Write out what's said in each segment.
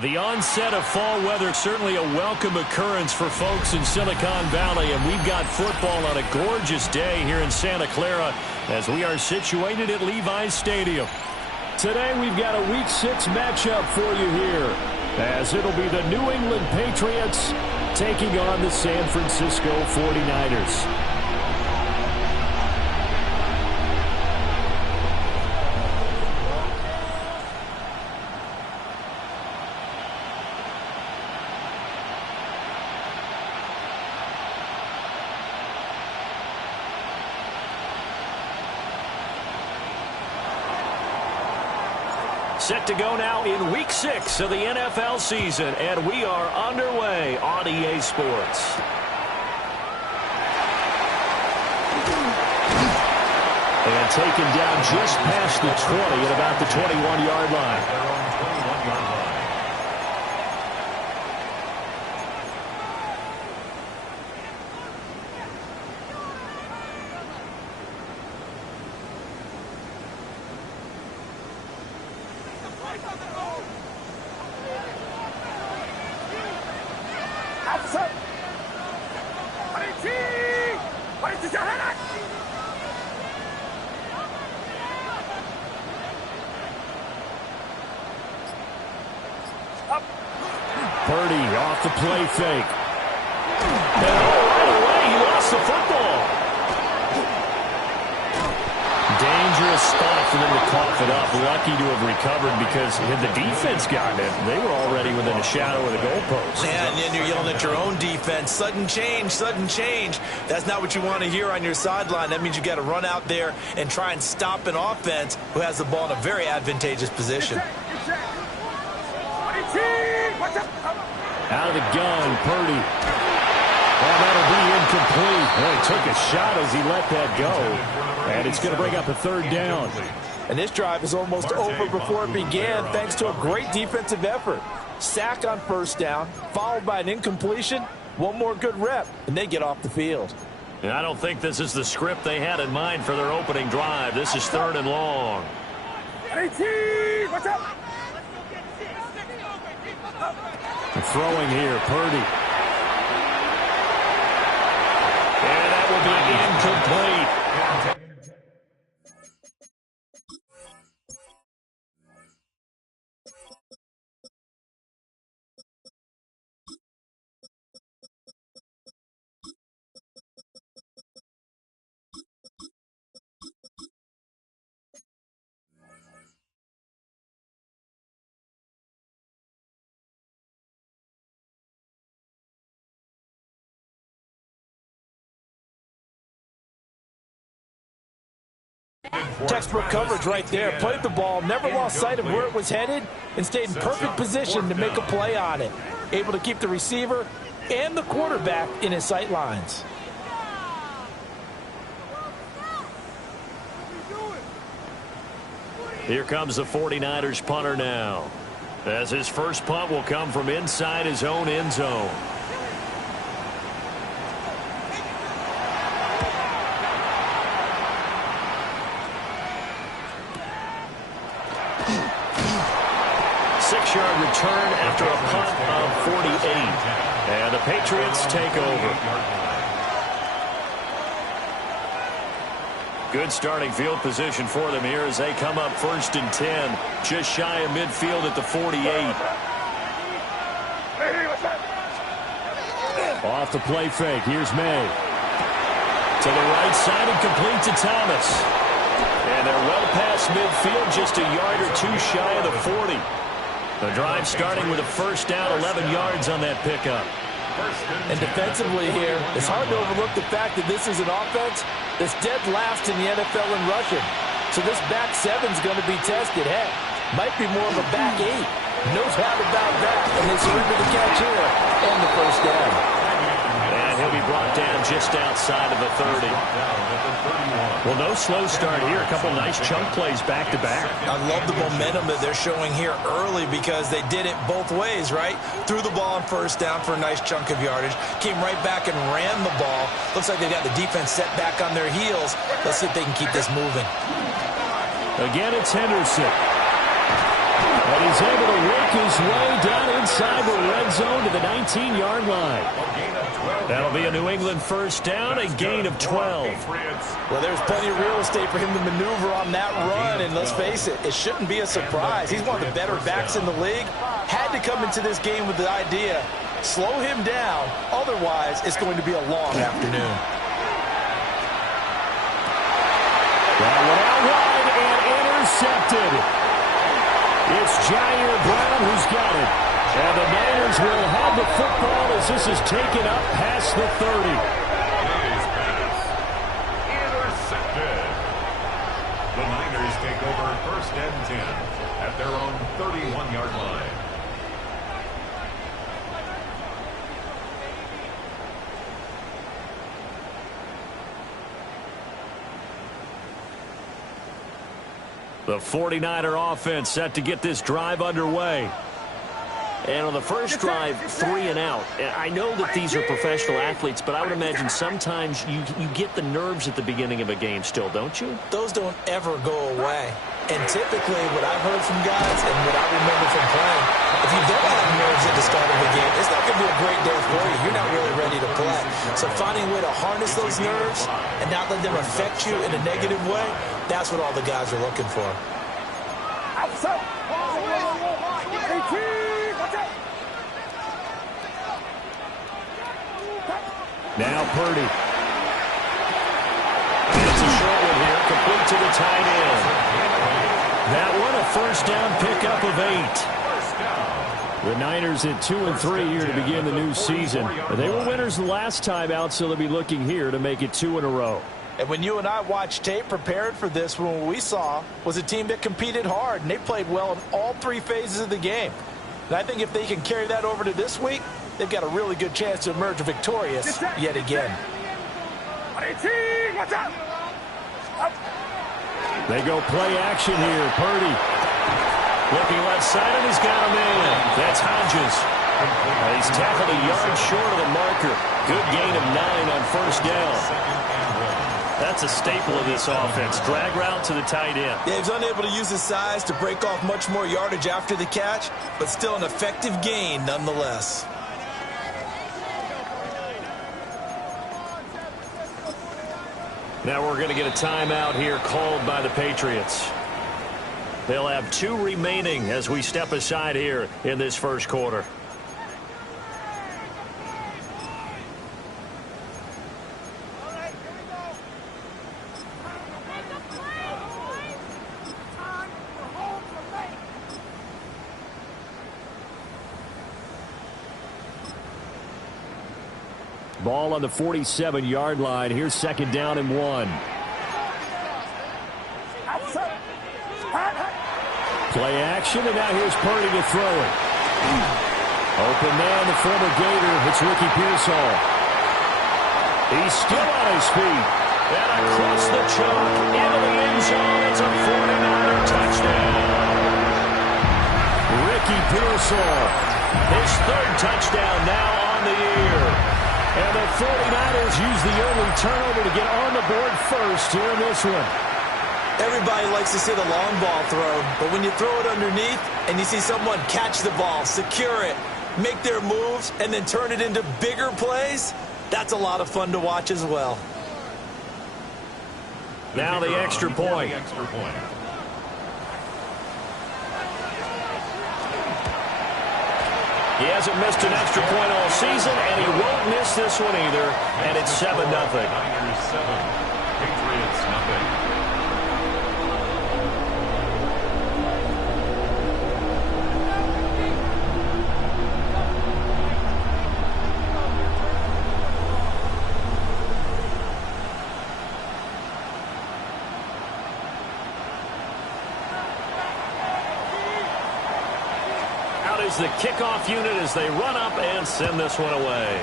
The onset of fall weather, certainly a welcome occurrence for folks in Silicon Valley, and we've got football on a gorgeous day here in Santa Clara as we are situated at Levi's Stadium. Today we've got a Week 6 matchup for you here, as it'll be the New England Patriots taking on the San Francisco 49ers. Set to go now in Week 6 of the NFL season, and we are underway on EA Sports. And taken down just past the 20 at about the 21-yard line. Purdy off the play fake. And right away, he lost the football. Dangerous spot for them to cough it up. Lucky to have recovered because had the defense gotten it, they were already within a shadow of the goalpost. Yeah, and then you're yelling at your own defense. Sudden change, sudden change. That's not what you want to hear on your sideline. That means you got to run out there and try and stop an offense who has the ball in a very advantageous position. Out of the gun, Purdy. Oh, that'll be incomplete. Well, he took a shot as he let that go. And it's going to bring up a third down. And this drive is almost over before it began thanks to a great defensive effort. Sack on first down, followed by an incompletion. One more good rep, and they get off the field. And I don't think this is the script they had in mind for their opening drive. This is 3rd and long. 18, what's up? Throwing here, Purdy. And that will be incomplete. Textbook coverage right there. Played the ball, never lost sight of where it was headed, and stayed in perfect position to make a play on it. Able to keep the receiver and the quarterback in his sight lines. Here comes the 49ers punter now, as his first punt will come from inside his own end zone. Six-yard return after a punt of 48. And the Patriots take over. Good starting field position for them here as they come up 1st and 10. Just shy of midfield at the 48. Off the play fake. Here's May. To the right side and complete to Thomas. And they're well past midfield, just a yard or two shy of the 40. The drive starting with a first down, 11 yards on that pickup. And defensively here, it's hard to overlook the fact that this is an offense that's dead last in the NFL in rushing. So this back seven's going to be tested. Heck, might be more of a back eight. No doubt about that. And they surrender the catch here and the first down. And he'll be brought down just outside of the 30. Well, no slow start here. A couple nice chunk plays back-to-back. I love the momentum that they're showing here early because they did it both ways, right? Threw the ball on first down for a nice chunk of yardage. Came right back and ran the ball. Looks like they got the defense set back on their heels. Let's see if they can keep this moving. Again, it's Henderson. And he's able to work his way down inside the red zone to the 19-yard line. That'll be a New England first down, a gain of 12. Well, there's plenty of real estate for him to maneuver on that run, and let's face it, it shouldn't be a surprise. He's one of the better backs in the league. Had to come into this game with the idea, slow him down, otherwise it's going to be a long afternoon. That went out wide and intercepted. It's Jair Brown who's got it. And the Niners will have the football as this is taken up past the 30. His pass. Intercepted. The Niners take over first and 10 at their own 31-yard line. The 49er offense set to get this drive underway. And on the first drive, 3 and out. And I know that these are professional athletes, but I would imagine sometimes you get the nerves at the beginning of a game still, don't you? Those don't ever go away. And typically what I've heard from guys and what I remember from playing, if you don't have nerves at the start of the game, it's not going to be a great day for you. You're not really ready to play. So finding a way to harness those nerves and not let them affect you in a negative way, that's what all the guys are looking for. Outside. 18. Watch out. Now Purdy. It's a short one here, complete to the tight end. That one a first down pickup of 8. The Niners at 2-3 here to begin the new season. They were winners the last time out, so they'll be looking here to make it 2 in a row. And when you and I watched tape prepared for this, what we saw was a team that competed hard, and they played well in all 3 phases of the game. And I think if they can carry that over to this week, they've got a really good chance to emerge victorious yet again. 18. Watch out. They go play action here. Purdy looking left side, and he's got him in. That's Hodges. He's tackled a yard short of the marker. Good gain of 9 on first down. That's a staple of this offense. Drag route to the tight end. Yeah, he's unable to use his size to break off much more yardage after the catch, but still an effective gain nonetheless. Now we're going to get a timeout here called by the Patriots. They'll have 2 remaining as we step aside here in this first quarter. Ball on the 47-yard line. Here's second down and 1. Play action, and now here's Purdy to throw it. Open man, the former Gator. It's Ricky Pearsall. He's still on his feet. And across the chalk, into the end zone. It's a 49er touchdown. Ricky Pearsall, his 3rd touchdown now on the year. And the 49ers use the early turnover to get on the board first here in this one. Everybody likes to see the long ball thrown, but when you throw it underneath and you see someone catch the ball, secure it, make their moves, and then turn it into bigger plays, that's a lot of fun to watch as well. Now the extra point. He hasn't missed an extra point all season, and he won't miss this one either, and it's 7-0. Niners 7, Patriots nothing. The kickoff unit as they run up and send this one away.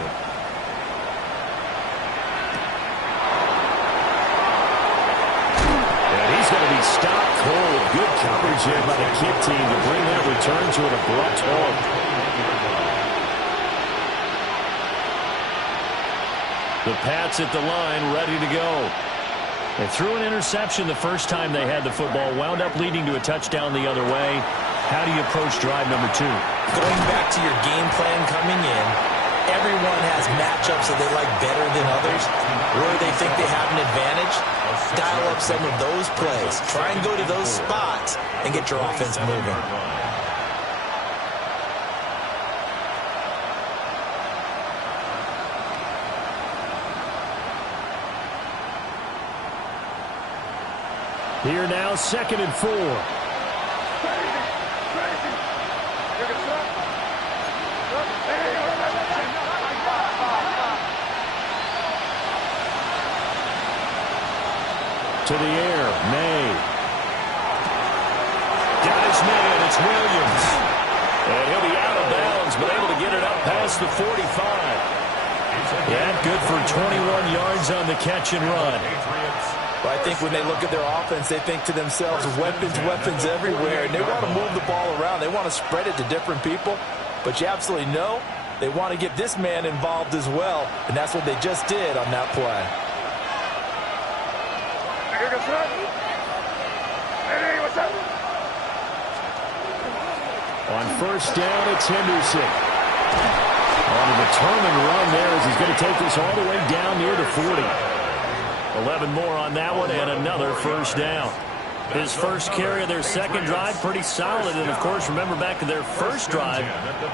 coverage here by the kick team to bring that return to an abrupt halt. The Pats at the line, ready to go. They threw an interception the first time they had the football, wound up leading to a touchdown the other way. How do you approach drive number 2? Going back to your game plan coming in, everyone has matchups that they like better than others. Where they think they have an advantage, dial up some of those plays. Try and go to those spots and get your offense moving. Here now, 2nd and 4. To the air, May. Got his man, it's Williams. And he'll be out of bounds, but able to get it up past the 45. Yeah, good for 21 yards on the catch and run. Well, I think when they look at their offense, they think to themselves, weapons, weapons everywhere, and they want to move the ball around. They want to spread it to different people, but you absolutely know they want to get this man involved as well, and that's what they just did on that play. On first down, it's Henderson. On a determined run there as he's going to take this all the way down near the 40. 11 more on that one and another first down. His first carry of their second drive, pretty solid. And, of course, remember back to their first drive,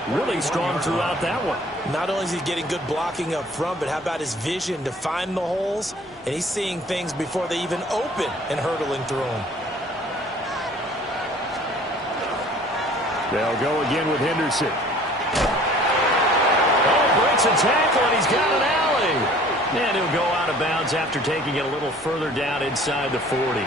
really strong throughout that one. Not only is he getting good blocking up front, but how about his vision to find the holes? And he's seeing things before they even open and hurdling through them. They'll go again with Henderson. Oh, breaks a tackle, and he's got an alley. And he'll go out of bounds after taking it a little further down inside the 40.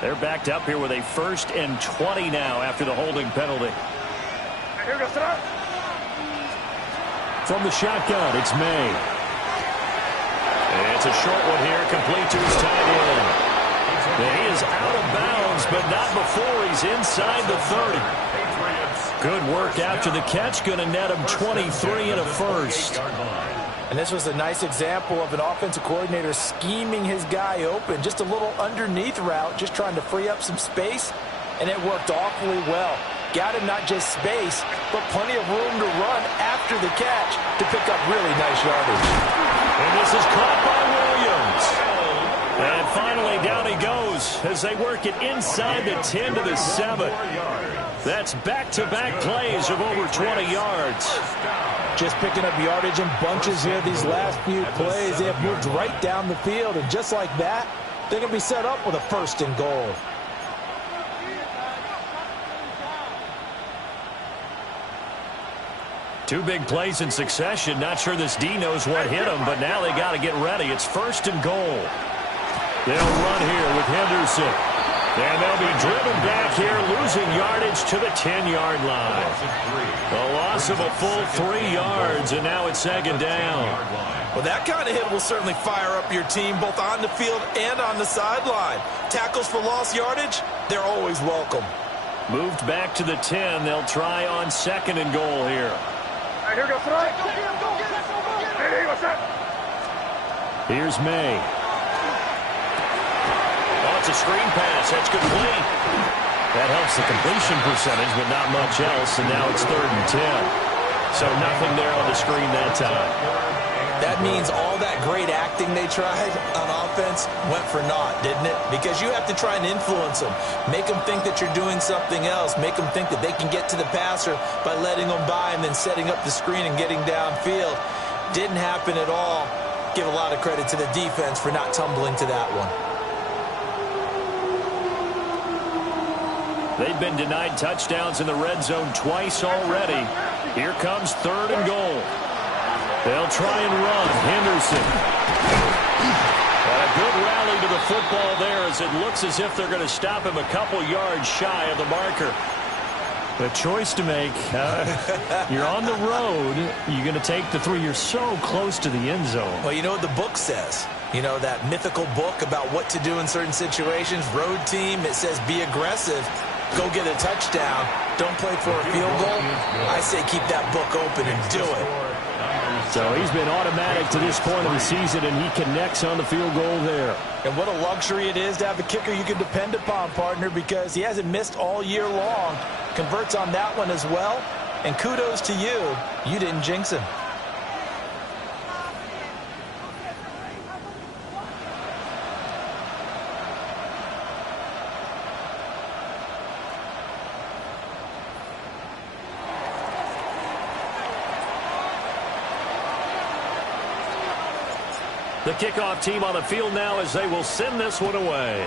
They're backed up here with a 1st and 20 now after the holding penalty. From the shotgun, it's May. It's a short one here, complete to his tight end. He is out of bounds, but not before he's inside the 30. Good work after the catch, going to net him 23 and a first. And this was a nice example of an offensive coordinator scheming his guy open. Just a little underneath route, just trying to free up some space, and it worked awfully well. Got him not just space, but plenty of room to run after the catch to pick up really nice yardage. And this is caught by Williams. And finally down he goes as they work it inside the 10 to the 7. That's back-to-back plays of over 20 yards. Just picking up yardage in bunches here these last few plays. They have moved right down the field, and just like that, they're going to be set up with a 1st and goal. Two big plays in succession. Not sure this D knows what hit him, but now they got to get ready. It's 1st and goal. They'll run here with Henderson. And they'll be driven back here, losing yardage to the 10-yard line. A loss of a full 3 yards, and now it's 2nd down. Well, that kind of hit will certainly fire up your team, both on the field and on the sideline. Tackles for lost yardage, they're always welcome. Moved back to the 10. They'll try on 2nd and goal here. Here's May. Oh, it's a screen pass. That's complete. That helps the completion percentage, but not much else. And now it's 3rd and 10. So nothing there on the screen that time. That means all that great acting they tried on offense went for naught, didn't it? Because you have to try and influence them. Make them think that you're doing something else. Make them think that they can get to the passer by letting them by and then setting up the screen and getting downfield. Didn't happen at all. Give a lot of credit to the defense for not tumbling to that one. They've been denied touchdowns in the red zone twice already. Here comes 3rd and goal. They'll try and run. Henderson. And a good rally to the football there as it looks as if they're going to stop him a couple yards shy of the marker. A choice to make. You're on the road. You're going to take the 3. You're so close to the end zone. Well, you know what the book says. You know, that mythical book about what to do in certain situations. Road team, it says be aggressive. Go get a touchdown. Don't play for a field goal. I say keep that book open and do it. So he's been automatic to this point of the season, and he connects on the field goal there. And what a luxury it is to have a kicker you can depend upon, partner, because he hasn't missed all year long. Converts on that one as well. And kudos to you. You didn't jinx him. The kickoff team on the field now as they will send this one away.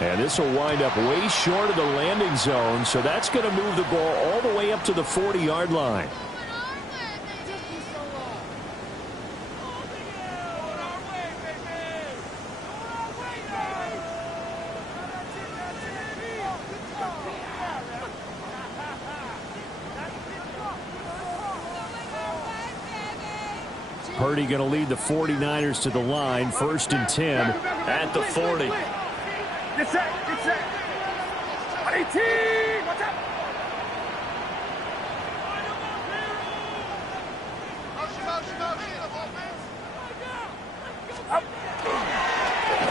And this will wind up way short of the landing zone, so that's going to move the ball all the way up to the 40-yard line. Purdy going to lead the 49ers to the line, 1st and 10 at the 40. Get set, get set. 18, watch out.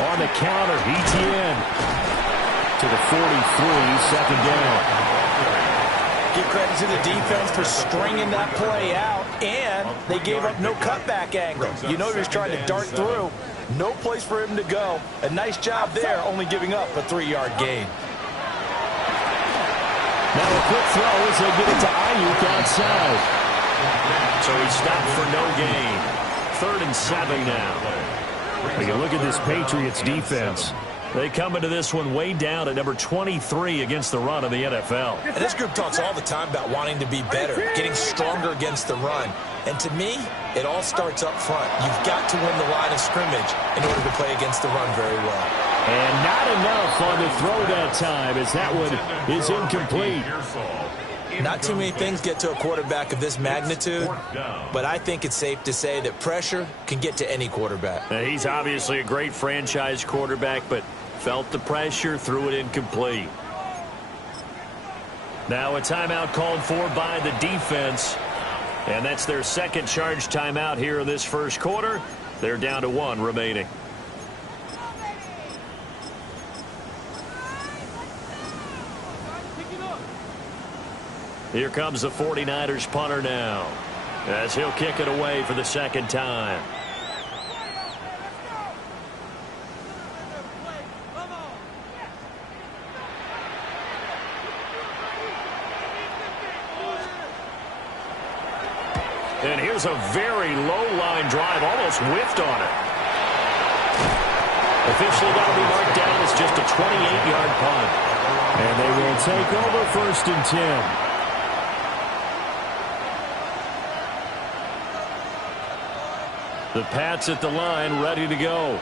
On the counter, ETN to the 43, 2nd down. Give credit to the defense for stringing that play out, and they gave up no cutback angle. You know he was trying to dart through. No place for him to go. A nice job there, only giving up a 3-yard gain. Now a quick throw as they get it to Ayuk outside. So he stopped for no gain. 3rd and 7 now. You look at this Patriots defense. They come into this one way down at number 23 against the run of the NFL. And this group talks all the time about wanting to be better, getting stronger against the run. And to me, it all starts up front. You've got to win the line of scrimmage in order to play against the run very well. And not enough on the throw that time as that one is incomplete. Not too many things get to a quarterback of this magnitude, but I think it's safe to say that pressure can get to any quarterback. He's obviously a great franchise quarterback, but felt the pressure, threw it incomplete. Now a timeout called for by the defense, and that's their 2nd charge timeout here in this 1st quarter. They're down to 1 remaining. Here comes the 49ers punter now, as he'll kick it away for the 2nd time. And here's a very low-line drive, almost whiffed on it. Officially got to be marked down as just a 28-yard punt. And they will take over 1st and 10. The Pats at the line, ready to go.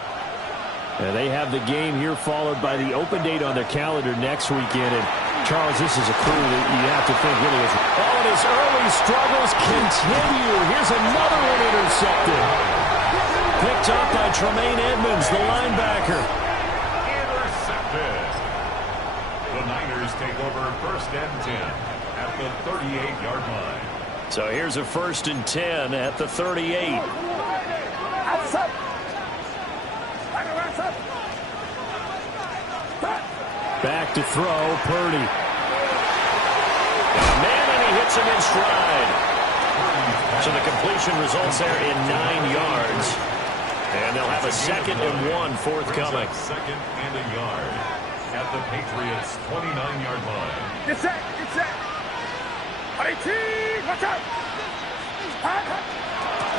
And they have the game here followed by the open date on their calendar next weekend. And Charles, this is a crew that you have to think really is. Oh, and his early struggles continue. Here's another one intercepted. Picked up by Tremaine Edmonds, the linebacker. Intercepted. The Niners take over 1st and 10 at the 38-yard line. So here's a 1st and 10 at the 38. Outside. Back to throw, Purdy. Man, and he hits him in stride. So the completion results there in 9 yards. And they'll have a 2nd and 1 forthcoming. 2nd and a yard at the Patriots' 29-yard line. Get set, get set. 18, watch out.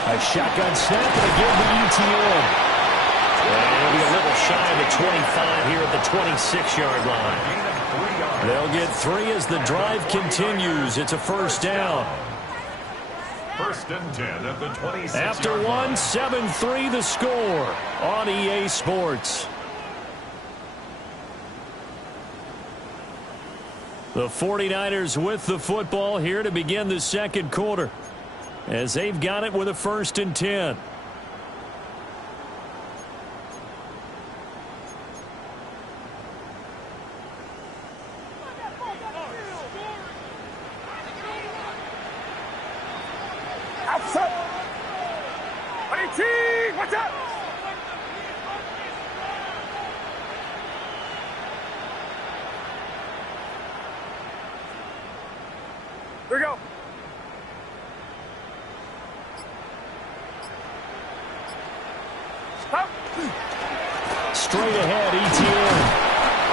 A shotgun snap and again the ETN. And it'll be a little shy of the 25 here at the 26-yard line. They'll get 3 as the drive continues. It's a 1st down. 1st and 10 at the 26-yard line. After 1, 7-3 the score on EA Sports. The 49ers with the football here to begin the second quarter, as they've got it with a 1st and 10. Outside. Watch out. Here we go. Stop. Straight ahead, ETN.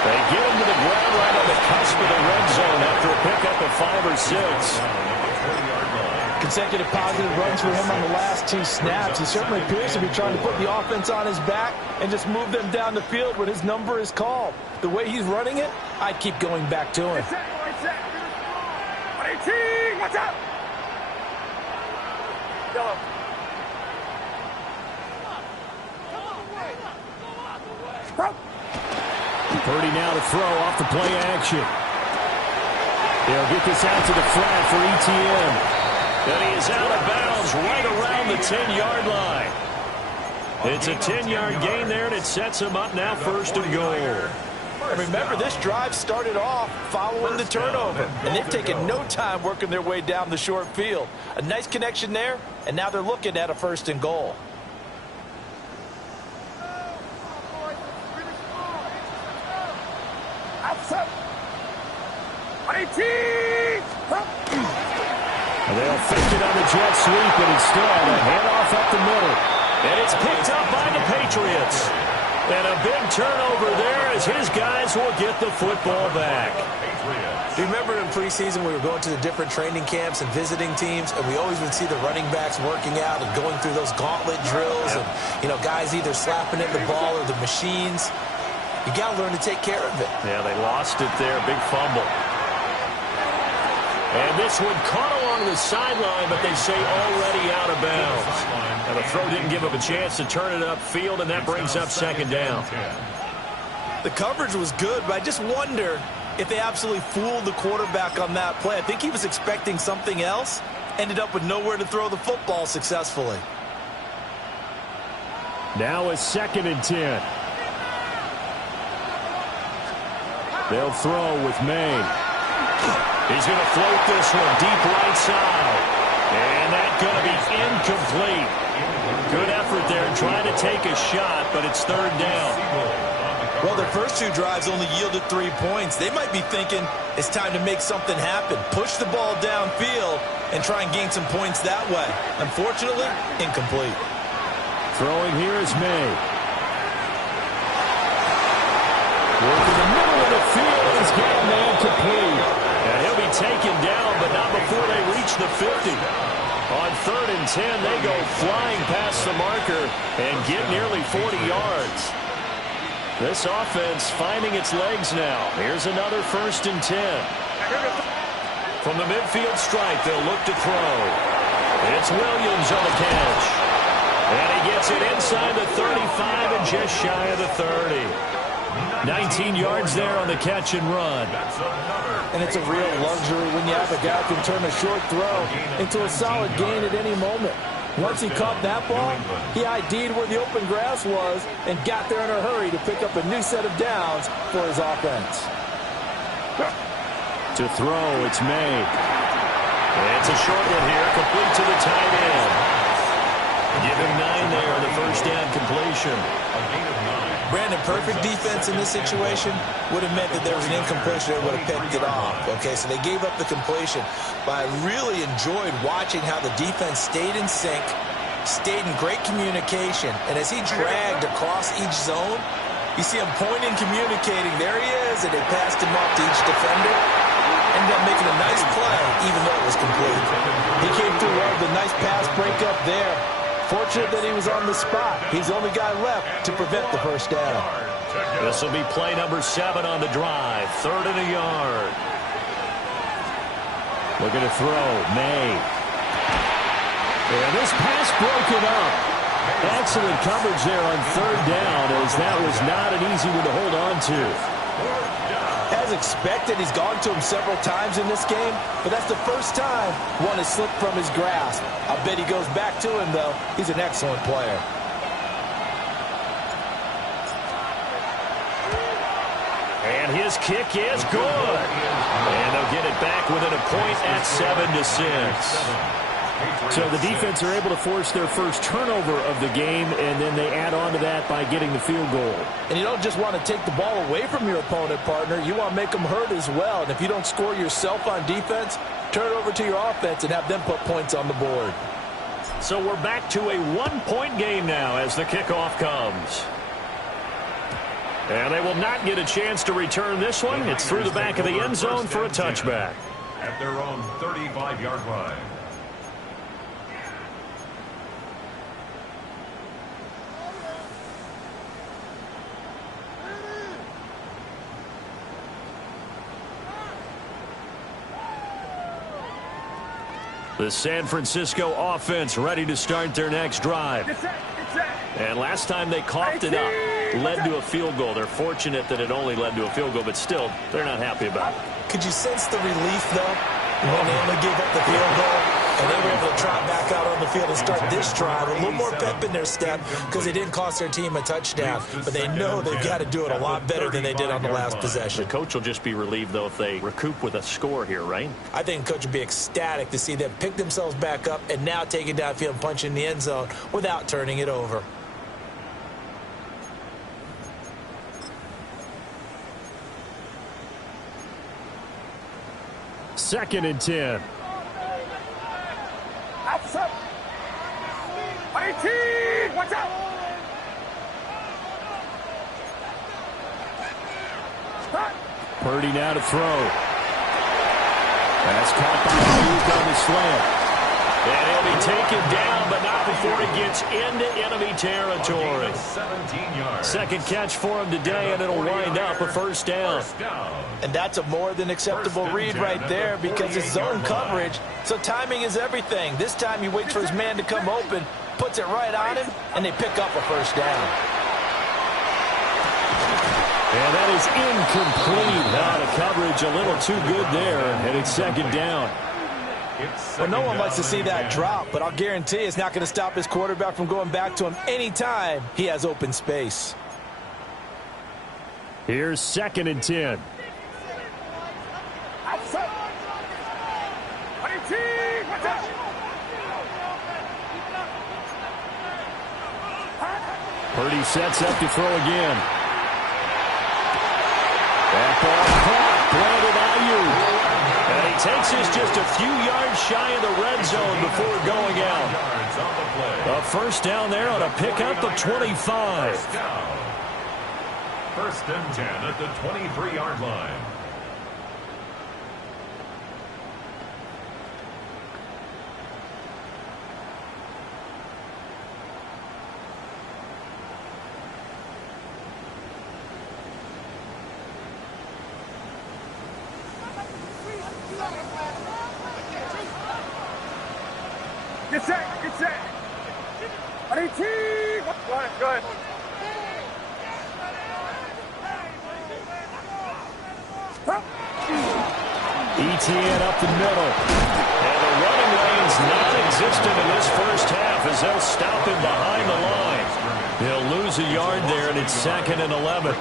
They get him to the ground right on the cusp of the red zone after a pickup of 5 or 6. Consecutive positive runs for him on the last 2 snaps. He certainly appears to be trying to put the offense on his back and just move them down the field when his number is called. The way he's running it, I'd keep going back to him. Watch out. Yellow. 30 now to throw off the play action. They'll get this out to the flat for ETN. And he is out of bounds right around the 10-yard line. It's a 10-yard gain there, and it sets him up now 1st and goal. And remember, this drive started off following the turnover, and they've taken no time working their way down the short field. A nice connection there, and now they're looking at a 1st and goal. Outside. They'll fake it on the jet sweep, and instead a handoff up the middle. And it's picked up by the Patriots. And a big turnover there as his guys will get the football back. Do you remember in preseason we were going to the different training camps and visiting teams, and we always would see the running backs working out and going through those gauntlet drills, and, you know, guys either slapping at the ball or the machines. You got to learn to take care of it. Yeah, they lost it there. Big fumble. And this one caught along the sideline, but they say already out of bounds. And the throw didn't give him a chance to turn it upfield, and that brings up 2nd down. The coverage was good, but I just wonder if they absolutely fooled the quarterback on that play. I think he was expecting something else, ended up with nowhere to throw the football successfully. Now a 2nd and 10. They'll throw with May. He's going to float this one deep right side. And that's going to be incomplete. Good effort there trying to take a shot, but it's 3rd down. Well, their first 2 drives only yielded 3 points. They might be thinking it's time to make something happen. Push the ball downfield and try and gain some points that way. Unfortunately, incomplete. Throwing here is May. Work in the middle of the field. He's got a man complete. And he'll be taken down, but not before they reach the 50. On 3rd and 10, they go flying past the marker and get nearly 40 yards. This offense finding its legs now. Here's another 1st and 10. From the midfield stripe, they'll look to throw. It's Williams on the catch. And he gets it inside the 35 and just shy of the 30. 19 yards there on the catch and run. And it's a real luxury when you have a guy who can turn a short throw into a solid gain at any moment. Once he caught that ball, he ID'd where the open grass was and got there in a hurry to pick up a new set of downs for his offense. To throw, it's May. It's a short one here, complete to the tight end. Give him 9 there on the 1st down completion. Brandon, perfect defense in this situation would have meant that there was an incompletion that would have picked it off. Okay, so they gave up the completion. But I really enjoyed watching how the defense stayed in sync, stayed in great communication. And as he dragged across each zone, you see him pointing, communicating. There he is, and they passed him off to each defender. Ended up making a nice play, even though it was complete. He came through well with a nice pass breakup there. Fortunate that he was on the spot. He's the only guy left to prevent the 1st down. This will be play number 7 on the drive. 3rd and a yard. Looking to throw. May. And this pass broken up. Excellent coverage there on 3rd down, as that was not an easy one to hold on to. Had as expected, he's gone to him several times in this game, but that's the first time one has slipped from his grasp. I bet he goes back to him, though. He's an excellent player. And his kick is good. And they'll get it back within a point at 7-6. So the defense are able to force their first turnover of the game, and then they add on to that by getting the field goal. And you don't just want to take the ball away from your opponent, partner. You want to make them hurt as well. And if you don't score yourself on defense, turn it over to your offense and have them put points on the board. So we're back to a one-point game now as the kickoff comes. And they will not get a chance to return this one. It's through the back of the end zone for a touchback. At their own 35-yard line. The San Francisco offense ready to start their next drive. And last time they coughed it up, led to a field goal. They're fortunate that it only led to a field goal, but still, they're not happy about it. Could you sense the relief, though, when they only gave up the field goal and they were able to trot back out on the field and start this drive with a little more pep in their step because they didn't cost their team a touchdown, but they know they've got to do it a lot better than they did on the last possession. The coach will just be relieved, though, if they recoup with a score here, right? I think the coach would be ecstatic to see them pick themselves back up and now take it downfield and punch in the end zone without turning it over. Second and 10. Outside. 18. Watch out. Purdy now to throw. That's caught by Ayuk on the slant. And he'll be taken down, but not before he gets into enemy territory. 17 yards. Second catch for him today, and it'll wind up a first down. And that's a more than acceptable read right there because it's zone coverage, so timing is everything. This time he waits for his man to come open, puts it right on him, and they pick up a first down. And that is incomplete. Out of coverage, a little too good there, and it's second down. Well, no one likes to see that drop, but I'll guarantee it's not going to stop his quarterback from going back to him anytime he has open space. Here's second and 10. Outside. 18. Watch out. Purdy sets up to throw again. That ball caught. Brandon Ayuk. And he takes us just a few yards shy of the red zone before going out. A first down there on a pickup of 25. First and 10 at the 23-yard line. Get set. Get set. 18. Good. ETN up the middle. And the running lane's non-existent in this first half as they'll stop him behind the line. He'll lose a yard there, and it's second and 11.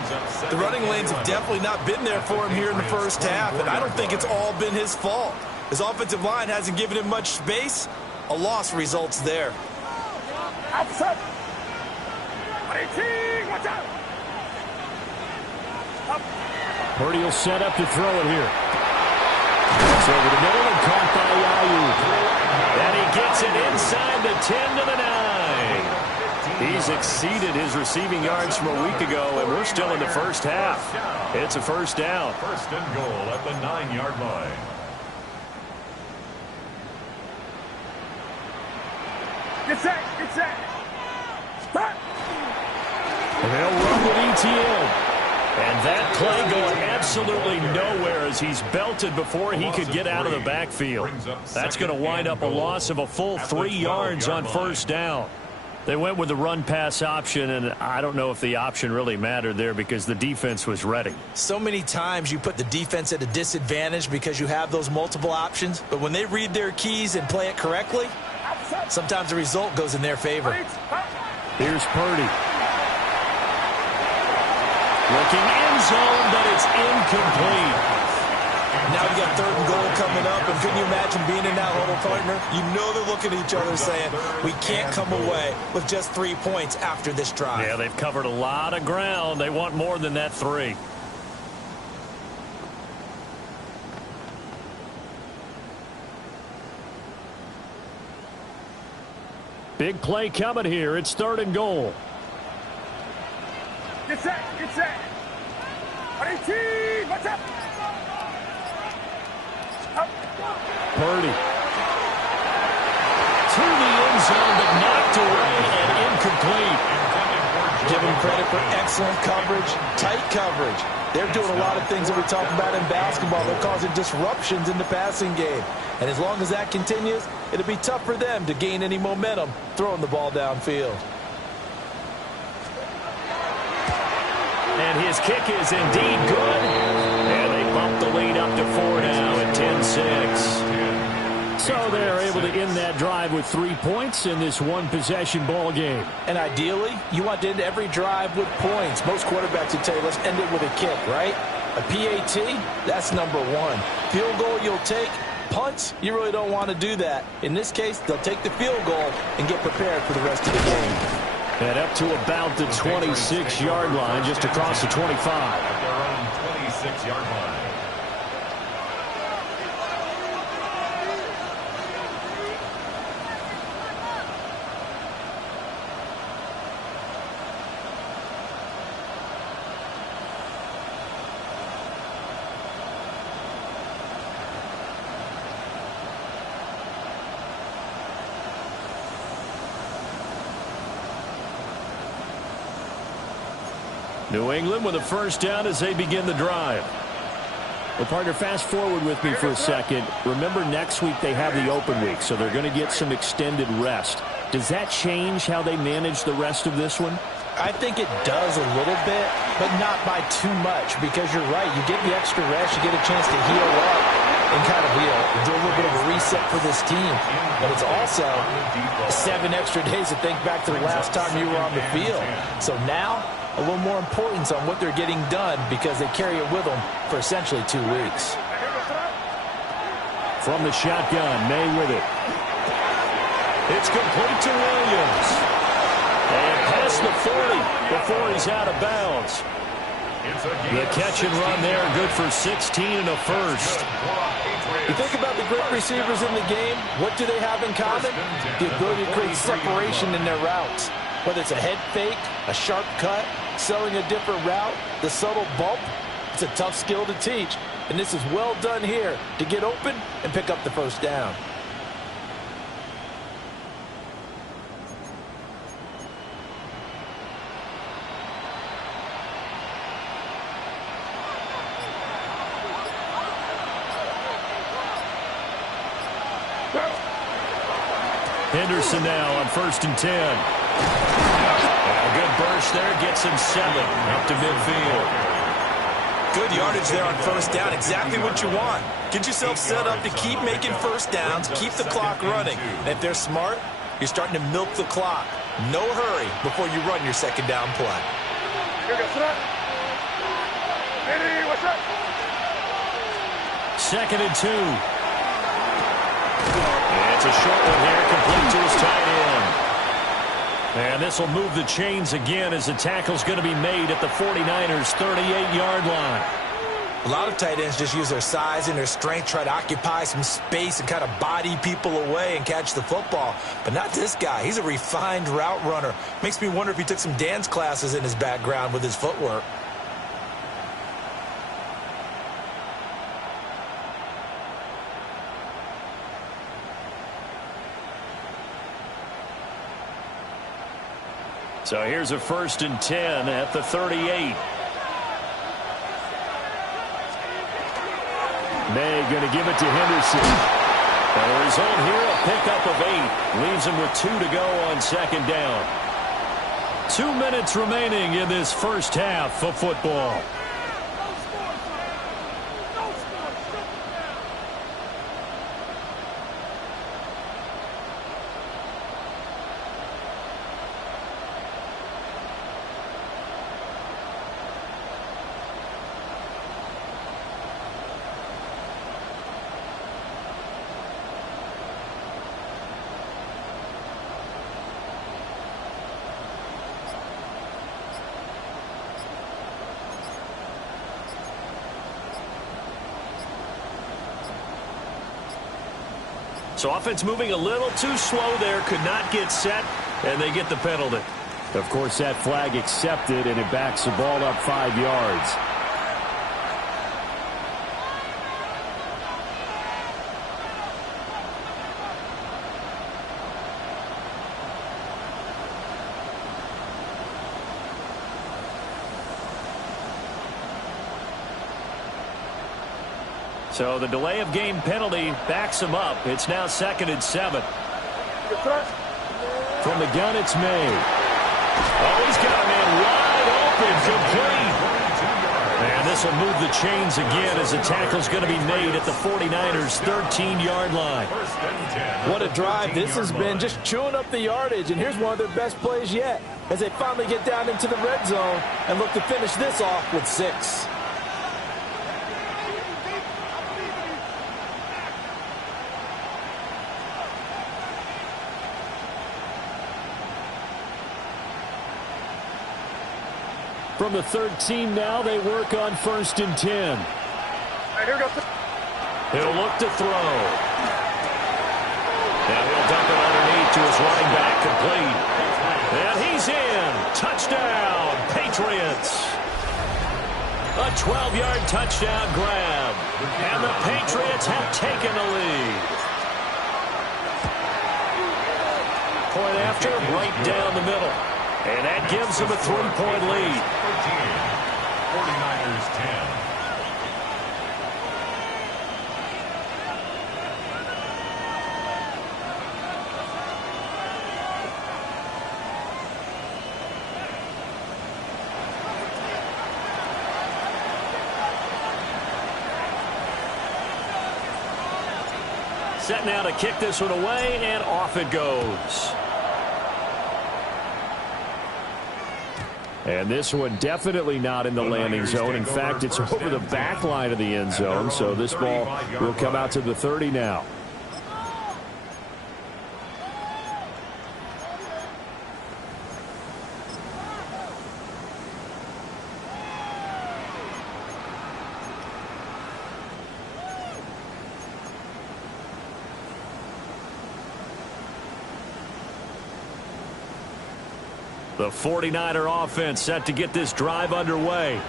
The running lanes have definitely not been there for him here in the first half, and I don't think it's all been his fault. His offensive line hasn't given him much space. A loss results there. Outside. 18. Watch out. Purdy will set up to throw it here. It's over the middle and caught by Ayuk. And he gets it inside the 10 to the 9. He's exceeded his receiving yards from a week ago, and we're still in the first half. It's a first down. First and goal at the 9-yard line. Get set. Get set. Start. And they'll run with ETN. And that play going absolutely nowhere as he's belted before he could get out of the backfield. That's going to wind up a loss of a full 3 yards on first down. They went with the run-pass option, and I don't know if the option really mattered there because the defense was ready. So many times you put the defense at a disadvantage because you have those multiple options, but when they read their keys and play it correctly, sometimes the result goes in their favor. Here's Purdy. Looking end zone, but it's incomplete. Now you got 3rd and goal coming up, and couldn't you imagine being in that huddle, partner? You know they're looking at each other saying, we can't come away with just 3 points after this drive. Yeah, they've covered a lot of ground. They want more than that 3. Big play coming here. It's 3rd and goal. Get set, get set. 18, what's up? Purdy. To the end zone, but knocked away and incomplete. Give them credit for excellent coverage, tight coverage. They're doing a lot of things that we talk about in basketball. They're causing disruptions in the passing game. And as long as that continues, it'll be tough for them to gain any momentum throwing the ball downfield. And his kick is indeed good. And they bump the lead up to 4 now at 10-6. So they're able to end that drive with 3 points in this one-possession ball game. And ideally, you want to end every drive with points. Most quarterbacks would tell you, let's end it with a kick, right? A PAT, that's number 1. Field goal you'll take. Punts, you really don't want to do that. In this case, they'll take the field goal and get prepared for the rest of the game. And up to about the 26-yard line, just across the 25. At their own 26-yard line. New England with a first down as they begin the drive. Well, partner, fast forward with me for a second. Remember, next week they have the open week, so they're going to get some extended rest. Does that change how they manage the rest of this one? I think it does a little bit, but not by too much, because you're right. You get the extra rest, you get a chance to heal up and kind of, do a little bit of a reset for this team. But it's also 7 extra days to think back to the last time you were on the field. So now, a little more importance on what they're getting done because they carry it with them for essentially 2 weeks. From the shotgun, May with it. It's complete to Williams. And past the 40 before he's out of bounds. The catch and run there, good for 16 and a first. You think about the great receivers in the game, what do they have in common? The ability to create separation in their routes. Whether it's a head fake, a sharp cut, selling a different route, the subtle bump, it's a tough skill to teach. And this is well done here to get open and pick up the first down. Henderson now on 1st and 10. A good burst there, gets him 7 up to midfield. Good yardage there on first down, exactly what you want. Get yourself set up to keep making first downs, keep the clock running. And if they're smart, you're starting to milk the clock. No hurry before you run your second down play. Second and 2. It's a short one here, complete to his tight end. And this will move the chains again as the tackle's going to be made at the 49ers' 38-yard line. A lot of tight ends just use their size and their strength, try to occupy some space and kind of body people away and catch the football. But not this guy. He's a refined route runner. Makes me wonder if he took some dance classes in his background with his footwork. So here's a 1st and 10 at the 38. May going to give it to Henderson. And the result here, a pickup of 8. Leaves him with 2 to go on second down. 2 minutes remaining in this first half of football. So offense moving a little too slow there. Could not get set, and they get the penalty. Of course, that flag accepted, and it backs the ball up 5 yards. So the delay of game penalty backs him up. It's now 2nd and 7. From the gun, it's May. Oh, he's got a man wide open, complete. And this will move the chains again as the tackle's going to be made at the 49ers' 13-yard line. What a drive this has been, just chewing up the yardage. And here's one of their best plays yet as they finally get down into the red zone and look to finish this off with 6. From the 13 now, they work on 1st and 10. Here goes. He'll look to throw. And he'll dump it underneath to his running back, complete. And he's in. Touchdown, Patriots. A 12-yard touchdown grab. And the Patriots have taken the lead. Point after, right down the middle. And that gives them a 3-point lead. 49ers 10. Set now to kick this one away, and off it goes. And this one definitely not in the landing zone. In fact, it's over the back line of the end zone, so this ball will come out to the 30 now. The 49er offense set to get this drive underway.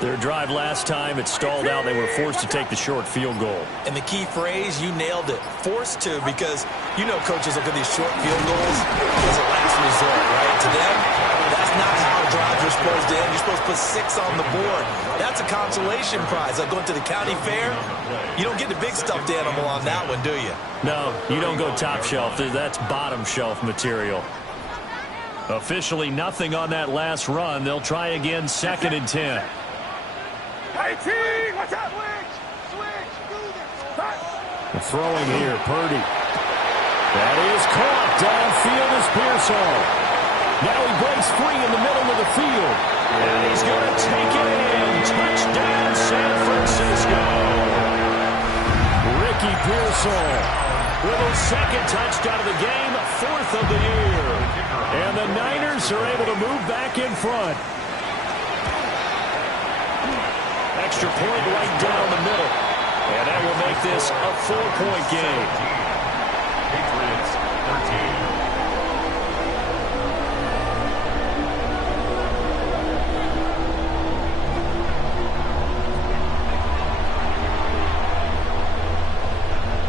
Their drive last time, it stalled out. They were forced to take the short field goal. And the key phrase, you nailed it, forced to, because you know coaches look at these short field goals as a last resort, right? To them, that's not how drives are supposed to end. You're supposed to put 6 on the board. That's a consolation prize. Like going to the county fair, you don't get the big stuffed animal on that one, do you? No, you don't go top shelf. That's bottom shelf material. Officially nothing on that last run. They'll try again, 2nd and 10. Hey, team, watch out. Throwing here, Purdy. That is caught. Downfield is Pearsall. Now he breaks free in the middle of the field. And he's going to take it in. Touchdown, San Francisco. Ricky Pearsall with his 2nd touchdown of the game, 4th of the year. And the Niners are able to move back in front. Extra point right down the middle. And that will make this a 4-point game. Patriots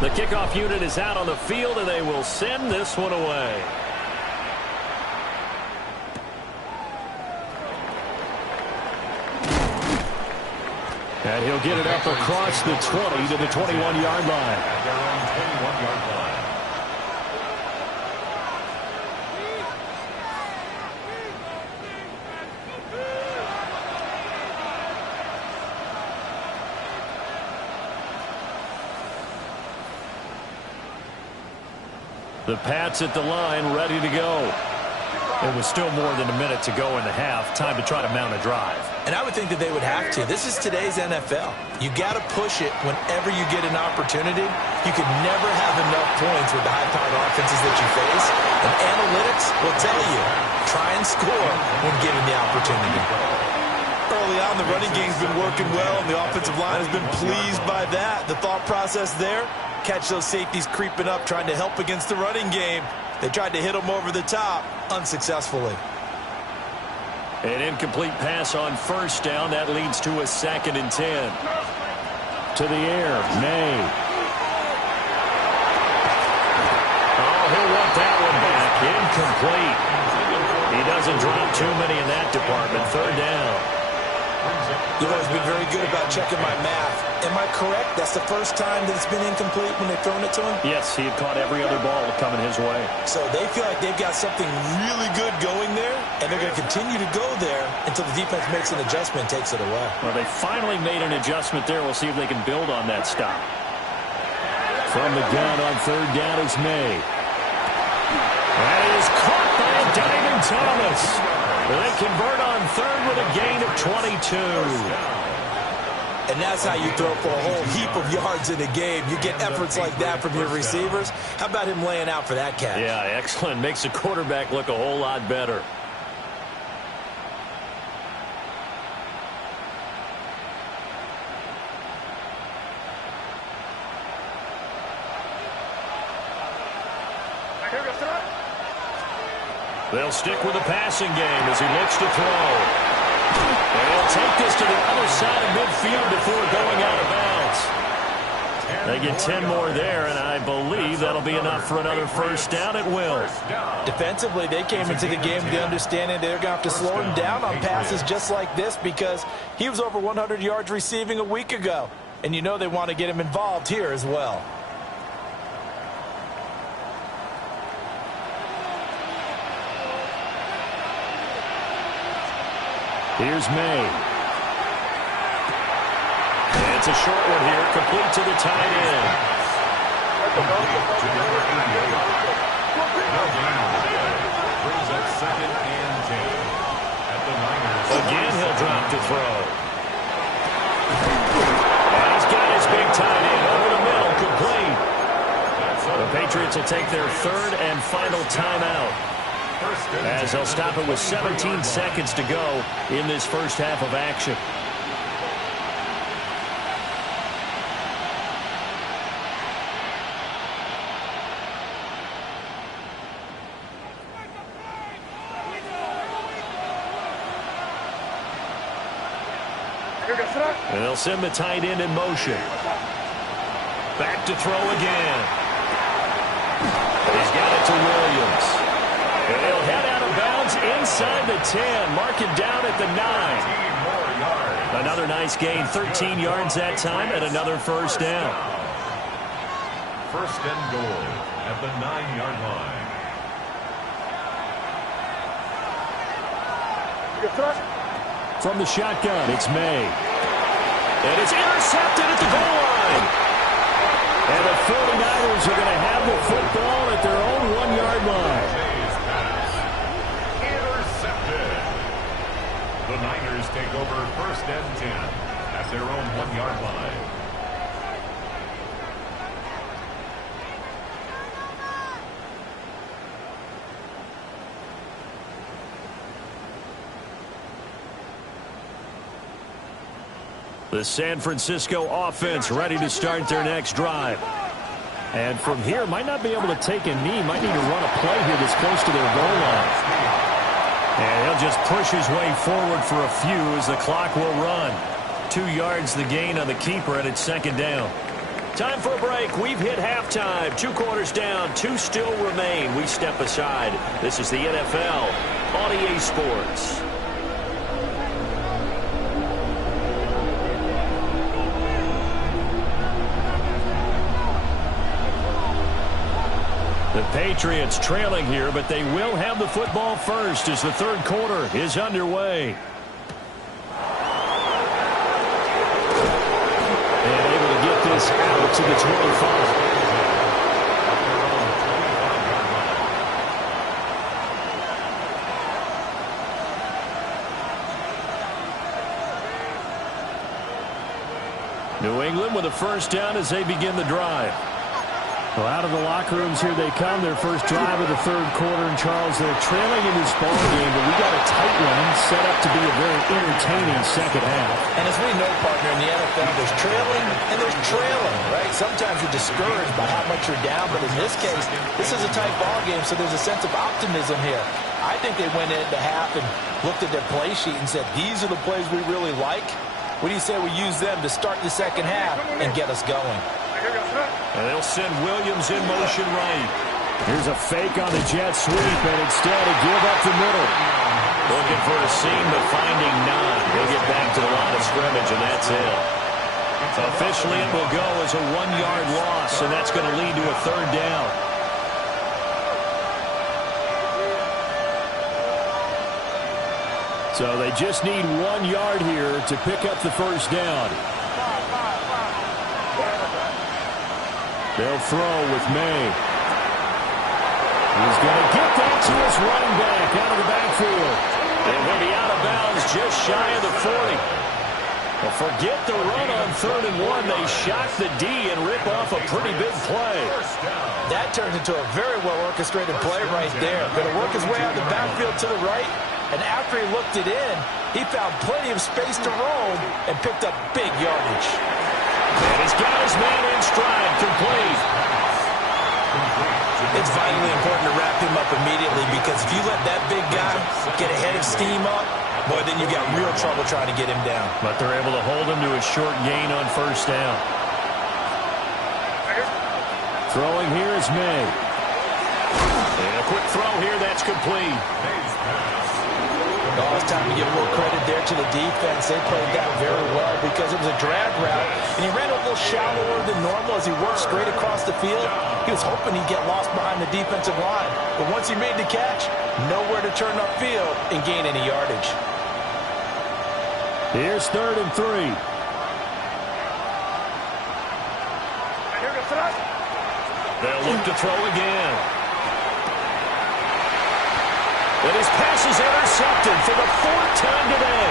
13. The kickoff unit is out on the field, and they will send this one away. And he'll get it up across the 20 to the 21-yard line. At their own 21-yard line. The Pats at the line, ready to go. It was still more than a minute to go in the half. Time to try to mount a drive. And I would think that they would have to. This is today's NFL. You got to push it whenever you get an opportunity. You can never have enough points with the high-powered offenses that you face. And analytics will tell you, try and score when given the opportunity. Early on, the running game's been working well, and the offensive line has been pleased by that. The thought process there, catch those safeties creeping up, trying to help against the running game. They tried to hit them over the top, unsuccessfully. An incomplete pass on first down. That leads to a 2nd and 10. To the air, May. Oh, he'll want that one back. Incomplete. He doesn't drop too many in that department. 3rd down. You've always been very good about checking my math. Am I correct? That's the first time that it's been incomplete when they've thrown it to him? Yes, he had caught every other ball coming his way. So they feel like they've got something really good going there, and they're going to continue to go there until the defense makes an adjustment and takes it away. Well, they finally made an adjustment there. We'll see if they can build on that stop. From the gun on 3rd down is May. That is caught by Diamond Thomas. They convert on 3rd with a gain of 22. And that's how you throw for a whole heap of yards in a game. You get efforts like that from your receivers. How about him laying out for that catch? Yeah, excellent. Makes the quarterback look a whole lot better. They'll stick with the passing game as he looks to throw. And he'll take this to the other side of midfield before going out of bounds. They get 10 more there, and I believe that'll be enough for another first down. It will. Defensively, they came into the game with the understanding they're going to have to slow him down on passes just like this because he was over 100 yards receiving a week ago. And you know they want to get him involved here as well. Here's May. And it's a short one here, complete to the tight end. Brings up 2nd and 10. At the Niners. Again, he'll drop to throw. And he's got his big tight end over the middle, complete. The Patriots will take their 3rd and final timeout, as they'll stop it with 17 seconds to go in this first half of action. And they'll send the tight end in motion. Back to throw again. He's got it to Williams. And he'll head out of bounds inside the 10. Mark him down at the 9. Another nice gain. 13 yards that time and another first down. 1st and goal at the 9-yard line. From the shotgun, it's May. And it's intercepted at the goal line. And the 49ers are going to have the football at their own 1-yard line. Intercepted. The Niners take over 1st and 10 at their own 1-yard line. The San Francisco offense ready to start their next drive. And from here, might not be able to take a knee. Might need to run a play here that's close to their goal line. And he'll just push his way forward for a few as the clock will run. 2 yards the gain on the keeper, and it's 2nd down. Time for a break. We've hit halftime. 2 quarters down. 2 still remain. We step aside. This is the NFL on EA Sports. The Patriots trailing here, but they will have the football first as the third quarter is underway. And able to get this out to the 25. New England with a first down as they begin the drive. Well, out of the locker rooms here they come. Their first drive of the third quarter. And, Charles, they're trailing in this ball game, but we got a tight one set up to be a very entertaining second half. And as we know, partner, in the NFL, there's trailing and there's trailing, right? Sometimes you're discouraged by how much you're down, but in this case, this is a tight ball game, so there's a sense of optimism here. I think they went into half and looked at their play sheet and said, these are the plays we really like. What do you say we use them to start the second half and get us going? And they'll send Williams in motion right. Here's a fake on the jet sweep, and instead a give up the middle. Looking for a seam, but finding none. He'll get back to the line of scrimmage, and that's it. Officially, it will go as a 1-yard loss, and that's going to lead to a third down. So they just need 1 yard here to pick up the first down. They'll throw with May. He's going to get that to his running back out of the backfield. And he'll be out of bounds just shy of the 40. Well, forget the run on 3rd and 1. They shock the D and rip off a pretty big play. That turns into a very well-orchestrated play right there. Going to work his way out of the backfield to the right. And after he looked it in, he found plenty of space to roam and picked up big yardage. And he's got his man in stride, complete. It's vitally important to wrap him up immediately because if you let that big guy get a head of steam up, boy, then you got real trouble trying to get him down. But they're able to hold him to a short gain on first down. Throwing here is May. And a quick throw here, that's complete. Oh, it's time to give a little credit there to the defense. They played that very well because it was a drag route, and he ran a little shallower than normal as he worked straight across the field. He was hoping he'd get lost behind the defensive line, but once he made the catch, nowhere to turn upfield and gain any yardage. Here's 3rd and 3. They'll look to throw again. But his pass is intercepted for the 4th time today.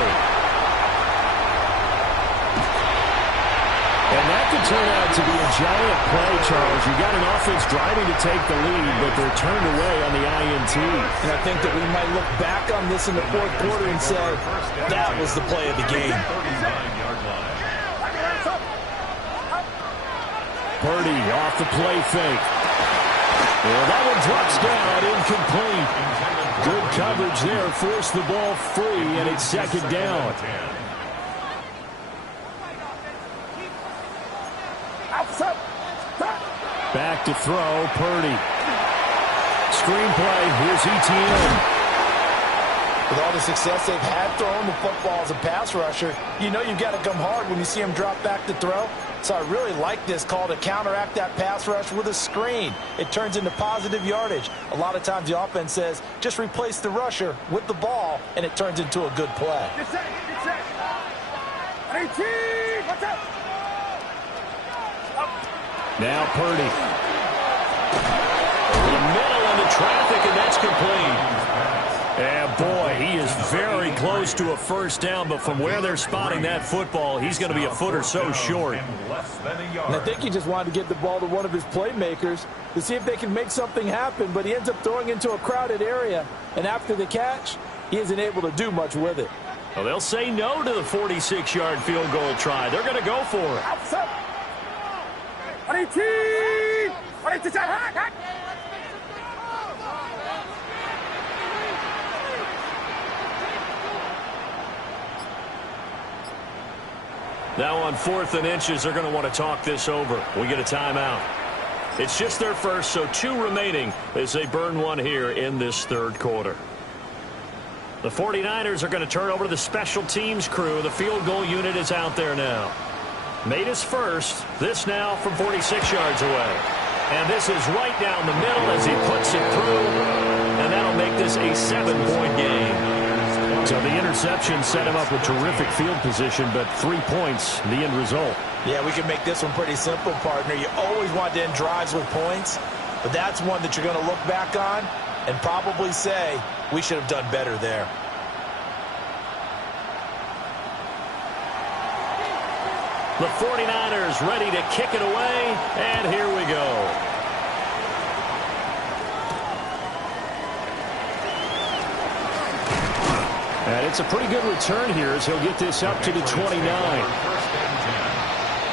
And that could turn out to be a giant play, Charles. You got an offense driving to take the lead, but they're turned away on the INT. And I think that we might look back on this in the 4th quarter and say, that was the play of the game. Purdy off the play fake. Well, that one drops down, incomplete. Good coverage there, forced the ball free, and it's 2nd down. Back to throw, Purdy. Screenplay, here's ETN. With all the success they've had throwing the football as a pass rusher, you know you've got to come hard when you see him drop back to throw. So I really like this call to counteract that pass rush with a screen. It turns into positive yardage. A lot of times the offense says, just replace the rusher with the ball, and it turns into a good play. Get set, get set. 18, watch out. Now Purdy. In the middle into traffic, and that's complete. And boy, he is very close to a first down, but from where they're spotting that football, he's going to be a foot or so short. And I think he just wanted to get the ball to one of his playmakers to see if they can make something happen, but he ends up throwing into a crowded area, and after the catch, he isn't able to do much with it. Well, they'll say no to the 46-yard field goal try. They're going to go for it. 18, 22, hack. Now on 4th and inches, they're going to want to talk this over. We get a timeout. It's just their first, so 2 remaining as they burn one here in this 3rd quarter. The 49ers are going to turn over to the special teams crew. The field goal unit is out there now. Made his first. This now from 46 yards away. And this is right down the middle as he puts it through. And that'll make this a 7-point game. So the interception set him up with terrific field position, but 3 points, the end result. Yeah, we can make this one pretty simple, partner. You always want to end drives with points, but that's one that you're going to look back on and probably say, we should have done better there. The 49ers ready to kick it away, and here we go. And it's a pretty good return here as he'll get this up to the 29. First and 10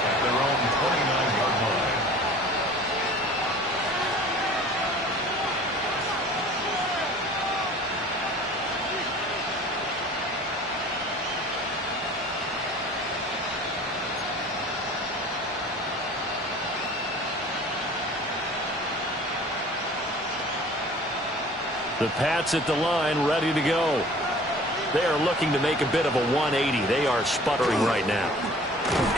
at their own 29-yard line. The Pats at the line, ready to go. They are looking to make a bit of a 180. They are sputtering right now.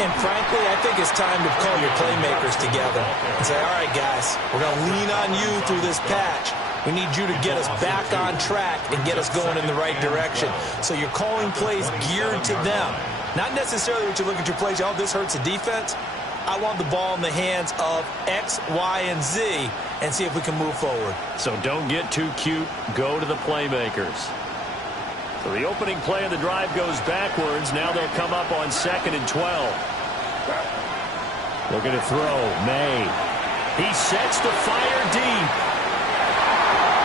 And frankly, I think it's time to call your playmakers together and say, all right, guys, we're going to lean on you through this patch. We need you to get us back on track and get us going in the right direction. So you're calling plays geared to them. Not necessarily what you look at your plays, oh, this hurts the defense. I want the ball in the hands of X, Y, and Z and see if we can move forward. So don't get too cute. Go to the playmakers. So the opening play of the drive goes backwards. Now they'll come up on 2nd and 12. Looking to throw. May. He sets to fire deep.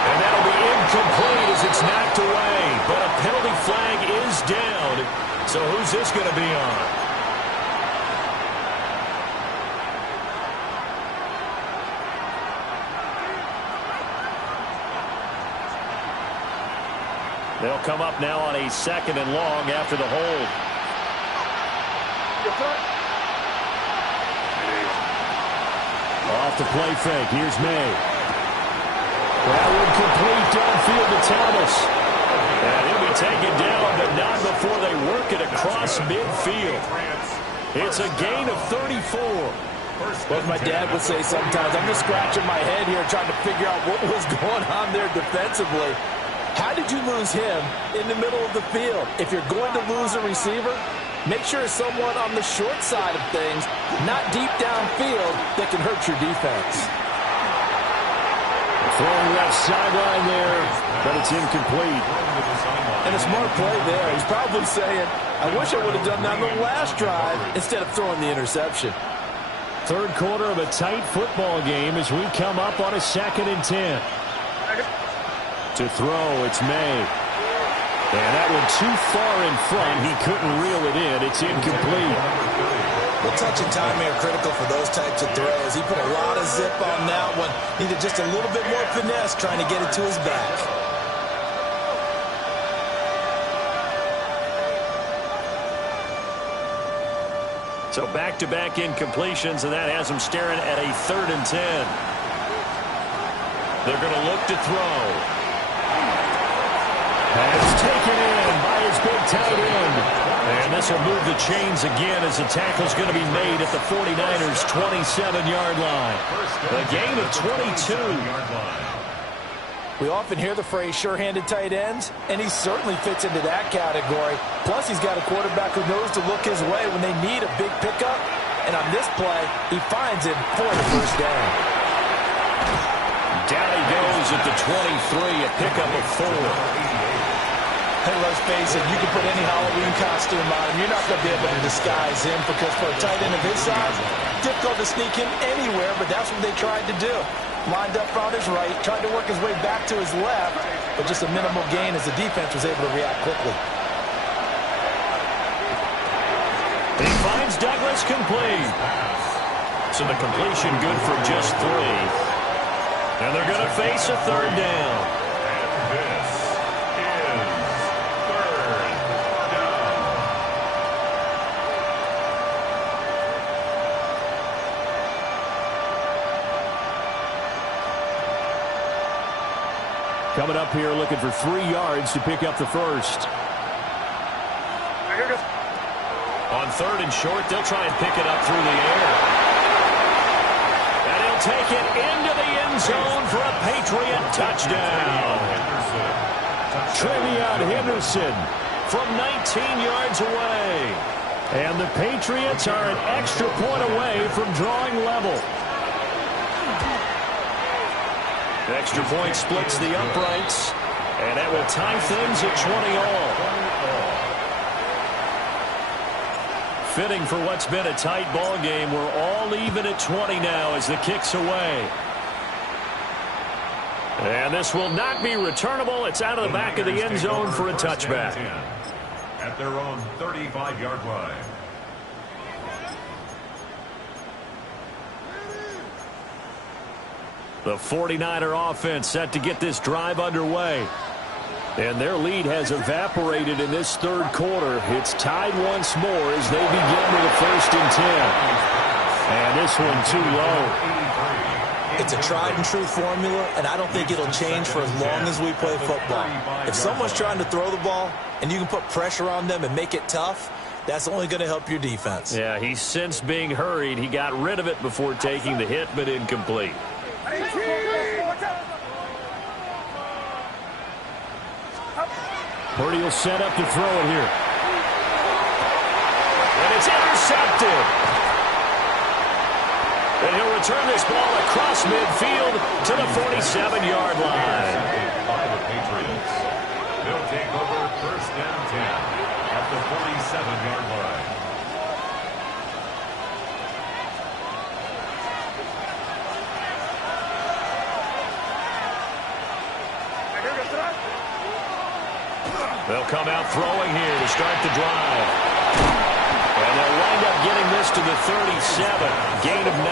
And that'll be incomplete as it's knocked away. But a penalty flag is down. So who's this going to be on? They'll come up now on a 2nd and long after the hold. Off the play fake. Here's May. That one complete downfield to Thomas. And he'll be taken down, but not before they work it across midfield. It's a gain of 34. Well, as my dad would say sometimes, I'm just scratching my head here trying to figure out what was going on there defensively. How did you lose him in the middle of the field? If you're going to lose a receiver, make sure it's someone on the short side of things, not deep downfield, that can hurt your defense. Throwing left sideline there, but it's incomplete. And a smart play there. He's probably saying, I wish I would have done that on the last drive instead of throwing the interception. Third quarter of a tight football game as we come up on a 2nd and 10. To throw, it's May. And that one too far in front. He couldn't reel it in. It's incomplete. Well, touch and timing are critical for those types of throws. He put a lot of zip on that one. Needed just a little bit more finesse trying to get it to his back. So back-to-back incompletions, and that has him staring at a 3rd and 10. They're going to look to throw. And it's taken in by his big tight end. And this will move the chains again as the tackle's going to be made at the 49ers' 27-yard line. A gain of 22. We often hear the phrase sure-handed tight ends, and he certainly fits into that category. Plus, he's got a quarterback who knows to look his way when they need a big pickup. And on this play, he finds him for the first down. Down he goes at the 23, a pickup of 4. Hey, let's face it, you can put any Halloween costume on him. You're not going to be able to disguise him because for a tight end of his size, difficult to sneak him anywhere, but that's what they tried to do. Lined up on his right, tried to work his way back to his left, but just a minimal gain as the defense was able to react quickly. He finds Douglas complete. So the completion good for just 3. And they're going to face a 3rd down. And this is 3rd down. Coming up here looking for 3 yards to pick up the first. On 3rd and short, they'll try and pick it up through the air. And he'll take it into the end zone for a Patriot touchdown. Trevion Henderson from 19 yards away. And the Patriots are an extra point away from drawing level. Extra point splits the uprights, and that will tie things at 20 all. Fitting for what's been a tight ball game. We're all even at 20 now as the kick's away. And this will not be returnable. It's out of the back of the end zone for a touchback. At their own 35-yard line. The 49er offense set to get this drive underway. And their lead has evaporated in this third quarter. It's tied once more as they begin with a 1st and 10. And this one too low. It's a tried-and-true formula, and I don't think it'll change for as long as we play football. If someone's trying to throw the ball and you can put pressure on them and make it tough, that's only going to help your defense. Yeah, he's since being hurried. He got rid of it before taking the hit, but incomplete. Purdy will set up to throw it here. And it's intercepted. And he'll return this ball across midfield to the 47-yard line. By the Patriots. They'll take over 1st and 10 at the 47-yard line. They'll come out throwing here to start the drive. And they'll wind up getting this to the 37. Gain of 9.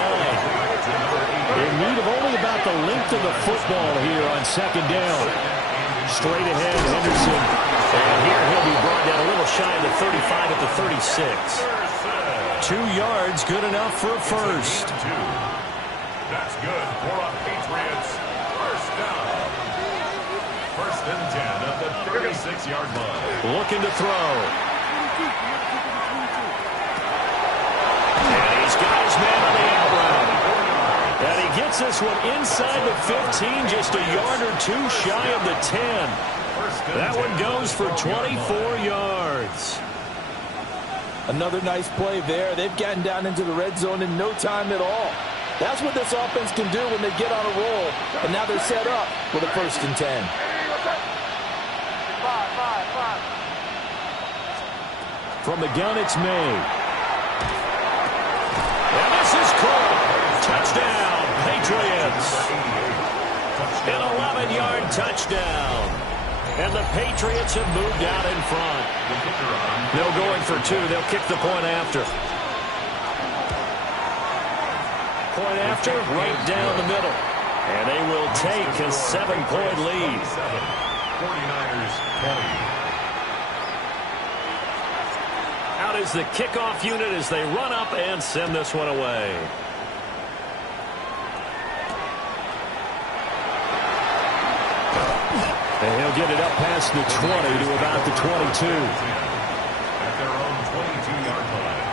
In need of only about the length of the football here on 2nd down. Straight ahead, Henderson. And here he'll be brought down a little shy of the 35 at the 36. 2 yards, good enough for a first. That's good for a Patriots 1st down. 1st and 10 at the 36-yard line. Looking to throw. And he's got his man on the out route. And he gets this one inside the 15, just a yard or two shy of the 10. That one goes for 24 yards. Another nice play there. They've gotten down into the red zone in no time at all. That's what this offense can do when they get on a roll. And now they're set up with a 1st and 10. From the gun, it's made. And this is caught. Touchdown, Patriots. An 11-yard touchdown. And the Patriots have moved out in front. They'll go in for 2. They'll kick the point after. Point after, right down the middle. And they will take a 7-point lead. 49ers 20. Out is the kickoff unit as they run up and send this one away. And he'll get it up past the 20 to about the 22. At their own 22-yard line.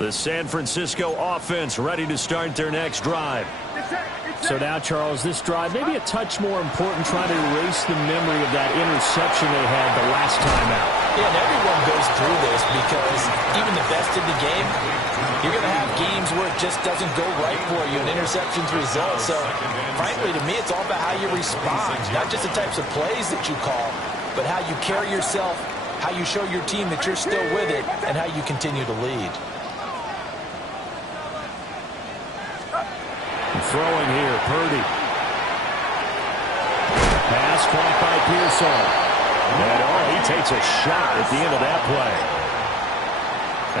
The San Francisco offense ready to start their next drive. So now, Charles, this drive maybe a touch more important, trying to erase the memory of that interception they had the last time out. Yeah, and everyone goes through this because even the best in the game, you're going to have games where it just doesn't go right for you and interceptions result. So, frankly, to me, it's all about how you respond, not just the types of plays that you call, but how you carry yourself, how you show your team that you're still with it, and how you continue to lead. Throwing here, Purdy. Pass caught by Pearsall. And he takes a shot at the end of that play.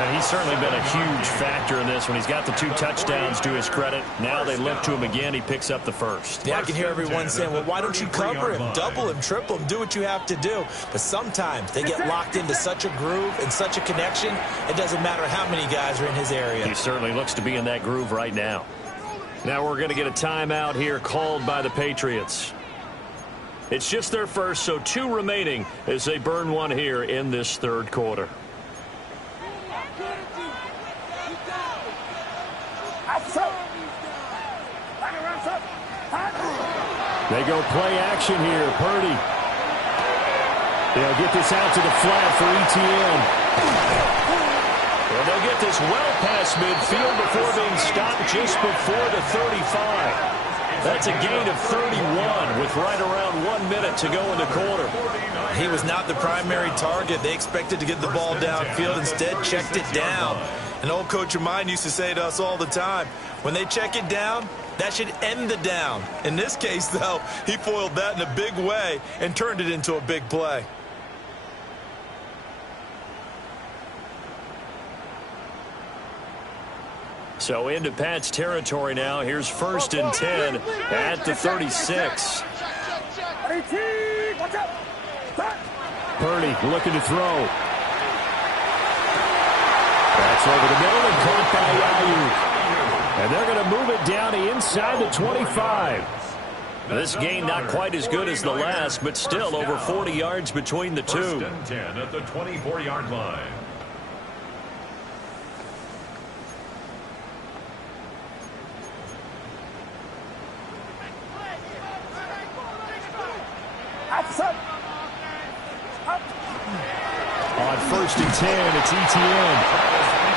And he's certainly been a huge factor in this when he's got the 2 touchdowns to his credit. Now they look to him again. He picks up the first. Yeah, I can hear everyone saying, well, why don't you cover him, double him, triple him, do what you have to do. But sometimes they get locked into such a groove and such a connection, it doesn't matter how many guys are in his area. He certainly looks to be in that groove right now. Now we're going to get a timeout here called by the Patriots. It's just their first, so 2 remaining as they burn one here in this third quarter. They go play action here. Purdy. They'll get this out to the flat for ETN. And they'll get this well past midfield before being stopped just before the 35. That's a gain of 31 with right around 1 minute to go in the quarter. He was not the primary target. They expected to get the ball downfield. Instead, checked it down. An old coach of mine used to say to us all the time, when they check it down, that should end the down. In this case, though, he foiled that in a big way and turned it into a big play. So into Pat's territory now. Here's 1st and 10 at the 36. Purdy looking to throw. That's over the middle and caught by Ayuk. And they're going to move it down to inside the 25. This gain not quite as good as the last, but still over 40 yards between the two. 1st and 10 at the 24-yard line. On 1st and 10, it's ETN.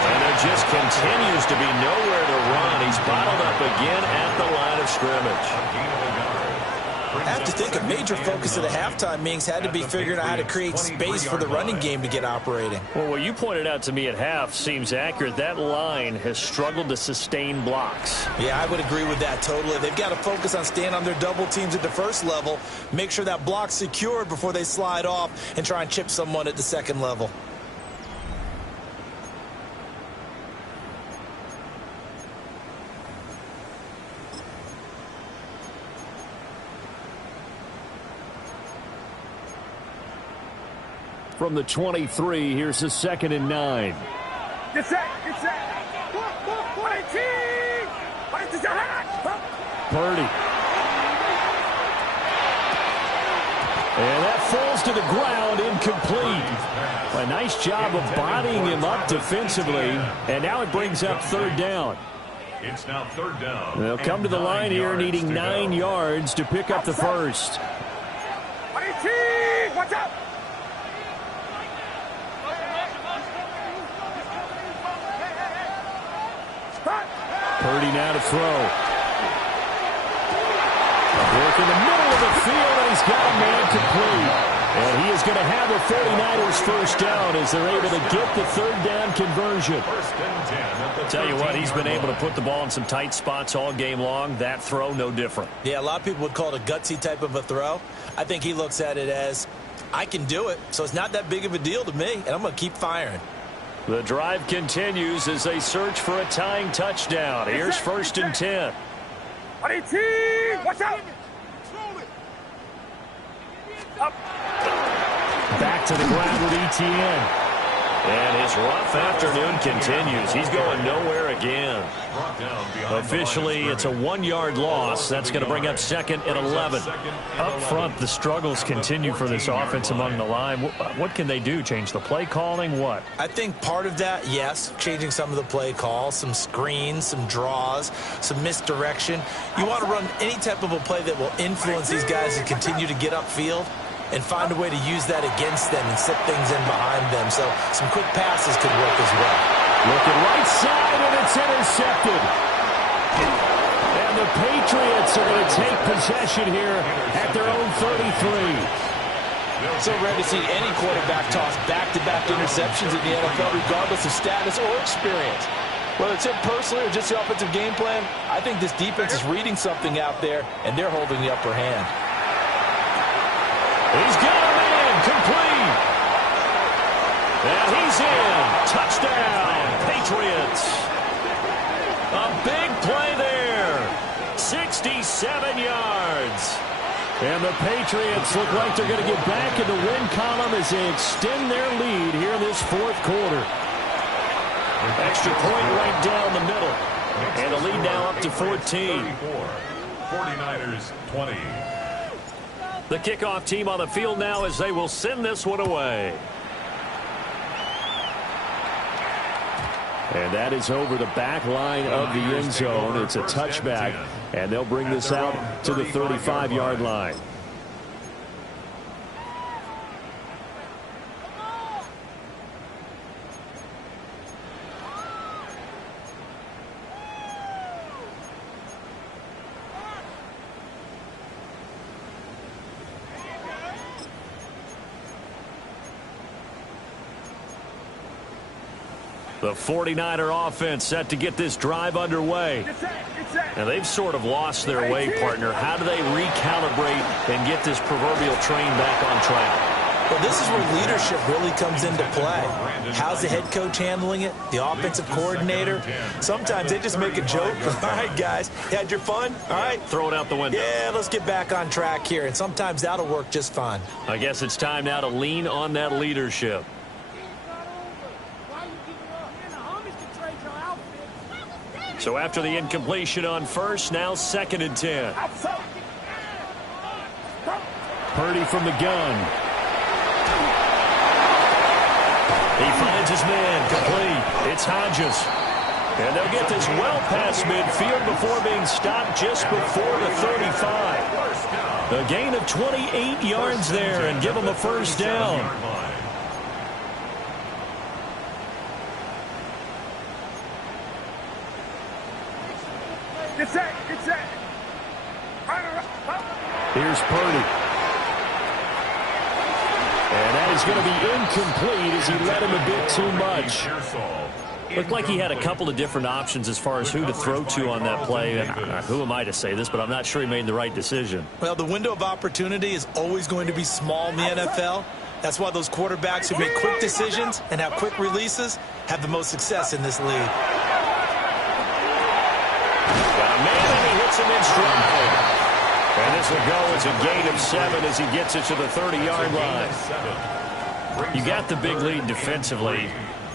And there just continues to be nowhere to run. He's bottled up again at the line of scrimmage. I have to think a major focus of the halftime meetings had to be figuring out how to create space for the running game to get operating. Well, what you pointed out to me at half seems accurate. That line has struggled to sustain blocks. Yeah, I would agree with that totally. They've got to focus on staying on their double teams at the first level, make sure that block's secured before they slide off and try and chip someone at the second level. From the 23, here's the 2nd and 9. Get set, get set. Purdy. And that falls to the ground, incomplete. A nice job of bodying him up defensively. And now it brings up 3rd down. It's now 3rd down. They'll come to the line here needing 9 yards to pick up the first. Watch out. Purdy now to throw. Work in the middle of the field, and he's got a man complete. And he is going to have the 49ers first down as they're able to get the 3rd down conversion. 1st and 10 at the Tell you what, he's been 13-yard able to line. put the ball in some tight spots all game long. That throw, no different. Yeah, a lot of people would call it a gutsy type of a throw. I think he looks at it as, I can do it, so it's not that big of a deal to me, and I'm going to keep firing. The drive continues as they search for a tying touchdown. Here's 1st and 10. Watch out. Back to the ground with ETN. And his rough afternoon continues. He's going nowhere again. Brought down behind the Officially, line of it's a 1-yard loss. That's going to bring up 2nd and 11. Up front, the struggles continue for this offense among the line. What can they do? Change the play calling? What? I think part of that, yes, changing some of the play calls, some screens, some draws, some misdirection. You want to run any type of a play that will influence these guys to continue to get upfield and find a way to use that against them and set things in behind them. So some quick passes could work as well. Looking right side, and it's intercepted. And the Patriots are going to take possession here at their own 33. So rare to see any quarterback toss back-to-back interceptions in the NFL, regardless of status or experience. Whether it's him personally or just the offensive game plan, I think this defense is reading something out there, and they're holding the upper hand. He's got him in. Complete. And he's in. Touchdown, Patriots. A big play there. 67 yards. And the Patriots look like they're going to get back in the win column as they extend their lead here in this 4th quarter. Extra point right down the middle. And the lead now up to 14. 49ers 20. The kickoff team on the field now as they will send this one away. And that is over the back line of the end zone. It's a touchback, and they'll bring this out to the 35-yard line. The 49er offense set to get this drive underway. Now, they've sort of lost their way, partner. How do they recalibrate and get this proverbial train back on track? Well, this is where leadership really comes into play. How's the head coach handling it? The offensive coordinator? Sometimes they just make a joke. All right, guys, you had your fun? All right. Throw it out the window. Yeah, let's get back on track here. And sometimes that'll work just fine. I guess it's time now to lean on that leadership. So after the incompletion on first, now 2nd and 10. Purdy from the gun. He finds his man, complete. It's Hodges. And they'll get this well past midfield before being stopped just before the 35. A gain of 28 yards there and give them a first down. Get set, get set. Here's Purdy. And that is going to be incomplete as he led him a bit too much. Looked like he had a couple of different options as far as who to throw to on that play. And who am I to say this, but I'm not sure he made the right decision. Well, the window of opportunity is always going to be small in the NFL. That's why those quarterbacks who make quick decisions and have quick releases have the most success in this league. Got a man, and he hits him in stride. And this will go as a gain of 7 as he gets it to the 30-yard line. You got the big lead defensively.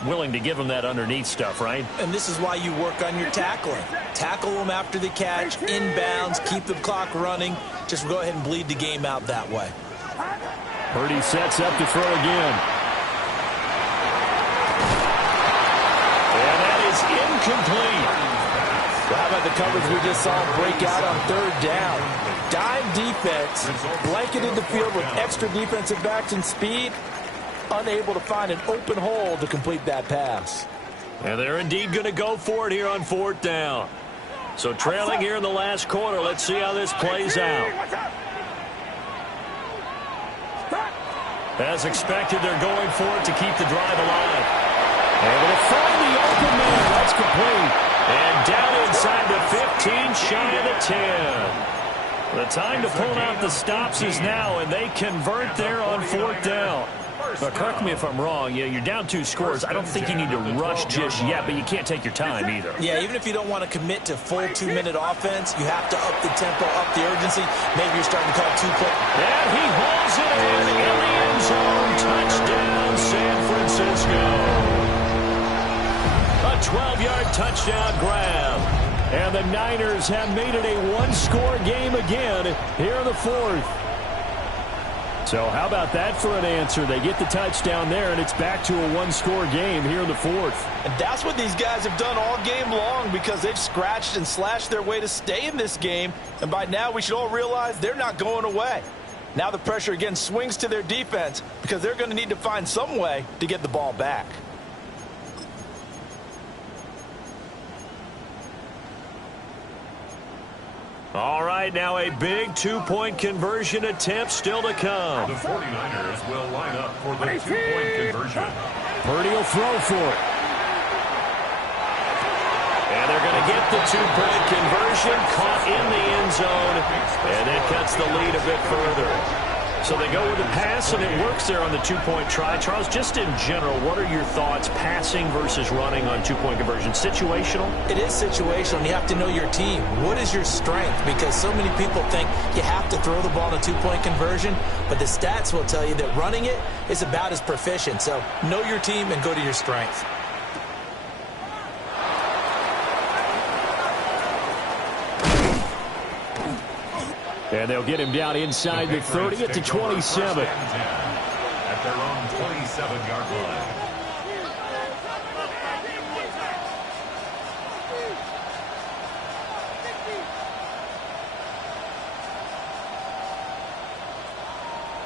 Willing to give him that underneath stuff, right? And this is why you work on your tackling. Tackle them after the catch, inbounds, keep the clock running. Just go ahead and bleed the game out that way. Purdy sets up to throw again. And that is incomplete. Well, how about the coverage we just saw break out on 3rd down? Dime defense, blanketed the field with extra defensive backs and speed, unable to find an open hole to complete that pass. And they're indeed going to go for it here on 4th down. So trailing here in the last quarter, let's see how this plays out. As expected, they're going for it to keep the drive alive. Able to find the open man. That's complete. And down inside the 15, shy of the 10. The time to pull out the stops is now, and they convert there on 4th down. But correct me if I'm wrong. You're down 2 scores. I don't think you need to rush just yet, but you can't take your time either. Yeah, even if you don't want to commit to full 2-minute offense, you have to up the tempo, up the urgency. Maybe you're starting to call 2 play. And he holds it in the end zone. Touchdown, San Francisco. A 12-yard touchdown grab. And the Niners have made it a 1-score game again here in the 4th. So how about that for an answer? They get the touchdown there, and it's back to a 1-score game here in the 4th. And that's what these guys have done all game long because they've scratched and slashed their way to stay in this game. And by now, we should all realize they're not going away. Now the pressure again swings to their defense because they're going to need to find some way to get the ball back. All right, now a big 2-point conversion attempt still to come. The 49ers will line up for the 2-point conversion. Purdy will throw for it. And they're going to get the 2-point conversion, caught in the end zone, and it cuts the lead a bit further. So they go with the pass, and it works there on the 2-point try. Charles, just in general, what are your thoughts passing versus running on 2-point conversion? Situational? It is situational. You have to know your team. What is your strength? Because so many people think you have to throw the ball in a 2-point conversion, but the stats will tell you that running it is about as proficient. So know your team and go to your strength. And they'll get him down inside the 30 at the 27. At their own 27-yard line.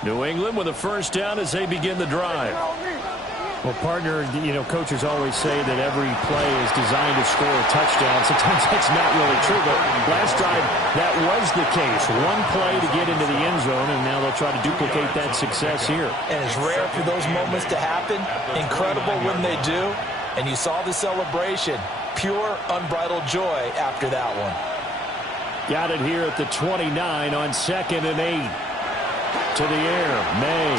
New England with a first down as they begin the drive. Well, partner, coaches always say that every play is designed to score a touchdown. Sometimes that's not really true, but last drive, that was the case. One play to get into the end zone, and now they'll try to duplicate that success here. And it's rare for those moments to happen. Incredible when they do. And you saw the celebration. Pure, unbridled joy after that one. Got it here at the 29 on 2nd and 8. To the air, May.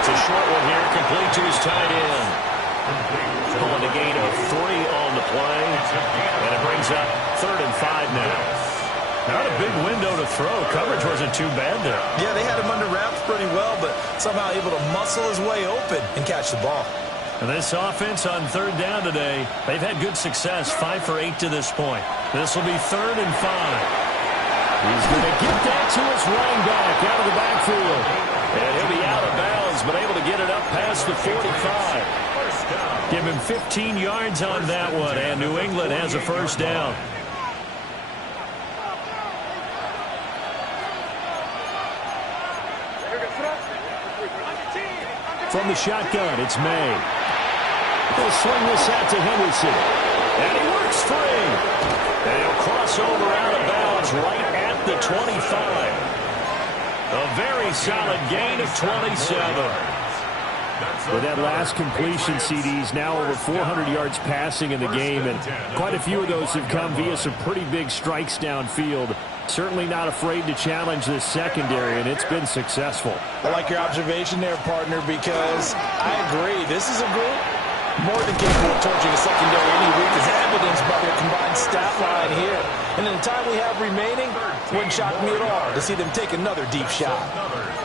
It's a short one here, complete to his tight end. Pulling a gain of 3 on the play. And it brings up 3rd and 5 now. Not a big window to throw. Coverage wasn't too bad there. Yeah, they had him under wraps pretty well, but somehow able to muscle his way open and catch the ball. And this offense on 3rd down today, they've had good success, 5 for 8 to this point. This will be 3rd and 5. He's going to get that to his running back out of the backfield. And he'll be out of bounds, but able to get it up past the 45. Give him 15 yards on that one, and New England has a first down. From the shotgun, it's May. They'll swing this out to Henderson. And he works free. And he'll cross over out of bounds right at the 25. A very solid gain of 27. With that last completion, CDs now over 400 yards passing in the game, and quite a few of those have come via some pretty big strikes downfield. Certainly not afraid to challenge this secondary, and it's been successful. I like your observation there, partner, because I agree. This is a group more than capable of torching a secondary any week, as evidenced by their combined stat line here. And in the time we have remaining, wouldn't shock me at all to see them take another deep shot.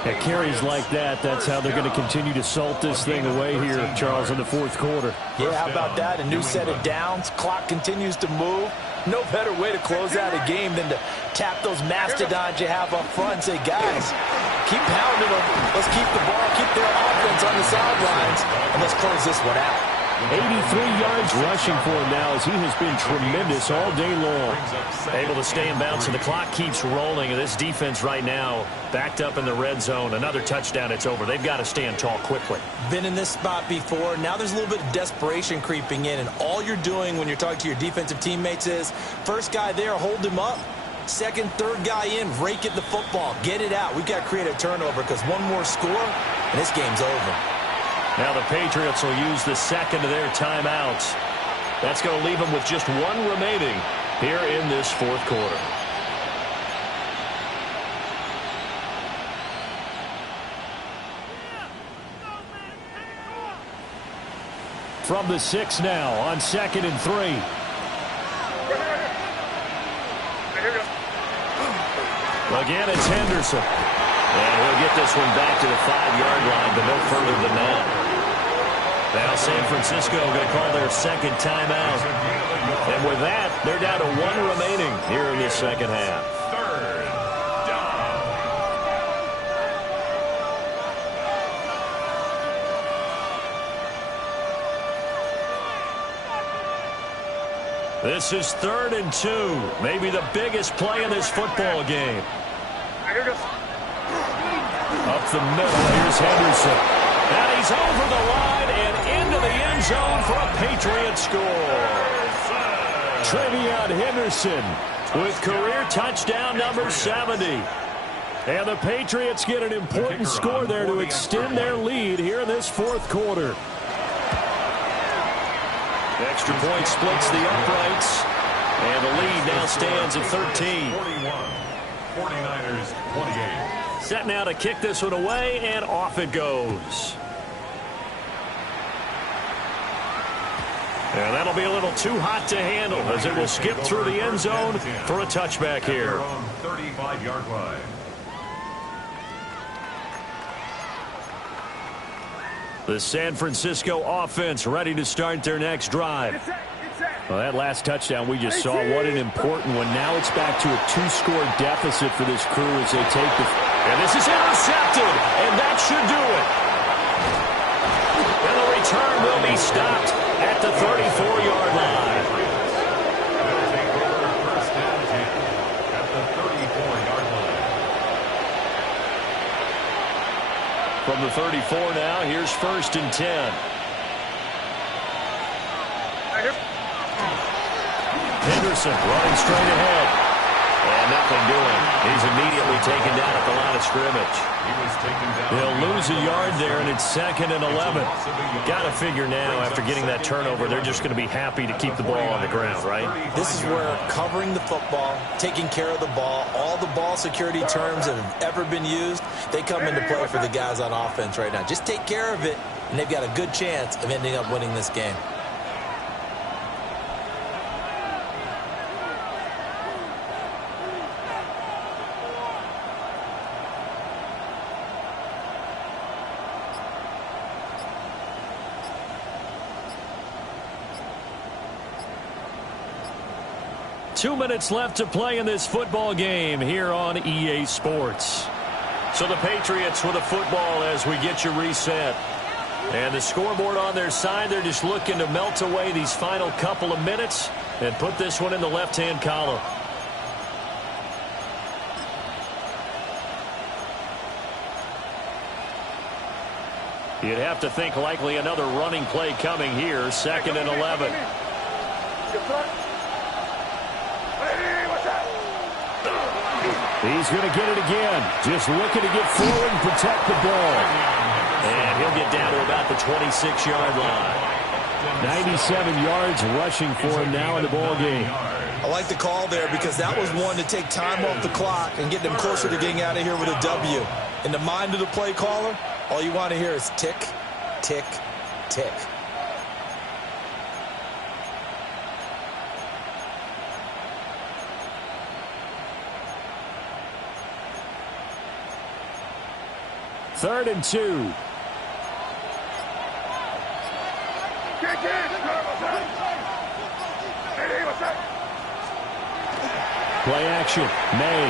At carries like that, that's how they're going to continue to salt this thing away here, Charles, in the 4th quarter. Yeah, how about that? A new set of downs. Clock continues to move. No better way to close out a game than to tap those mastodons you have up front and say, guys, keep pounding them. Let's keep the ball, keep their offense on the sidelines, and let's close this one out. 83 yards rushing for him now as he has been tremendous all day long. Able to stay in bounds, and the clock keeps rolling. And this defense right now backed up in the red zone. Another touchdown, it's over. They've got to stand tall quickly. Been in this spot before. Now there's a little bit of desperation creeping in, and all you're doing when you're talking to your defensive teammates is, first guy there, hold him up. Second, third guy in, rake at the football. Get it out. We've got to create a turnover because one more score, and this game's over. Now the Patriots will use the second of their timeouts. That's going to leave them with just one remaining here in this 4th quarter. From the 6 now on 2nd and 3. Again, it's Henderson. And he'll get this one back to the 5-yard line, but no further than that. Now San Francisco going to call their second timeout. And with that, they're down to 1 remaining here in this second half. 3rd down. This is 3rd and 2. Maybe the biggest play in this football game. Up the middle, here's Henderson. And he's over the line and into the end zone for a Patriot score. Trevion Henderson with career touchdown number 70. And the Patriots get an important score there to extend their lead here in this 4th quarter. Extra point splits the uprights. And the lead now stands at 13. 41. 49ers 28. Set now to kick this one away, and off it goes. And that'll be a little too hot to handle as it will skip through the end zone for a touchback here. 35-yard line. The San Francisco offense ready to start their next drive. Well, that last touchdown we just saw, what an important one. Now it's back to a 2-score deficit for this crew as they take the... And this is intercepted, and that should do it. And the return will be stopped at the 34-yard line. They'll take over first and 10 at the 34-yard line. From the 34 now, here's first and 10. Henderson running straight ahead. And nothing doing. He's immediately taken down at the line of scrimmage. He was taken down. They'll lose a yard there, and it's 2nd and 11. Got to figure now, after getting that turnover, they're just going to be happy to keep the ball on the ground, right? This is where covering the football, taking care of the ball, all the ball security terms that have ever been used, they come into play for the guys on offense right now. Just take care of it, and they've got a good chance of ending up winning this game. Two minutes left to play in this football game here on EA Sports. So the Patriots with a football as we get you reset. And the scoreboard on their side, they're just looking to melt away these final couple of minutes and put this one in the left-hand column. You'd have to think likely another running play coming here, 2nd and 11. He's going to get it again. Just looking to get forward and protect the ball. And he'll get down to about the 26-yard line. 97 yards rushing for him now in the ball game. I like the call there because that was one to take time off the clock and get them closer to getting out of here with a W. In the mind of the play caller, all you want to hear is tick, tick, tick. Third and 2. Play action. May.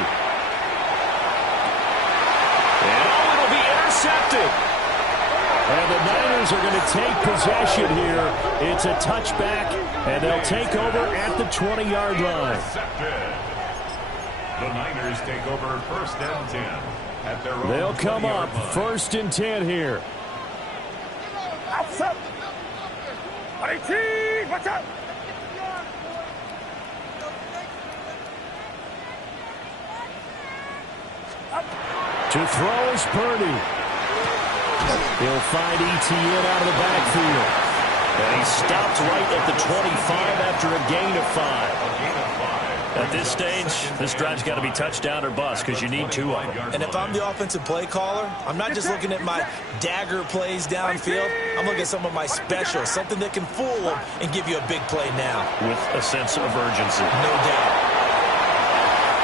And it'll be intercepted. And the Niners are going to take possession here. It's a touchback, and they'll take over at the 20-yard line. The Niners take over first and 10 at their own. They'll come up 20-yard line. first and 10 here. Outside. 18. Watch out. To throw is Purdy. He'll find ETN out of the backfield. And he stopped right at the 25 after a gain of 5. At this stage, this drive's got to be touchdown or bust because you need 2 of them. And if I'm the offensive play caller, I'm not just looking at my dagger plays downfield. I'm looking at some of my specials, something that can fool them and give you a big play now. With a sense of urgency. No doubt.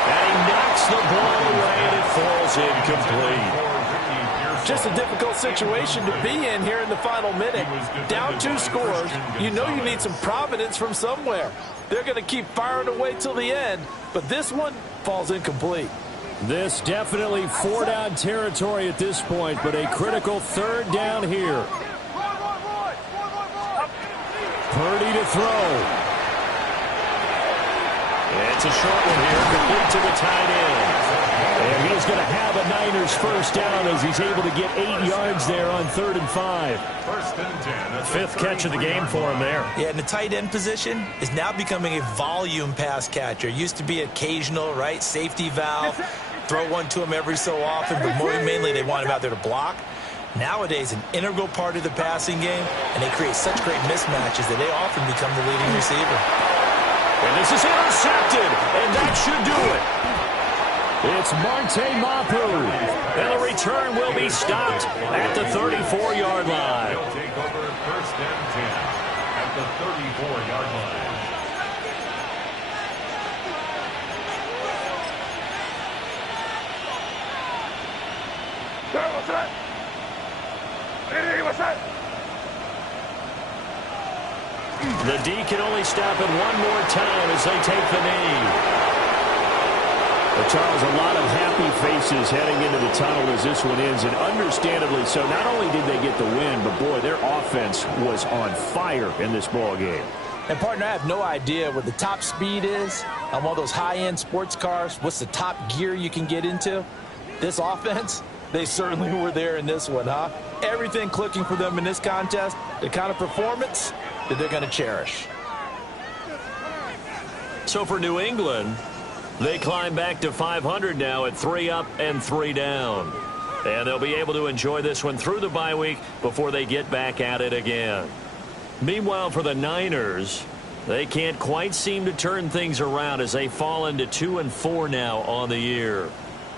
And he knocks the ball away and it falls incomplete. Just a difficult situation to be in here in the final minute. Down 2 scores, you know you need some providence from somewhere. They're going to keep firing away till the end, but this one falls incomplete. This definitely 4-down territory at this point, but a critical 3rd down here. Purdy to throw. It's a short one here, complete to the tight end. And he's going to have a Niners first down as he's able to get 8 yards there on 3rd and 5. First and 10. 5th catch of the game for him there. Yeah, and the tight end position is now becoming a volume pass catcher. It used to be occasional, right? Safety valve. Throw one to him every so often, but more mainly they want him out there to block. Nowadays, an integral part of the passing game, and they create such great mismatches that they often become the leading receiver. And this is intercepted, and that should do it. It's Marte Mapu. And the return will be stopped at the 34-yard line. They'll take over first and 10 at the 34-yard line. What's that? What's that? The D can only stop it one more time as they take the knee. Well, Charles, a lot of happy faces heading into the tunnel as this one ends, and understandably so. Not only did they get the win, but, boy, their offense was on fire in this ball game. And, partner, I have no idea what the top speed is on one of those high-end sports cars. What's the top gear you can get into? This offense, they certainly were there in this one, huh? Everything clicking for them in this contest, the kind of performance that they're going to cherish. So for New England, they climb back to 500 now at 3 up and 3 down. And they'll be able to enjoy this one through the bye week before they get back at it again. Meanwhile, for the Niners, they can't quite seem to turn things around as they fall into 2-4 now on the year.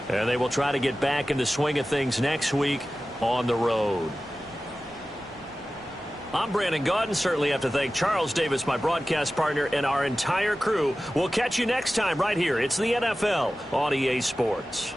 And they will try to get back in the swing of things next week on the road. I'm Brandon Gaudin. Certainly have to thank Charles Davis, my broadcast partner, and our entire crew. We'll catch you next time right here. It's the NFL on EA Sports.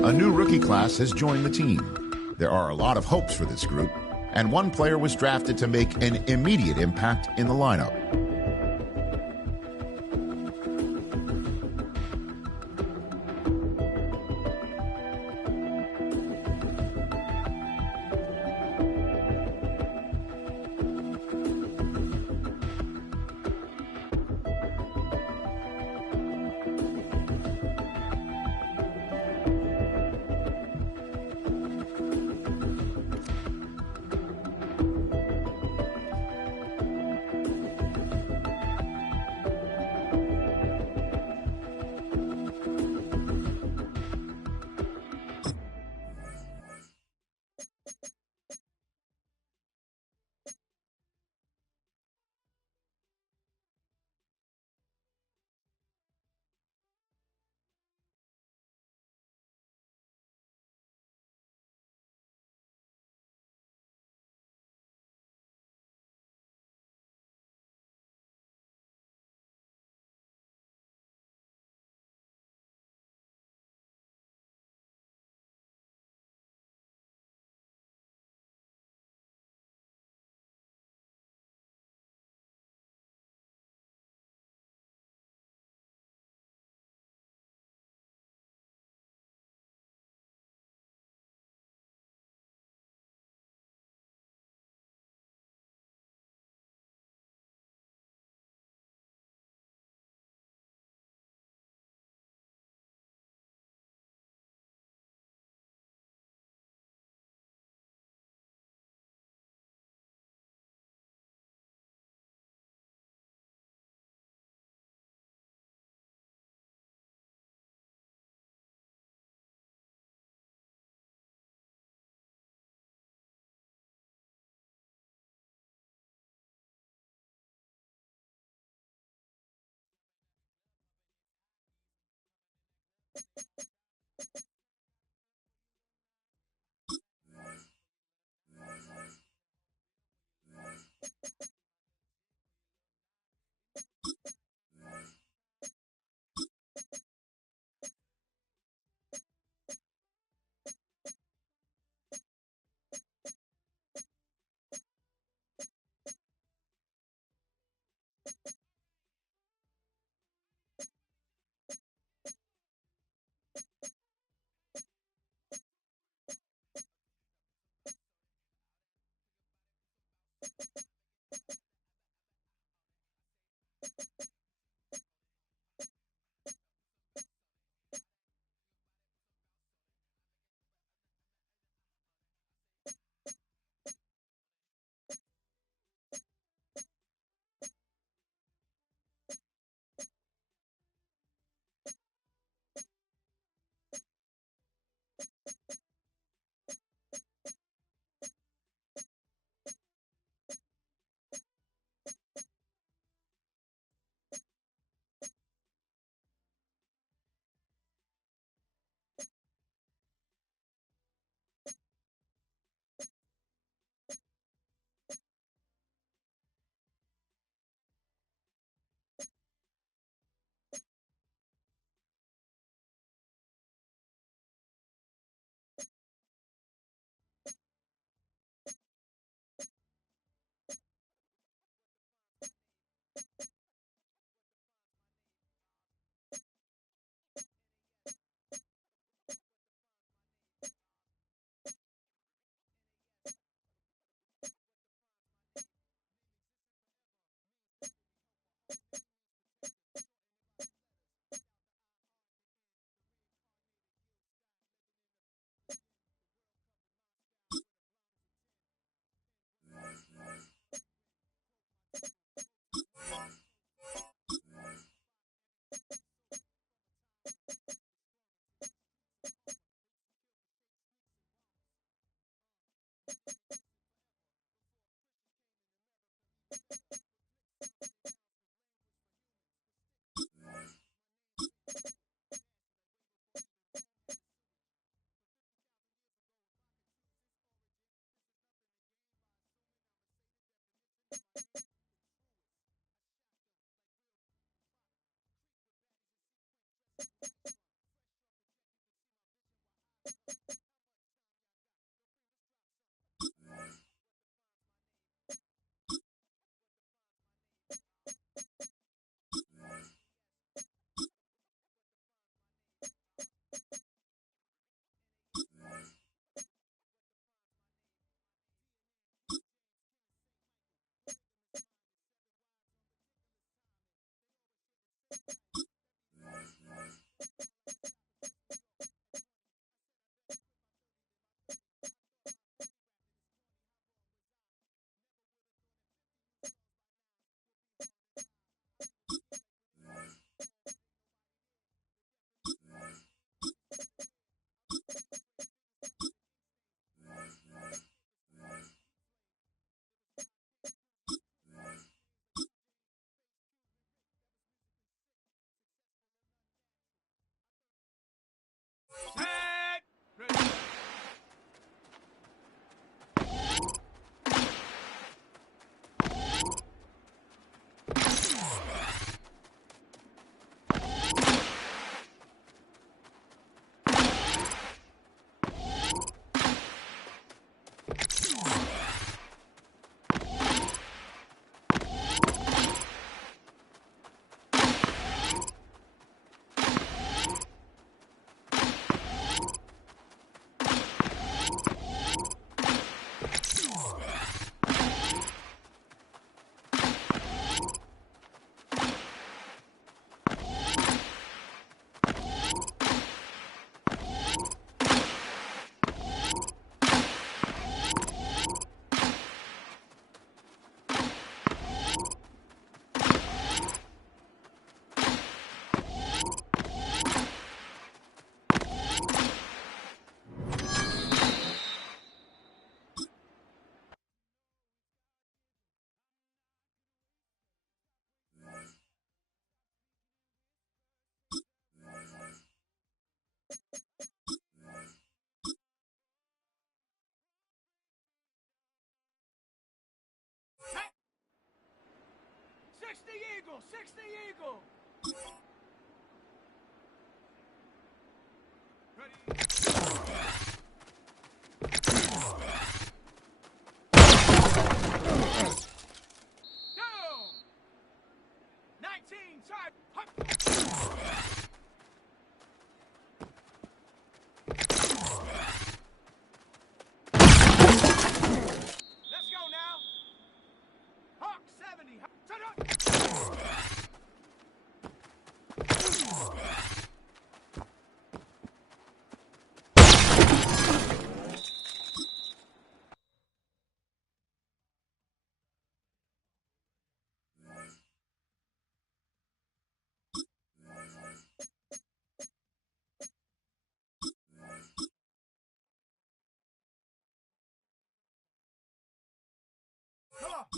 A new rookie class has joined the team. There are a lot of hopes for this group, and one player was drafted to make an immediate impact in the lineup.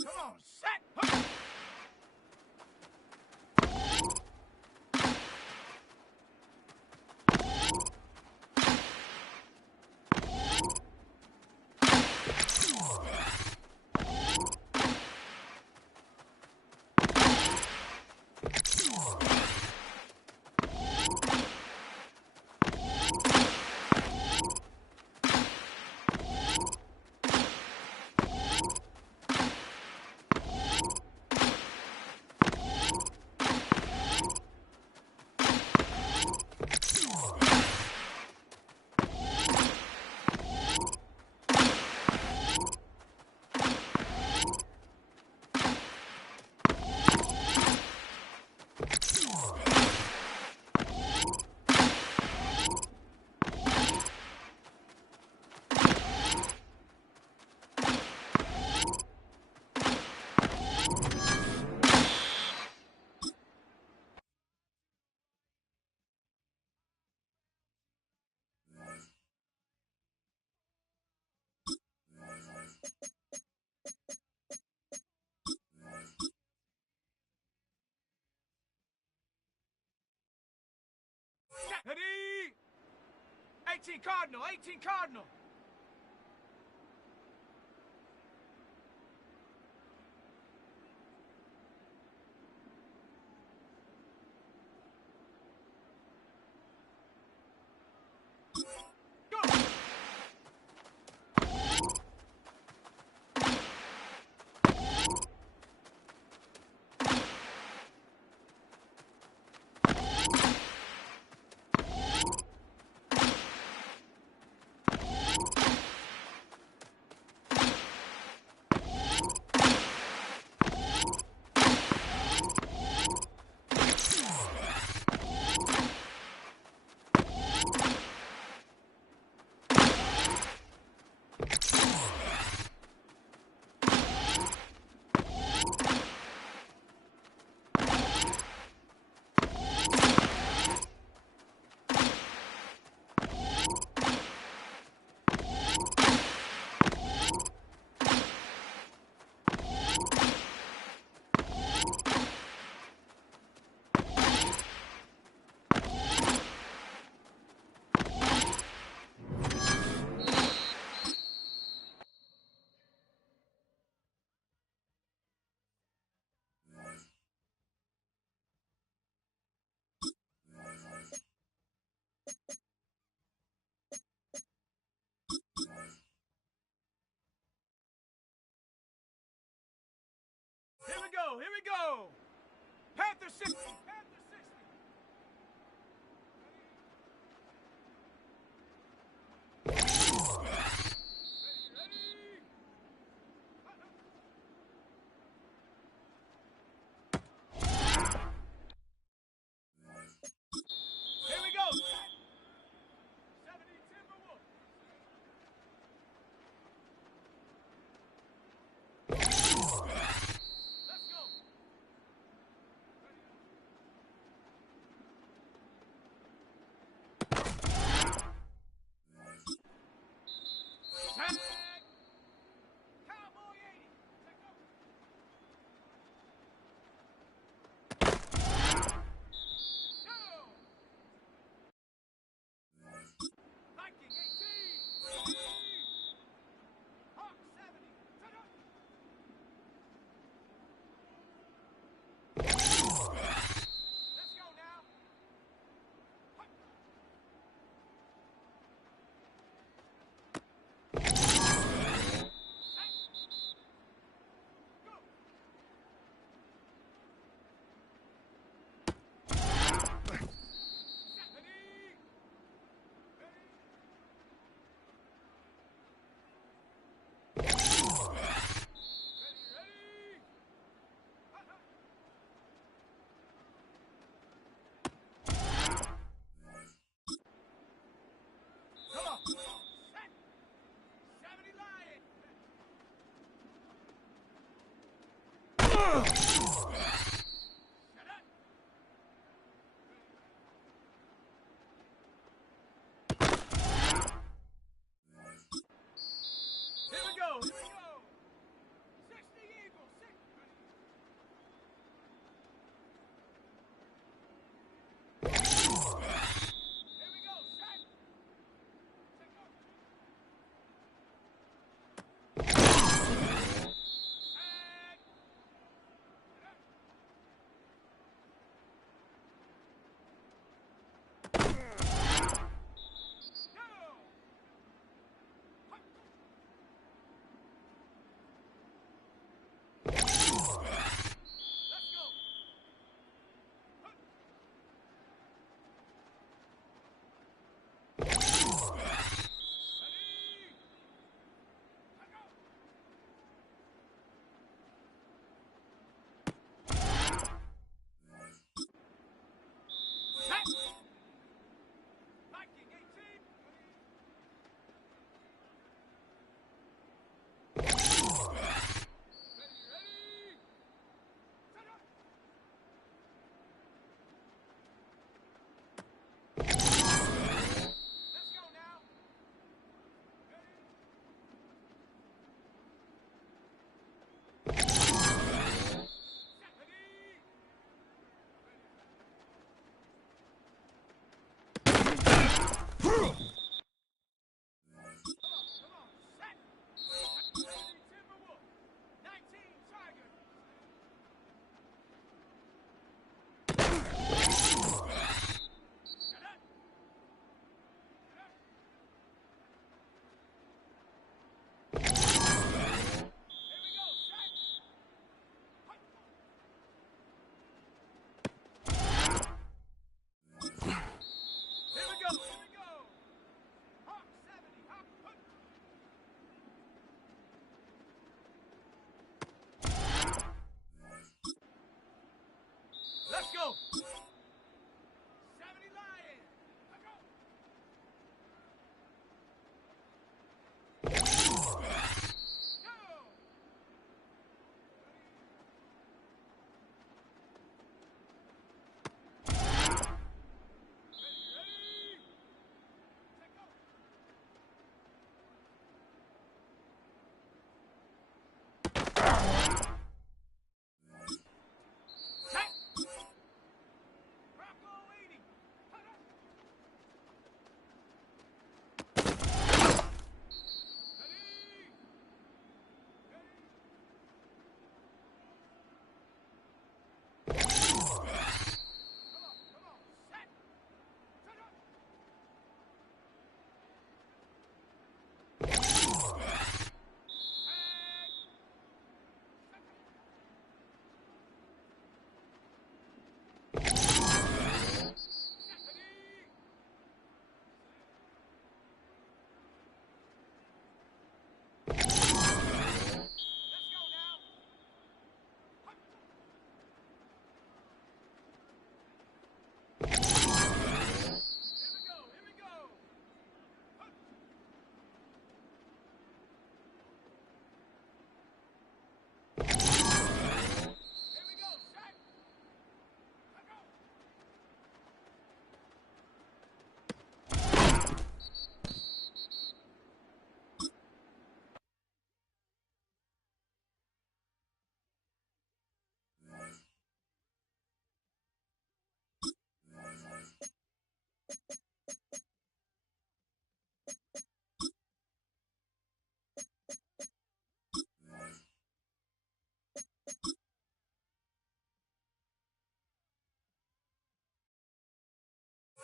Come on, set! Ready? 18 Cardinal, 18 Cardinal. Here we go. Panther 60. Panther 60. Here we go. 70 Timberwolves. Let's go. Let's go. 70 Lions. Let's go.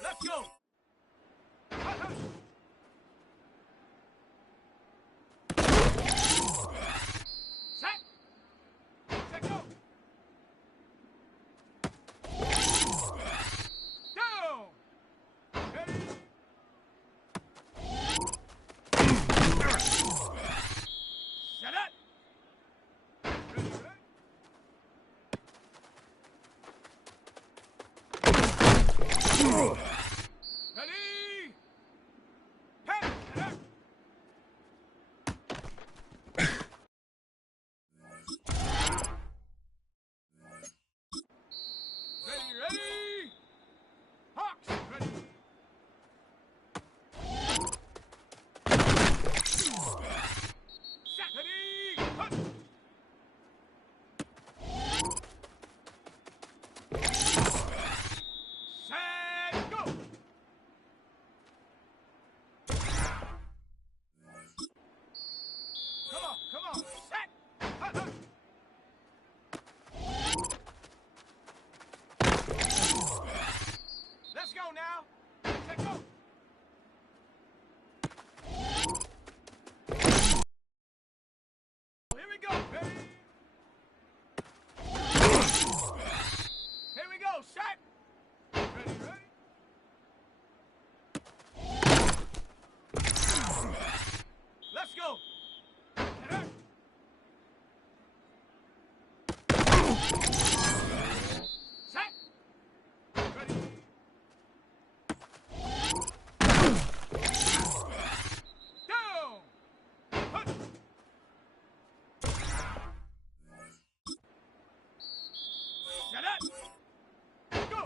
Let's go. Set. Set, go. Down. Ready. Set up. Ready, ready. Ready! Hey! Hey! Ready, ready! Hawks! Ready! Set! Ready! Hunt! Set! Go! Come on, set! Hunt, hunt! Let's go now! Set, go! Here we go, ready? Here we go, set! Ready, ready? Let's go! Set up. Set! Ready? Down! Hunt! Set up! Go!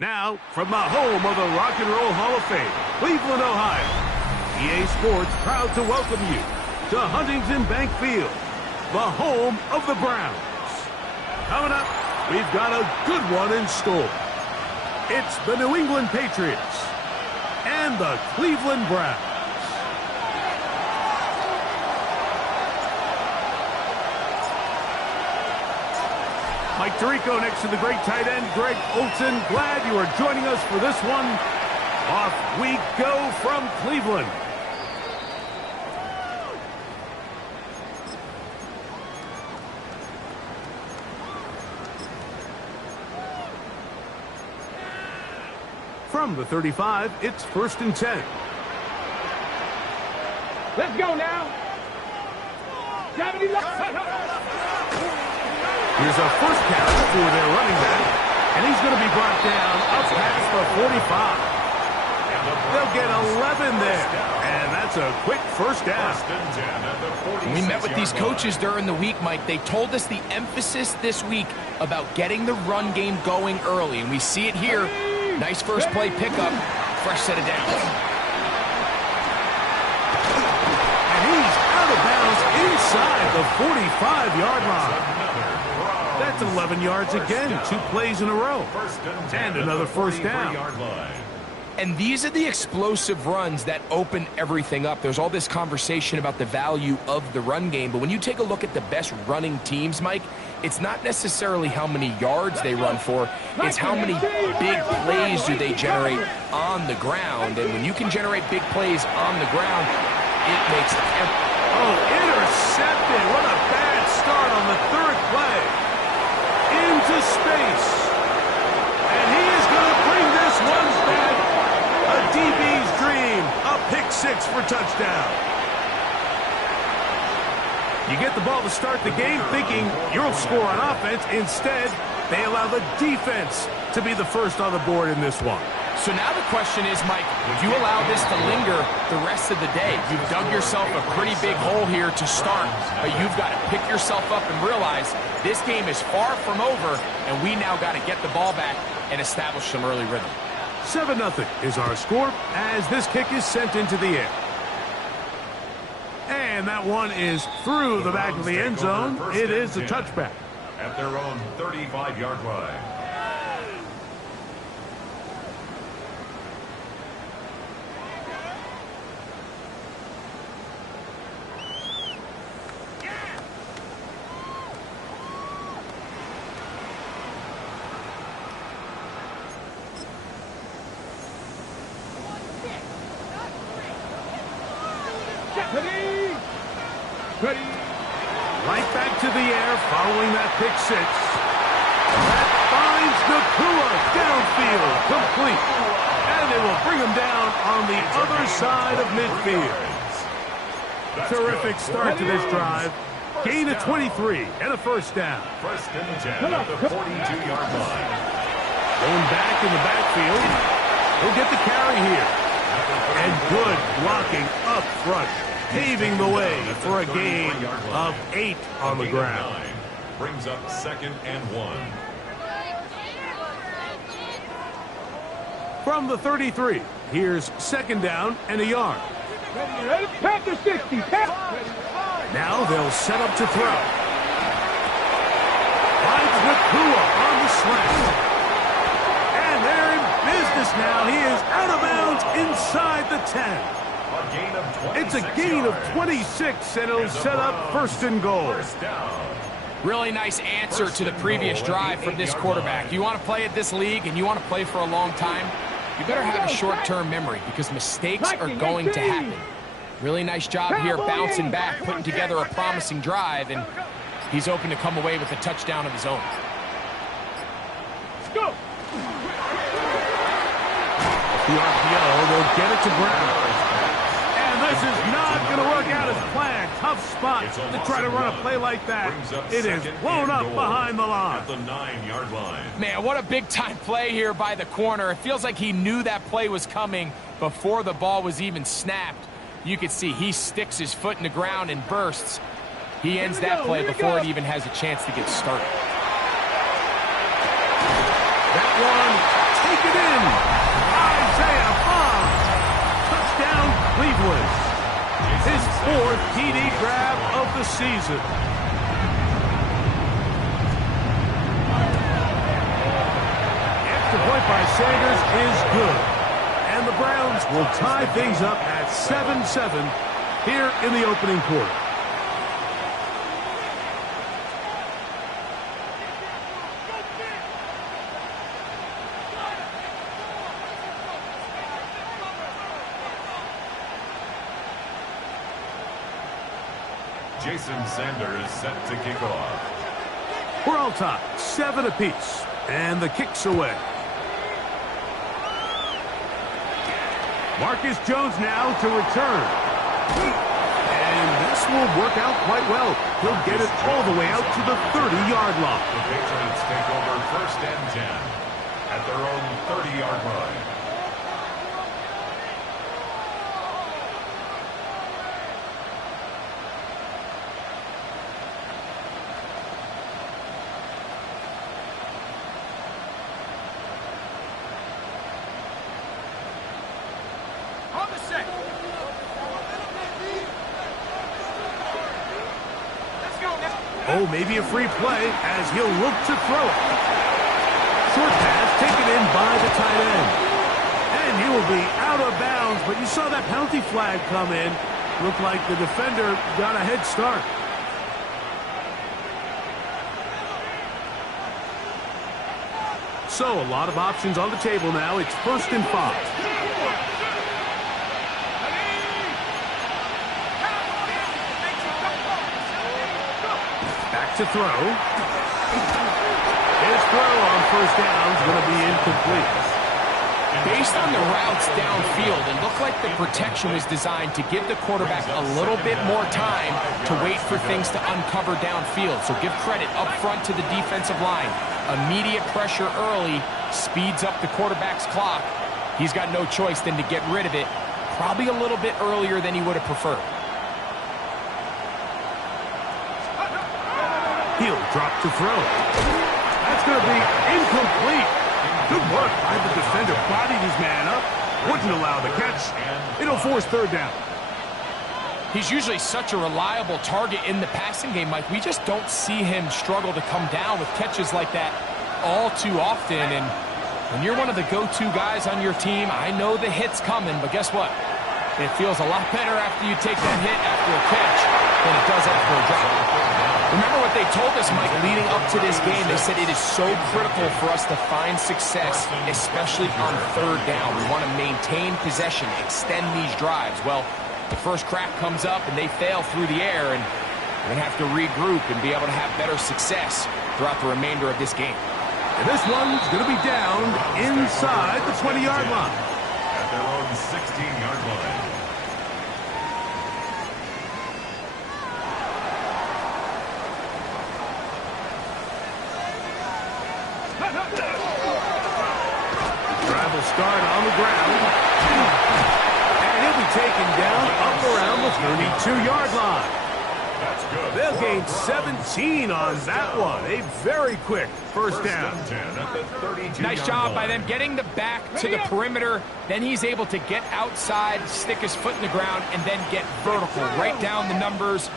Now, from the home of the Rock and Roll Hall of Fame, Cleveland, Ohio, EA Sports proud to welcome you to Huntington Bank Field, the home of the Browns. Coming up, we've got a good one in store. It's the New England Patriots and the Cleveland Browns. Mike Tirico next to the great tight end, Greg Olsen. Glad you are joining us for this one. Off we go from Cleveland. From the 35, it's 1st and 10. Let's go now. Here's a first down for their running back, and he's going to be brought down up past the 45. They'll get 11 there, and that's a quick first down. We met with these coaches during the week, Mike. They told us the emphasis this week about getting the run game going early, and we see it here. Nice first play pickup, fresh set of downs. And he's out of bounds inside the 45-yard line. That's 11 yards again, 2 plays in a row. And another first down. And these are the explosive runs that open everything up. There's all this conversation about the value of the run game, but when you take a look at the best running teams, Mike, it's not necessarily how many yards they run for, it's how many big plays do they generate on the ground. And when you can generate big plays on the ground, it makes intercepted. What a bad start on the 3rd play. Into space. And he is going to bring this one back. A DB's dream. A pick 6 for touchdown. You get the ball to start the game thinking you'll score on offense. Instead, they allow the defense to be the first on the board in this one. So now the question is, Mike, would you allow this to linger the rest of the day? You've dug yourself a pretty big hole here to start, but you've got to pick yourself up and realize this game is far from over, and we now got to get the ball back and establish some early rhythm. 7-0 is our score as this kick is sent into the air. And that one is through the back of the end zone. It is a touchback. At their own 35-yard line. Ready. Right back to the air following that pick 6. That finds Nakua downfield, complete. And they will bring him down on the other side of midfield. Terrific start to this drive. Gain of 23 and a first down. 1st and 10 at the 42-yard line. Going back in the backfield. He'll get the carry here. And good blocking up front, paving the way for a gain of 8 on the ground. Brings up 2nd and 1. From the 33, here's 2nd down and a yard. Panther 60. Now they'll set up to throw. Finds Nakua on the slant. And they're in business now. He is out of bounds inside the 10. It's a gain of 26, and it'll set up 1st and goal. Really nice answer to the previous drive from this quarterback. You want to play at this league and you want to play for a long time, you better have a short-term memory because mistakes are going to happen. Really nice job here bouncing back, putting together a promising drive, and he's open to come away with a touchdown of his own. Let's go. The RPO, they'll get it to Brown. This is not going to work out as planned. Tough spot to try to run a play like that. It is blown up behind the line. At the 9-yard line. Man, what a big-time play here by the corner. It feels like he knew that play was coming before the ball was even snapped. You can see he sticks his foot in the ground and bursts. He ends that play before it even has a chance to get started. That one take it in. Isaiah Bond. Touchdown, Cleveland. His 4th TD grab of the season. The extra point by Sanders is good. And the Browns will tie things up at 7-7 here in the opening quarter. Jason Sanders set to kick off. We're all tied, 7 apiece, and the kick's away. Marcus Jones now to return. And this will work out quite well. He'll get it all the way out to the 30-yard line. The Patriots take over 1st and 10 at their own 30-yard line. Oh, maybe a free play as he'll look to throw it. Short pass taken in by the tight end. And he will be out of bounds, but you saw that penalty flag come in. Looked like the defender got a head start. So a lot of options on the table now. It's 1st and 5. To throw. His throw on 1st down is going to be incomplete. Based on the routes downfield, it looked like the protection was designed to give the quarterback a little bit more time to wait for things to uncover downfield. So give credit up front to the defensive line. Immediate pressure early speeds up the quarterback's clock. He's got no choice than to get rid of it, probably a little bit earlier than he would have preferred. He'll drop to throw. That's going to be incomplete. Good work by the defender. Bodied his man up. Wouldn't allow the catch. It'll force 3rd down. He's usually such a reliable target in the passing game, Mike. We just don't see him struggle to come down with catches like that all too often. And when you're one of the go-to guys on your team, I know the hit's coming, but guess what? It feels a lot better after you take that hit after a catch than it does after a drop. Remember what they told us, Mike, leading up to this game. They said it is so critical for us to find success, especially on 3rd down. We want to maintain possession, extend these drives. Well, the first crack comes up and they fail through the air, and we're going to have to regroup and be able to have better success throughout the remainder of this game. And this one's going to be down inside the 20-yard line. At their own 16-yard line. Drive will start on the ground. And he'll be taken down up around the 32-yard line. That's good. They'll gain 17 on that one. A very quick 1st down. Nice job by them getting the back to the perimeter. Then he's able to get outside, stick his foot in the ground, and then get vertical. Right down the numbers.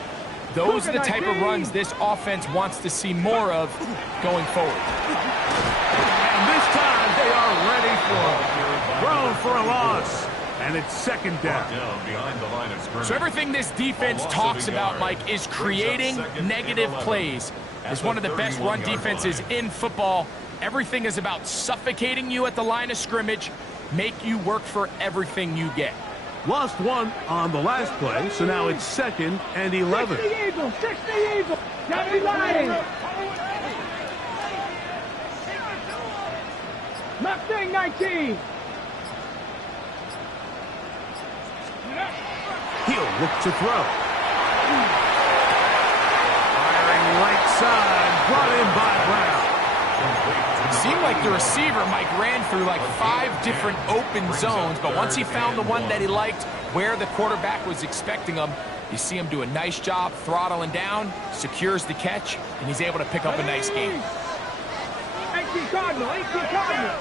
Those are the type of runs this offense wants to see more of going forward. And this time they are ready for it. Thrown for a loss. And it's 2nd down. So everything this defense talks about, Mike, is creating negative plays. It's one of the best run defenses in football. Everything is about suffocating you at the line of scrimmage, make you work for everything you get. Lost one on the last play, so now it's 2nd and 11. 60 Eagles, 60 Eagles. Got me lying. Mustang 19. He'll look to throw. Firing right side, brought in by Brown. It seemed like the receiver, Mike, ran through like 5 different open zones, but once he found the one that he liked, where the quarterback was expecting him, you see him do a nice job throttling down, secures the catch, and he's able to pick up a nice game. 18 Cardinal, 18 Cardinal.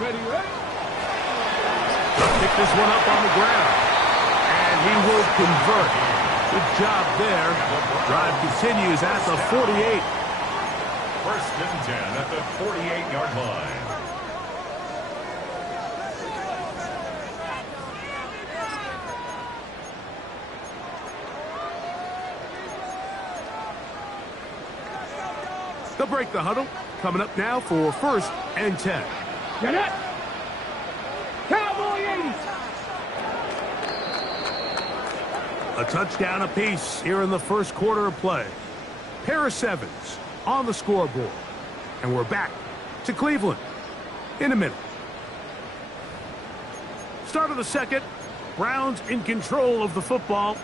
Ready, ready. Pick this one up on the ground. And he will convert. Good job there. Drive continues at the 48. First and 10 at the 48-yard line. They'll break the huddle. Coming up now for first and 10. Get it. Cowboy 80. A touchdown apiece here in the first quarter of play. Pair of sevens on the scoreboard. And we're back to Cleveland in a minute. Start of the second. Browns in control of the football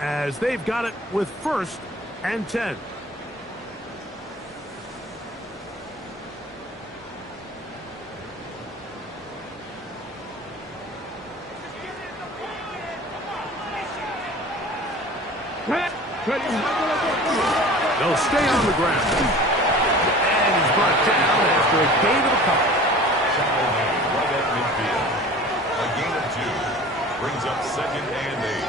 as they've got it with first and 10. They'll stay on the ground. And he's brought down after a gain of a couple. Right at midfield. A gain of 2. Brings up second and 8.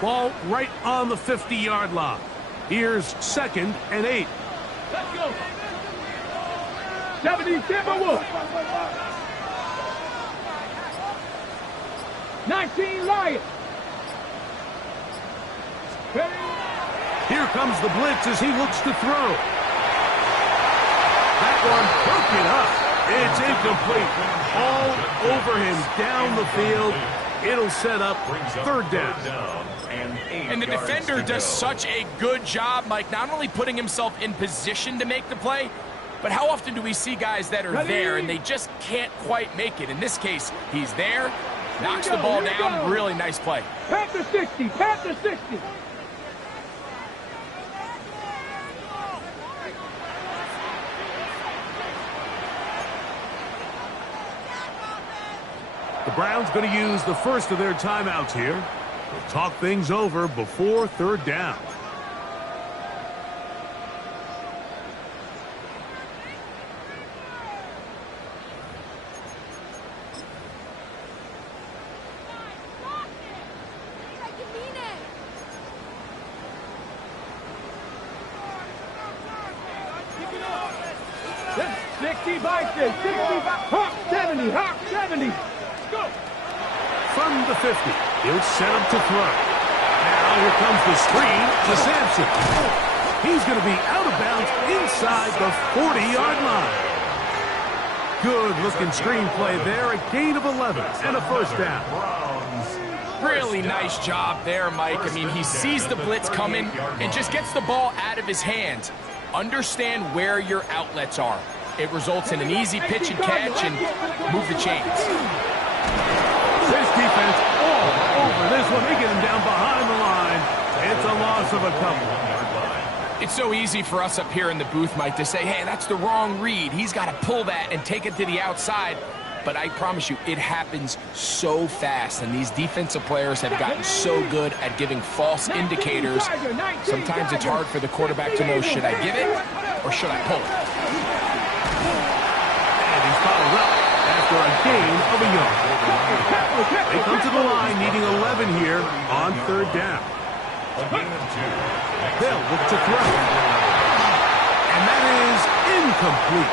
Ball right on the 50-yard line. Here's second and 8. Let's go. 70 Timberwolves. 19 Lions. Here comes the blitz as he looks to throw. That one broken up. It's incomplete. All over him down the field. It'll set up third down. And the defender does such a good job, Mike, not only putting himself in position to make the play, but how often do we see guys that are there and they just can't quite make it? In this case, he's there, knocks the ball down, really nice play. Panther 60, Panther 60. The Browns going to use the first of their timeouts here. They'll talk things over before third down. From the 50, he'll set him to throw. Now here comes the screen to Sampson. He's going to be out of bounds inside the 40-yard line. Good-looking screenplay there, a gain of 11 and a first down. Really nice job there, Mike. I mean, he sees the blitz coming and just gets the ball out of his hands. Understand where your outlets are. It results in an easy pitch and catch and move the chains. This defense all over this one. They get him down behind the line. It's a loss of a couple. It's so easy for us up here in the booth, Mike, to say, hey, that's the wrong read. He's got to pull that and take it to the outside. But I promise you, it happens so fast. And these defensive players have gotten so good at giving false indicators. Sometimes it's hard for the quarterback to know, should I give it or should I pull it? And he's followed up after a gain of a yard. They come to the line needing 11 here on third down. They'll look to throw. And that is incomplete.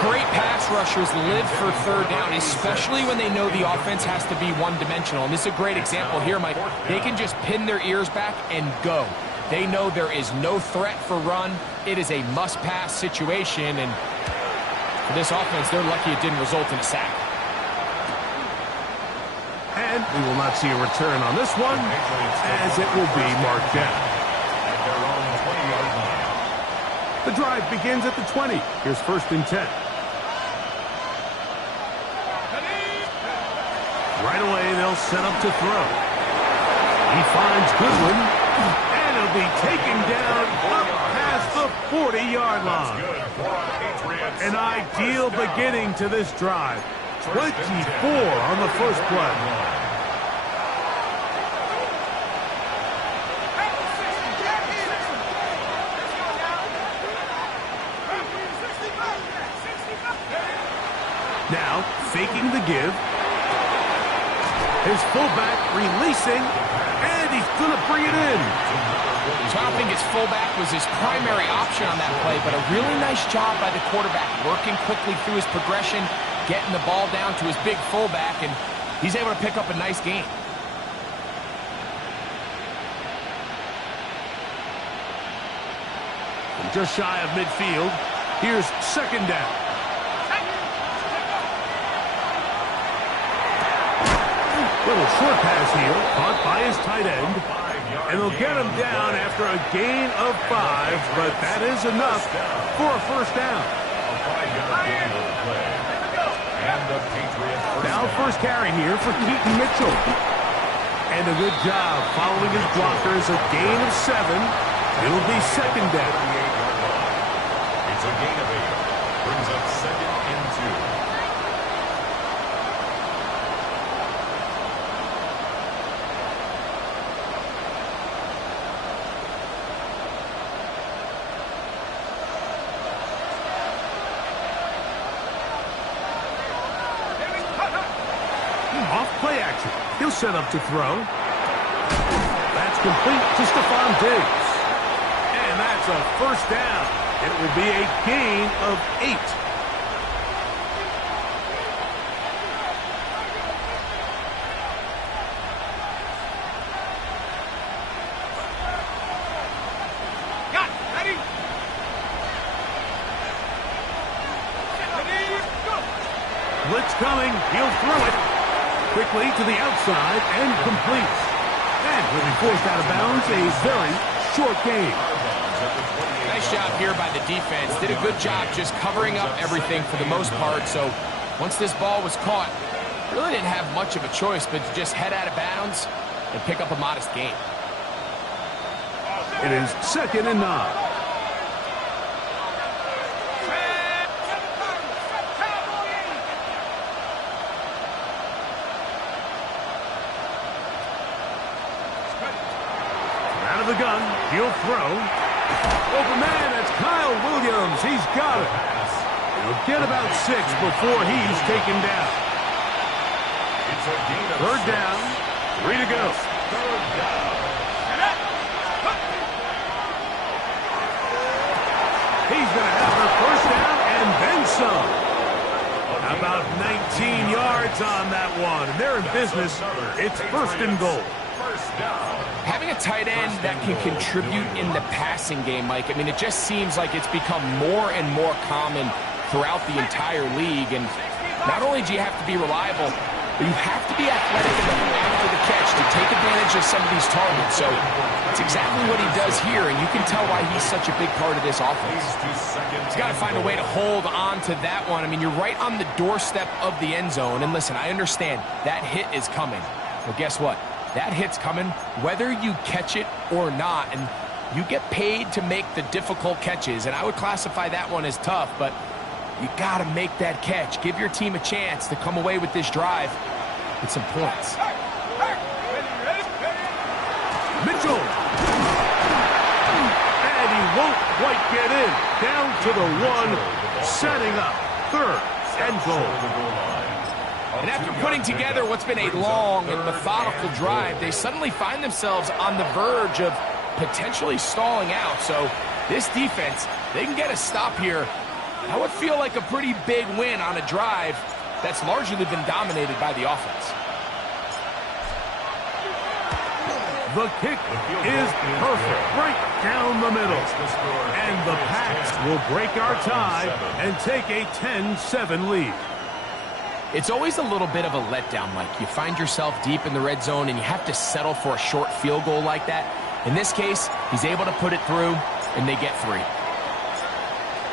Great pass rushers live for third down, especially when they know the offense has to be one-dimensional. And this is a great example here, Mike. They can just pin their ears back and go. They know there is no threat for run. It is a must-pass situation. And for this offense, they're lucky it didn't result in a sack. And we will not see a return on this one, as it will be marked down. The drive begins at the 20. Here's first and 10. Right away, they'll set up to throw. He finds Goodwin, and he'll be taken down up past the 40-yard line. An ideal beginning to this drive. 24 on the first play. faking the give. His fullback releasing, and he's going to bring it in. So I don't think his fullback was his primary option on that play, but a really nice job by the quarterback, working quickly through his progression, getting the ball down to his big fullback, and he's able to pick up a nice gain. Just shy of midfield. Here's second down. Little short pass here, caught by his tight end. And they'll get him down after a gain of 5, but that is enough for a first down. Now first carry here for Keaton Mitchell. And a good job following his blockers, a gain of 7. It'll be second down. It's a gain of 8. Brings up second and 2. Off play action. He'll set up to throw. That's complete to Stephon Diggs. And that's a first down. It will be a gain of 8. Blitz coming. He'll throw it. Quickly to the outside and completes. And will be forced out of bounds. A very short game. Nice job here by the defense. Did a good job just covering up everything for the most part. So once this ball was caught, really didn't have much of a choice but to just head out of bounds and pick up a modest gain. It is second and 9. The gun, he'll throw. Open man, that's Kyle Williams. He's got it. He'll get about 6 before he's taken down. Third down, 3 to go. He's going to have the first down and then some. About 19 yards on that one. They're in business. It's first and goal. Having a tight end that can contribute in the passing game, Mike, I mean, it just seems like it's become more and more common throughout the entire league. And not only do you have to be reliable, but you have to be athletic enough after the catch to take advantage of some of these targets. So that's exactly what he does here, and you can tell why he's such a big part of this offense. He's got to find a way to hold on to that one. I mean, you're right on the doorstep of the end zone. And listen, I understand that hit is coming. Well, guess what? That hit's coming whether you catch it or not, and you get paid to make the difficult catches, and I would classify that one as tough, but you got to make that catch. Give your team a chance to come away with this drive with some points. Mitchell. And he won't quite get in. Down to the 1, setting up third and goal. And after putting together what's been a long and methodical drive, they suddenly find themselves on the verge of potentially stalling out. So this defense, they can get a stop here. That would feel like a pretty big win on a drive that's largely been dominated by the offense. The kick is perfect, right down the middle. And the Pats will break our tie and take a 10-7 lead. It's always a little bit of a letdown, Mike. You find yourself deep in the red zone and you have to settle for a short field goal like that. In this case, he's able to put it through, and they get 3.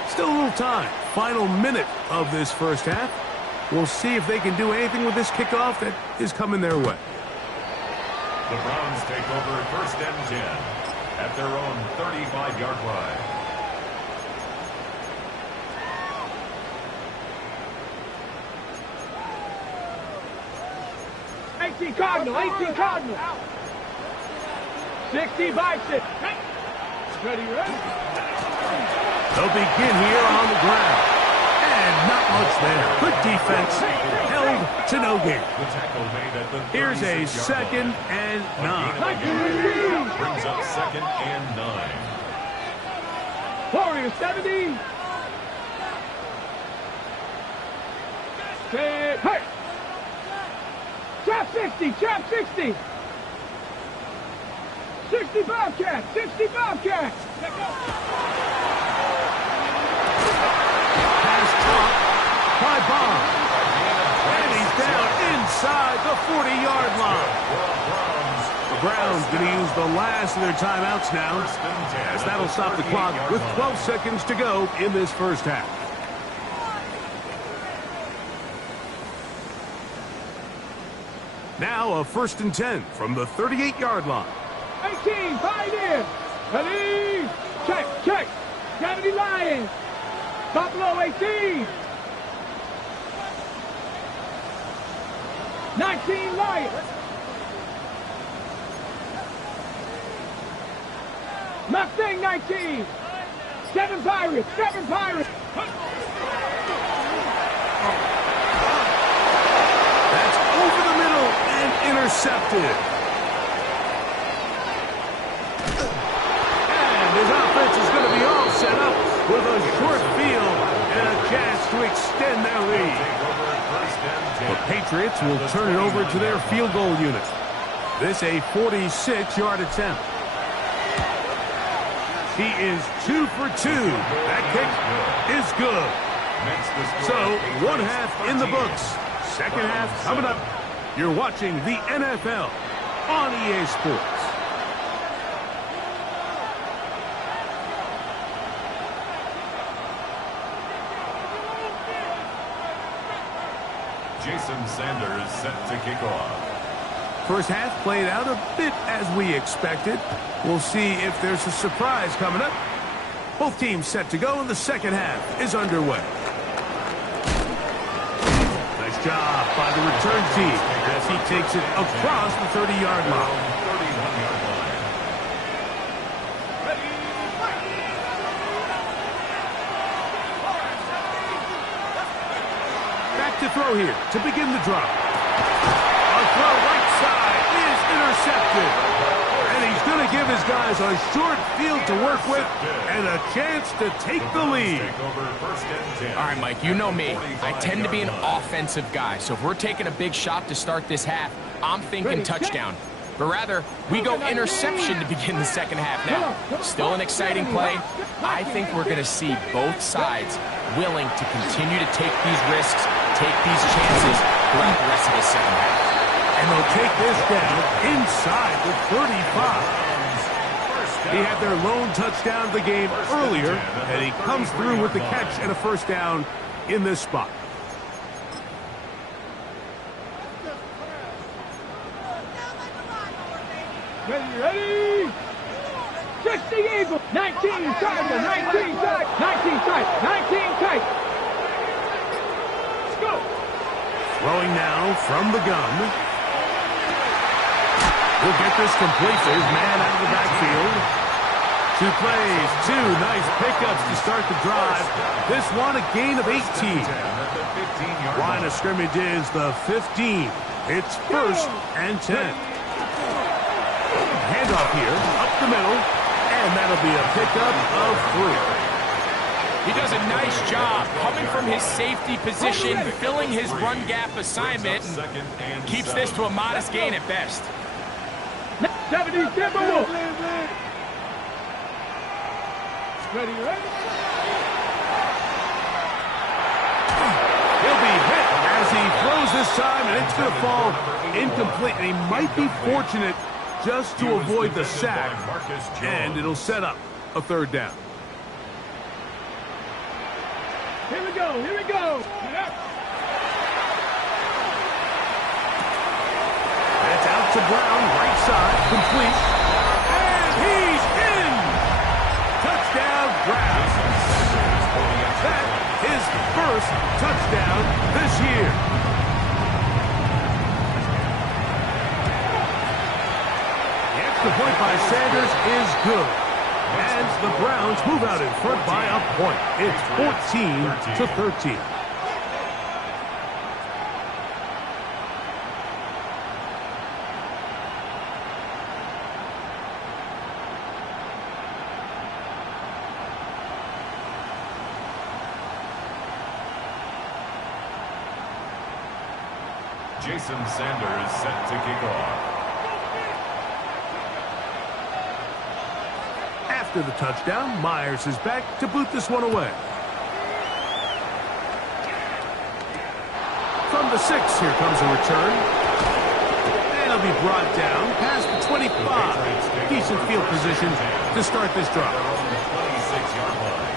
Still a little time. Final minute of this first half. We'll see if they can do anything with this kickoff that is coming their way. The Browns take over first and 10 at their own 35-yard line. 18 Cardinal, 18 Cardinal. 60 Bison. Ready, ready. They'll begin here on the ground. And not much there. Good defense. to no gain. The tackle made at the Here's a 36-yard second line. and A 9. gain of 8 brings up 2nd and 9. Warriors 70. Set. Hey. Trap 60. Trap 60. 60 Bobcats. 60 Bobcats. Let's go. Pass caught by Bond. And he's down inside the 40-yard line. The Browns going to use the last of their timeouts now, as that'll stop the clock with 12 seconds to go in this first half. Now a 1st and 10 from the 38-yard line. 18. Pioneer. Ready. Check. Check. 70 Lions. Buffalo 18. 19 Lions. Mustang 19. 7 Pirates. 7 Pirates. That's over the middle and intercepted. And his offense is going to be all set up with a short field and a chance to extend their lead. The Patriots will turn it over to their field goal unit. This a 46-yard attempt. He is 2 for 2. That kick is good. So, 1 half in the books. Second half coming up. You're watching the NFL on EA Sports. Jason Sanders set to kick off. First half played out a bit as we expected. We'll see if there's a surprise coming up. Both teams set to go, and the second half is underway. Nice job by the return team as he takes it across the 30-yard line. Back to throw here to begin the drive. A throw right side is intercepted. And he's going to give his guys a short field to work with and a chance to take the lead. All right, Mike, you know me. I tend to be an offensive guy, so if we're taking a big shot to start this half, I'm thinking touchdown. But rather, we go interception to begin the second half now. Still an exciting play. I think we're going to see both sides willing to continue to take these risks, take these chances throughout the rest of the second half. And they'll take this down inside the 35. He had their lone touchdown of the game earlier, and he comes through with the catch and a first down in this spot. Ready. 60 Eagles. 19 tight. 19 tight. 19 tight. 19 tight. Let's go. Throwing now from the gun. He'll get this complete to his man out of the backfield. 2 plays, 2 nice pickups to start the drive. This one a gain of 18. Line of scrimmage is the 15. It's 1st and 10. Handoff here, up the middle, and that'll be a pickup of 3. He does a nice job coming from his safety position, filling his run gap assignment, and keeps this to a modest gain at best. 70 Timberwolves. Ready. He'll be hit as he throws this time, and it's going to fall incomplete. And he might be fortunate just to avoid the sack, and it'll set up a 3rd down. Here we go. Here we go. That's out to Brown, right side, complete. And he's in! Touchdown, Brown. That is the 1st touchdown this year. The extra point by Sanders is good. And the Browns move out in front by a point. It's 14-13. Jason Sanders set to kick off. After the touchdown, Myers is back to boot this one away. From the 6, here comes a return. And it'll be brought down past the 25. Decent field position to start this drive. 26-yard line.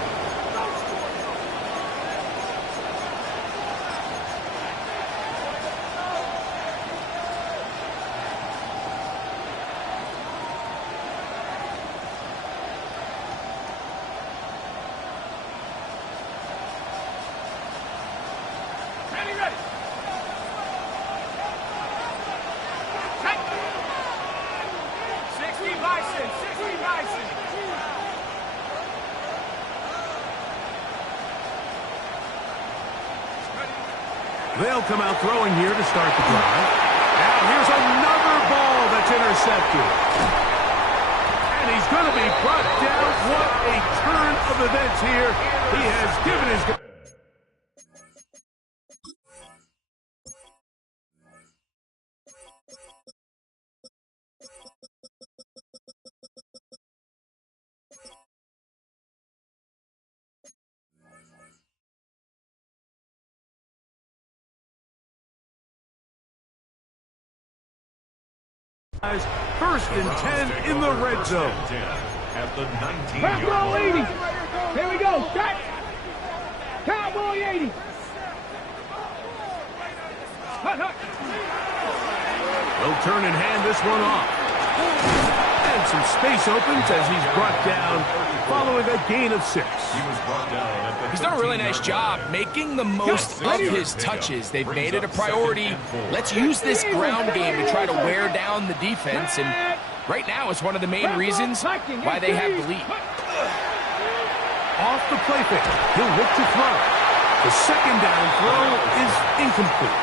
They'll come out throwing here to start the drive. Now here's another ball that's intercepted. And he's going to be brought down. What a turn of events here. He has given his... First and 10 in the red zone. At the 19-yard Cowboy 80. Here we go. Start. Cowboy 80. Hut, hut. They'll turn and hand this one off. And some space opens as he's brought down following a gain of 6. He's done a really nice job making the most of his touches. They've made it a priority. Let's use this ground game to try to wear down the defense. And right now, it's one of the main reasons why they have the lead. Off the play fake. He'll look to throw. The second down throw is incomplete.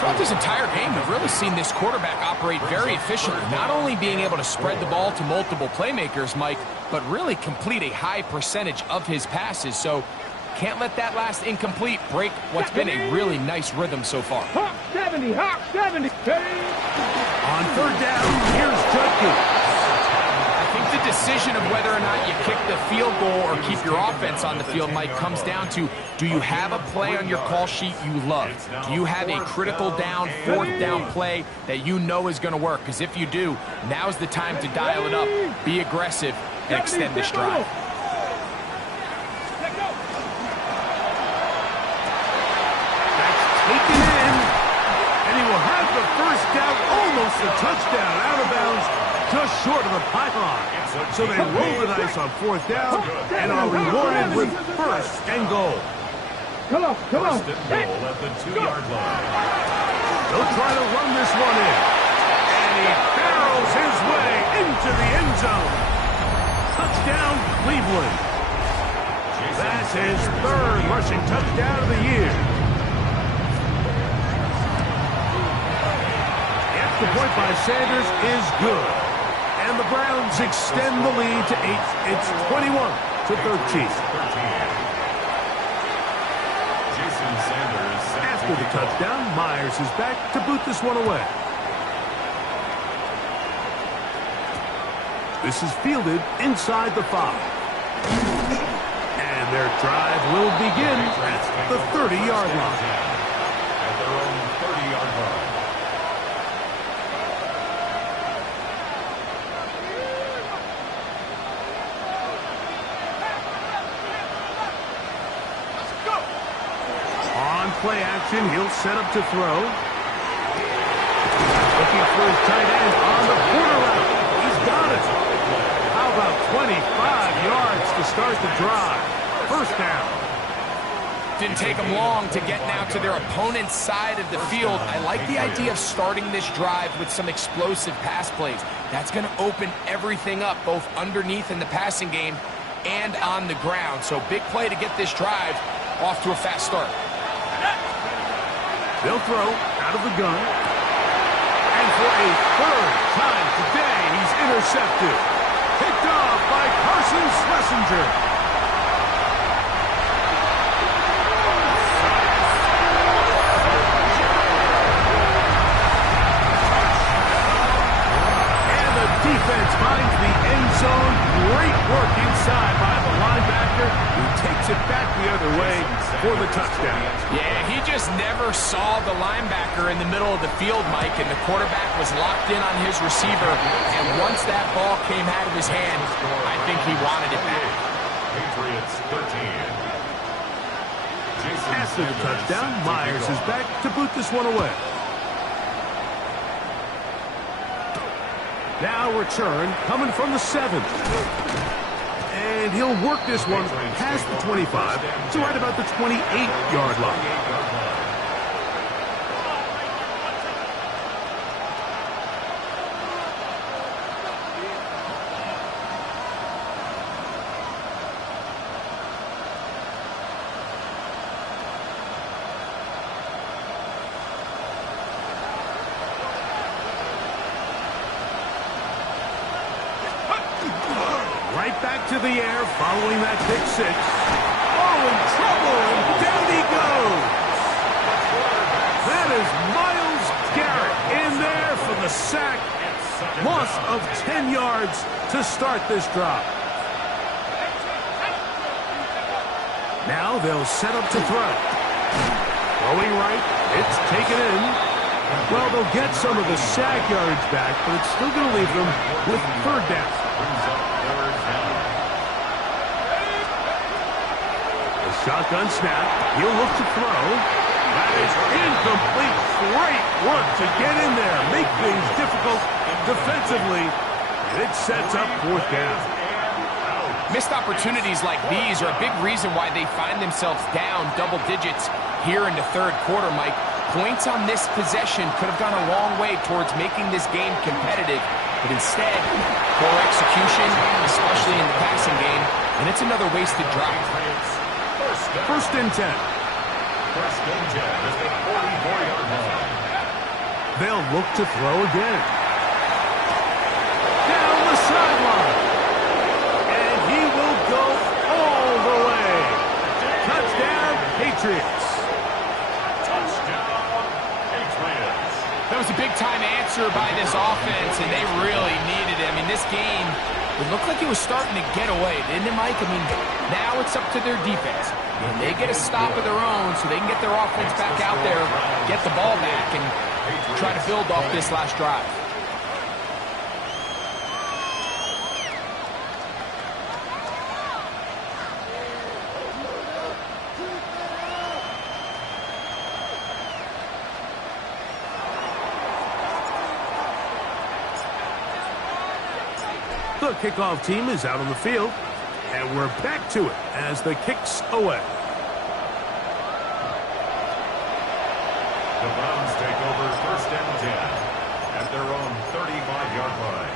Throughout this entire game, we've really seen this quarterback operate very efficiently, not only being able to spread the ball to multiple playmakers, Mike, but really complete a high percentage of his passes. So can't let that last incomplete break what's been a really nice rhymthm so far. Hawk 70, Hawk 70. On third down, here's Judkins. I think the decision of whether or not you kick the field goal or keep your offense on the field, Mike, comes down to, do you have a play on your call sheet you love? Do you have a critical down, fourth down play that you know is going to work? Because if you do, now's the time to dial it up, be aggressive, and extend this drive. Taken in, and he will have the first down, almost a touchdown, out of bounds, just short of the pylon. So they roll the dice on fourth down and are rewarded with first and goal. Come on, come on. First and goal at the 2-yard line. They'll try to run this one in, and he barrels his way into the end zone. Touchdown, Cleveland. That's his third rushing touchdown of the year. The point by Sanders is good. And the Browns extend the lead to 8. It's 21-13. After the touchdown, Myers is back to boot this one away. This is fielded inside the 5. And their drive will begin at the 30-yard line. At their own 30-yard line. Play action, he'll set up to throw. Looking for his tight end on the corner route. He's got it. How about 25 yards to start the drive? First down. Didn't take them long to get now to their opponent's side of the field. I like the idea of starting this drive with some explosive pass plays. That's going to open everything up, both underneath in the passing game and on the ground. So big play to get this drive off to a fast start. They'll throw out of the gun. And for a third time today, he's intercepted. Picked off by Carson Schlesinger. Defense finds the end zone. Great work inside by the linebacker, who takes it back the other way for the touchdown. Yeah, he just never saw the linebacker in the middle of the field, Mike, and the quarterback was locked in on his receiver. And once that ball came out of his hand, I think he wanted it back. Patriots 13. After the touchdown, Myers is back to boot this one away. Now return coming from the 7. And he'll work this one past the 25 to right about the 28-yard line. Right back to the air following that pick 6. Oh, in trouble, and down he goes. That is Myles Garrett in there for the sack. Loss of 10 yards to start this drive. Now they'll set up to throw. Throwing right, it's taken in. Well, they'll get some of the sack yards back, but it's still going to leave them with third down. Shotgun snap. He'll look to throw. That is incomplete. Great work to get in there. Make things difficult defensively. And it sets up fourth down. Missed opportunities like these are a big reason why they find themselves down double digits here in the third quarter, Mike. Points on this possession could have gone a long way towards making this game competitive. But instead, poor execution, especially in the passing game, and it's another wasted drive. First and 10. First and 10 is the 44-yard line. They'll look to throw again. Down the sideline. And he will go all the way. Touchdown, Patriots. Touchdown, Patriots. That was a big-time answer by this offense, and they really needed it. I mean, this game, it looked like it was starting to get away, didn't it, Mike? I mean, now it's up to their defense. And they get a stop of their own so they can get their offense back out there, get the ball back, and try to build off this last drive. The kickoff team is out on the field. And we're back to it as the kick's away. The Browns take over first and 10 at their own 35-yard line.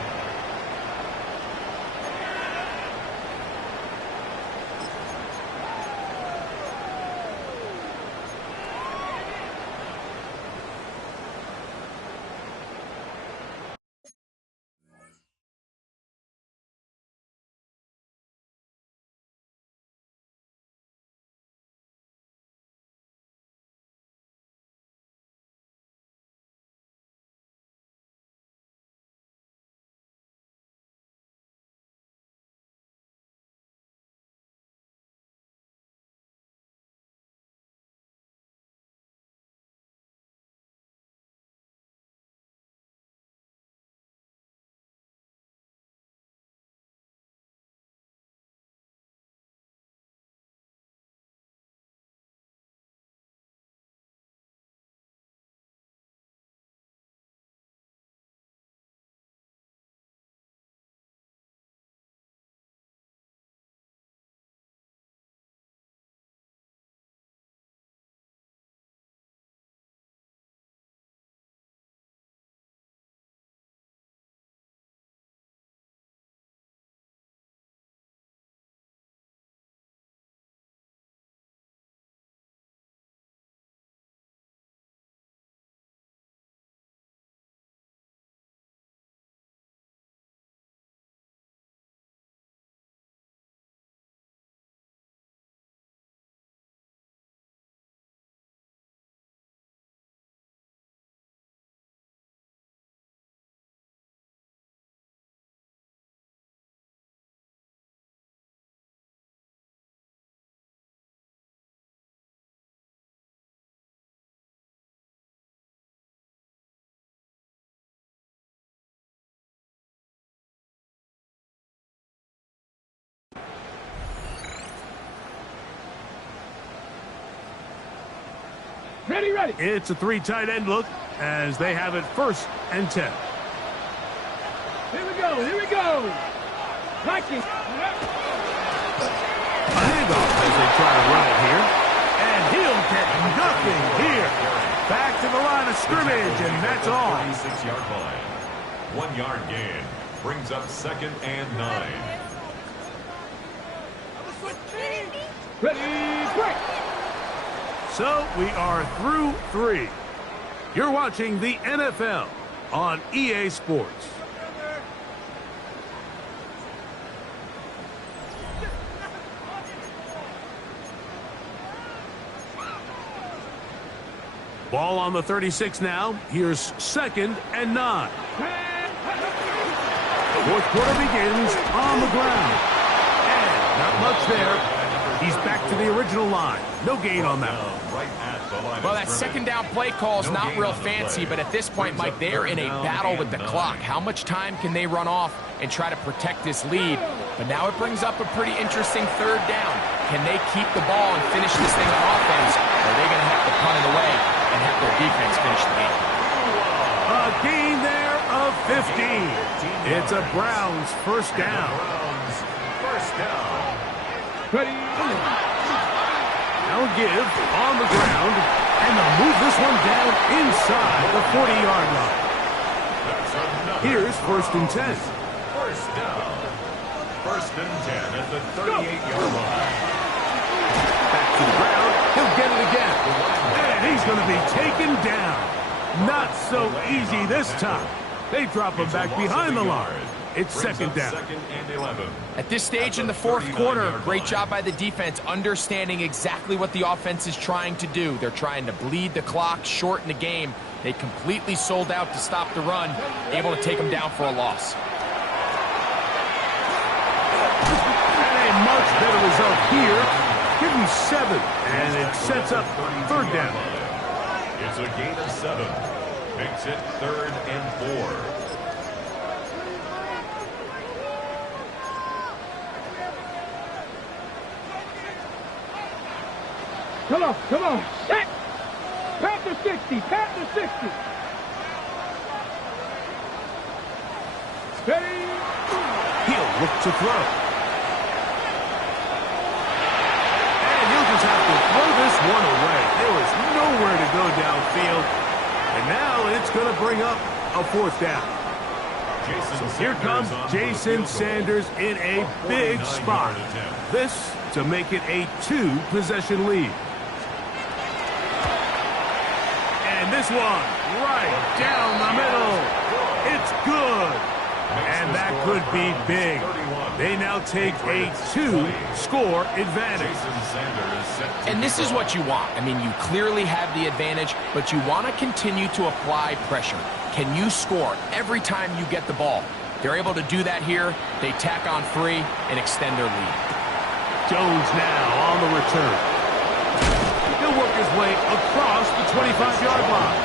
Ready, ready. It's a 3 tight end look as they have it 1st and 10. Here we go, here we go. Mikey. A handoff as they try to run it here. And he'll get nothing here. Back to the line of scrimmage, and that's all. 36-yard line. 1 yard gain. Brings up 2nd and 9. Ready, break. So we are through 3. You're watching the NFL on EA Sports. Ball on the 36 now. Here's 2nd and 9. 4th quarter begins on the ground. And not much there. He's back to the original line. No gain on that one. Well, that 2nd down play call is not real fancy, but at this point, Mike, they're in a battle with the clock. How much time can they run off and try to protect this lead? But now it brings up a pretty interesting 3rd down. Can they keep the ball and finish this thing on offense? Or are they going to have to punt it away and have their defense finish the game? A gain there of 15. It's a Browns 1st down. First down. Ready. Now a give on the ground, and they'll move this one down inside the 40-yard line. Here's 1st and 10. First down. 1st and 10 at the 38-yard line. Back to the ground. He'll get it again. And he's going to be taken down. Not so easy this time. They drop him back behind the line. It's 2nd down. 2nd and 11. At this stage in the 4th quarter, great job by the defense understanding exactly what the offense is trying to do. They're trying to bleed the clock, shorten the game. They completely sold out to stop the run, able to take them down for a loss. And a much better result here. Give him 7, and it sets up 3rd down. It's a gain of 7. Makes it 3rd and 4. Come on, come on. Set. Panther 60, Panther 60. Ready. He'll look to throw. And he'll just have to throw this one away. There was nowhere to go downfield. And now it's going to bring up a 4th down. So here comes Jason Sanders in a big spot. This to make it a 2-possession lead. And this one right down the middle. It's good. And that could be big. They now take a 2-score advantage. And this is what you want. I mean, you clearly have the advantage, but you want to continue to apply pressure. Can you score every time you get the ball? They're able to do that here. They tack on 3 and extend their lead. Jones now on the return. He'll work his way across the 25-yard line.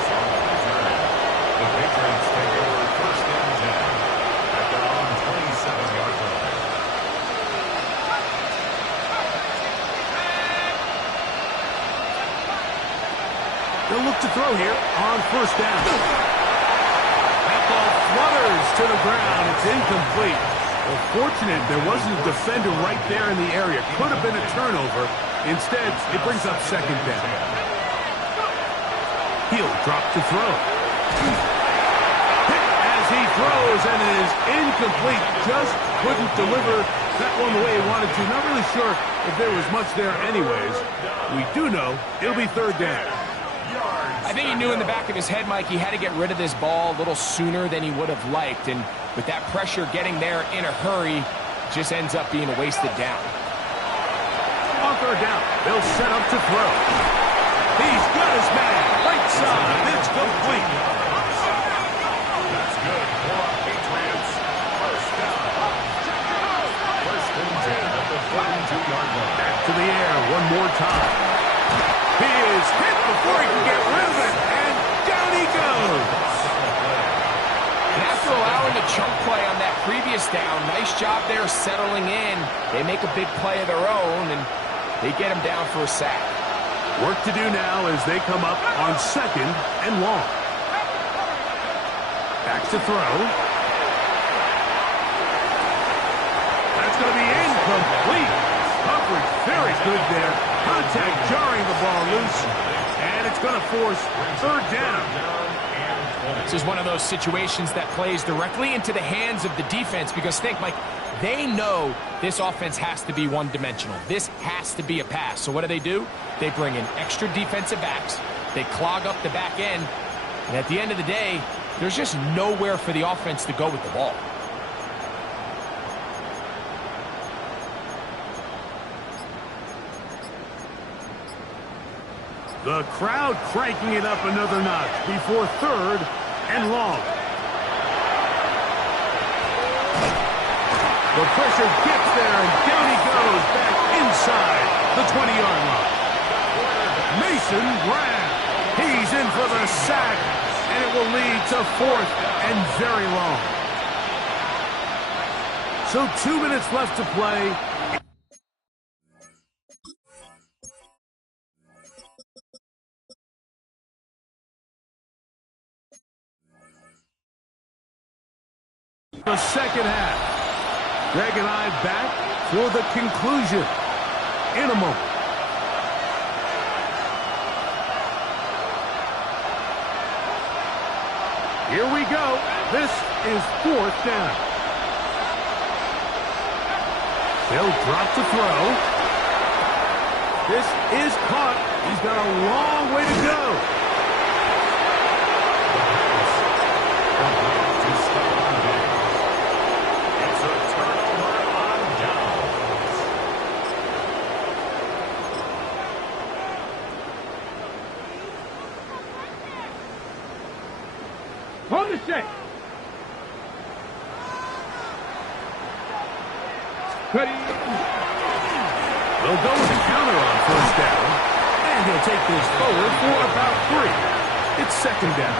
The Patriots take over 1st and 10 at their own 27-yard line. They'll look to throw here on 1st down. That ball flutters to the ground. It's incomplete. Well, fortunate there wasn't a defender right there in the area. Could have been a turnover. Instead, it brings up 2nd down. He'll drop to throw. Hit as he throws, and it is incomplete. Just couldn't deliver that one the way he wanted to. Not really sure if there was much there anyways. We do know it'll be 3rd down. I think he knew in the back of his head, Mike, he had to get rid of this ball a little sooner than he would have liked. And with that pressure getting there in a hurry, just ends up being a wasted down. On 3rd down, they'll set up to throw. He's got his man. Right side. It's complete. That's good for our Patriots. 1st down. 1st and 10 at the 42-yard line. Back to the air one more time. He is hit before he can get rid of it, and down he goes. And after allowing the chunk play on that previous down, nice job there settling in. They make a big play of their own, and they get him down for a sack. Work to do now as they come up on 2nd and long. Back to throw. That's going to be incomplete. Coverage very good there. Contact jarring the ball loose. And it's going to force 3rd down. This is one of those situations that plays directly into the hands of the defense because think, Mike, they know this offense has to be one-dimensional. This has to be a pass. So what do? They bring in extra defensive backs. They clog up the back end. And at the end of the day, there's just nowhere for the offense to go with the ball. The crowd cranking it up another notch before 3rd and long. The pressure gets there, and down he goes back inside the 20-yard line. Mason Graham. He's in for the sack, and it will lead to 4th and very long. So 2 minutes left to play. The second half. Greg and I back for the conclusion in a moment. Here we go. This is 4th down. They'll drop to throw. This is caught. He's got a long way to go. On the set. Ready. They'll go with the counter on 1st down. And he'll take this forward for about 3. It's 2nd down.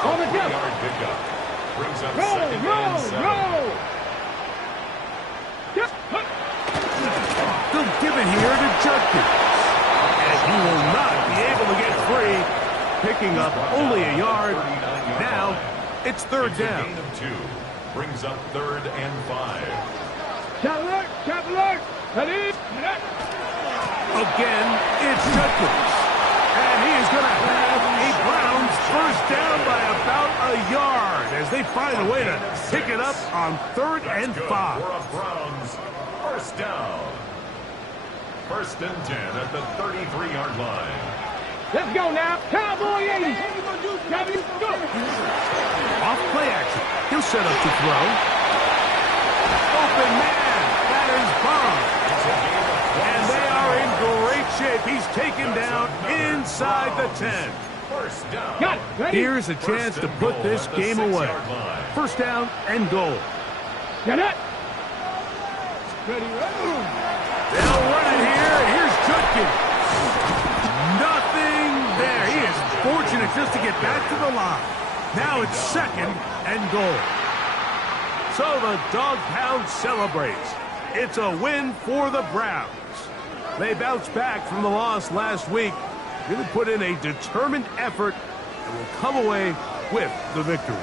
On the jump. Pickup. Brings up Roll, 2nd and 7. roll. Yep. They'll give it here to Judkins. And he will not be able to get free. Picking up only a yard. Now it's 3rd down. Gain of 2. Brings up 3rd and 5. Chop alert, chop alert. Ready. Again, it's Judkins. And he is going to have a Browns 1st down by about a yard as they find a way to pick it up on 3rd and 5. For a Browns 1st down. 1st and 10 at the 33-yard line. Let's go now. Cowboy 80. Cowboy, go. Off play action. He'll set up to throw. Open man. That is Bond. And they are in great shape. He's taken down inside the 10. 1st down. Got it. Ready. Here's a chance to put this game away. 1st down and goal. Get it. Ready, ready. They'll run it here. Here's Judkins. Nothing there. He is fortunate just to get back to the line. Now it's 2nd and goal. So the Dog Pound celebrates. It's a win for the Browns. They bounced back from the loss last week, really put in a determined effort, and will come away with the victory.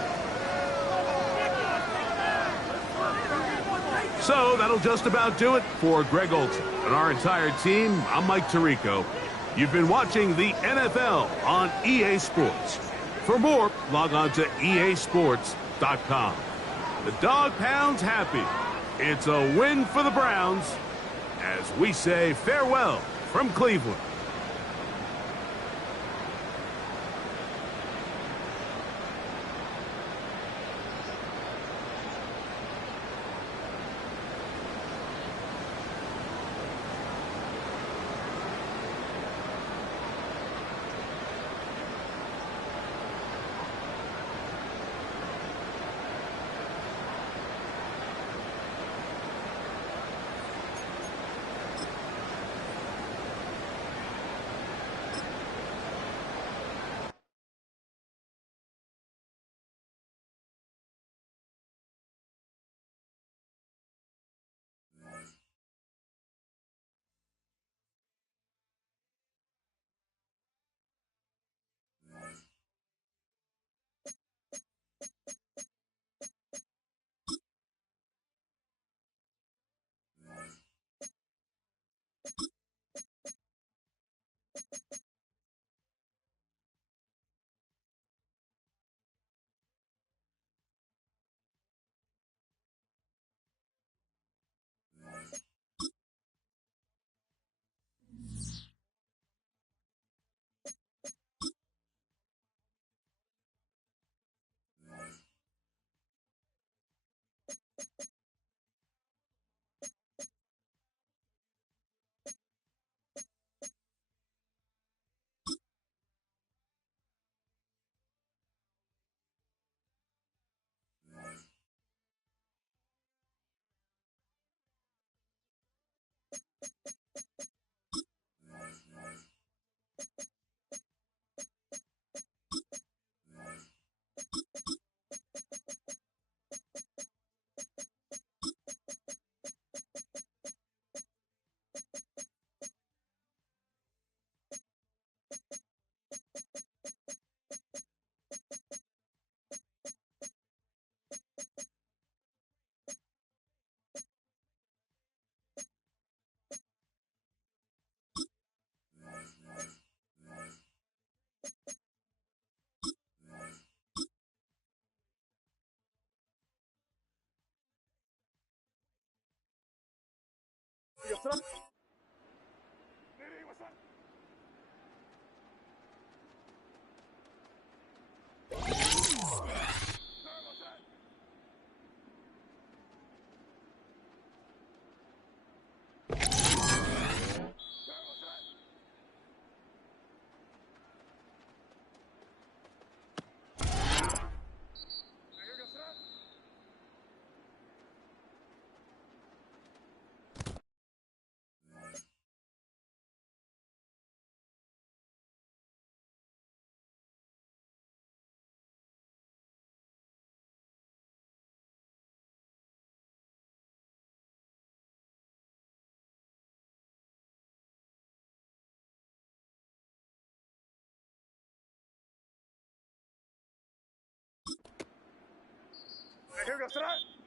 So that'll just about do it for Greg Olson and our entire team. I'm Mike Tirico. You've been watching the NFL on EA Sports. For more, log on to easports.com. The Dog Pound's happy. It's a win for the Browns as we say farewell from Cleveland. Here goes that.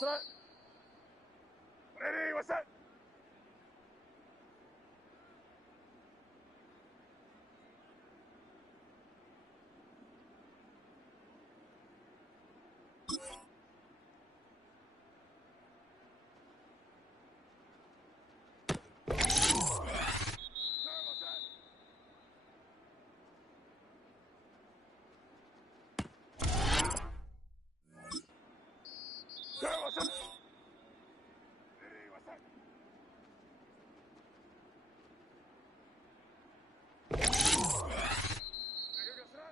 What's that? Ready, what's that? Sir, what's that? Ready, what's that? Here goes that.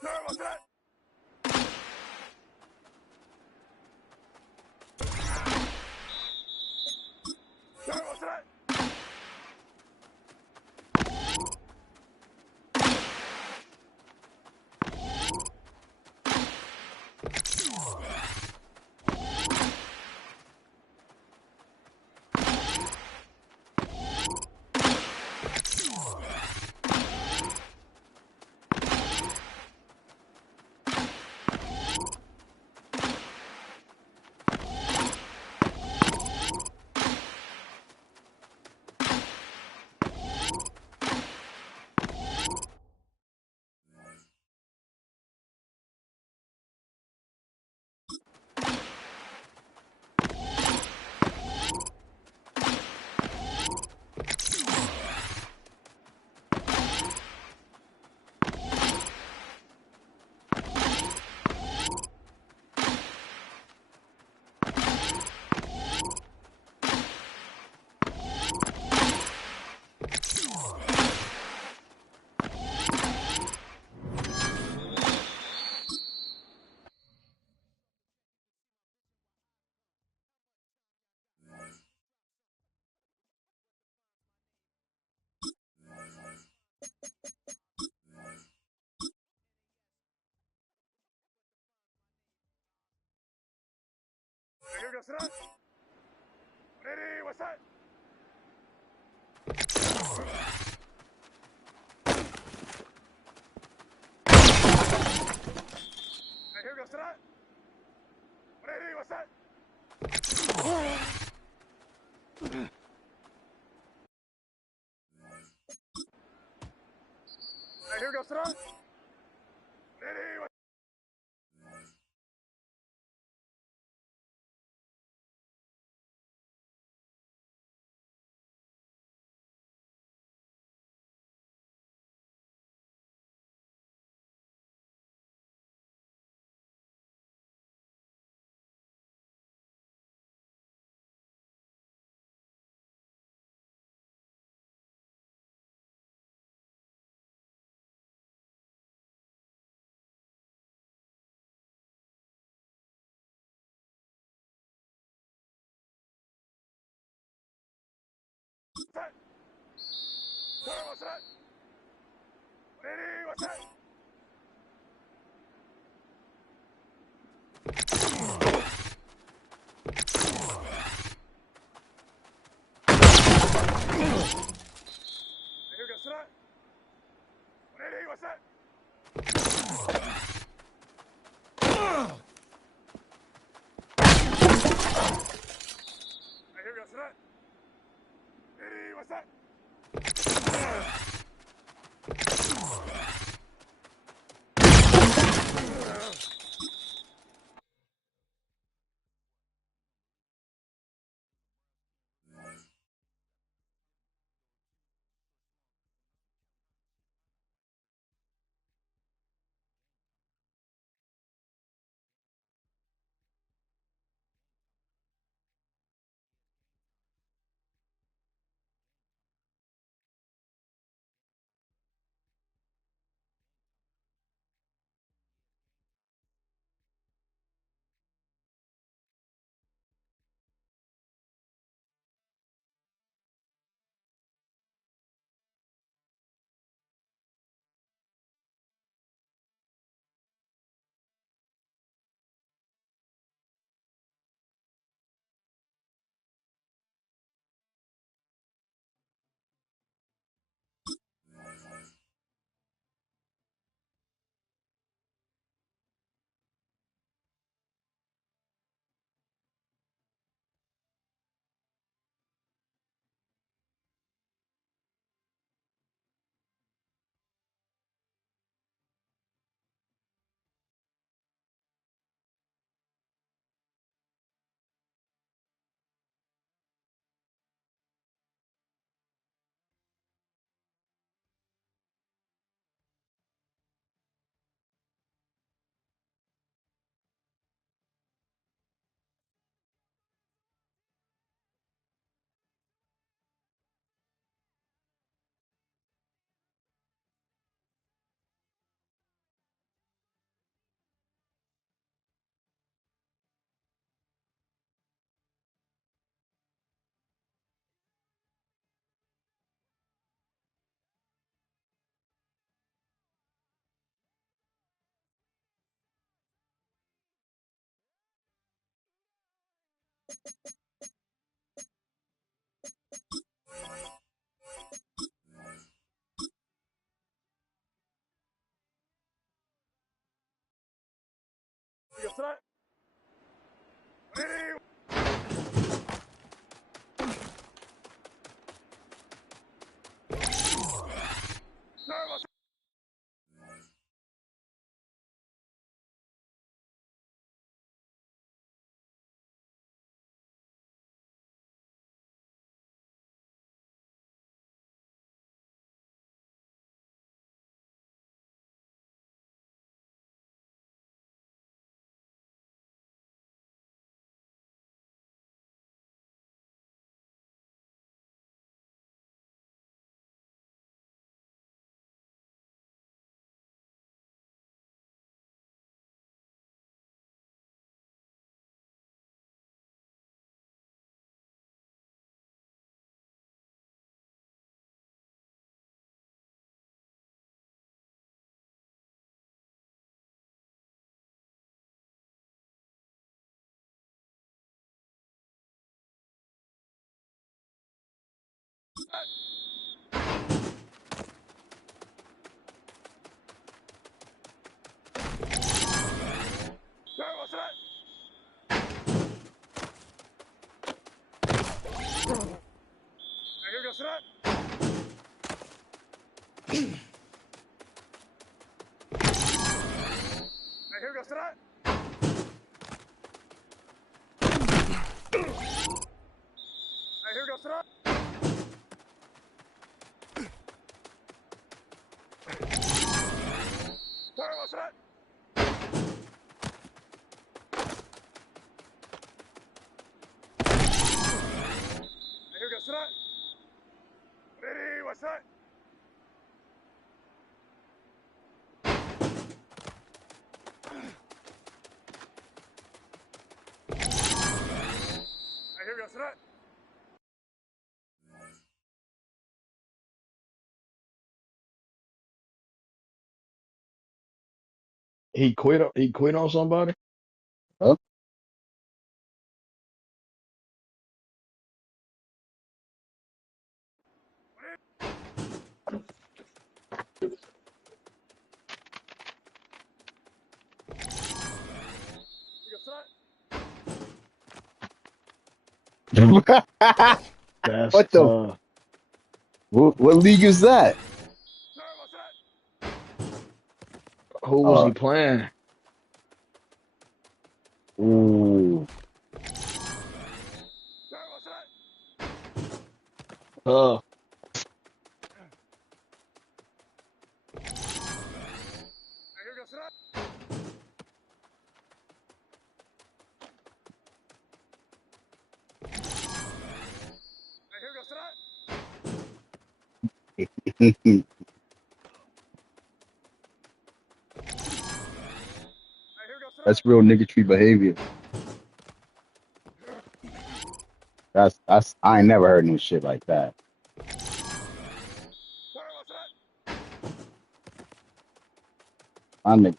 Sir, what's that? Sir, what's that? Here goes that. Ready, what's that? Here goes that. Ready, what's that? Here goes that. Ready, what's that? What's that? Ready, what's that? Here goes that. Ready, what's that? Here goes that. Ready, what's that? Here goes that. Ready, nervous. He quit. He quit on somebody. Huh? That's What the? What league is that? who was he Uh, playing? ooh, Uh, that's real nigga tree behavior. That's I ain't never heard no shit like that. I nigga,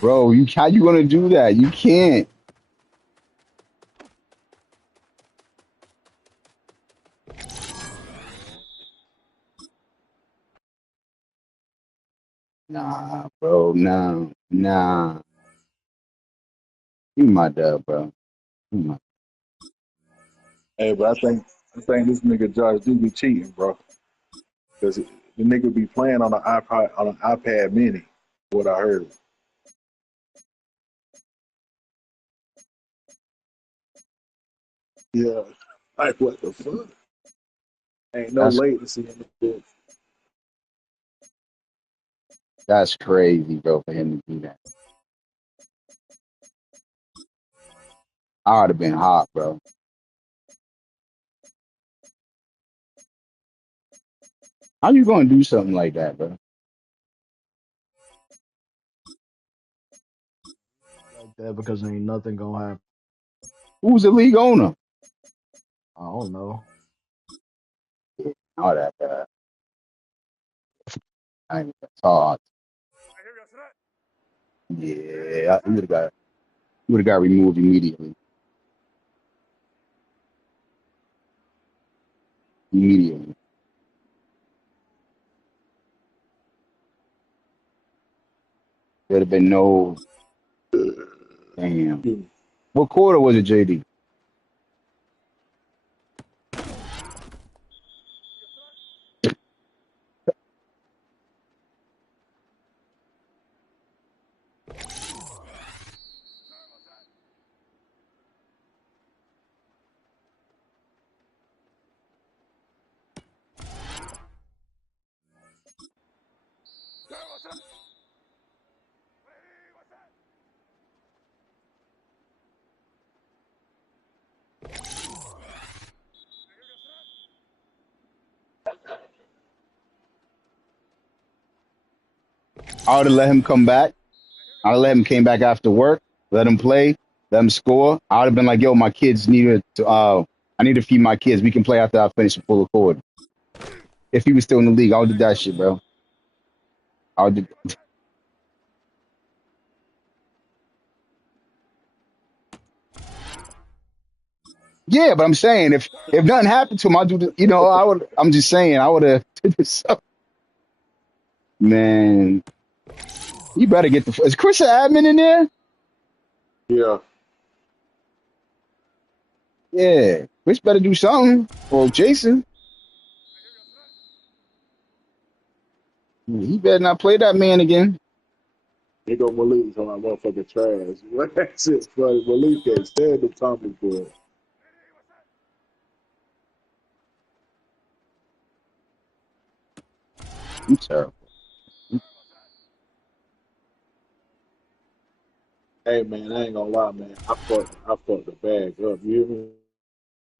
bro, you how you gonna do that? You can't. Nah, bro, nah. You my dub, bro. You my, Hey, but I think this nigga Josh do be cheating, bro. Because the nigga be playing on an iPad Mini. What I heard. Yeah. Like what the fuck? Ain't no that's latency in the that's crazy, bro, for him to do that. I would have been hot, bro. How you gonna do something like that, bro? like that because ain't nothing gonna happen. Who's the league owner? I don't know. All that, I ain't even thought. Yeah, he would have got removed immediately. Immediately. There'd have been no damn. building. What quarter was it, JD? I would have let him come back. I'd have let him came back after work, let him play, let him score. I would have been like, yo, my kids need to I need to feed my kids. We can play after I finish the full record. If he was still in the league, I would do that shit, bro. I would do, Yeah, but I'm saying if nothing happened to him, I'd do the, you know, I would. I'm just saying I would have did this. Man, you better get the. Is Chris an admin in there? Yeah. Yeah, Chris better do something. Or Jason, he better not play that man again. Here go Malik on my motherfucking trash. What that shit's funny. Malik can't stand the Tommy boy. I'm terrible. Hey man, I ain't gonna lie, man. I fucked the bag up. You hear me?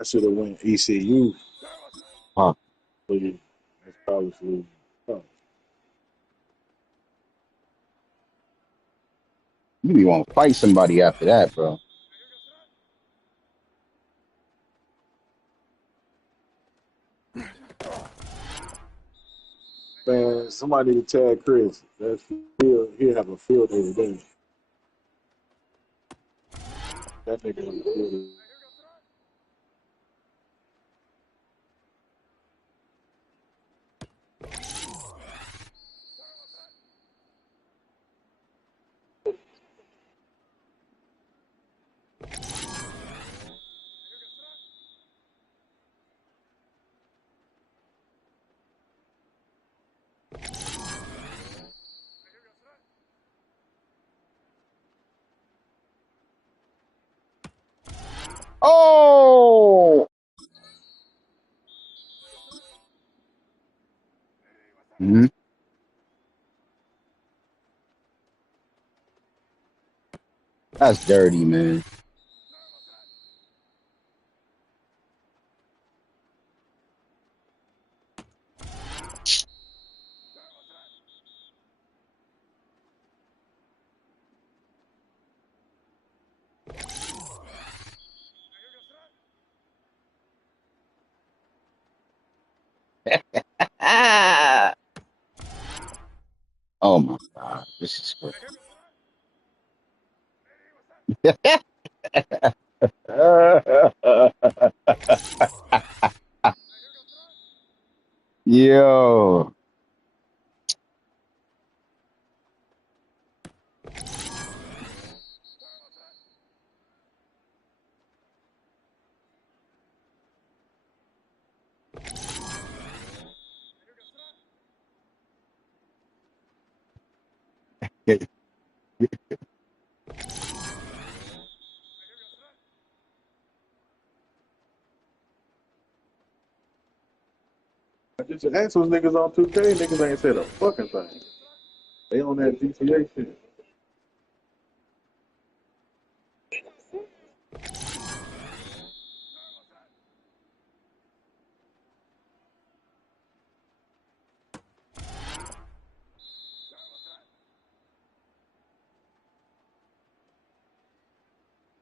I should have went ECU. Fuck. Please. That's college league. Oh, You be want to fight somebody after that, bro. man, somebody need to tag Chris. That's he'll have a field day today. That nigga on the field. Oh, hmm, that's dirty, man. Ah. Oh my God, this is great. Yo. I just asked those niggas on 2K. Niggas ain't said a fucking thing. They on that GTA shit.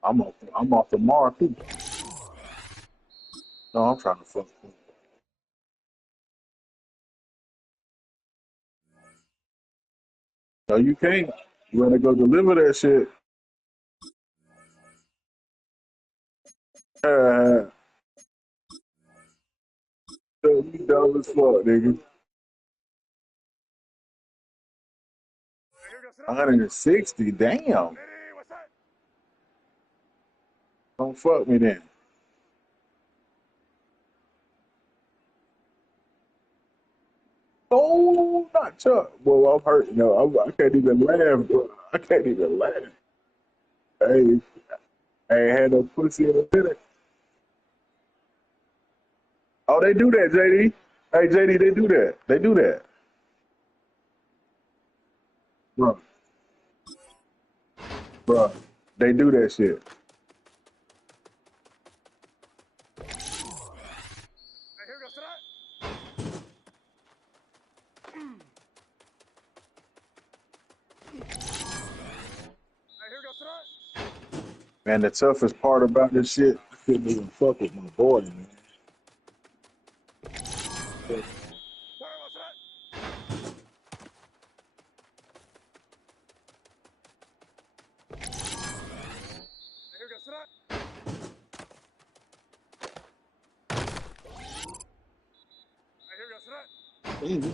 I'm off tomorrow too. No, I'm trying to fuck. No, you can't. You wanna go deliver that shit? You dumb as fuck, nigga. 160, damn. Don't fuck me then. Oh, not Chuck. Well, I'm hurt. No, I can't even laugh, bro. I can't even laugh. Hey, I ain't had no pussy in a minute. Oh, they do that, JD. Hey, JD, they do that. They do that. Bro, bro. They do that shit. Man, the toughest part about this shit, I couldn't even fuck with my boy, man. Easy.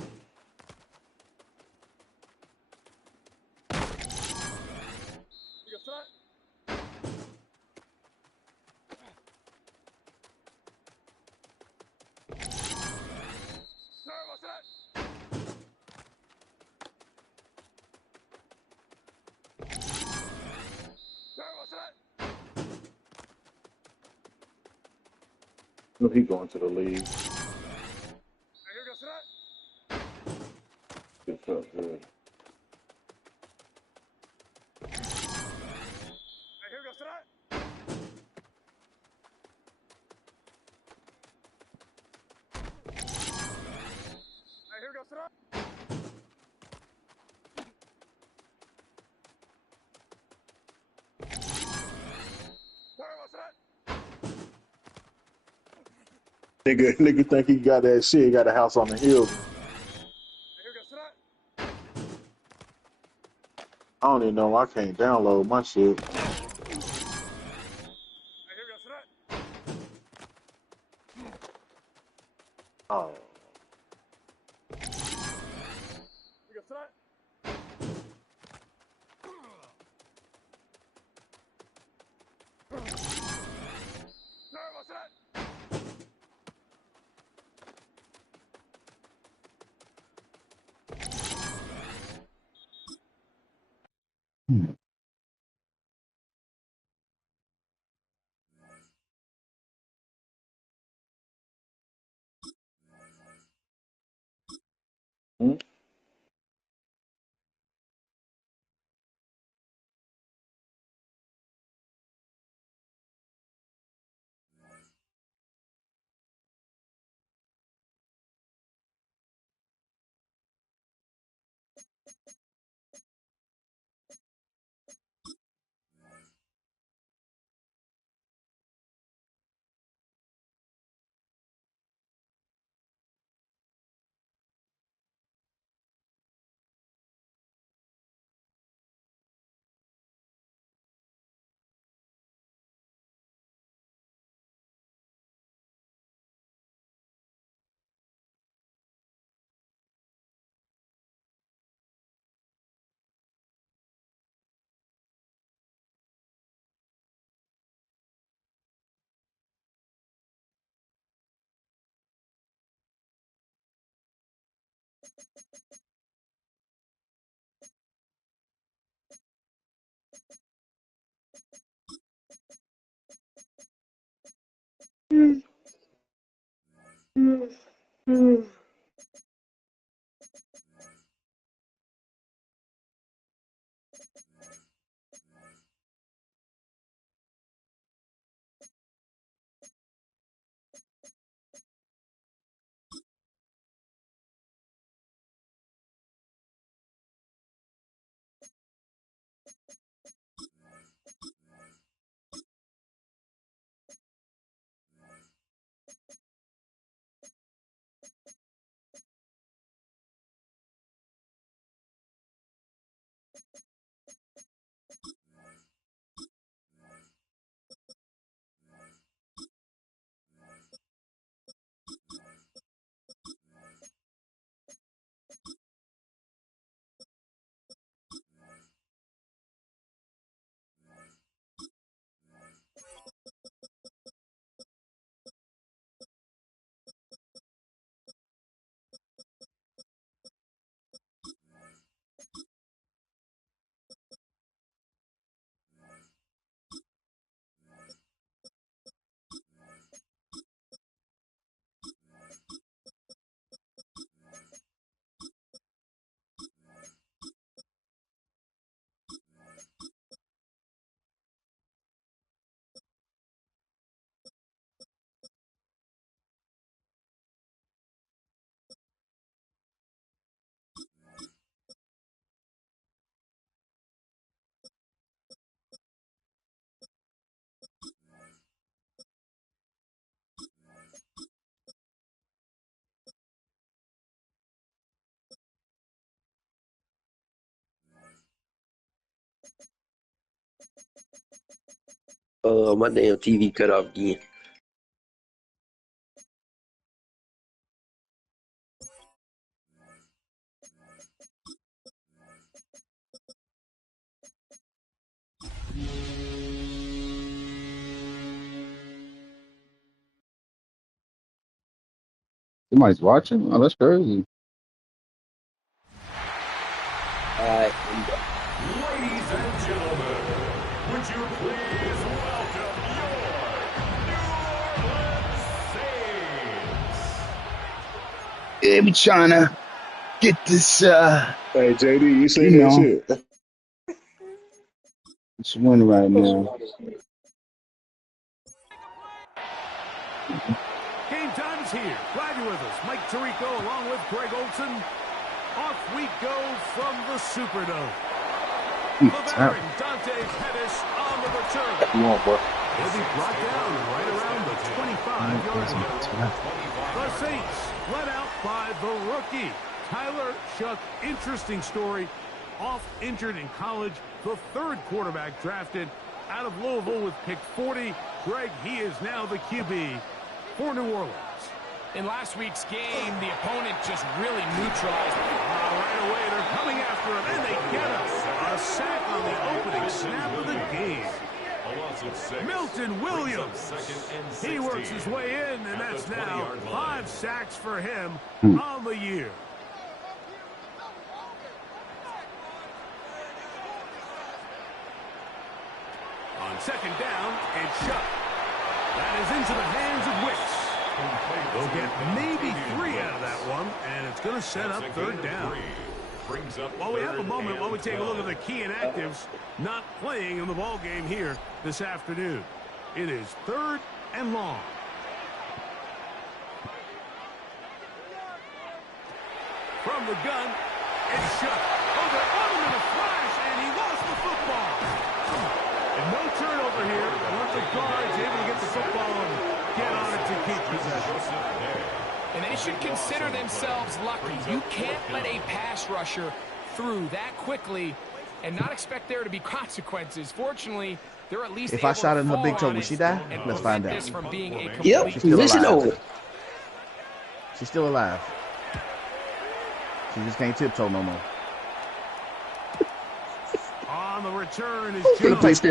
Look, he going to the league. Good stuff, good. Nigga think he got that shit. He got a house on the hill. I don't even know. I can't download my shit. Oh. Hmm? My damn TV cut off again. Somebody's watching? Oh, that's crazy. Alright. Ladies and gentlemen, would you please welcome your New Orleans Saints? Yeah, we trying to get this, Hey, JD, you you seen that know, shit? it's win right now. Game time is here. Glad you're with us. Mike Tirico along with Greg Olson. Off we go from the Superdome. The veteran Dante Pettis on the return. Come on, bro. He'll be brought down right around the 25-yard line. The Saints led out by the rookie, Tyler Shuck. Interesting story. Off injured in college. The third quarterback drafted out of Louisville with pick 40. Greg, he is now the QB for New Orleans. In last week's game, the opponent just really neutralized him. Right away, they're coming after him, and they get him. A sack on the opening snap of the game. Milton Williams. He works his way in, and that's now 5 sacks for him on the year. On second down, it's Shuck. That is into the hands of Wicks. They'll get maybe 3 out of that one, and it's going to set up third down. Well, we have a moment while we take a look at the key inactives not playing in the ball game here this afternoon. It is 3rd and long. From the gun, it's Shuck. Oh, they're on him in a flash, and he lost the football. And no turnover here. One of the guards able to get the football and get on it to keep possession. And they should consider themselves lucky. You can't let a pass rusher through that quickly and not expect there to be consequences. Fortunately, they're at least if I shot in her big toe, would she die? Let's find out. Yep, listen over. She's still alive. She just can't tiptoe no more. On the return is Jones. And it's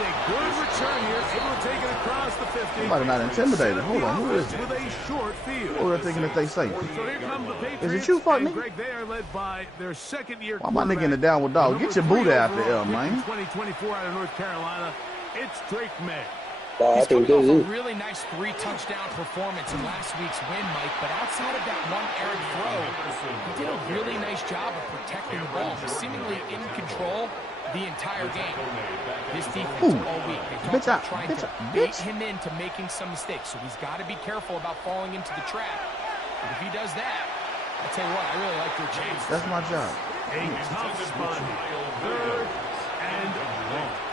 a good return here, able to take it across the 50. Somebody not intimidated. Hold on, who is it? With a short field. Who are they thinking that they say? So here come the Patriots. Is it you, fuck nigga? Greg, they are led by their second-year Why am I nigga in the downward dog? Get your booty out there, man. 2024 out of North Carolina. It's Drake May. He's coming off a really nice 3-touchdown performance in last week's win, Mike, but outside of that one errant throw, he did a really nice job of protecting the ball. He's seemingly in control the entire game. This defense all week, they talked about trying to bait him into making some mistakes, so he's got to be careful about falling into the trap. But if he does that, I'll tell you what, I really like their chances. That's my job. A tough spot. 3rd and long.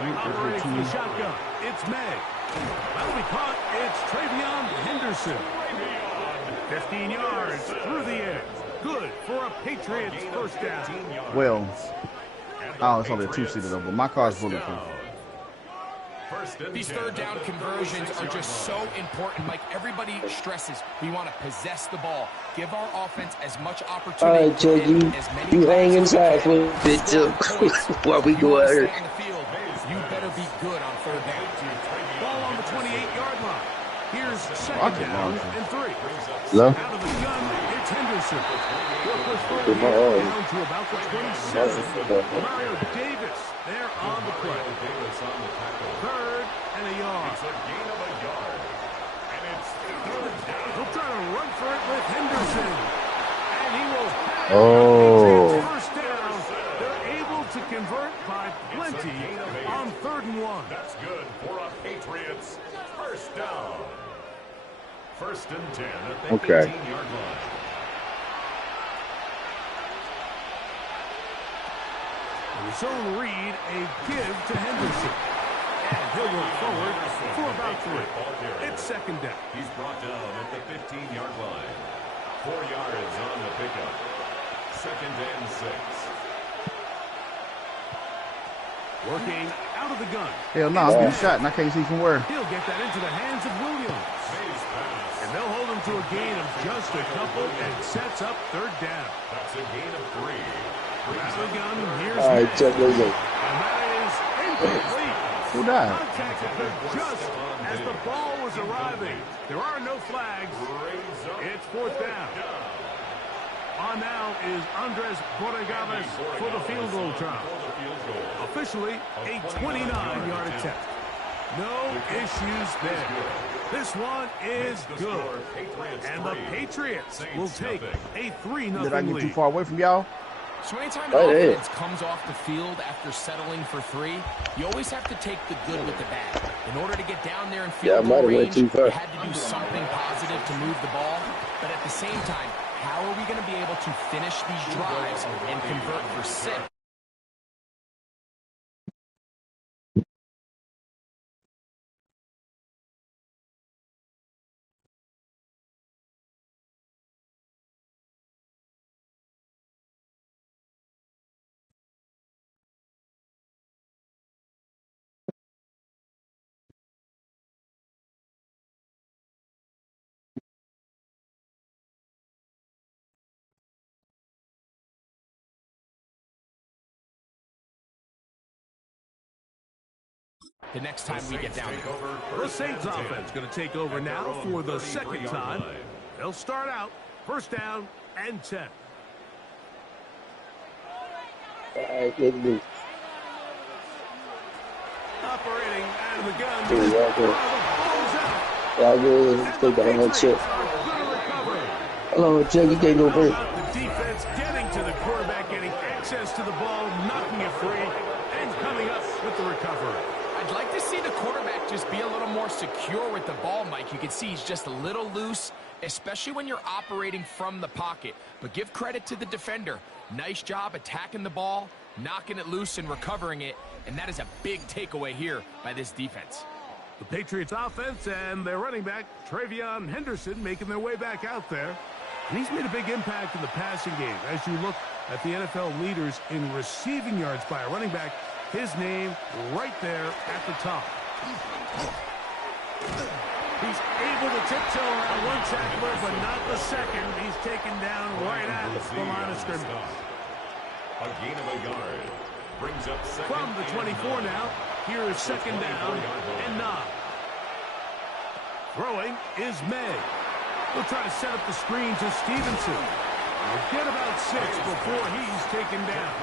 Operating from the shotgun, it's May. That'll be caught. It's Travion Henderson. 15 yards through the air. Good for a Patriots first down. Well, oh, it's only a 2-seater though, but my car's bulletproof. These third down conversions are just so important, Mike. Everybody stresses we want to possess the ball, give our offense as much opportunity. All right, Joe, you hang inside for a bit too while we go out here. You better be good on third down. Ball on the 28-yard line. Here's second down and 3. Hello? Out of the gun, it's Henderson. Down to about the 27. Mario Davis there on the play. 3rd and a yard. It's a gain of a yard. And it's 3rd down. He'll try to run for it with Henderson. And he will have first down. They're able to convert by plenty on 3rd and 1. That's good for a Patriots first down. 1st and 10 at the 18-yard line. Zone read, a give to Henderson. And he'll roll forward for about 3. It's second down. He's brought down at the 15-yard line. 4 yards on the pickup. 2nd and 6. Working out of the gun. Hell no, I'm getting shot and I can't see from where. He'll get that into the hands of Williams. And they'll hold him to a gain of just a couple and sets up 3rd down. That's a gain of 3. Out of the gun, here's all right, check those out. And that is incomplete. Who died? Contact occurred just as the ball is arriving. There are no flags. It's fourth down. On now is Andres Borregales for the field goal try. Officially, a 29-yard attempt. No issues there. This one is good. And the Patriots will take a 3-0 Did I get lead. too far away from y'all? So anytime an offense comes off the field after settling for 3, you always have to take the good with the bad. In order to get down there and field goal range, you had to do something positive to move the ball. But at the same time, how are we going to be able to finish these drives and convert for 6? The next time we get down there. The Saints offense going to take over now for the second time. They'll start out first down and 10. Operating out of the gun. Hello, Jackie getting over. The defense getting to the quarterback, getting access to the ball, knocking it free, and coming up with the recovery. I'd like to see the quarterback just be a little more secure with the ball, Mike. You can see he's just a little loose, especially when you're operating from the pocket. But give credit to the defender. Nice job attacking the ball, knocking it loose and recovering it, and that is a big takeaway here by this defense. The Patriots offense and their running back, Travion Henderson, making their way back out there. And he's made a big impact in the passing game. As you look at the NFL leaders in receiving yards by a running back, his name right there at the top. He's able to tiptoe around one tackler, but not the second. He's taken down right at the line of scrimmage. A gain of a yard. Brings up second. From the 24 now, here is second down and 9. Throwing is May. We'll try to set up the screen to Stevenson. We'll get about 6 before he's taken down.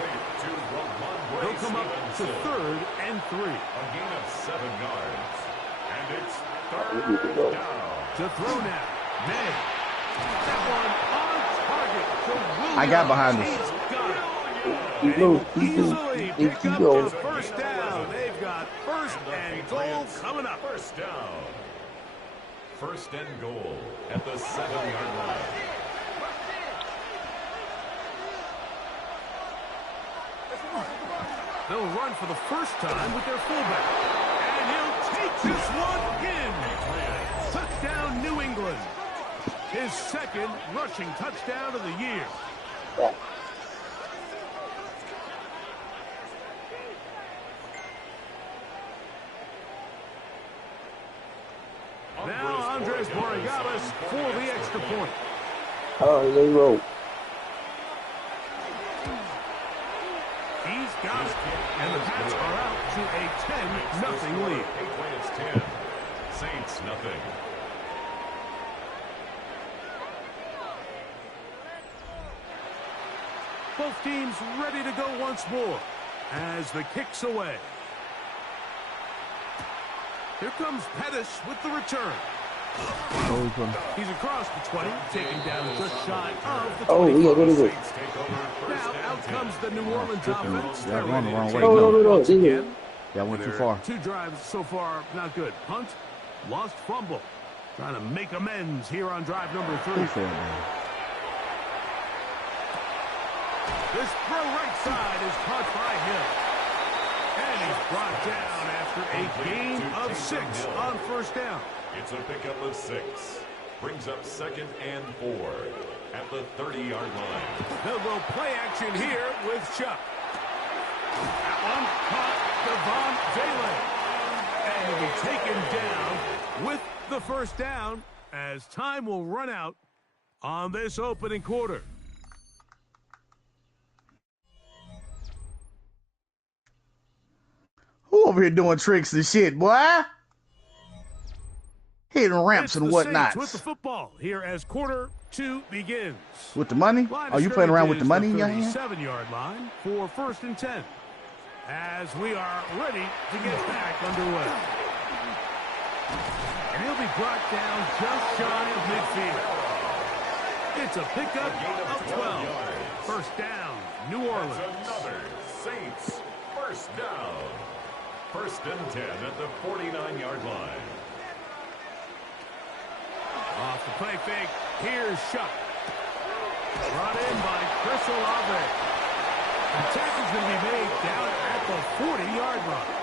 He'll come up to third and 3. A gain of 7 yards. And it's third down. To throw now. May. That one on target to Williams. I got behind us. He's got it. Easily pick up the first down. They've got first and goal coming up. First down. First and goal at the 7-yard line. They'll run for the first time with their fullback. And he'll take this one in. Touchdown, New England. His second rushing touchdown of the year. Now Andres Borregales for the extra point. Oh, they roll. He's got it. And the Pats are out to a 10-0 lead. Patriots 10. Saints nothing. Both teams ready to go once more as the kick's away. Here comes Pettis with the return. He's across the 20, taken down just shy of the 20. Oh, we got rid of it. Now out comes the New Orleans offense. They're going the wrong way. No. That went too far. 2 drives so far, not good. Punt, lost fumble. Trying to make amends here on drive number 3. This throw right side is caught by Hill. And he's brought down after a gain of 6 on first down. It's a pickup of 6. Brings up second and 4 at the 30-yard line. They'll go play action here with Chuck. That one caught Devon Vele. And he'll be taken down with the first down as time will run out on this opening quarter. Who over here doing tricks and shit, boy? Hitting ramps and whatnot. With the football here as quarter 2 begins. With the money? Are you playing around with the money in your hand? 37-yard line for 1st and 10. As we are ready to get back underway. And he'll be brought down just shy of midfield. It's a pickup of 12. 1st down, New Orleans. Another Saints 1st down. 1st and 10 at the 49-yard line. Off the play fake, here's Shuck. Brought in by Chris Olave. The tackle's going to be made down at the 40-yard line.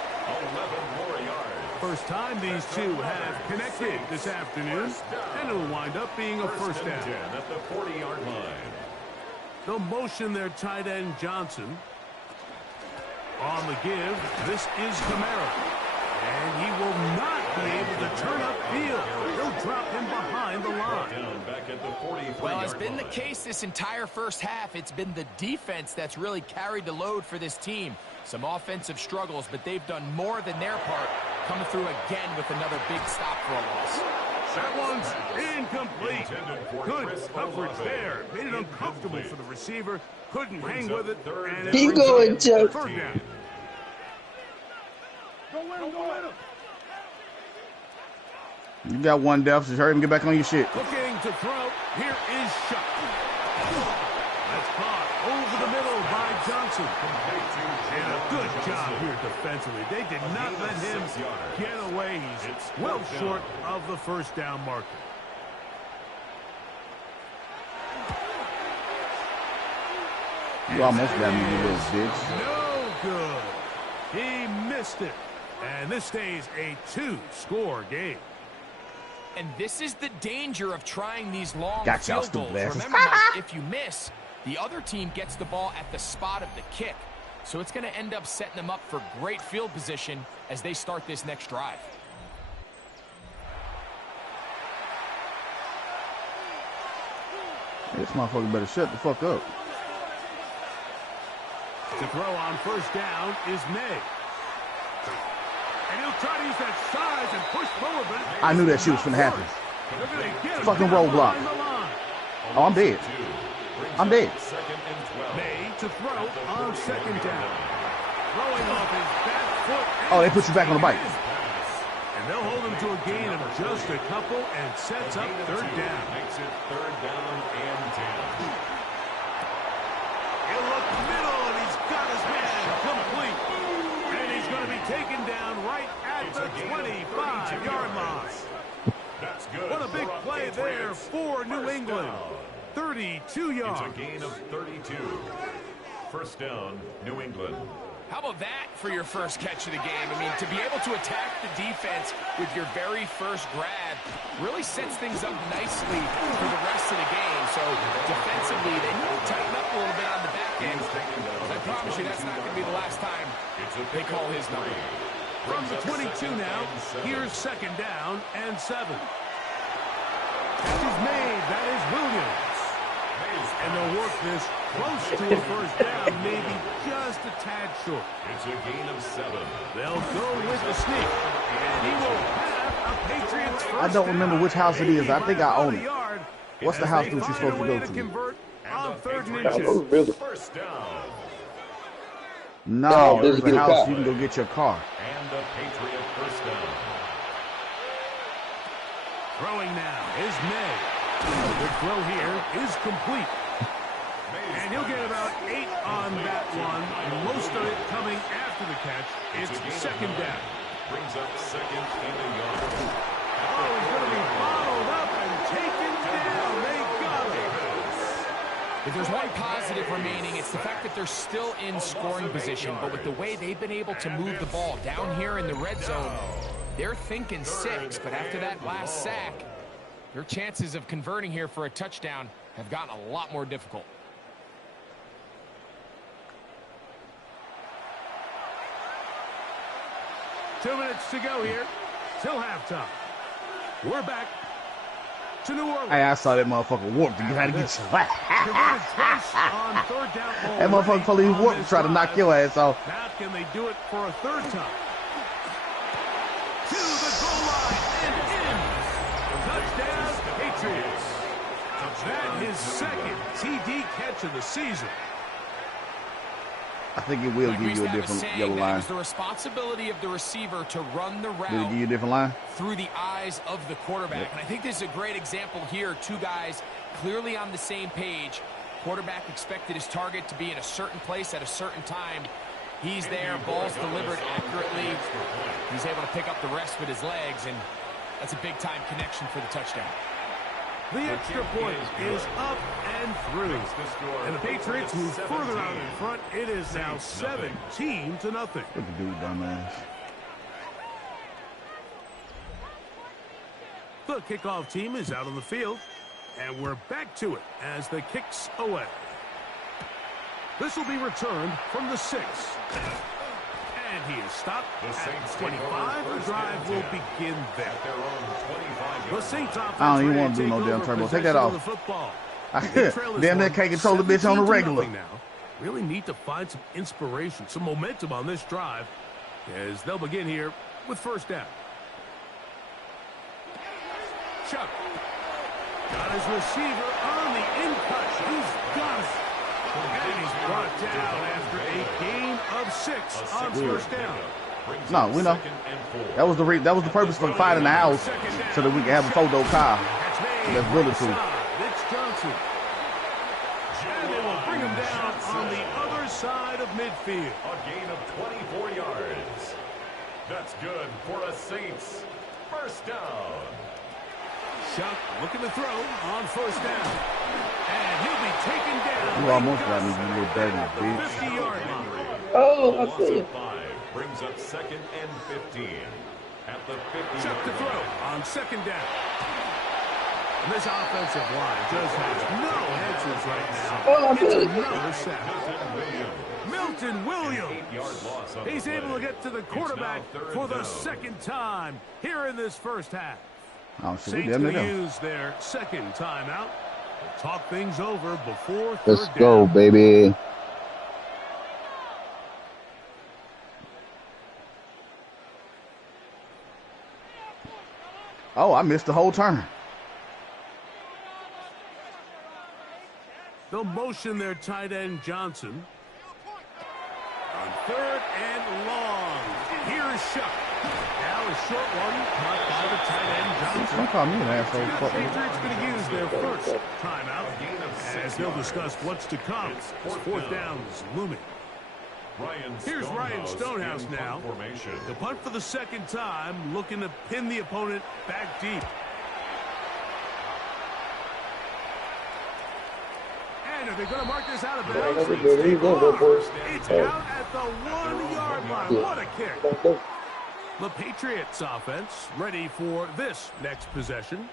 11 more yards. First time these two have connected this afternoon, and it'll wind up being a 1st down. 10 at the 40-yard line. They'll motion their tight end Johnson. On the give, this is Kamara. And he will not be able to turn upfield. He'll drop him behind the line. Down back at the 43-yard Well, it's been the case this entire first half. It's been the defense that's really carried the load for this team. Some offensive struggles, but they've done more than their part, coming through again with another big stop for a loss. That one's incomplete. Good coverage there. Made it uncomfortable for the receiver. Couldn't hang with it. And Keep going, Chuck. 3rd down. Go win him, go win him. You got one death. Just hurry and get back on your shit. Looking to throw. Here is Shuck. That's caught over the middle by Johnson. And a good job here defensively. They did not let him get away. He's well short of the 1st down marker. You almost got me, you little bitch. No good. He missed it. And this stays a 2-score game. And this is the danger of trying these long Got y'all field goals. stupid asses. Remember, Mike, if you miss, the other team gets the ball at the spot of the kick. So it's going to end up setting them up for great field position as they start this next drive. This motherfucker better shut the fuck up. To throw on 1st down is May. And he'll try to use that size and push forward, but I knew that shit was finna happen. Fucking roadblock. Oh, I'm dead. I'm dead. May to throw on 2nd down. Throwing off his back foot. Oh, they put you back on the bike. And they'll hold him to a gain of just a couple and sets up 3rd down. Makes it 3rd down and 10. He'll look middle, and he's got his man complete. And he's going to be taken down right at the 25-yard line. That's good. What a big play there for New England. 32 yards. It's a gain of 32. 1st down, New England. How about that for your first catch of the game? I mean, to be able to attack the defense with your very first grab really sets things up nicely for the rest of the game. So defensively, they need to tighten up a little bit on the back end. I promise you that's not going to be the last time they call his number. From the 22 now, here's 2nd down and 7. Catch is made. That is Williams. And they'll work this close to a 1st down, maybe just a tad short. It's a gain of 7. They'll go with the sneak. And he will have a Patriots first I don't remember which house it is. I think I own it. yard. What's the house that you're supposed to go to? Convert on 3rd and Oh, 2. really? 1st down. No, there's get a a house car. you can go get your car. And a Patriot 1st down. Throwing now is May. The throw here is complete. And he'll get about 8 on that one. Most of it coming after the catch. It's 2nd down. Brings up 2nd and a yard. Oh, he's going to be followed up and taken down. They got it. If there's one positive remaining, it's the fact that they're still in scoring position. But with the way they've been able to move the ball down here in the red zone, they're thinking 6. But after that last sack, their chances of converting here for a touchdown have gotten a lot more difficult. Two minutes to go here till halftime. We're back to New Orleans. Hey, I saw that motherfucker warp. You had to get you. Converted twice on 3rd down. That motherfucker probably warp to try to knock your ass off. Now can they do it for a 3rd time? To the goal line and in. second TD catch of the season. I think it will give you a different yellow line. It's the responsibility of the receiver to run the route. Did it give you a different line? Through the eyes of the quarterback. Yep. And I think this is a great example here. Two guys clearly on the same page. Quarterback expected his target to be in a certain place at a certain time. He's there. Ball's delivered accurately. He's able to pick up the rest with his legs, and that's a big-time connection for the touchdown. The extra point is up and through. And the Patriots move further out in front. It is now 17-0. Look at the dude, dumbass. The kickoff team is out on the field. And we're back to it as the kick's away. This will be returned from the 6. And he is stopped at 25. The drive will begin there. The Saints offense I don't even want to do no damn turbo. Take that off. Damn, that can't control the bitch on the regular. Now. Really need to find some inspiration, some momentum on this drive as they'll begin here with first down. Chuck. Got his receiver on the in-cut. He's got it. And he's brought down after a gain of 6 on first down. No, we know. That was the purpose for finding the house so that we can have a photo car. That's really cool. It's Johnson. And they will bring him down on the other side of midfield. A gain of 24 yards. That's good for a Saints first down. Chuck looking to throw on first down. And he'll be taken down. You almost got me, you little dirty bitch. 50-yard line. Oh, I see it. Brings up 2nd and 15. At the 50. Chuck to throw on second down. And this offensive line just has no answers right now. Oh, it's another sack. Milton Williams. He's able to get to the quarterback for the second time here in this first half. Oh, shit, Saints going to use their second timeout. We'll talk things over before third Let's go, down. baby. Oh, I missed the whole turn. They'll motion their tight end Johnson. On third and long. Here's Shuck. Now a short one caught by the tight end Johnson. Don't call me an asshole. The Patriots going to use their first timeout as they'll discuss what's to come. Fourth down is looming. Here's Ryan Stonehouse now. The punt for the second time, looking to pin the opponent back deep. And are they going to mark this out of bounds? It's out at the 1-yard line. What a kick. The Patriots offense ready for this next possession.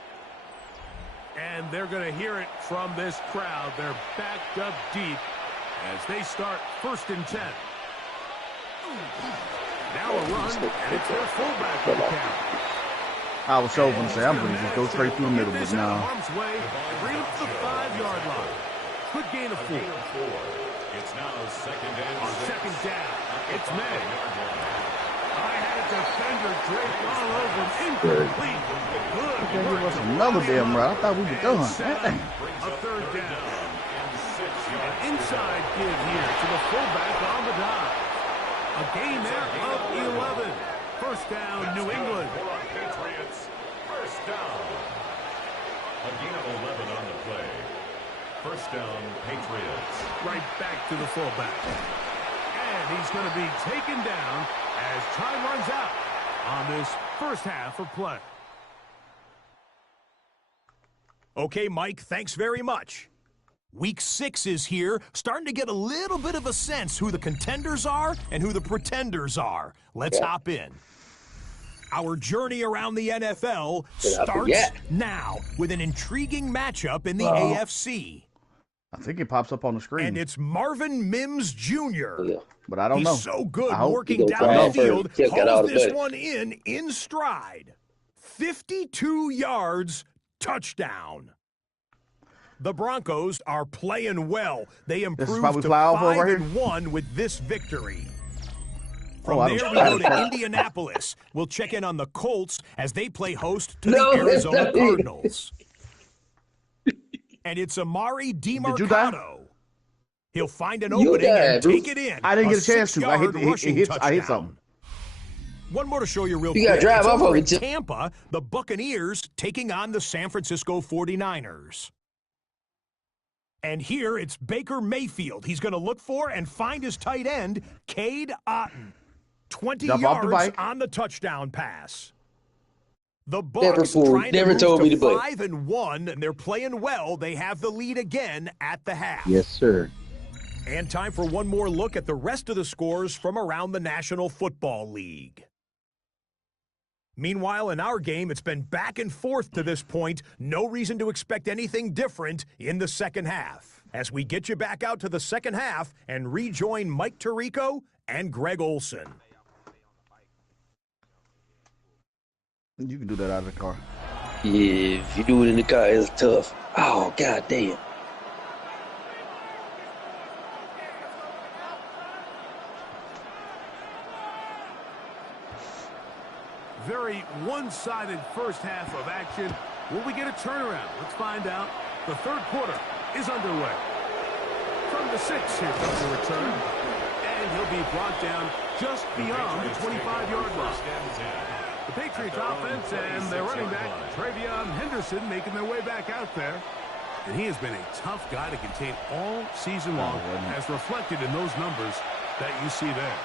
And they're going to hear it from this crowd. They're backed up deep as they start 1st and 10. Now a run, and it's their fullback for the count. I was so going to say, I'm going to just go straight through the middle, but now. Harm's way, bring up the 5-yard line. Good gain of 4. It's now 2nd and on 6. Second down, it's May. I had a defender draped all over him, incomplete. Good. Okay, give us another damn route. I thought we were done. A third down. An inside give here to the fullback on the dive. A gain there of 11. First down, New England. Patriots, first down. A gain of 11 on the play. First down, Patriots. Right back to the fullback. And he's going to be taken down as time runs out on this first half of play. Okay, Mike, thanks very much. Week 6 is here, starting to get a little bit of a sense who the contenders are and who the pretenders are. Let's hop in. Our journey around the NFL starts now with an intriguing matchup in the AFC. I think it pops up on the screen. And it's Marvin Mims Jr. But I don't know. He's so good I working down the field, hauls this one in stride. 52 yards, touchdown. The Broncos are playing well. They improved to 5-1 with this victory. From there, we go to Indianapolis. We'll check in on the Colts as they play host to the Arizona Cardinals. And it's Amari Did you die? DiMarcado. He'll find an You opening died, and bro. take it in. I didn't get a chance to. I 6-yard rushing hit touchdown. something. One more to show you real You quick. gotta drive It's off over of in it, too. Tampa, the Buccaneers taking on the San Francisco 49ers. And here it's Baker Mayfield. He's going to look for and find his tight end, Cade Otton. 20 Jump off the yards bike. on the touchdown pass. The Never Bucs fooled. trying Never to told move me to to play. 5-1, and they're playing well. They have the lead again at the half. Yes, sir. And time for one more look at the rest of the scores from around the National Football League. Meanwhile, in our game, it's been back and forth to this point. No reason to expect anything different in the second half. As we get you back out to the second half and rejoin Mike Tirico and Greg Olson. You can do that out of the car. Yeah, if you do it in the car, it's tough. Oh, god damn. Very one-sided first half of action. Will we get a turnaround? Let's find out. The third quarter is underway. From the 6, here comes the return. And he'll be brought down just beyond the 25-yard line. The Patriots offense and their running back, Travion Henderson, making their way back out there. And he has been a tough guy to contain all season long, as reflected in those numbers that you see there.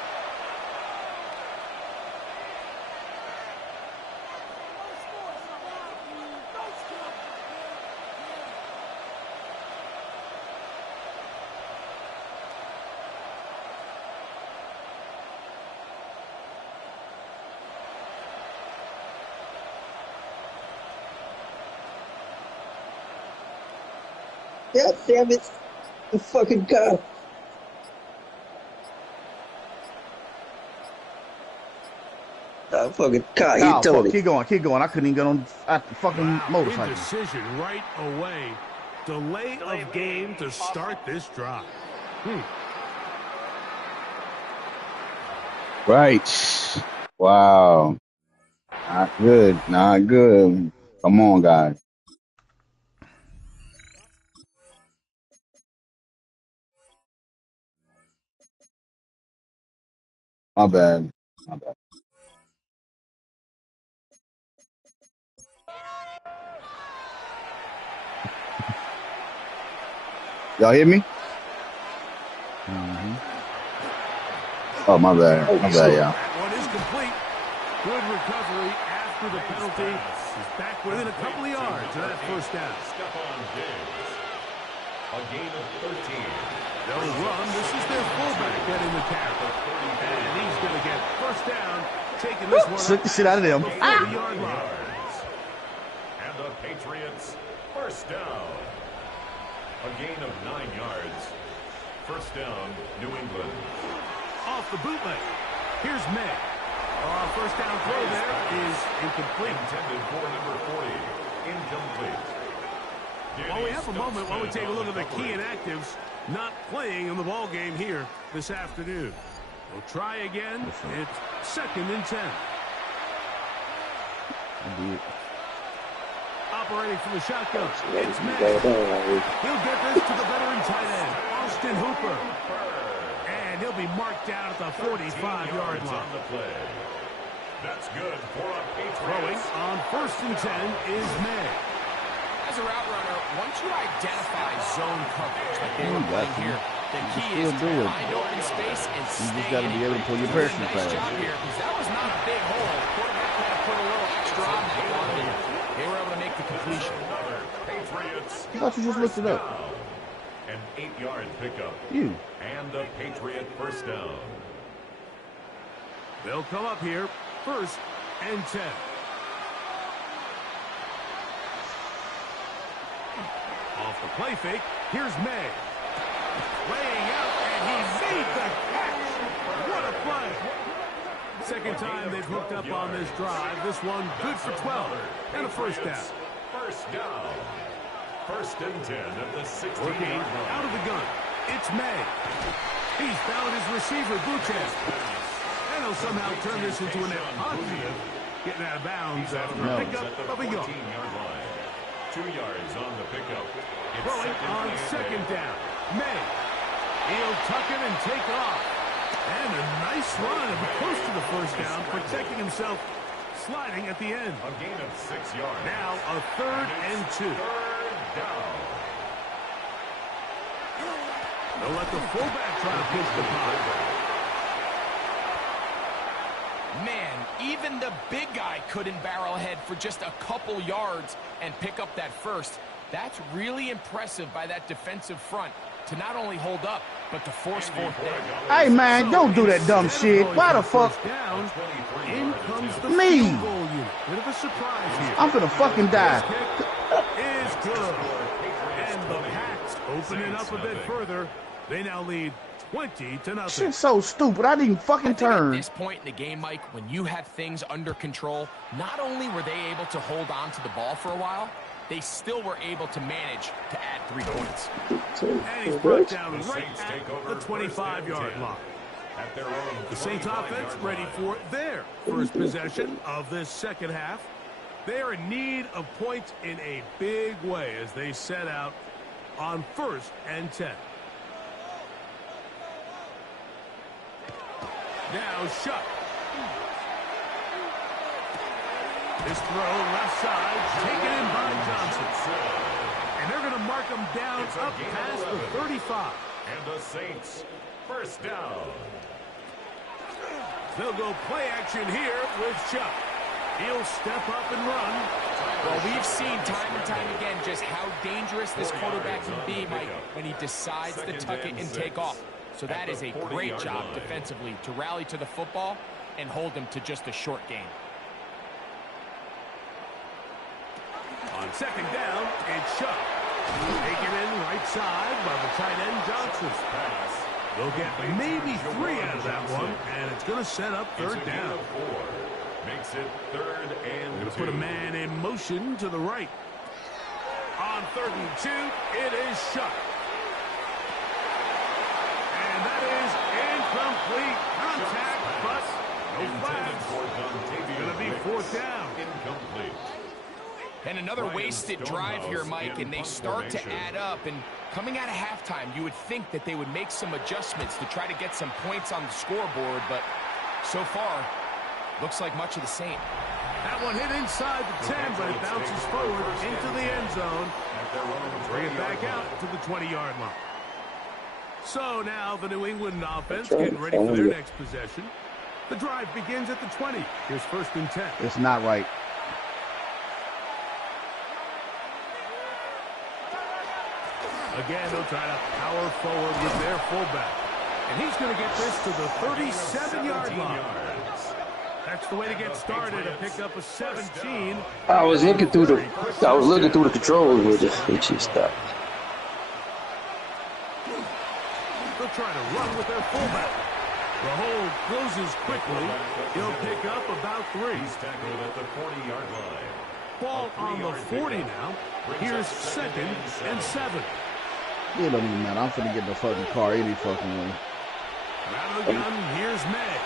God damn it. The fucking car. The fucking car. He Kyle, told it. keep going. I couldn't even get on the fucking motorcycle. Indecision right away. Delay of game to start this drive. Right. Wow. Not good. Not good. Come on, guys. My bad. My bad. Y'all hear me? Oh, my bad. My bad, y'all. That one is complete. Good recovery after the penalty. He's back within a couple of yards of that first down. A gain of 13. They'll run. This is their fullback getting the carry. And he's going to get first down, taking this one Sit the shit out of them. 40-yard line. And the Patriots first down. A gain of 9 yards. First down, New England. Off the bootleg. Here's May. First down throw there is incomplete. Intended for number 40. Incomplete. Well, we have a moment while we take a look at the key inactives not playing in the ball game here this afternoon. We'll try again. It's second and 10. Operating from the shotgun. It's May. He'll get this to the veteran tight end, Austin Hooper. And he'll be marked down at the 45-yard line. That's good for a Patriots. Throwing on first and 10 is May. As a route runner, once you identify zone coverage like they were playing here, the key is to find open space and stay in it. You just got to be able to pull your parachute Nice fast. job here, because that was not a big hole. The quarterback had to put a little extra on that one, and they were able to make the completion. Patriots. I thought you just looked it up. An 8-yard pickup. You. And a Patriot first down. They'll come up here first and 10. Off the play fake, here's May. Laying out, and he made the catch. What a play. Second time they've hooked up on this drive. This one good for 12 and a first down. First down. First and 10 at the 16. Working out of the gun. It's May. He's found his receiver, Buches. And he'll somehow turn this into a net positive. Getting out of bounds after a pickup of a yard. 14-yard line. 2 yards on the pickup. Throwing on second down. May. He'll tuck it and take off. And a nice run, close to the first down, protecting himself, sliding at the end. A gain of 6 yards. Now a 3rd and 2. Third down. They'll let the fullback try to pitch the punt. Man, even the big guy couldn't barrel ahead for just a couple yards and pick up that first. That's really impressive by that defensive front to not only hold up, but to force fourth down. Hey, man, don't do that dumb shit. Why the fuck? Down, in comes the Me. field goal unit. Bit of a surprise here. I'm finna fucking die. Is good. And the Pats open it up a bit further. They now lead 20-0. Shit's so stupid. I didn't fucking turn. At this point in the game, Mike, when you have things under control, not only were they able to hold on to the ball for a while, they still were able to manage to add 3 points. And he's brought down right at the 25-yard line. The Saints offense ready for their first possession of this second half. They are in need of points in a big way as they set out on 1st and 10. Now Shuck. This throw left side, taken in by Johnson. And they're going to mark him down up past the 35. And the Saints, first down. They'll go play action here with Shuck. He'll step up and run. Well, we've seen time and time again just how dangerous this quarterback can be, Mike, when he decides to tuck it and take off. So that is a great job defensively to rally to the football and hold him to just a short gain. On second down, it's Shuck. Taken in right side by the tight end Johnson. They'll get maybe 3 out of that one, and it's going to set up 3rd down. Makes it 3rd and 2. Going to put a man in motion to the right. On 3rd and 2, it is Shuck. And that is incomplete. Contact, but no flags. Going to be 4th down. Incomplete. And another wasted drive here, Mike, and they start to add up. And coming out of halftime, you would think that they would make some adjustments to try to get some points on the scoreboard, but so far, looks like much of the same. That one hit inside the 10, but it bounces forward into the end zone. Bring it back out to the 20-yard line. So now the New England offense getting ready for their next possession. The drive begins at the 20. Here's 1st and 10. It's not right. Again, they'll try to power forward with their fullback. And he's going to get this to the 37-yard line. That's the way to get started, to pick up a 17. I was looking through the controls with it just stopped. They'll try to run with their fullback. The hold closes quickly. He'll pick up about 3. He's tackled at the 40-yard line. Ball on the 40 now. Here's 2nd and 7. It don't even matter. I'm finna get in the fucking car any fucking way. Out of the gun, here's May.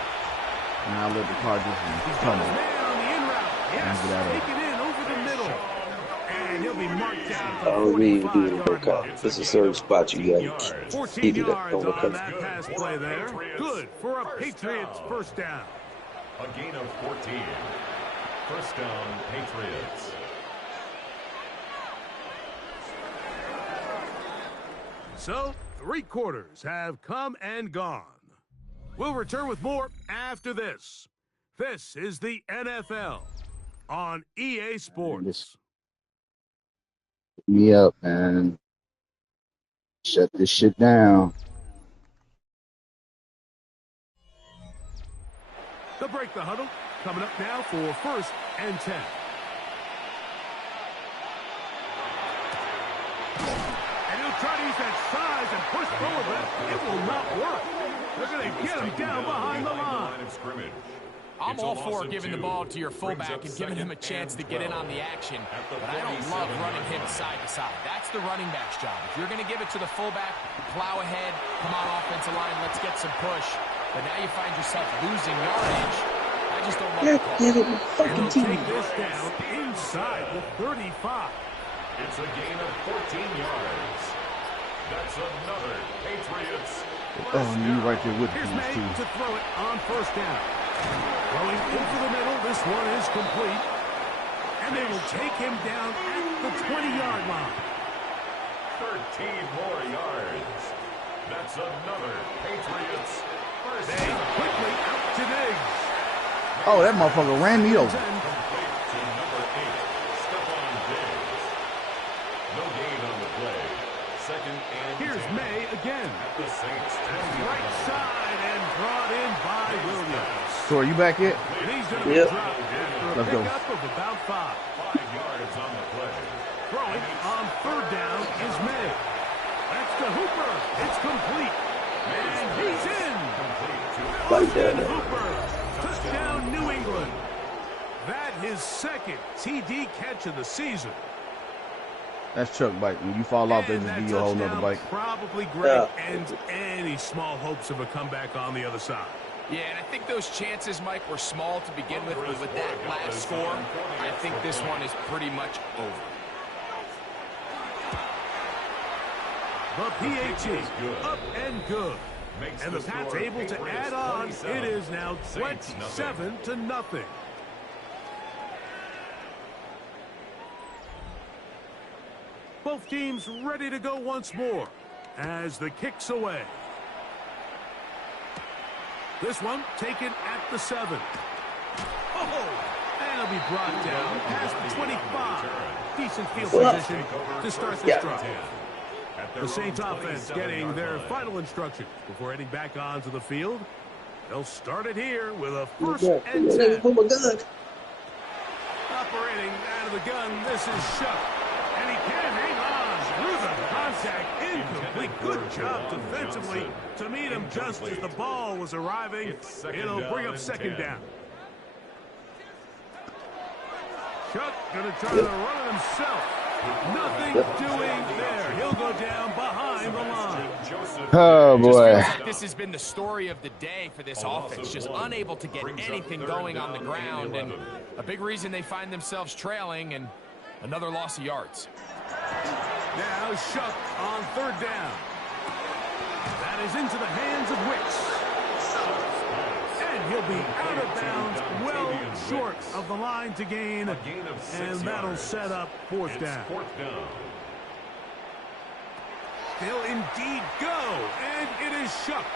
Now let the car just come on. Man on the in route. Yes, take it in over the middle. And he'll be marked down to the 45-yard line. This is the 3rd spot you got. 14 yards on that pass play there. Good for a Patriots first down. A gain of 14. First down, Patriots. So, 3 quarters have come and gone. We'll return with more after this. This is the NFL on EA Sports. Me up, man. Shut this shit down. They'll break the huddle. Coming up now for 1st and 10. And he'll try to use that size and push forward, but it will not work. They're going to get him down behind the line. I'm all for giving the ball to your fullback and giving him a chance to get in on the action, but I don't love running him side to side. That's the running back's job. If you're going to give it to the fullback, plow ahead, come on offensive line, let's get some push. But now you find yourself losing yardage. I just don't love the call. And they'll take this down inside the 35. It's a gain of 14 yards. That's another Patriots. Oh, you right there with Here's these May two. to throw it on first down. Throwing over the middle. This one is complete. And they will take him down at the 20-yard line. 13 more yards. That's another Patriots. First They quickly out to Diggs. Oh, that motherfucker ran me over. Here's May again. Right side and brought in by Williams. So are you back yet? And he's going to be dropped after a Let's go. pickup of about 5. 5 yards on the play. Throwing on third down is May. That's to Hooper. It's complete. And he's in. Austin Hooper. Touchdown, New England. That his second TD catch of the season. That's Chuck bike. When you fall off, they just give you a whole nother bike. Probably great ends any small hopes of a comeback on the other side. Yeah, and I think those chances, Mike, were small to begin with, but with that last score, I think this one is pretty much over. The PAT, up and good. And the Pats able to add on. It is now 27-0. Both teams ready to go once more as the kick's away. This one taken at the 7. Oh, and it'll be brought down past the 25. Decent field position to start this drive. The Saints offense getting their final instructions before heading back onto the field. They'll start it here with a first and 10. Operating out of the gun, this is Shuck. And he can hang on through the contact. Incomplete. Good job defensively to meet him just as the ball was arriving. It'll bring up second down. Chuck going to try to run it himself. Nothing doing there. He'll go down behind the line. Oh, boy. This has been the story of the day for this offense. Just unable to get anything going on the ground. And a big reason they find themselves trailing and another loss of yards. Now Shuck on third down. That is into the hands of Wicks. And he'll be out of bounds, well short of the line to gain. And that'll set up fourth down. They'll indeed go. And it is Shuck.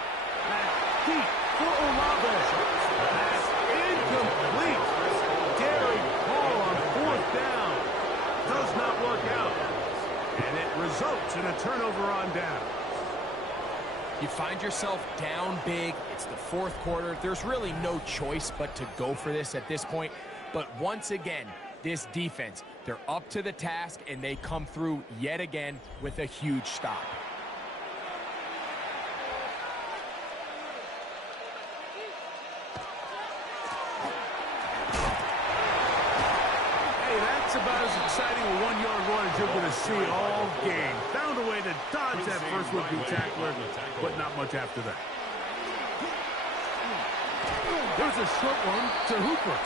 That's deep for Olave. That's incomplete. Daring call on fourth down. Does not work out. And it results in a turnover on down. You find yourself down big. It's the fourth quarter. There's really no choice but to go for this at this point. But once again, this defense, they're up to the task, and they come through yet again with a huge stop. That's about as exciting a one-yard run as you're going to see all game. Found a way to dodge that first would-be tackler, but not much after that. There's a short one to Hooper.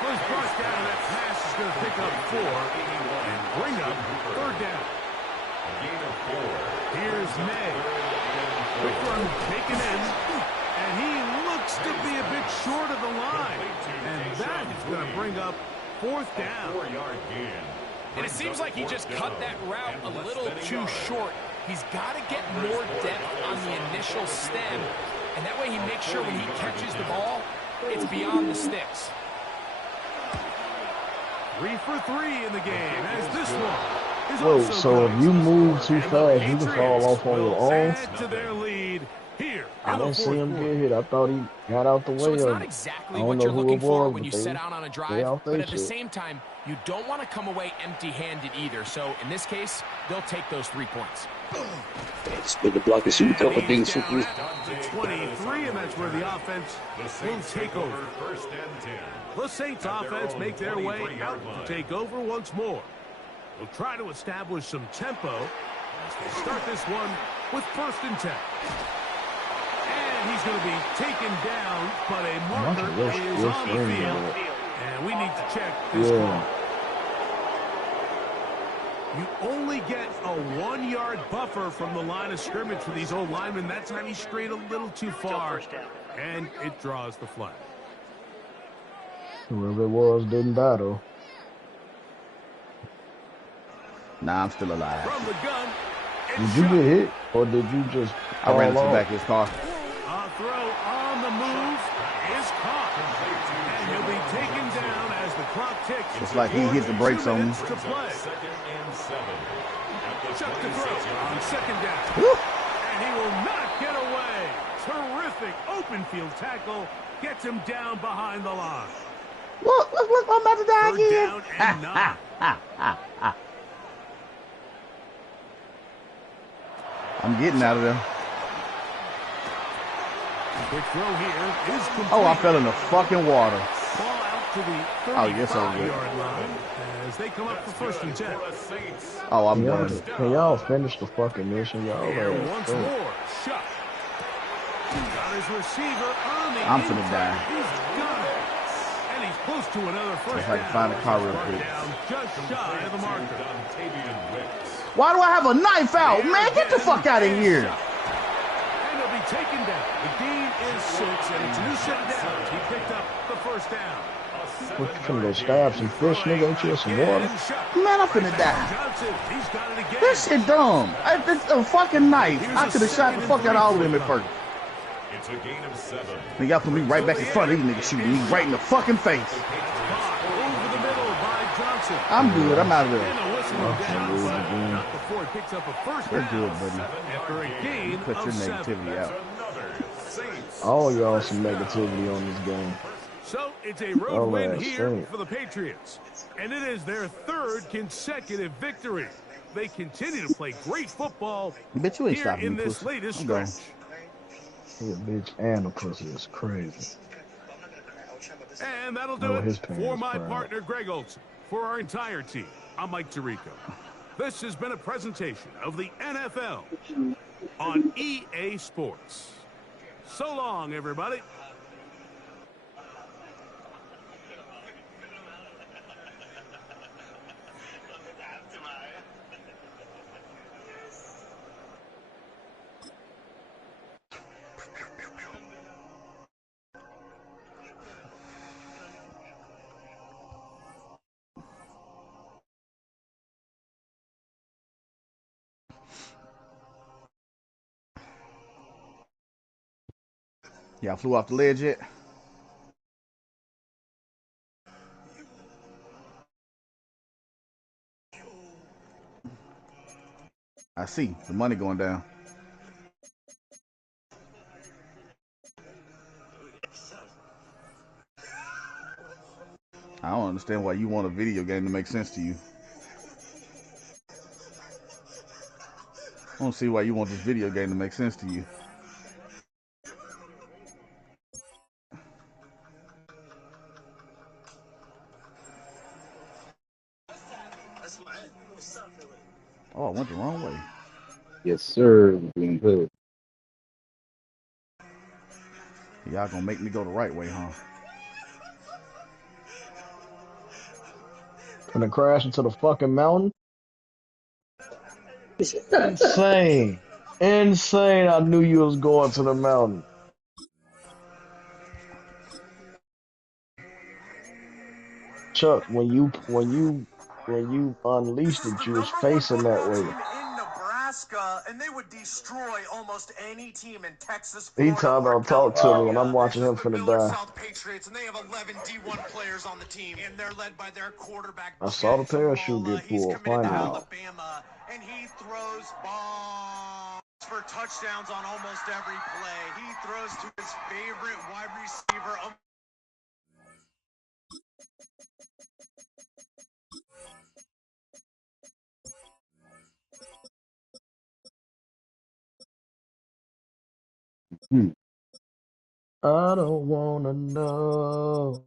Well, he's brought down. That pass is going to pick up 4 and bring up third down. Here's May. Quick run taken in, and he looks to be a bit short of the line. And that is going to bring up fourth down. And it seems like he just cut that route a little too short. He's got to get more depth on the initial stem, and that way he makes sure when he catches the ball, it's beyond the sticks. 3 for 3 in the game as this one is Whoa, also so good. if you move too fast, you can fall off on your own. Add to their lead here I in the didn't see fourth him quarter. get hit. I thought he got out the way So it's of not it. exactly I what don't you're know who looking it for was, when you but set out on a they drive, off but they at the shit. same time, you don't want to come away empty-handed either. So in this case, they'll take those 3 points. Spin the block and shoot a couple And things he's for you. down at the 23, and that's where the offense will take over. First and 10. The Saints offense make their way out to take over once more. They'll try to establish some tempo as they start this one with first and 10. And he's going to be taken down, but a marker is on the field. And we need to check this call. You only get a 1-yard buffer from the line of scrimmage for these old linemen. That time he strayed a little too far, and it draws the flag. Whoever it was didn't die, though. Nah, I'm still alive. From the gun, did you get hit, or did you just I ran into the off? back of his car. A throw on the move is caught, and he'll be taken down as the clock ticks. It's like he hit the brakes on me. To play. Chuck to throw on second down. Woo! And he will not get away. Terrific open field tackle. Gets him down behind the line. Look, I'm about to die Third again. down and 9. I'm getting out of there. Quick throw here is complete. Oh, I fell in the fucking water. Ball out to the Oh, yes, I will. 35-yard line as they come up for first and 10. Oh, I'm done. Can y'all finish the fucking mission, y'all? Here once more. Shot. Got his receiver on the I'm finna inside. die. He's got it. And he's close to another first If I down. can find a car real quick. Down just shy of the marker. Why do I have a knife out? Man, get the fuck out of here. And he'll be taken down. The gain is 6, and it's a new set down. He picked up the first down. What, you finna go stab some fish, nigga? Ain't you some water? Man, I'm finna die. Johnson, he's got it again. This shit dumb. It's a fucking knife. I could have shot the fuck out of all of them at first. It's a gain of 7. Nigga, y'all put me right back in front of these niggas shooting me right in the fucking face. Over the middle by Johnson. I'm good. I'm out of And there. a whistle down, but not before he picks up a first We're down. good, buddy. After a gain Put your of 7. negativity out. All y'all some negativity on this game. So it's a road win that's here great. for the Patriots. And it is their 3rd consecutive victory. They continue to play great football Bitch, you ain't here stopping in me, this pussy. latest I'm gone. stretch. He a bitch and a pussy. It's crazy. And that'll do Oh, it his pants for my proud. partner, Greg Olson. For our entire team, I'm Mike Tirico. This has been a presentation of the NFL on EA Sports. So long, everybody. Y'all flew off the ledge yet? I see the money going down. I don't understand why you want a video game to make sense to you. I don't see why you want this video game to make sense to you. Oh, I went the wrong way. Yes, sir. Being good. Y'all gonna make me go the right way, huh? Gonna crash into the fucking mountain? Insane. Insane. I knew you was going to the mountain. Chuck, when you unleashed it, you was facing that way. And they would destroy almost any team in Texas. He talking about talk to me, and I'm watching him finna die. South Patriots, and they have 11 D1 players on the team, and they're led by their quarterback. I saw the parachute get pulled. Finally. Alabama, and he throws bombs for touchdowns on almost every play. He throws to his favorite wide receiver. I don't wanna know.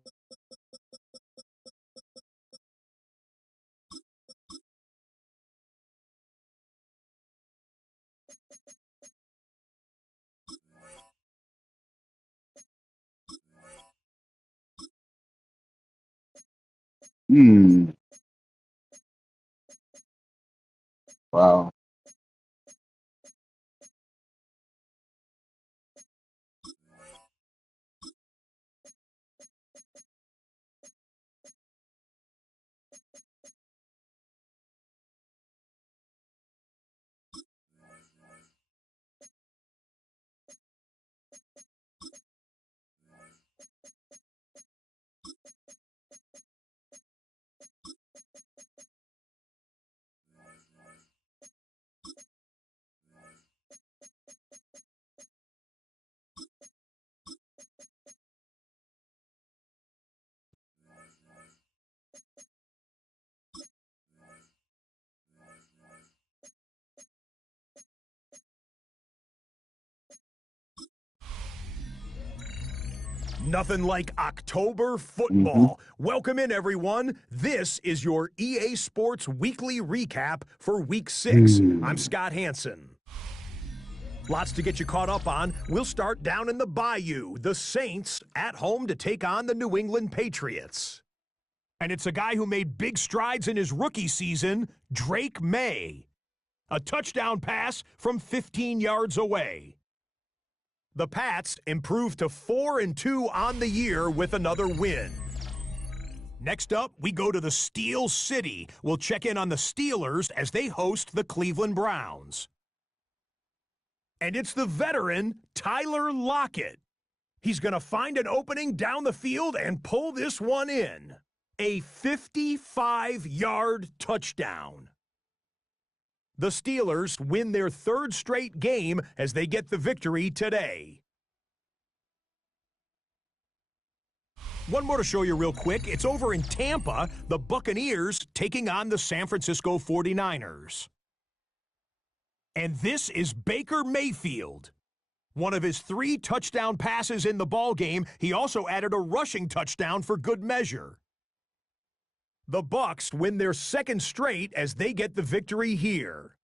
Hmm. Wow. Nothing like October football. Welcome in, everyone. This is your EA Sports Weekly Recap for Week 6. I'm Scott Hansen. Lots to get you caught up on. We'll start down in the Bayou. The Saints at home to take on the New England Patriots. And it's a guy who made big strides in his rookie season, Drake May. A touchdown pass from 15 yards away. The Pats improved to 4-2 on the year with another win. Next up, we go to the Steel City. We'll check in on the Steelers as they host the Cleveland Browns. And it's the veteran, Tyler Lockett. He's going to find an opening down the field and pull this one in. A 55-yard touchdown. The Steelers win their third straight game as they get the victory today. One more to show you real quick. It's over in Tampa, the Buccaneers taking on the San Francisco 49ers. And this is Baker Mayfield. One of his 3 touchdown passes in the ballgame. He also added a rushing touchdown for good measure. The Bucs win their second straight as they get the victory here.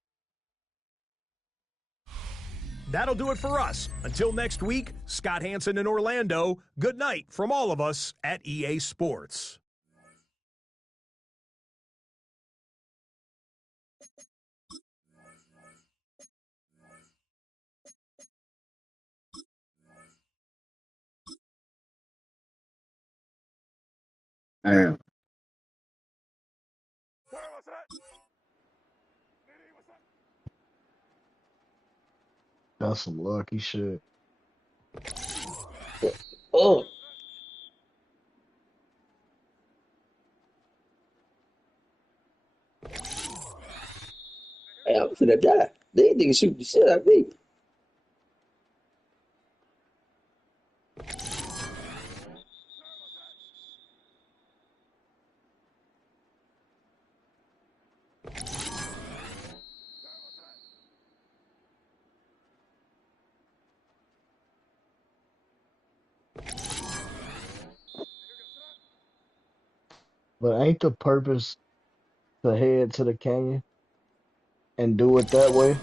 That'll do it for us. Until next week, Scott Hansen in Orlando, good night from all of us at EA Sports. Damn. That's some lucky shit. Oh. Hey, I'm finna die. These niggas shoot the shit out of me. But ain't the purpose to head to the canyon and do it that way?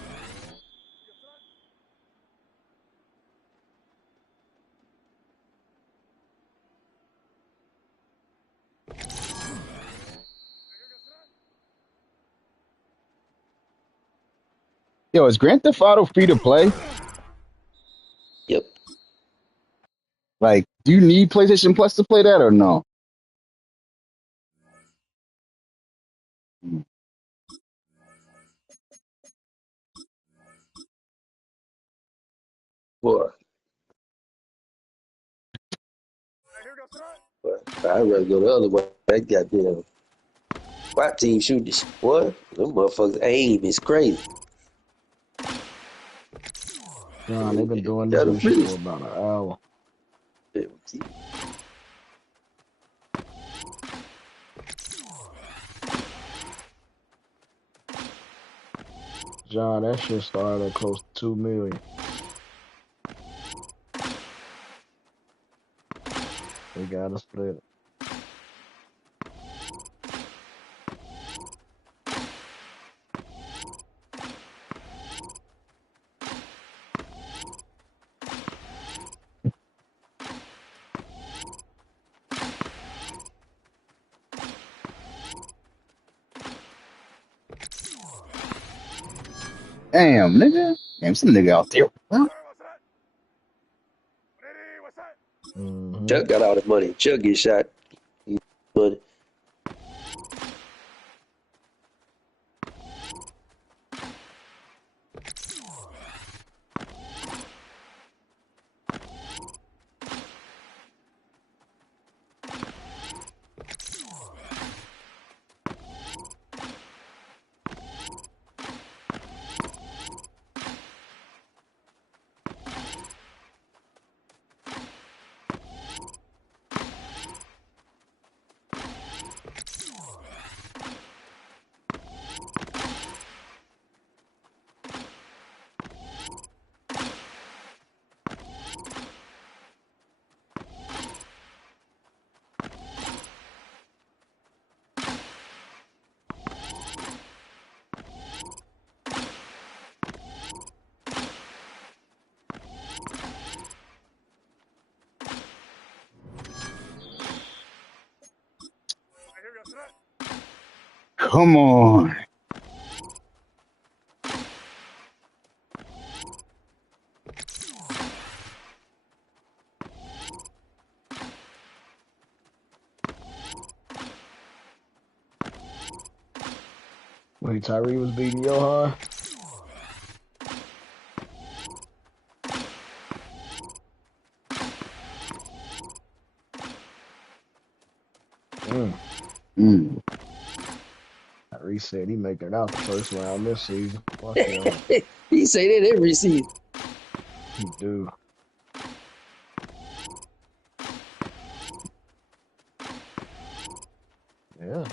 Yo, is Grand Theft Auto free to play? Yep. Like, do you need PlayStation Plus to play that or no? Boy. I'd rather go the other way. That goddamn white team shooting this boy. Them motherfuckers aim is crazy. John, they've been doing this Gotta mission finish. for about an hour. John, that shit started at close to 2 million. We gotta split it. Damn, nigga. Damn, some nigga out there. Huh? Mm-hmm. Chuck got all the money. Chuck get shot. But Come on. Wait, Tyree was beating Johan? Mm. Tyree said he making it out the first round this season. Fuck him. he say that every season. He do. Yeah.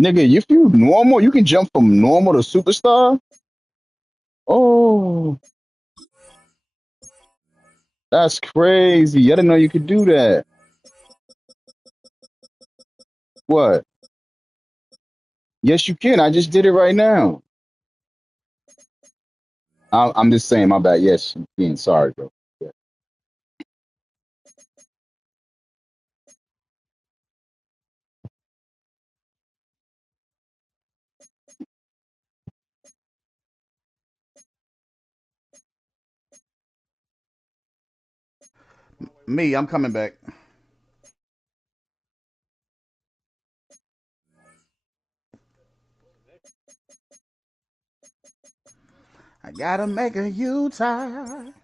Nigga, if you normal, you can jump from normal to superstar. Oh, that's crazy. I didn't know you could do that. What? Yes, you can. I just did it right now. I'm just saying, my bad. Yes, you can. Sorry, bro. Yeah. Me, I'm coming back. I gotta make a U-turn.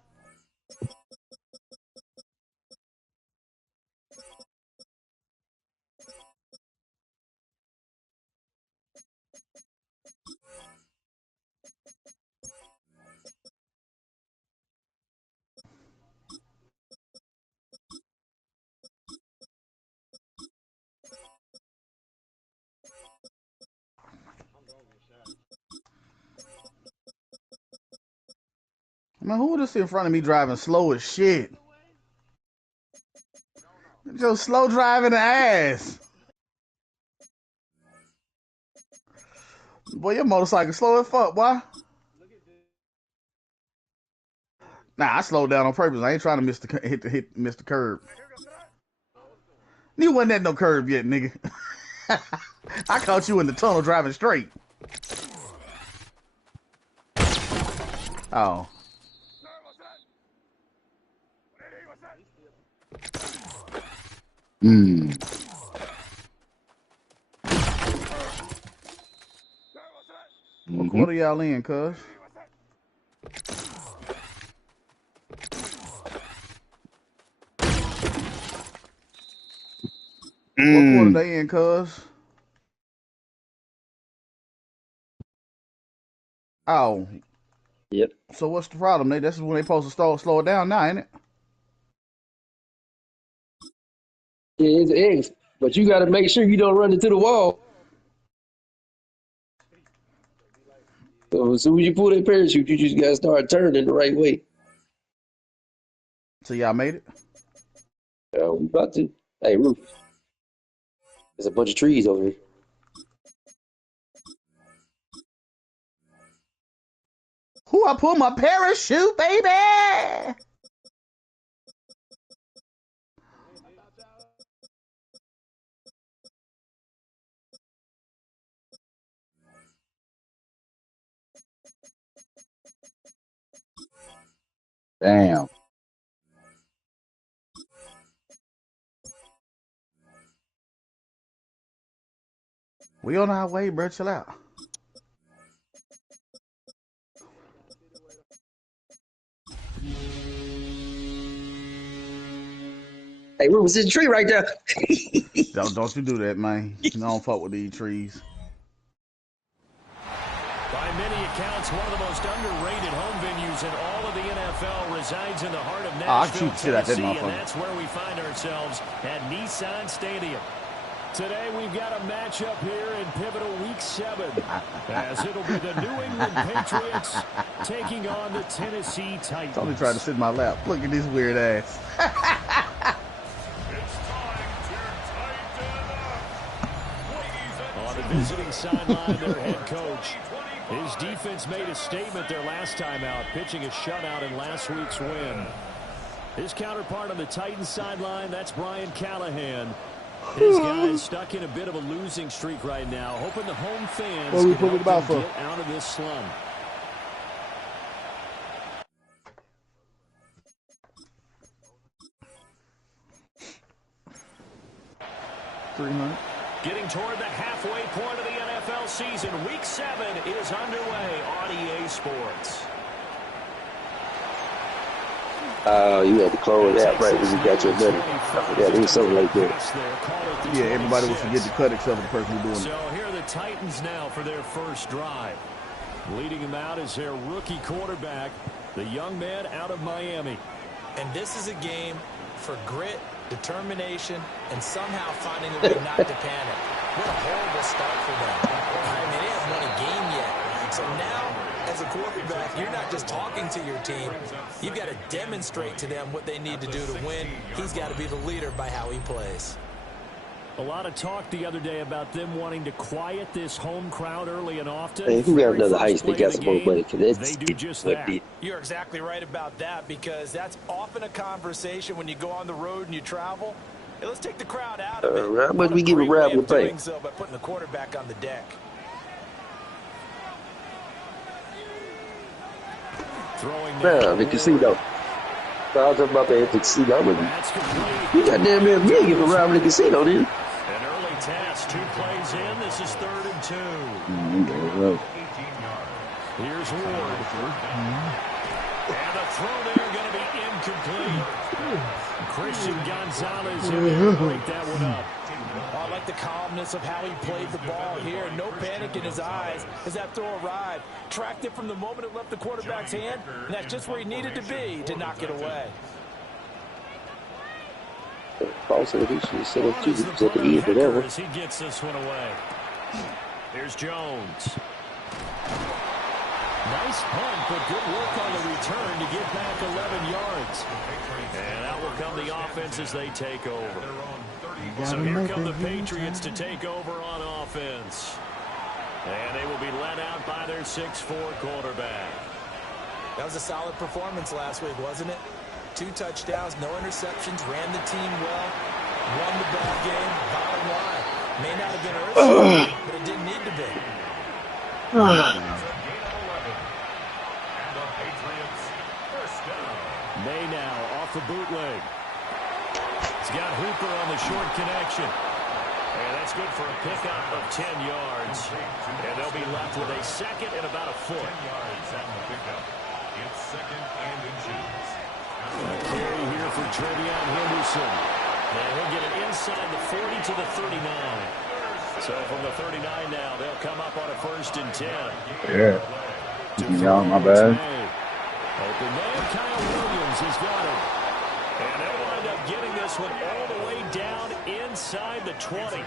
Man, who this in front of me driving slow as shit? Just slow driving the ass. Boy, your motorcycle slow as fuck, boy. Nah, I slowed down on purpose. I ain't trying to miss the curb. You wasn't at no curb yet, nigga. I caught you in the tunnel driving straight. Oh. Mm. What Mm-hmm. quarter y'all in, cuz? What quarter Mm. they in, cuz? Oh. Yep. So what's the problem? This is when they supposed to slow it down now, ain't it? Yeah, it's X, but you got to make sure you don't run into the wall. So as soon as you pull that parachute, you just got to start turning the right way. So y'all made it? We about to. Hey, Rufus, there's a bunch of trees over here. Who I pull my parachute, baby? Damn. We on our way, bro. Chill out. Hey, Rufus, there's a tree right there. Don't you do that, man. I don't fuck with these trees. By many accounts, one of the most underrated home venues in all of the NFL resides in the heart of Nashville, Tennessee, and that's where we find ourselves at Nissan Stadium. Today, we've got a matchup here in pivotal Week 7, as it'll be the New England Patriots taking on the Tennessee Titans. Tony tried to sit in my lap. Look at this weird ass. On the visiting sideline, their head coach. His defense made a statement their last time out, pitching a shutout in last week's win. His counterpart on the Titans sideline, that's Brian Callahan. His guys stuck in a bit of a losing streak right now, hoping the home fans can help them get out of this slump. Getting toward the halfway point of the NFL season, Week 7 is underway on EA Sports. You had to close that right when you got your money. I forgot, it was something like that. Yeah, everybody will forget to cut except for the person who's doing it. So here are the Titans now for their first drive. Leading them out is their rookie quarterback, the young man out of Miami. And this is a game for grit, determination, and somehow finding a way not to panic. What a horrible start for them. I mean, they haven't won a game yet. So now, as a quarterback, you're not just talking to your team. You've got to demonstrate to them what they need to do to win. He's got to be the leader by how he plays. A lot of talk the other day about them wanting to quiet this home crowd early and often. Hey, who got another heist? They got some more money. They do just that. You're exactly right about that, because that's often a conversation when you go on the road and you travel. Hey, let's take the crowd out of it. How much we give a Rammy to pay? So by putting the quarterback on the deck. Nah, the casino. I was talking about the casino. You got damn near me give a Rammy to the casino, then. An early test, 2 plays in. This is 3rd and 2. Here's Ward. And the throw there going to be incomplete. Christian Gonzalez here to break that one up. I like the calmness of how he played the ball here. No panic in his eyes as that throw arrived. Tracked it from the moment it left the quarterback's hand, and that's just where he needed to be to knock it away. Also, he should set up 2 at the end, whatever. He gets this one away. Here's Jones. Nice punt, but good work on the return to get back 11 yards. And out will come the offense as they take over. So here come the Patriots to take over on offense. And they will be led out by their 6'4" quarterback. That was a solid performance last week, wasn't it? 2 touchdowns, no interceptions, ran the team well, won the ball game, bottom line. May not have been early, but it didn't need to be. May now off the bootleg. He's got Hooper on the short connection. And that's good for a pickup of 10 yards. And they'll be left with a second and about a foot. 10 yards on the pickup. It's 2nd and inches. A carry here for Trevion Henderson. And he'll get it inside the 40 to the 39. So from the 39 now, they'll come up on a 1st and 10. Yeah. My bad. Open man, Kyle Williams has got it. And they'll wind up getting this one all the way down in inside the 20.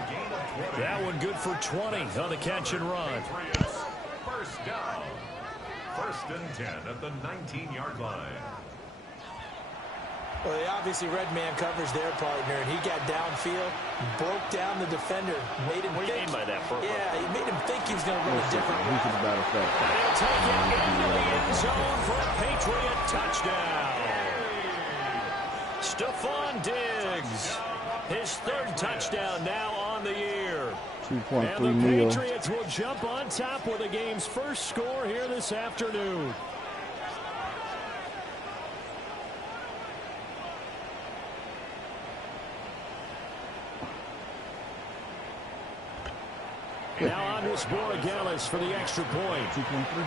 That one good for 20 on the catch and run. First down. First and 10 at the 19-yard line. Well, they obviously red man covers their partner, and he got downfield, broke down the defender, made him think. What do you mean by that, Purple? Yeah, he made him think he was going to run a different route. He's about effect. And he'll take it into the end zone for a Patriot touchdown. Stephon Diggs, his third touchdown now on the year. 2.3 and the mil. Patriots will jump on top with the game's first score here this afternoon. Now on to Borregales for the extra point. 2.3.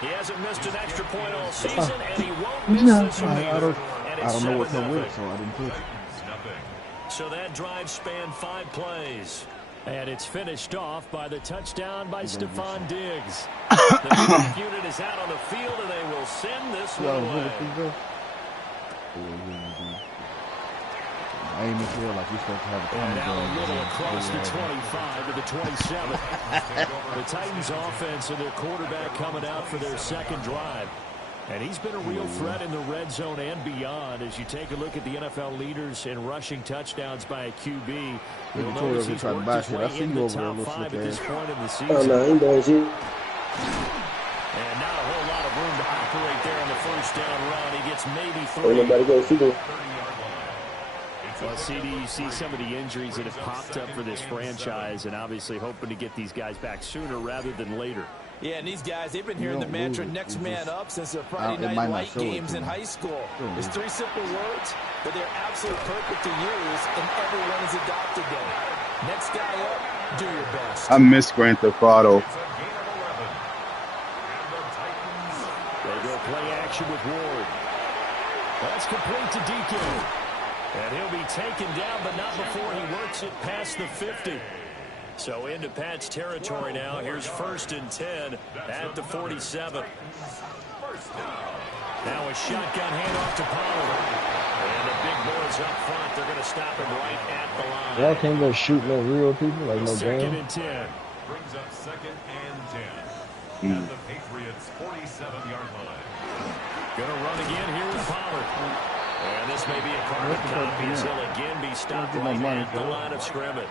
He hasn't missed an extra point all season, and he won't miss this one either. I don't know what to with, so I didn't put it. So that drive spanned 5 plays. And it's finished off by the touchdown by Stephon Diggs. The unit is out on the field, and they will send this one away. I even feel like you're supposed to have a and now a little across the 25 to the 27. The Titans offense and their quarterback coming out for their second drive. And he's been a real threat in the red zone and beyond. As you take a look at the NFL leaders in rushing touchdowns by a QB, you'll notice he's worked his way into the top 5 at this point in the season. Oh, no, he knows it. And not a whole lot of room to operate there on the first down run. He gets maybe 3. Ain't nobody go see him. Well, CD, you see some of the injuries that have popped up for this franchise, and obviously hoping to get these guys back sooner rather than later. Yeah, and these guys, they've been hearing the mantra next man up since the Friday night light games in high school. There's 3 simple words, but they're absolutely perfect to use, and everyone has adopted them. Next guy up, do your best. I miss Grand Theft Auto. They go play action with Ward. That's complete to DK. And he'll be taken down, but not before he works it past the 50. So into Pat's territory now. Here's first and 10 at the 47. Now a shotgun handoff to Pollard. And the big boys up front. They're going to stop him right at the line. Y'all can't go shooting at real people like no Second game. and 10. Brings up second and 10 at the Patriots' 47-yard line. Going to run again here with Pollard. And this may be a carbon copy as he'll again be stopped right at the line of scrimmage.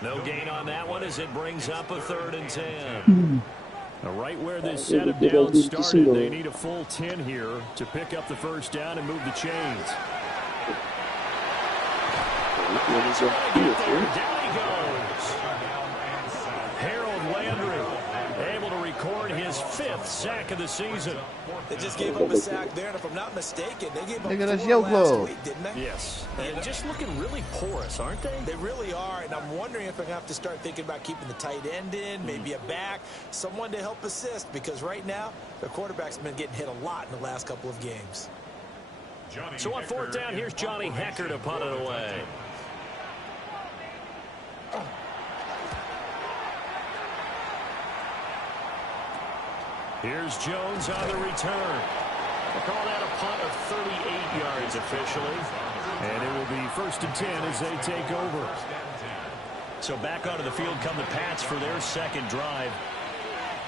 No gain on that one as it brings up a 3rd and 10. Now right where this set of downs started, they need a full 10 here to pick up the first down and move the chains. Down he goes. Harold Landry able to record his 5th sack of the season. They just gave up a sack there, and if I'm not mistaken, they gave up Nigga, that's 4 your last club. week, didn't they? Yes. And just looking really porous, aren't they? They really are, and I'm wondering if I'm going to have to start thinking about keeping the tight end in, maybe a back, someone to help assist, because right now, the quarterback's been getting hit a lot in the last couple of games. So on 4th down, here's Johnny Hecker to punt it away. Here's Jones on the return. We'll call that a punt of 38 yards officially. And it will be 1st and 10 as they take over. So back onto the field come the Pats for their second drive.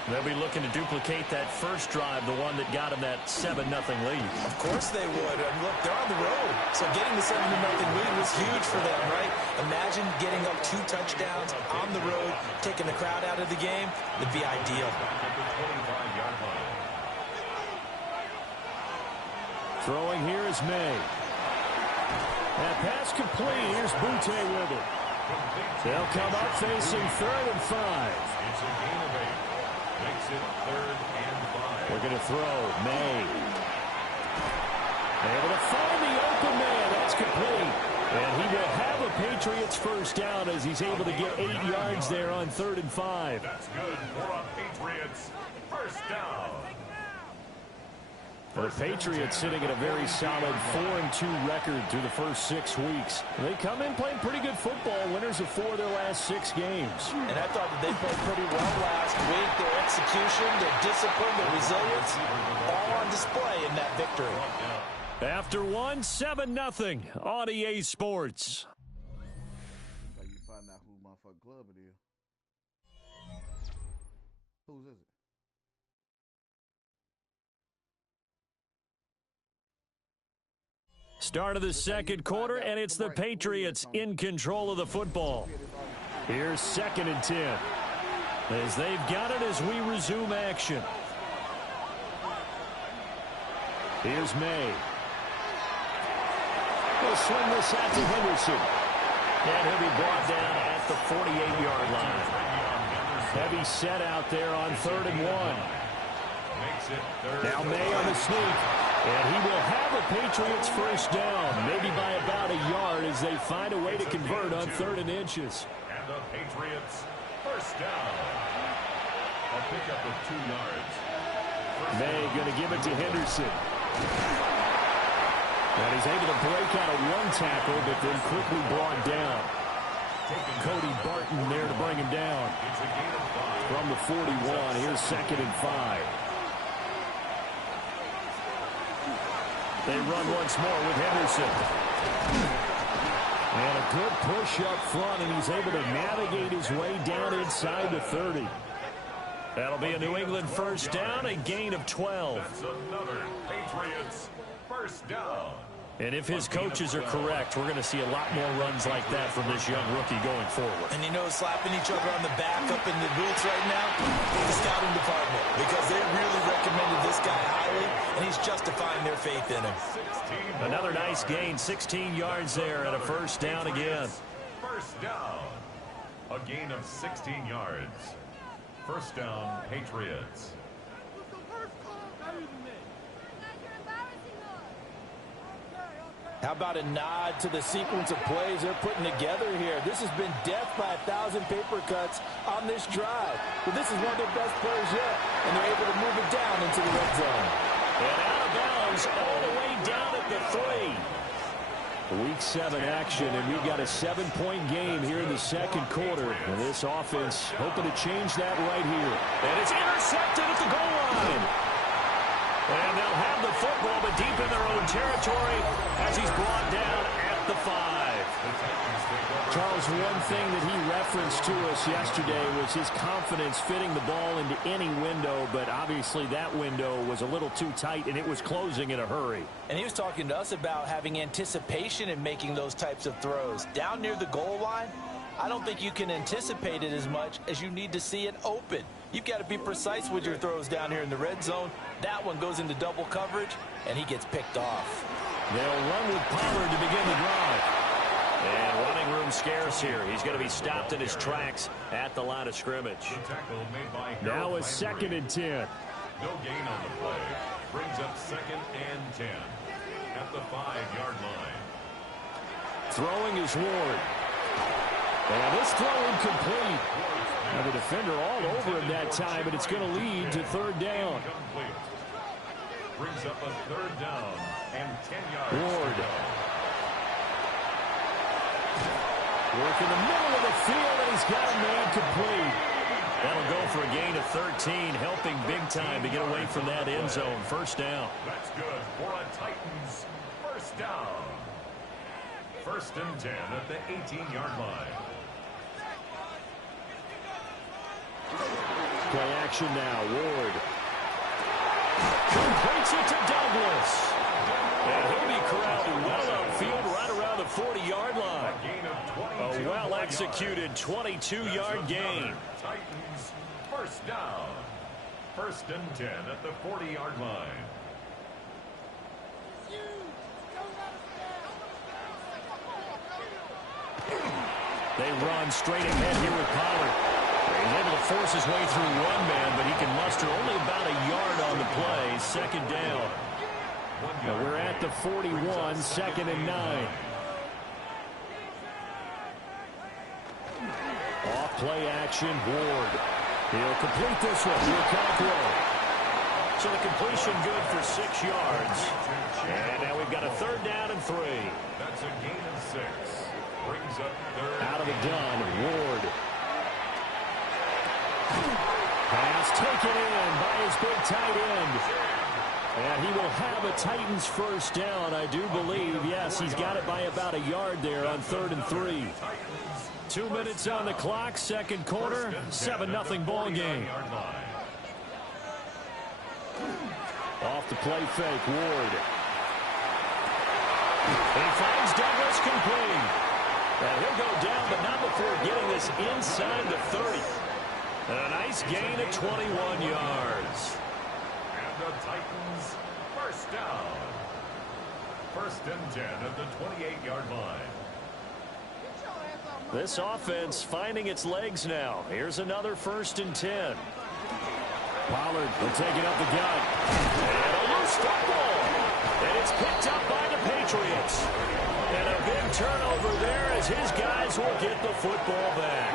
They'll be looking to duplicate that first drive, the one that got them that 7-0 lead. Of course they would. And look, they're on the road. So getting the 7-0 lead was huge for them, right? Imagine getting up 2 touchdowns on the road, taking the crowd out of the game. It'd be ideal. Throwing here is May. That pass complete. Here's Butte with it. They'll come up facing 3rd and 5. It's a gain of 8. Makes it 3rd and 5. They're going to throw. May. Able to find the open man. That's complete. And he will have a Patriots first down as he's able to get 8 yards there on 3rd and 5. That's good for a Patriots first down. The Patriots sitting at a very solid 4-2 record through the first 6 weeks. They come in playing pretty good football, winners of 4 of their last 6 games. And I thought that they played pretty well last week. Their execution, their discipline, their resilience, all on display in that victory. After 1, 7-0 on EA Sports. So you find out who motherfucking club it is. Whose is it? Start of the second quarter, and it's the Patriots in control of the football. Here's 2nd and 10. As they've got it as we resume action. Here's May. He'll swing this out to Henderson. And he'll be brought down at the 48-yard line. Heavy set out there on 3rd and 1. Now May on the sneak. And he will have a Patriots first down, maybe by about a yard as they find a way to convert on 3rd and inches. And the Patriots first down. A pickup of 2 yards. May going to give it to Henderson. And he's able to break out of 1 tackle, but then quickly brought down. Cody Barton there to bring him down. From the 41, here's 2nd and 5. They run once more with Henderson. And a good push up front, and he's able to navigate his way down inside the 30. That'll be a New England first down, a gain of 12. That's another Patriots first down. And if his coaches are correct, we're going to see a lot more runs like that from this young rookie going forward. And you know, slapping each other on the back up in the booths right now, the scouting department, because they really recommended this guy highly, and he's justifying their faith in him. Another nice gain, 16 yards there, and a first down again. First down. A gain of 16 yards. First down, Patriots. How about a nod to the sequence of plays they're putting together here? This has been death by 1,000 paper cuts on this drive. But this is one of their best players yet, and they're able to move it down into the red zone. And out of bounds all the way down at the 3. Week 7 action, and we've got a 7-point game here in the second quarter. And this offense hoping to change that right here. And it's intercepted at the goal line. And they'll have the football, but deep in their own territory as he's brought down at the 5. Charles, one thing that he referenced to us yesterday was his confidence fitting the ball into any window, but obviously that window was a little too tight, and it was closing in a hurry. And he was talking to us about having anticipation in making those types of throws. Down near the goal line, I don't think you can anticipate it as much as you need to see it open. You've got to be precise with your throws down here in the red zone. That one goes into double coverage, and he gets picked off. They'll run with Pollard to begin the drive. And running room scarce here. He's going to be stopped in his tracks at the line of scrimmage. Now it's 2nd and 10. No gain on the play. Brings up 2nd and 10 at the 5-yard line. Throwing is Ward. And this throw incomplete. Now the defender all over him that time, but it's going to lead to 3rd down. Brings up a 3rd down and 10 yards. Ward. Work in the middle of the field, and he's got a man complete. That'll go for a gain of 13, helping big time to get away from that end zone. First down. That's good for a Titans first down. 1st and 10 at the 18-yard line. Play action now. Ward completes it to Douglas. And he'll be corralled well upfield right around the 40-yard line. A well-executed 22-yard gain. Titans first down. 1st and 10 at the 40-yard line. They run straight ahead here with Pollard. He's able to force his way through one man, but he can muster only about a yard on the play. 2nd down. Now we're at the 41, 2nd and 9. Off play action, Ward. He'll complete this one to Cockrell. So the completion good for 6 yards. And now we've got a 3rd down and 3. That's a gain of 6. Brings up 3rd. Out of the gun, Ward. Pass taken in by his big tight end. And he will have a Titans 1st down, I do believe. Yes, he's got it by about a yard there on 3rd and 3. 2 minutes on the clock, 2nd quarter, 7-0 ball game. Off the play fake, Ward. He finds Douglas complete. And he'll go down, but not before getting this inside the 30. And a nice gain of 21 yards. And the Titans 1st down. 1st and 10 at the 28-yard line. This offense finding its legs now. Here's another 1st and 10. Pollard will take it up the gut. And a loose football. And it's picked up by the Patriots. And a big turnover there as his guys will get the football back.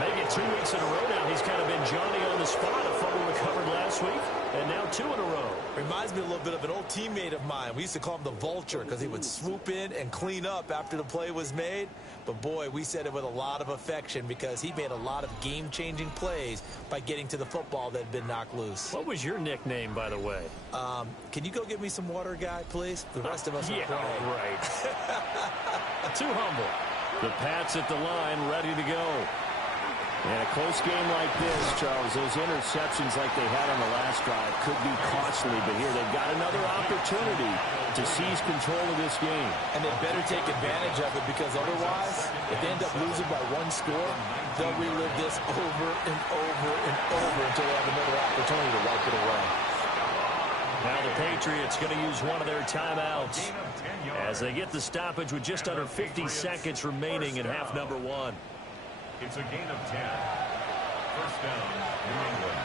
Maybe 2 weeks in a row now, he's kind of been Johnny on the spot. A fumble recovered last week, and now 2 in a row. Reminds me a little bit of an old teammate of mine. We used to call him the Vulture because he would swoop in and clean up after the play was made. But, boy, we said it with a lot of affection because he made a lot of game-changing plays by getting to the football that had been knocked loose. What was your nickname, by the way? Can you go get me some water, guy, please? The rest of us are playing. Right. Too humble. The Pats at the line, ready to go. And a close game like this, Charles, those interceptions like they had on the last drive could be costly, but here they've got another opportunity to seize control of this game. And they better take advantage of it because otherwise, if they end up losing by 1 score, they'll relive this over and over and over until they have another opportunity to wipe it away. Now the Patriots going to use one of their timeouts as they get the stoppage with just under 50 seconds remaining in half number 1. It's a gain of 10. 1st down, New England.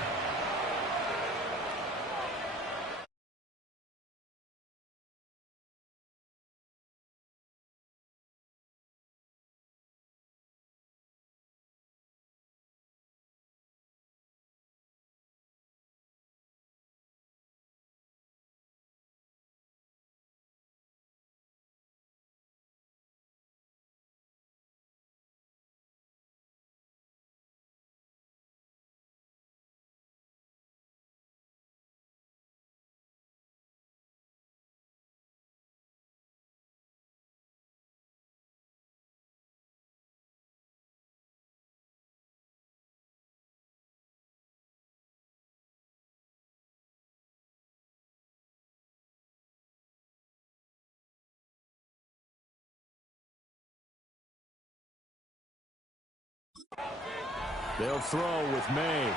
They'll throw with May.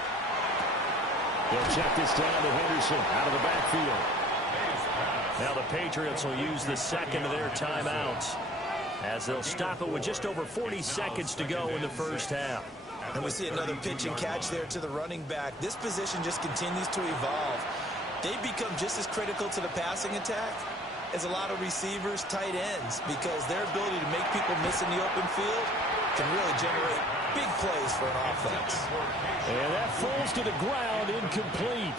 They'll check this down to Henderson out of the backfield. Now the Patriots will use the 2nd of their timeouts as they'll stop it with just over 40 seconds to go in the 1st half. And we see another pitch and catch there to the running back. This position just continues to evolve. They become just as critical to the passing attack as a lot of receivers, tight ends, because their ability to make people miss in the open field can really generate big plays for an offense. And that falls to the ground, incomplete.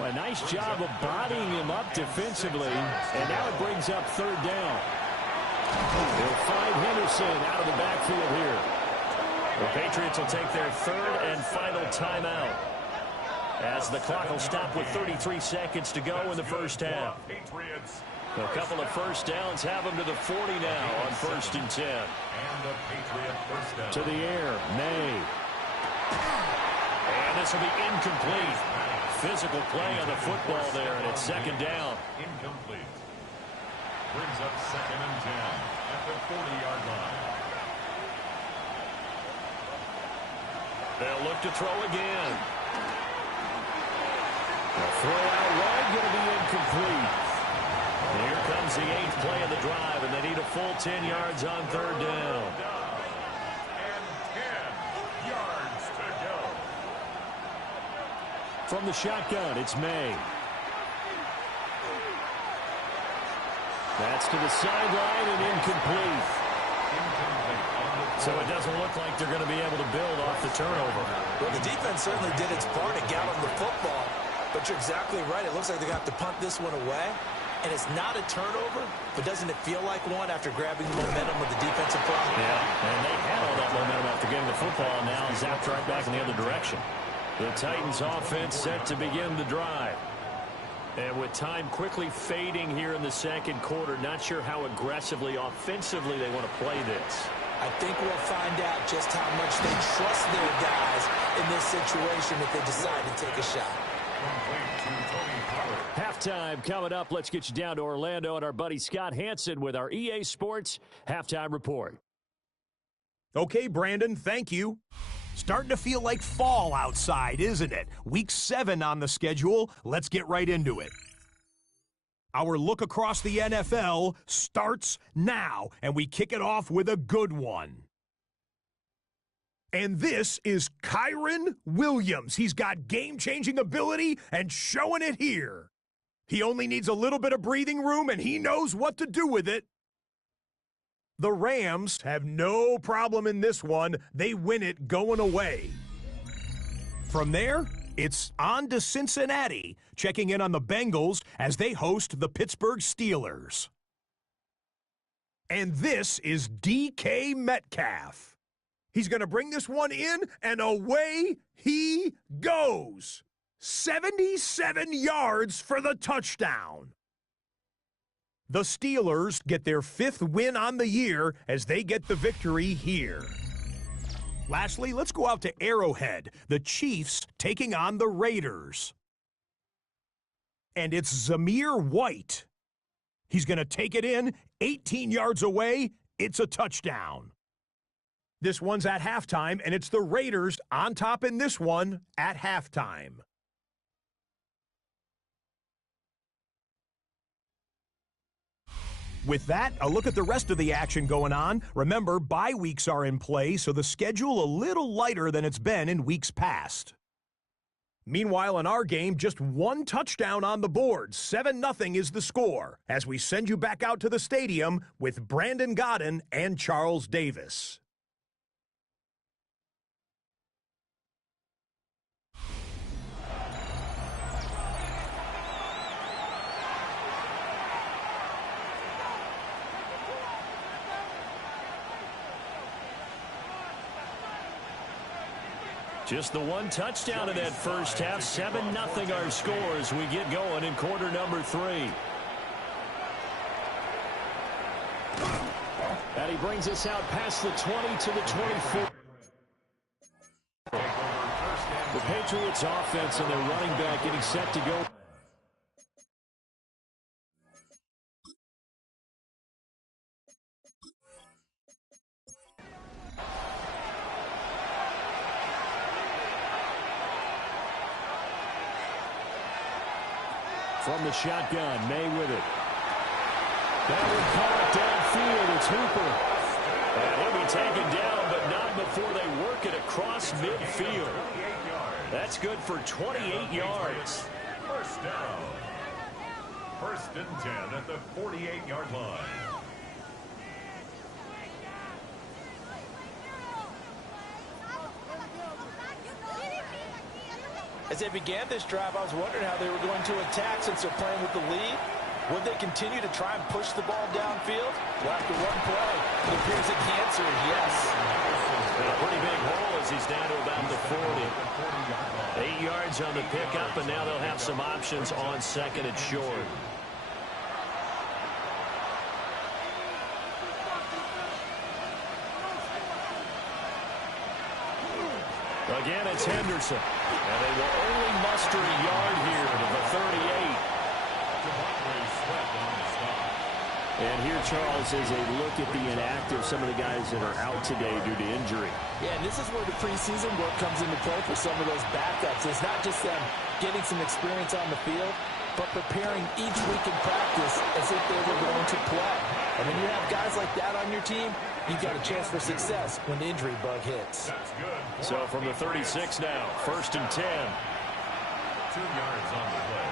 A nice job of bodying him up defensively, and now it brings up 3rd down. They'll find Henderson out of the backfield here. The Patriots will take their 3rd and final timeout as the clock will stop with 33 seconds to go in the 1st half. A couple of 1st downs have them to the 40 now on 1st and 10. To the air, May. And this will be incomplete. Physical play on the football there, and it's 2nd down. Incomplete. Brings up 2nd and 10 at the 40-yard line. They'll look to throw again. The throw out wide going to be incomplete. Here comes the 8th play of the drive, and they need a full 10 yards on 3rd down. And 10 yards to go. From the shotgun, it's May. That's to the sideline and incomplete. So it doesn't look like they're going to be able to build off the turnover. Well, the defense certainly did its part and got them the football. But you're exactly right. It looks like they're going to have to punt this one away. And it's not a turnover, but doesn't it feel like one after grabbing the momentum with the defensive play? Yeah, and they had all that momentum after getting the football, and now zapped right back in the other direction. The Titans offense set to begin the drive. And with time quickly fading here in the second quarter, not sure how aggressively, offensively they want to play this. I think we'll find out just how much they trust their guys in this situation if they decide to take a shot. Halftime coming up. Let's get you down to Orlando and our buddy Scott Hansen with our EA Sports Halftime Report. Okay, Brandon, thank you. Starting to feel like fall outside, isn't it? Week 7 on the schedule. Let's get right into it. Our look across the NFL starts now, and we kick it off with a good one. And this is Kyren Williams. He's got game-changing ability and showing it here. He only needs a little bit of breathing room, and he knows what to do with it. The Rams have no problem in this one. They win it going away. From there, it's on to Cincinnati, checking in on the Bengals as they host the Pittsburgh Steelers. And this is DK Metcalf. He's going to bring this one in, and away he goes. 77 yards for the touchdown. The Steelers get their 5th win on the year as they get the victory here. Lastly, let's go out to Arrowhead. The Chiefs taking on the Raiders. And it's Zamir White. He's going to take it in, 18 yards away. It's a touchdown. This one's at halftime, and it's the Raiders on top in this one at halftime. With that, a look at the rest of the action going on. Remember, bye weeks are in play, so the schedule a little lighter than it's been in weeks past. Meanwhile, in our game, just one touchdown on the board. 7-0 is the score, as we send you back out to the stadium with Brandon Godden and Charles Davis. Just the one touchdown in that first half. 7-0 our scores. We get going in quarter number 3. And he brings us out past the 20 to the 24. The Patriots offense and their running back getting set to go. From the shotgun, May with it. That one caught downfield. It's Hooper. And he'll be taken down, but not before they work it across midfield. That's good for 28 yards. First down. 1st and 10 at the 48-yard line. As they began this drive, I was wondering how they were going to attack since they're playing with the lead. Would they continue to try and push the ball downfield? Well, after one play, it appears that the answer is yes. A pretty big hole as he's down to about the 40. 8 yards on the pickup, and now they'll have some options on 2nd and short. Again, it's Henderson. And they will only muster a yard here to the 38. And here, Charles, is a look at the inactive, some of the guys that are out today due to injury. Yeah, and this is where the preseason work comes into play for some of those backups. It's not just them getting some experience on the field, but preparing each week in practice as if they were going to play. And when you have guys like that on your team, you've got a chance for success when the injury bug hits. So from the 36 now, 1st and 10. 2 yards on the play.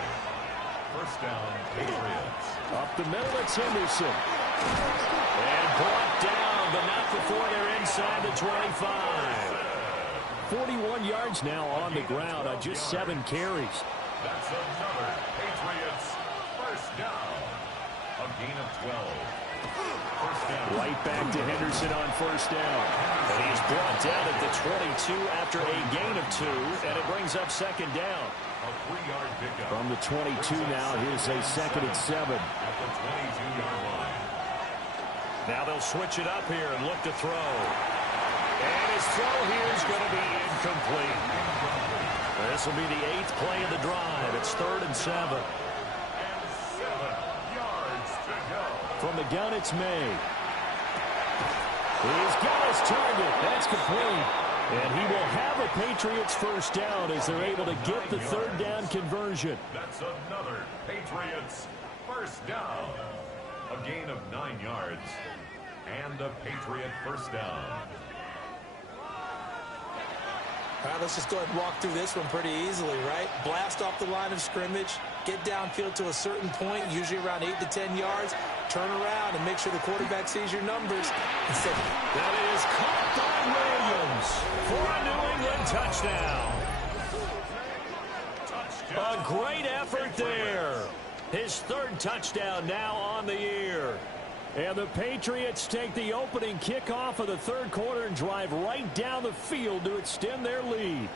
First down, Patriots. Up the middle, it's Henderson. And brought down, but not before they're inside the 25. 41 yards now on the ground on just 7 carries. That's another Patriots first down. A gain of 12. First down. Right back to Henderson on first down. And he's brought down at the 22 after a gain of 2, and it brings up second down. A 3-yard pickup. From the 22 now, here's a 2nd and 7. At the 22-yard line. Now they'll switch it up here and look to throw. And his throw here is going to be incomplete. This will be the 8th play of the drive. It's 3rd and 7. And 7 yards to go. From the gun, it's May. He's got his target. That's complete. And he will have a Patriots first down as they're able to get the 3rd down conversion. That's another Patriots first down. A gain of 9 yards. And a Patriot first down. All right, let's just go ahead and walk through this one pretty easily, right? Blast off the line of scrimmage, get downfield to a certain point, usually around 8 to 10 yards, turn around and make sure the quarterback sees your numbers. That is caught by Williams for a New England touchdown. A great effort there. His 3rd touchdown now on the year. And the Patriots take the opening kickoff of the 3rd quarter and drive right down the field to extend their lead.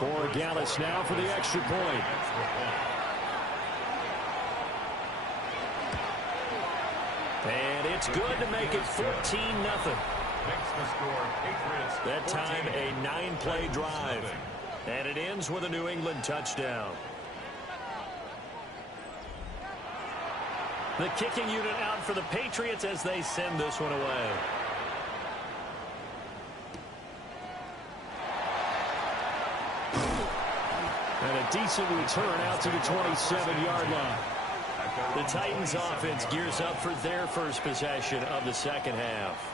For Gallus now for the extra point. And it's good to make it 14-0. That time a 9-play drive. And it ends with a New England touchdown. The kicking unit out for the Patriots as they send this one away. And a decent return out to the 27-yard line. The Titans offense gears up for their first possession of the second half.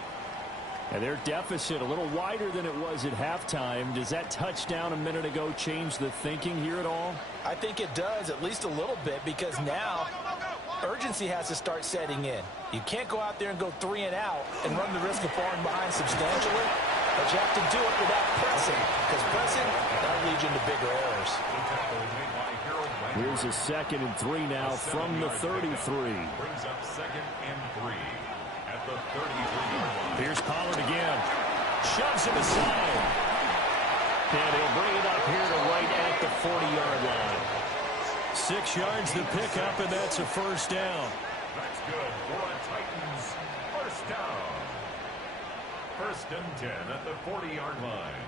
And their deficit a little wider than it was at halftime. Does that touchdown a minute ago change the thinking here at all? I think it does, at least a little bit, because now urgency has to start setting in. You can't go out there and go 3 and out and run the risk of falling behind substantially, but you have to do it without pressing, because pressing, that'll lead you into bigger errors. Here's a 2nd and 3 now from the 33. Brings up 2nd and 3 at the 33-yard line. Here's Pollard again. Shoves him aside. And he'll bring it up here to right at the 40-yard line. 6 yards to pick up, and that's a first down. That's good for a Titans first down. 1st and 10 at the 40-yard line.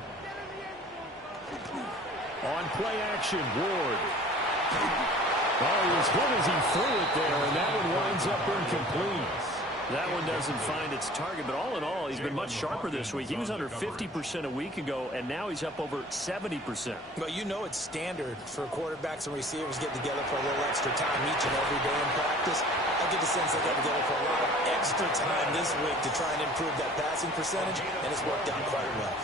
On play action, Ward. Oh, he was good as he threw it there, and that one winds up incomplete. That one doesn't find its target, but all in all, he's been much sharper this week. He was under 50% a week ago, and now he's up over 70%. Well, you know it's standard for quarterbacks and receivers getting together for a little extra time each and every day in practice. I get the sense they got together for a lot of extra time this week to try and improve that passing percentage, and it's worked out quite well.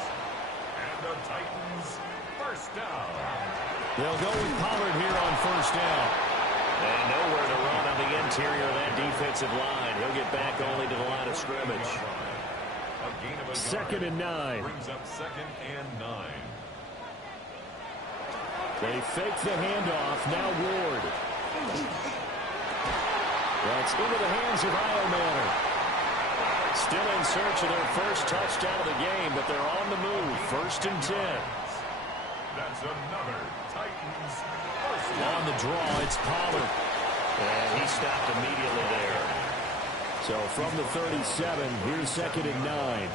And the Titans first down. They'll go with Pollard here on first down. And nowhere to run on the interior of that defensive line. He'll get back only to the line of scrimmage. 2nd and 9. Brings up 2nd and 9. They fake the handoff. Now Ward. That's into the hands of Iomanner. Still in search of their first touchdown of the game, but they're on the move. 1st and 10. That's another Titans first down. On the draw, it's Pollard. And he stopped immediately there. So from the 37, here's 2nd and 9.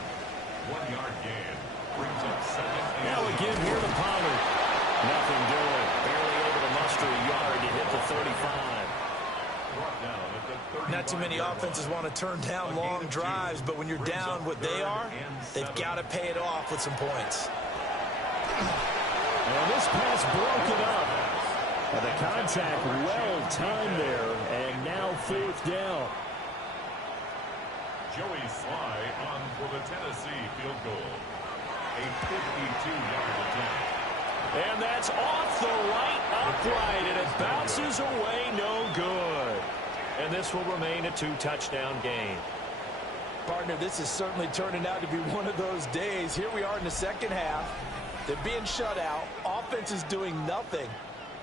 1-yard gain. Brings up 2nd and 9. Now again here to Pollard. Nothing doing. Barely able to muster a yard to hit the 35. Brought down at the 35. Not too many offenses want to turn down long drives, but when you're down what they are, they've got to pay it off with some points. And this pass broken up. And the contact well timed there, and now 4th down. Joey Sly on for the Tennessee field goal. A 52-yard attempt. And that's off the right upright, and it bounces away, no good. And this will remain a 2-touchdown game. Partner, this is certainly turning out to be one of those days. Here we are in the second half. They're being shut out. Offense is doing nothing.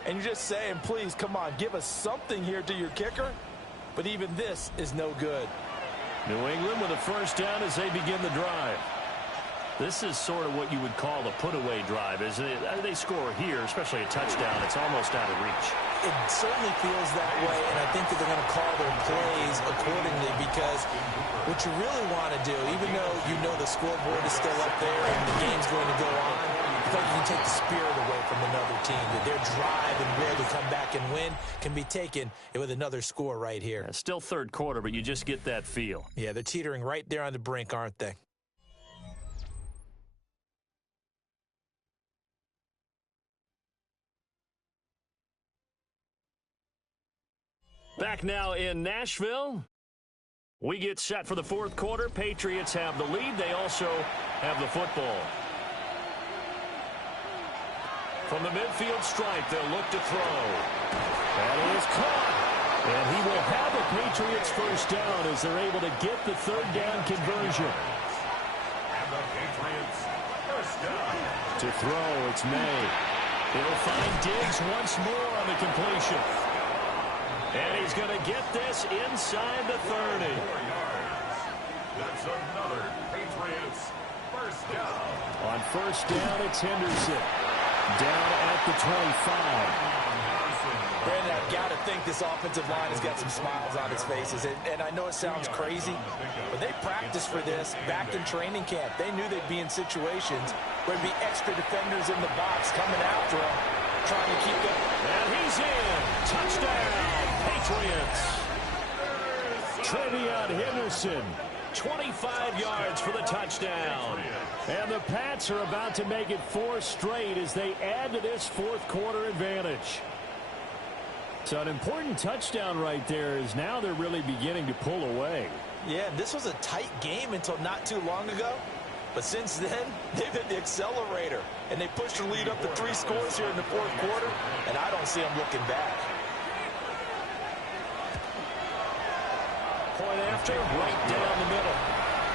And you're just saying, please, come on, give us something here to your kicker. But even this is no good. New England with a first down as they begin the drive. This is sort of what you would call a put-away drive, isn't it? They score here, especially a touchdown. It's almost out of reach. It certainly feels that way, and I think that they're going to call their plays accordingly because what you really want to do, even though you know the scoreboard is still up there and the game's going to go on, I think you can take the spirit away from another team. That their drive and will to come back and win can be taken with another score right here. Yeah, still third quarter, but you just get that feel. Yeah, they're teetering right there on the brink, aren't they? Back now in Nashville. We get set for the fourth quarter. Patriots have the lead. They also have the football. From the midfield stripe, they'll look to throw. That is caught. And he will have the Patriots first down as they're able to get the third down conversion. And the Patriots first down. To throw, it's May. He'll find Diggs once more on the completion. And he's going to get this inside the 30. 4 yards. That's another Patriots first down. On first down, it's Henderson. Down at the 25. Brandon, I've got to think this offensive line has got some smiles on its faces. And I know it sounds crazy, but they practiced for this back in training camp. They knew they'd be in situations where there'd be extra defenders in the box coming after them, trying to keep them. And he's in. Touchdown. Patriots. Trevion Henderson, 25 yards for the touchdown. And the Pats are about to make it 4 straight as they add to this fourth quarter advantage. So an important touchdown right there is now they're really beginning to pull away. Yeah, this was a tight game until not too long ago. But since then, they've hit the accelerator. And they pushed the lead up to 3 scores here in the fourth quarter. And I don't see them looking back. Point after, right down the middle.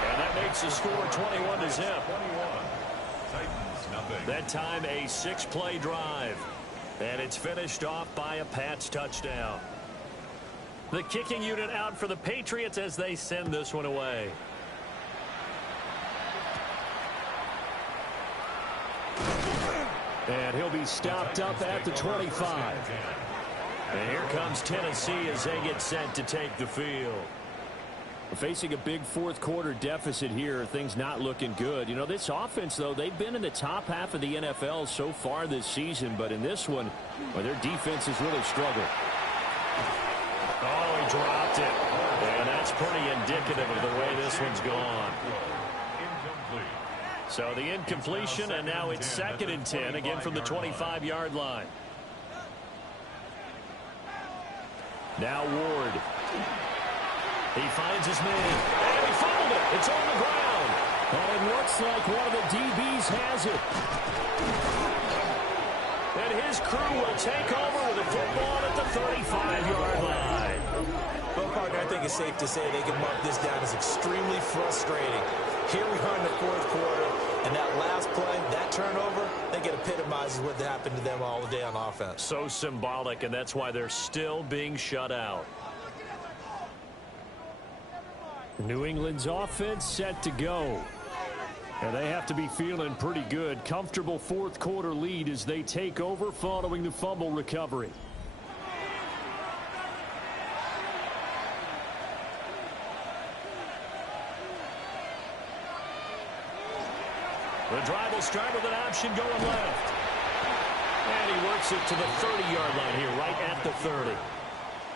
And that makes the score 21-0. That time a 6-play drive. And it's finished off by a Pats touchdown. The kicking unit out for the Patriots as they send this one away. And he'll be stopped up at the 25. And here comes Tennessee as they get set to take the field. Facing a big fourth quarter deficit here, things not looking good. You know, this offense, though, they've been in the top half of the NFL so far this season, but in this one, well, their defense has really struggled. Oh, he dropped it. And that's pretty indicative of the way this one's gone. So the incompletion, and now it's 2nd and 10, again from the 25-yard line. Now Ward. He finds his man, and he fouled it. It's on the ground. And it looks like one of the DBs has it. And his crew will take over with the football at the 35-yard line. Well, partner, I think it's safe to say they can mark this down as extremely frustrating. Here we are in the fourth quarter, and that last play, that turnover, I think it epitomizes what happened to them all day on offense. So symbolic, and that's why they're still being shut out. New England's offense set to go. And they have to be feeling pretty good. Comfortable fourth quarter lead as they take over following the fumble recovery. The drive will start with an option going left. And he works it to the 30-yard line here, right at the 30.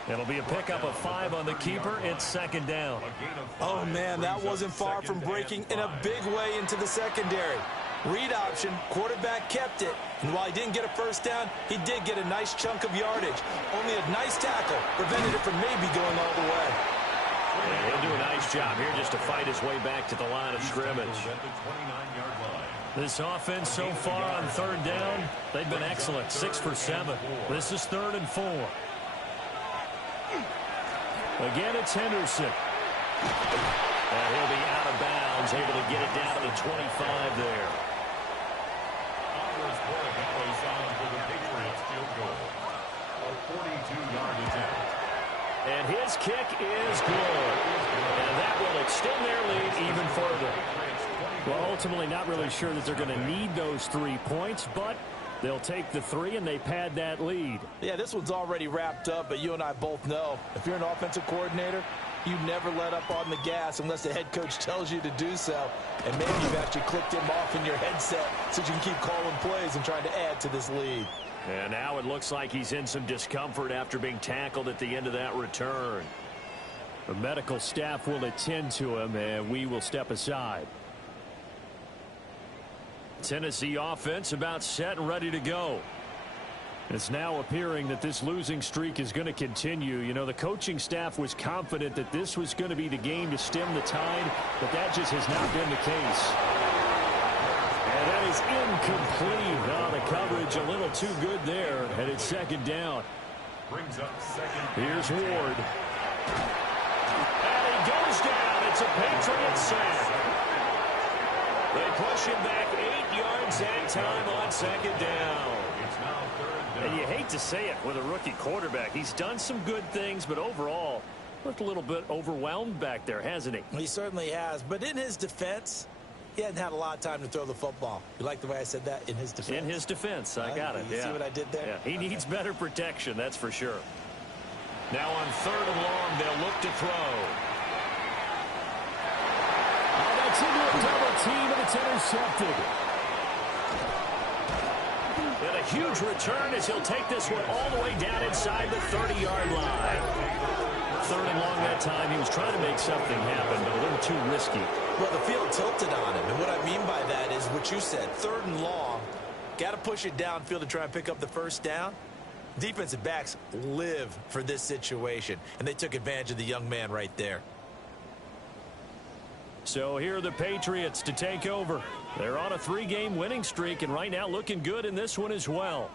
It'll be a pickup of 5 on the keeper. It's 2nd down. Oh, man, that wasn't far from breaking in a big way into the secondary. Read option, quarterback kept it. And while he didn't get a first down, he did get a nice chunk of yardage. Only a nice tackle prevented it from maybe going all the way. And he'll do a nice job here just to fight his way back to the line of scrimmage. This offense so far on 3rd down, they've been excellent. 6 for 7. This is 3rd and 4. Again, it's Henderson. And he'll be out of bounds, able to get it down to the 25 there. And his kick is good. And that will extend their lead even further. Well, ultimately not really sure that they're going to need those 3 points, but they'll take the 3 and they pad that lead. Yeah, this one's already wrapped up, but you and I both know if you're an offensive coordinator, you never let up on the gas unless the head coach tells you to do so. And maybe you've actually clicked him off in your headset so you can keep calling plays and trying to add to this lead. And now it looks like he's in some discomfort after being tackled at the end of that return. The medical staff will attend to him, and we will step aside. Tennessee offense about set and ready to go. It's now appearing that this losing streak is going to continue. You know, the coaching staff was confident that this was going to be the game to stem the tide, but that just has not been the case. And that is incomplete. Oh, the coverage a little too good there, and it's second down. Brings up second. Here's Ward. And he goes down. It's a Patriots sack. They push him back 8 yards that time on second down. And you hate to say it with a rookie quarterback. He's done some good things, but overall, looked a little bit overwhelmed back there, hasn't he? He certainly has. But in his defense, he hadn't had a lot of time to throw the football. You like the way I said that? In his defense? In his defense. I got it. You see what I did there? Yeah, he needs better protection, that's for sure. Now on 3rd and long, they'll look to throw. Oh, that's into a double team, and it's intercepted. And a huge return as he'll take this one all the way down inside the 30-yard line. 3rd and long that time. He was trying to make something happen, but a little too risky. Well, the field tilted on him, and what I mean by that is what you said. 3rd and long, got to push it downfield to try and pick up the first down. Defensive backs live for this situation, and they took advantage of the young man right there. So here are the Patriots to take over. They're on a 3-game winning streak, and right now looking good in this one as well.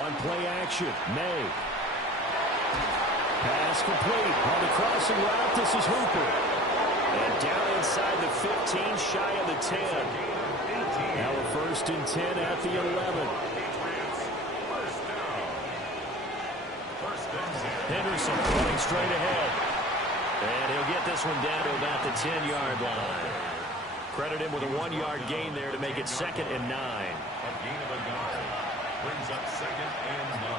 On play action, May. Pass complete. On the crossing route, this is Hooper. And down inside the 15, shy of the 10. Now a 1st and 10 at the 11. Henderson running straight ahead. And he'll get this one down to about the 10-yard line. Credit him with a 1-yard gain there to make it 2nd and 9. A gain of a yard. Brings up 2nd and 9.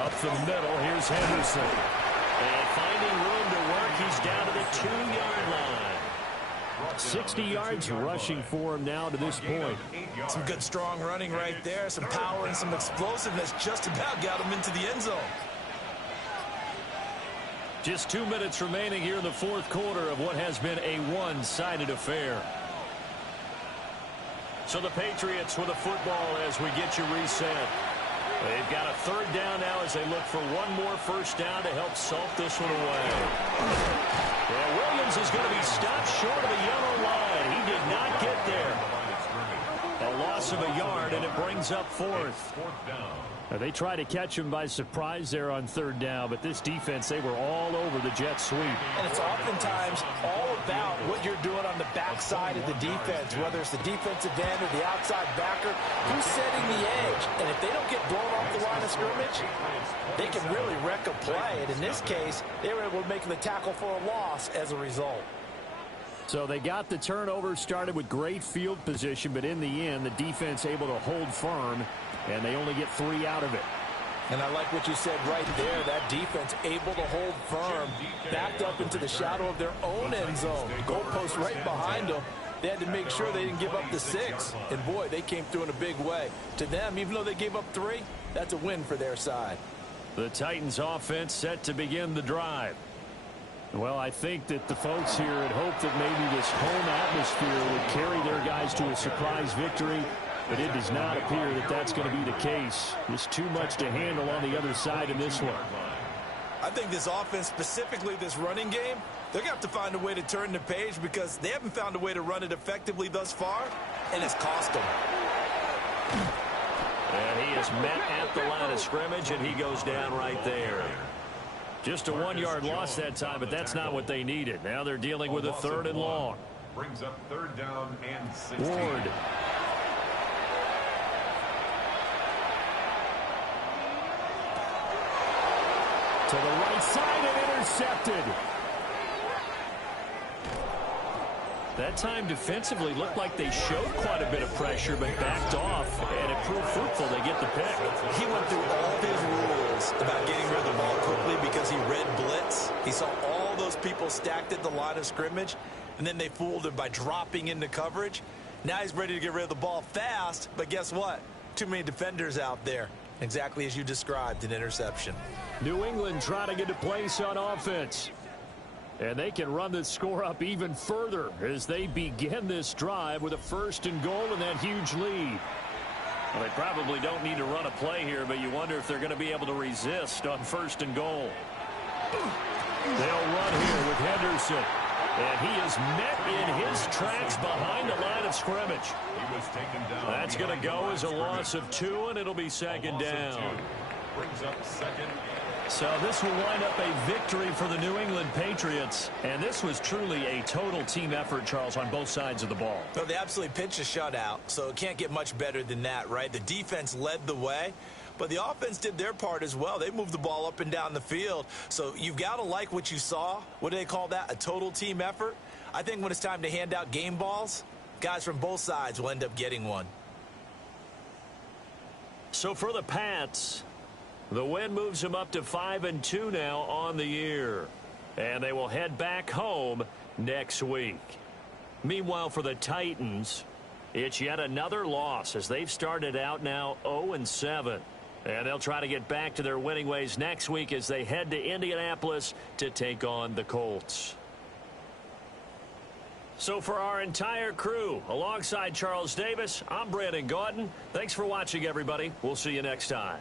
Up the middle, here's Henderson. And finding room to work, he's down to the 2-yard line. 60 yards rushing for him now to this point. Some good strong running right there, some power and some explosiveness just about got him into the end zone. Just 2 minutes remaining here in the 4th quarter of what has been a one-sided affair. So the Patriots with a football as we get you reset. They've got a 3rd down now as they look for one more first down to help salt this one away. Yeah, Williams is going to be stopped short of the yellow line. He did not get there. A loss of a yard, and it brings up 4th. They tried to catch him by surprise there on 3rd down, but this defense, they were all over the jet sweep. And it's oftentimes all about what you're doing on the backside of the defense, whether it's the defensive end or the outside backer, who's setting the edge. And if they don't get blown off the line of scrimmage, they can really wreck a play. And in this case, they were able to make the tackle for a loss as a result. So they got the turnover started with great field position, but in the end, the defense able to hold firm, and they only get 3 out of it. And I like what you said right there. That defense able to hold firm, backed up into the shadow of their own end zone. Goalpost right behind them. They had to make sure they didn't give up the 6. And, boy, they came through in a big way. To them, even though they gave up 3, that's a win for their side. The Titans offense set to begin the drive. Well, I think that the folks here had hoped that maybe this home atmosphere would carry their guys to a surprise victory, but it does not appear that that's going to be the case. There's too much to handle on the other side in this one. I think this offense, specifically this running game, they're going to have to find a way to turn the page because they haven't found a way to run it effectively thus far, and it's cost them. And he is met at the line of scrimmage, and he goes down right there. Just a 1-yard loss that time, but that's not what they needed. Now they're dealing with a 3rd and long. Brings up 3rd down and 16. Ward. To the right side and intercepted. That time defensively looked like they showed quite a bit of pressure but backed off, and it proved fruitful. They get the pick. He went through all his rules about getting rid of the ball quickly because he read blitz. He saw all those people stacked at the line of scrimmage, and then they fooled him by dropping into coverage. Now he's ready to get rid of the ball fast, but guess what? Too many defenders out there. Exactly as you described, an interception. New England trying to get a place on offense. And they can run the score up even further as they begin this drive with a 1st and goal and that huge lead. Well, they probably don't need to run a play here, but you wonder if they're going to be able to resist on 1st and goal. They'll run here with Henderson. And he is met in his tracks behind the line of scrimmage. He was taken down. That's going to go as a loss of 2, and it'll be 2nd down. Brings up 2nd. So this will wind up a victory for the New England Patriots. And this was truly a total team effort, Charles, on both sides of the ball. So they absolutely pitched a shutout, so it can't get much better than that, right? The defense led the way, but the offense did their part as well. They moved the ball up and down the field. So you've got to like what you saw. What do they call that? A total team effort? I think when it's time to hand out game balls, guys from both sides will end up getting one. So for the Pats, the win moves them up to 5-2 now on the year. And they will head back home next week. Meanwhile, for the Titans, it's yet another loss as they've started out now 0-7. And they'll try to get back to their winning ways next week as they head to Indianapolis to take on the Colts. So for our entire crew, alongside Charles Davis, I'm Brandon Gaudin. Thanks for watching, everybody. We'll see you next time.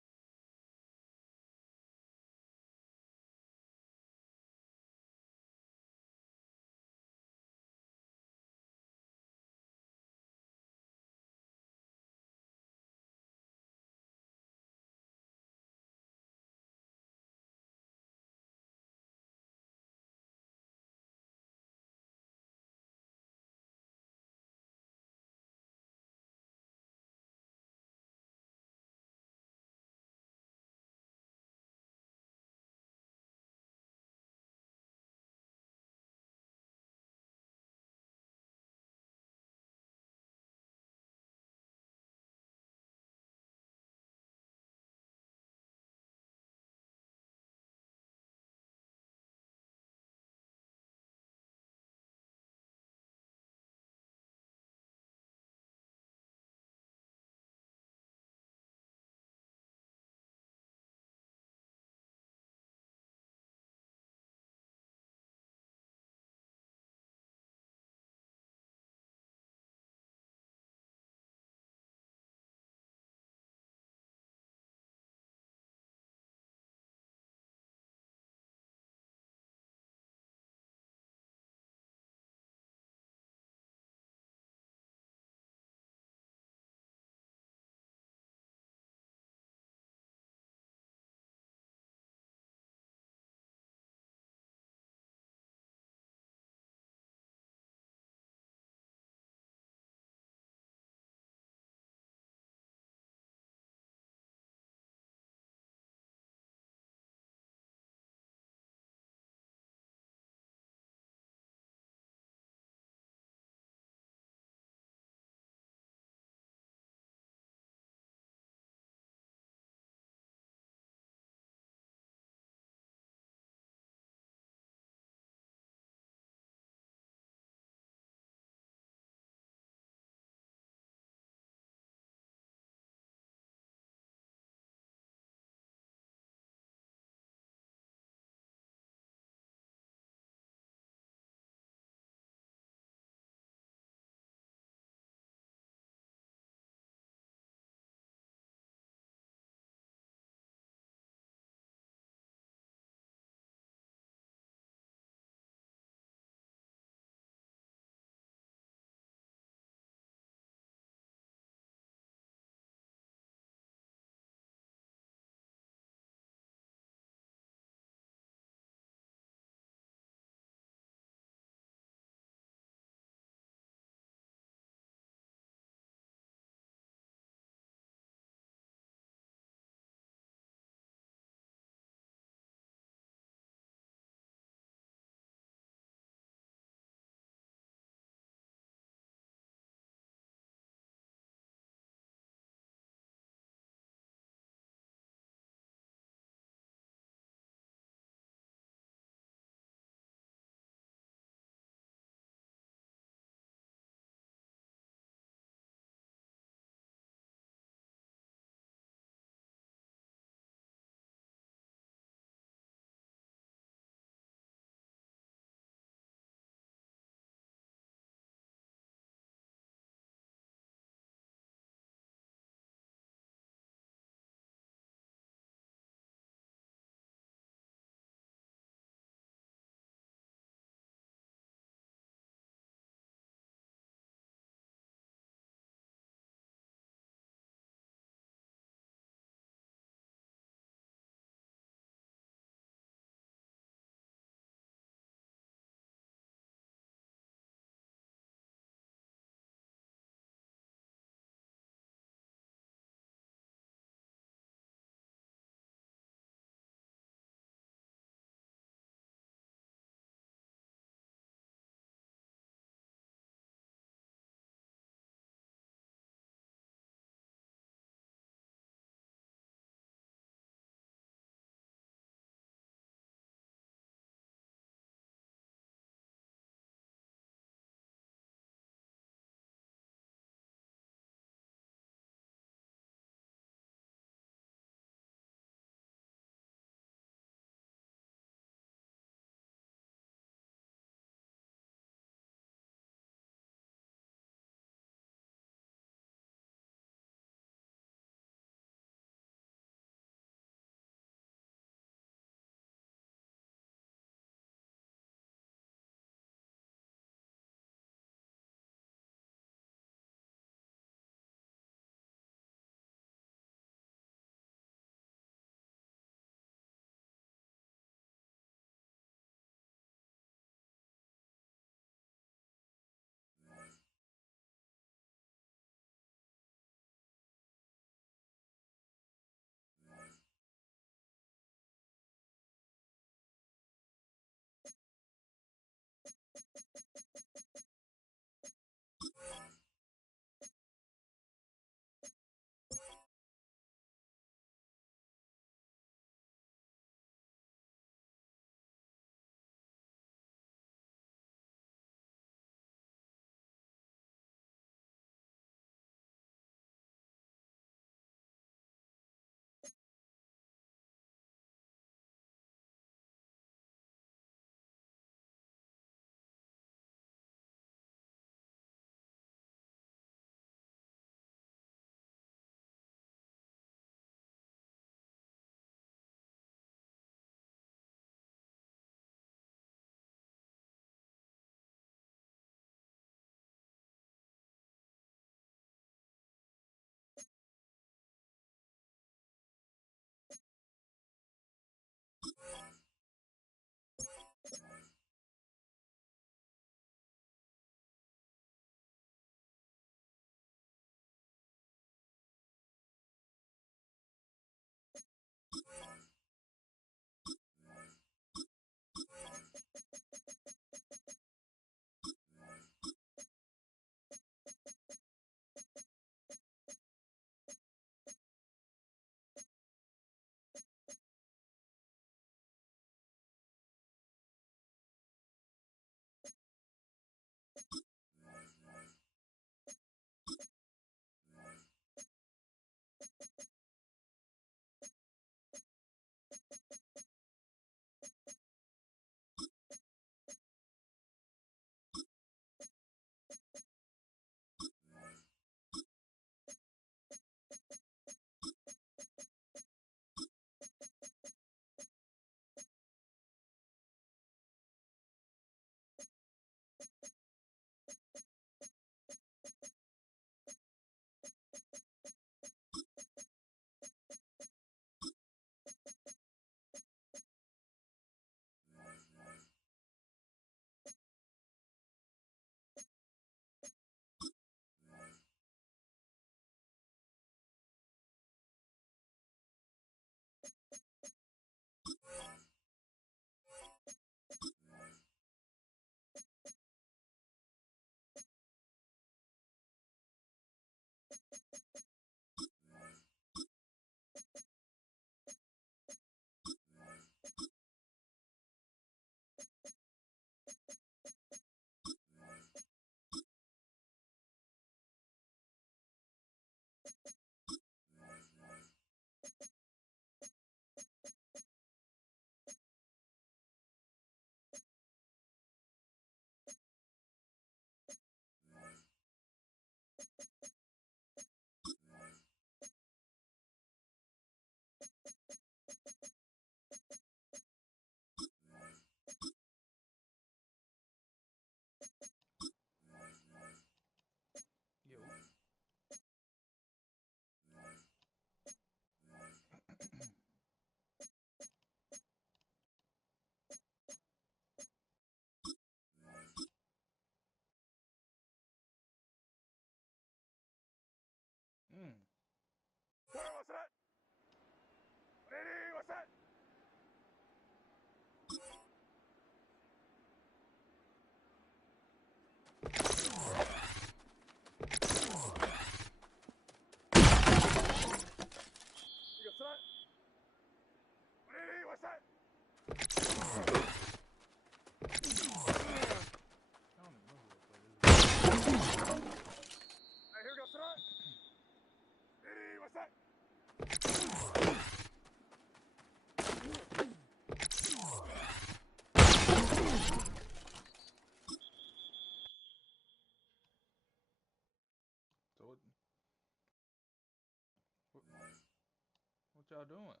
What y'all doing?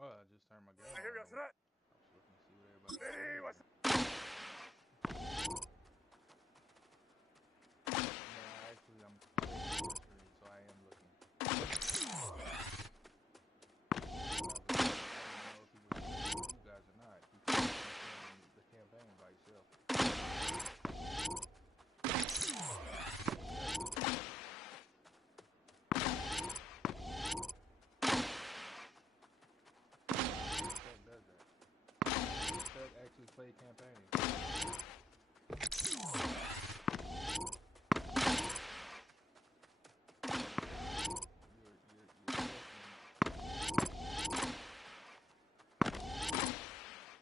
Oh, I just turned my game on. Here we go. I was looking to see what everybody was Ready, saying. what's Yeah, actually, I'm checking history, so I am looking. I don't know if he was playing with you guys or not. He could have been playing the campaign by himself. Chuck does that. Chuck actually played campaign.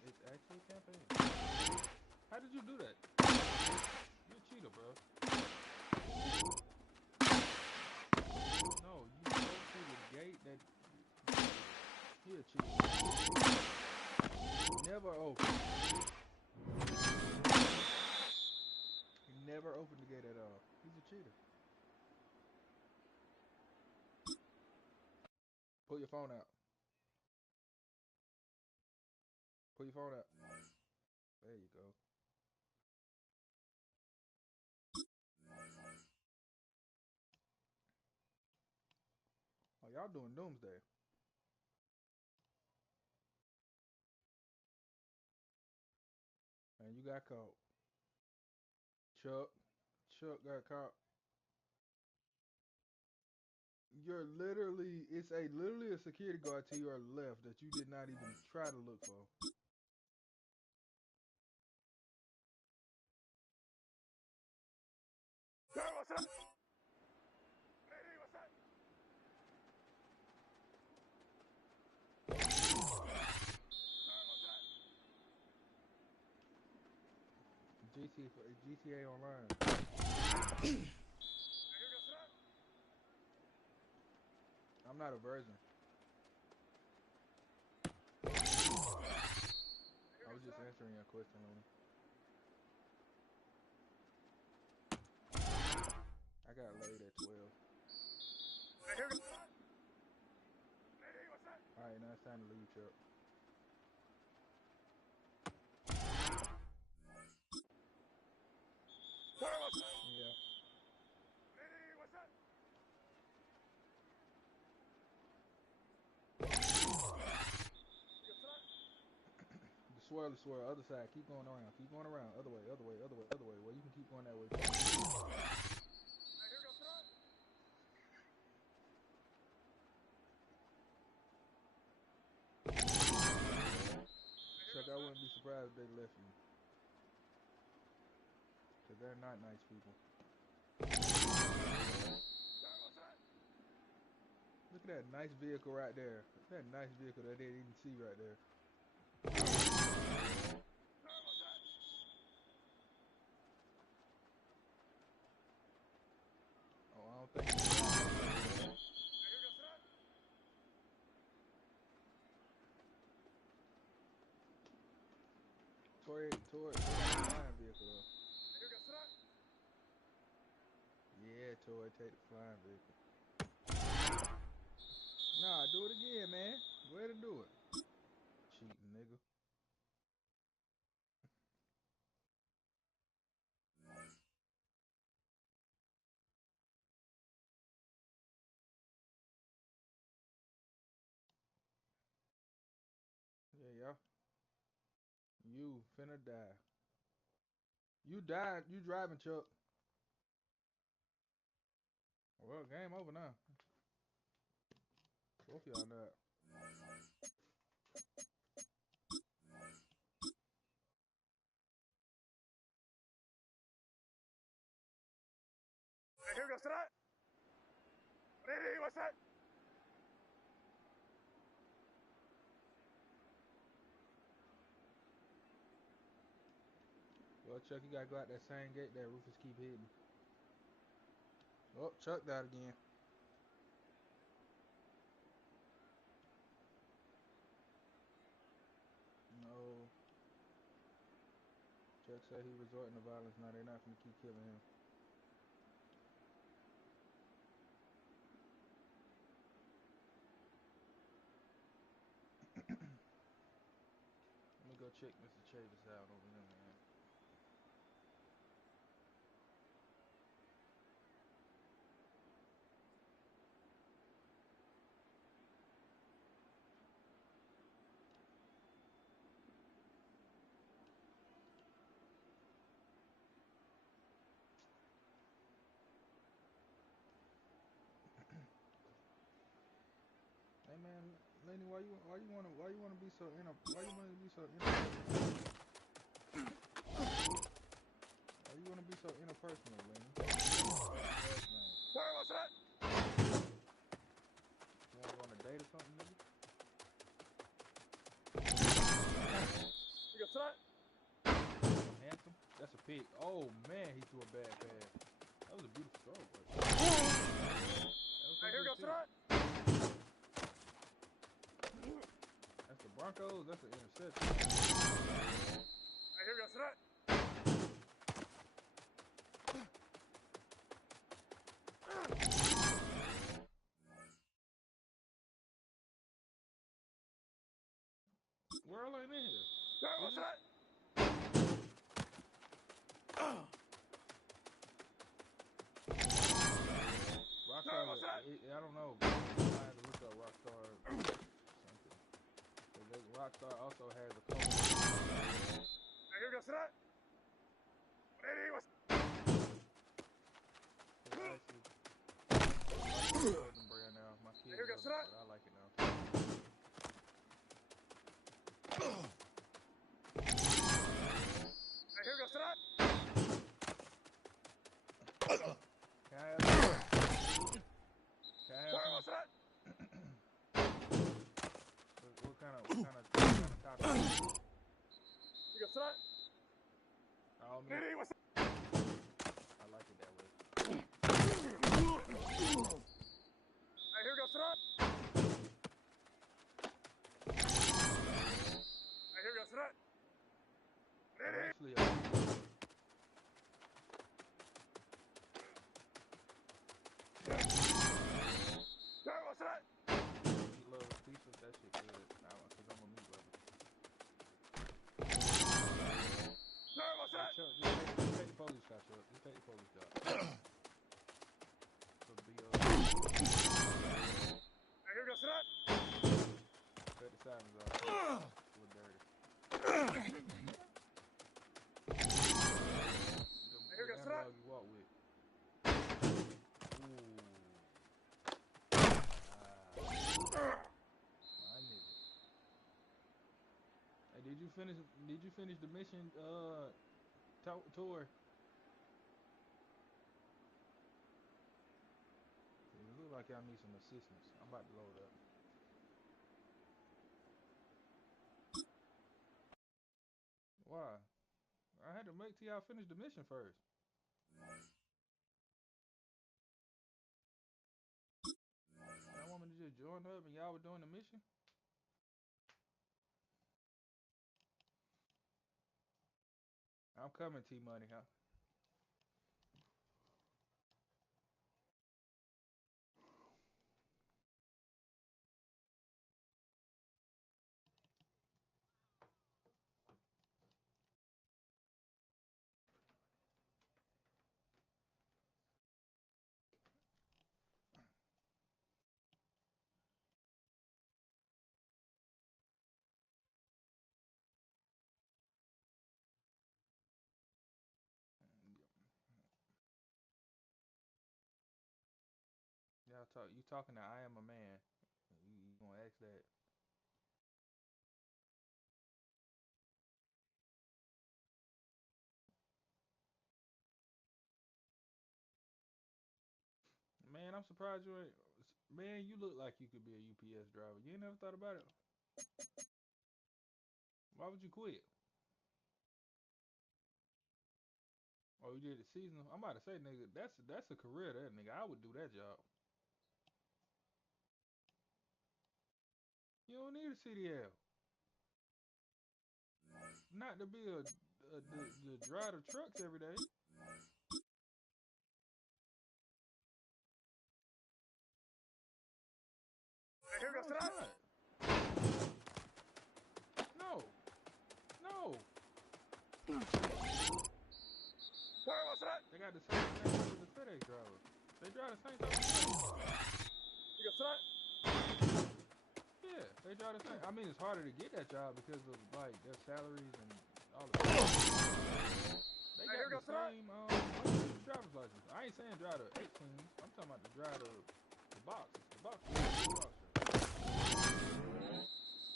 It's actually campaign. How did you do that? You're a cheater, bro. No, you go to the gate that. You're a cheater. Never open. He never opened the gate at all. He's a cheater. Pull your phone out. Pull your phone out. There you go. Oh, y'all doing doomsday. And you got caught. Chuck got caught. You're literally, it's literally a security guard to your left that you did not even try to look for. what's up? Ready, what's up? GTA Online. I'm not a virgin. I was just answering your question, Looney. I got laid at 12. Alright, now it's time to leave, Chuck. Yeah. The swirl, other side. Keep going around. Keep going around. Other way. Well, you can keep going that way. Chuck, I wouldn't be surprised if they left you. Because they're not nice people. Look at that nice vehicle right there. That nice vehicle that they didn't see right there. Oh, I don't think. Tory, flying vehicle though. Yeah, Tory, take the flying vehicle. Nah, do it again, man. Go ahead and do it. Cheating, nigga. Yeah. You finna die. You died. You driving, Chuck. Well, game over now. Both y'all not. Here goes that. Ready, what's that? Well, Chuck, you gotta go out that same gate that Rufus keep hitting. Oh, Chuck died again. No. Chuck said he resorting to violence. Now they're not gonna keep killing him. Let me go check Mr. Chavis out over here, man. Hey man, Lenny, why you wanna be so why you wanna be so why you wanna be so interpersonal, Lenny? Sorry, what's that? You wanna go on a date or something, nigga? You got that? Handsome? That's a pick. Oh man, he threw a bad pass. That was a beautiful throw, bro. Hey, here goes that. That's the Broncos. That's an interception. Hey, here goes that. World ain't in here. Sorry, what's that? Rockstar, I don't know. I had to look up Rockstar something. Rockstar also has a coach. Hey, here goes that. Hey, what's Golden brand now. My kids here love goes it, that. but I like it now. Hey, here goes that. Can I have some? Sorry, what's that? What kind of topic? You got that? All me. Hey, what's that? I like it that way. Hey, here goes that. Hey, here goes that. Actually, Sorry, what's that? meat lovers pizza, that shit good. Nah, cause I'm a meat lover. Sorry, what's that? Chuck, just take the police shot, Chuck. Just take the police shot. So be Hey, here goes that. cut the sirens off. We're dirty. Hey, here goes that. Analog you walk with. Ooh. My nigga. Hey, did you finish the mission tour? It look like y'all need some assistance. I'm about to load up. Why? I had to make till y'all finish the mission first. Y'all want me to just join up and y'all were doing the mission? I'm coming, T-Money, huh? You talking to I Am a Man. You gonna ask that. Man, I'm surprised you ain't. Man, you look like you could be a UPS driver. You ain't never thought about it? Why would you quit? Oh, you did it seasonal? I'm about to say, nigga, that's a career there, nigga. I would do that job. You don't need a CDL. Not to be a to drive the trucks every day. Here goes that. No. No. Where was that? They got the same thing as the FedEx driver. They drive the same thing. You got that? Yeah, they drive the same. I mean, it's harder to get that job because of like their salaries and all the stuff. They got the same driver's license. I ain't saying drive the 18s. I'm talking about the drive the boxes. The boxes.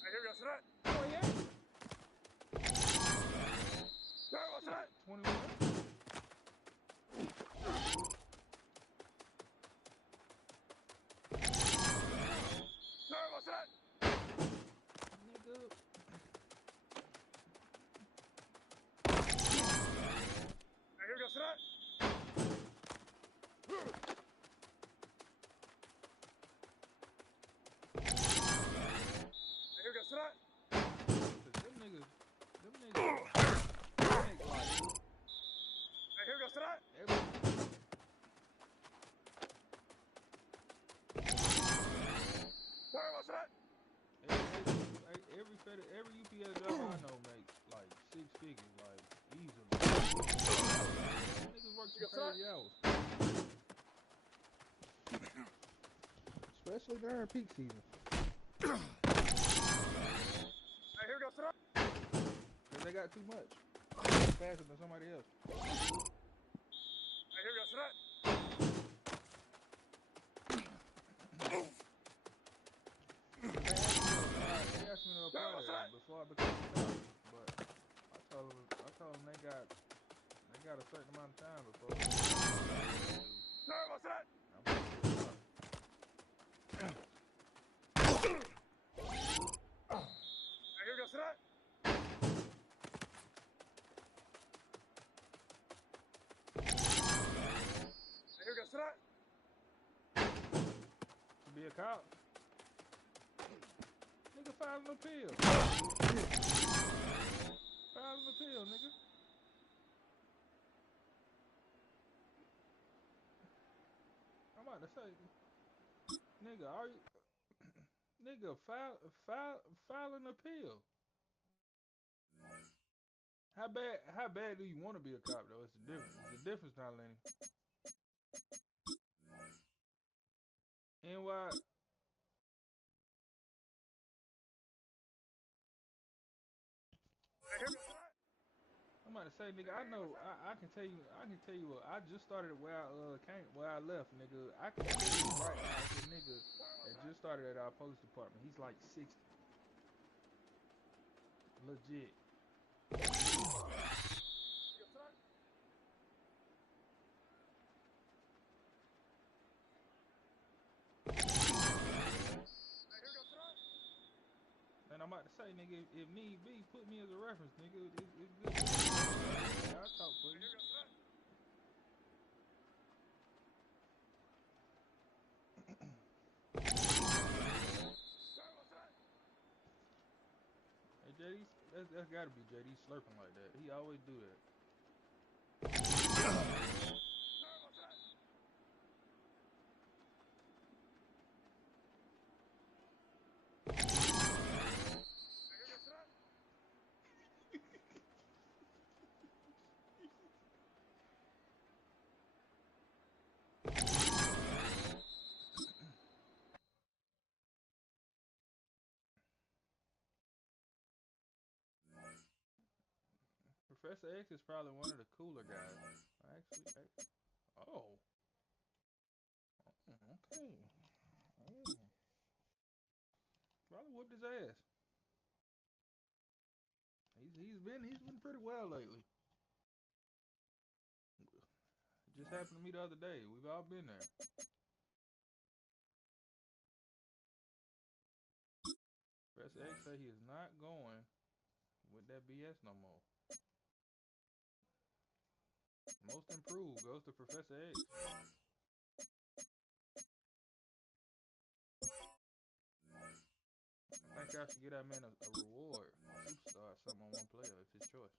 Here goes that. Oh yeah. Where was that? 21. Where was that? Nigga. Here goes that. Here goes that. Them niggas make like Here goes that. Where was that? Every UPS job I know make like 6 figures, like easily. Niggas work some crazy hours. Especially during peak season. Here goes that. Cause they got too much. Faster than somebody else. Here goes that. They asked me to apply before I became a cop, but I told them they got a certain amount of time before. Where was that? Here goes that. Here goes that. To be a cop. Nigga, file an appeal. File an appeal, nigga. I'm about to say, nigga, are you, nigga, file an appeal. How bad do you want to be a cop though? It's the difference. It's the difference now, Lenny. And why? I'm about to say, nigga, I know, I can tell you what, I just started where I left, nigga. I can tell you right now, it's a nigga that just started at our police department. He's like 60. Legit. And I'm about to say, nigga, if need be, put me as a reference, nigga. It's good. I'll talk for you. Hey, JD, that's gotta be JD slurping like that. He always do that. Professor X is probably one of the cooler guys. Actually. Oh. Okay. Probably whooped his ass. He's been pretty well lately. It just happened to me the other day. We've all been there. Professor X say he is not going with that BS no more. Most improved goes to Professor X. I think Metcalf should get that man a reward. Superstar, something on one player. It's his choice.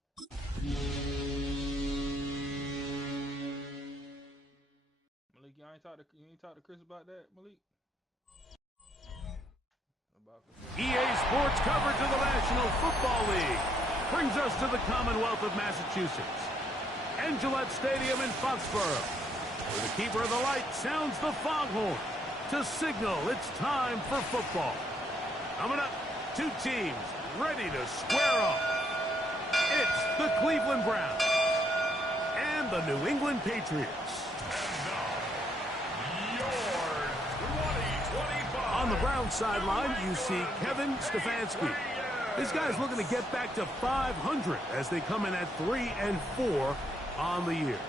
Malik, you ain't talk to Chris about that, Malik? EA Sports coverage of the National Football League brings us to the Commonwealth of Massachusetts and Gillette Stadium in Foxborough, where the keeper of the light sounds the foghorn to signal it's time for football. Coming up, two teams ready to square off. It's the Cleveland Browns and the New England Patriots. On the Browns sideline, you see Kevin Stefanski. This guy's looking to get back to 500 as they come in at 3-4 on the year.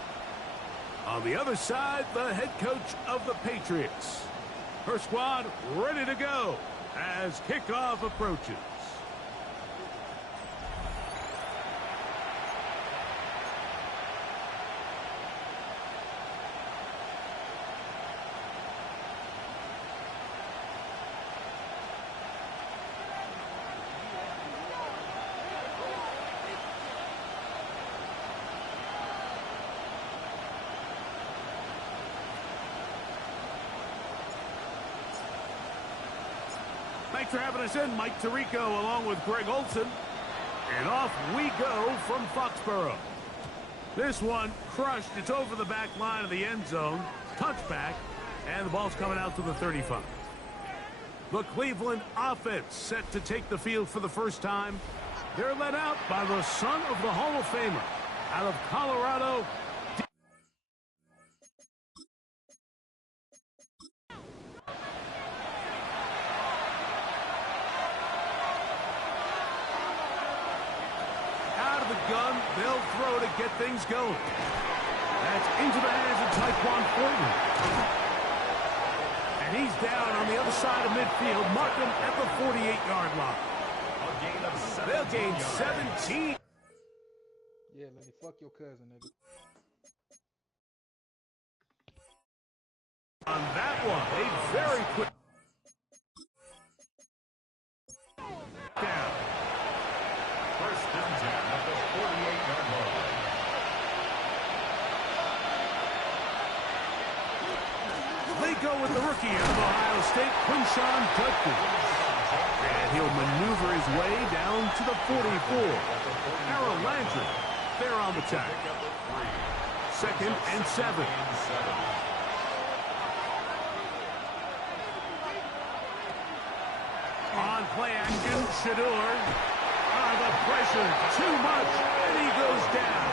On the other side, the head coach of the Patriots. Her squad ready to go as kickoff approaches. Thanks for having us in, Mike Tirico, along with Greg Olson. And off we go from Foxborough. This one crushed. It's over the back line of the end zone. Touchback. And the ball's coming out to the 35. The Cleveland offense set to take the field for the first time. They're led out by the son of the Hall of Famer out of Colorado. Gun, they'll throw to get things going. That's into the hands of Tyquan Thornton. And he's down on the other side of midfield. Mark him at the 48-yard line. They'll gain 17. Yeah, Lenny, fuck your cousin, nigga. On that one, a very quick down. First and 10 at the 48-yard line. They go with the rookie out of Ohio State, Quinshawn Judkins. And he'll maneuver his way down to the 44. Harold Landry, they're on the tack. 2nd and 7. On play action, Shador. The pressure, too much, and he goes down.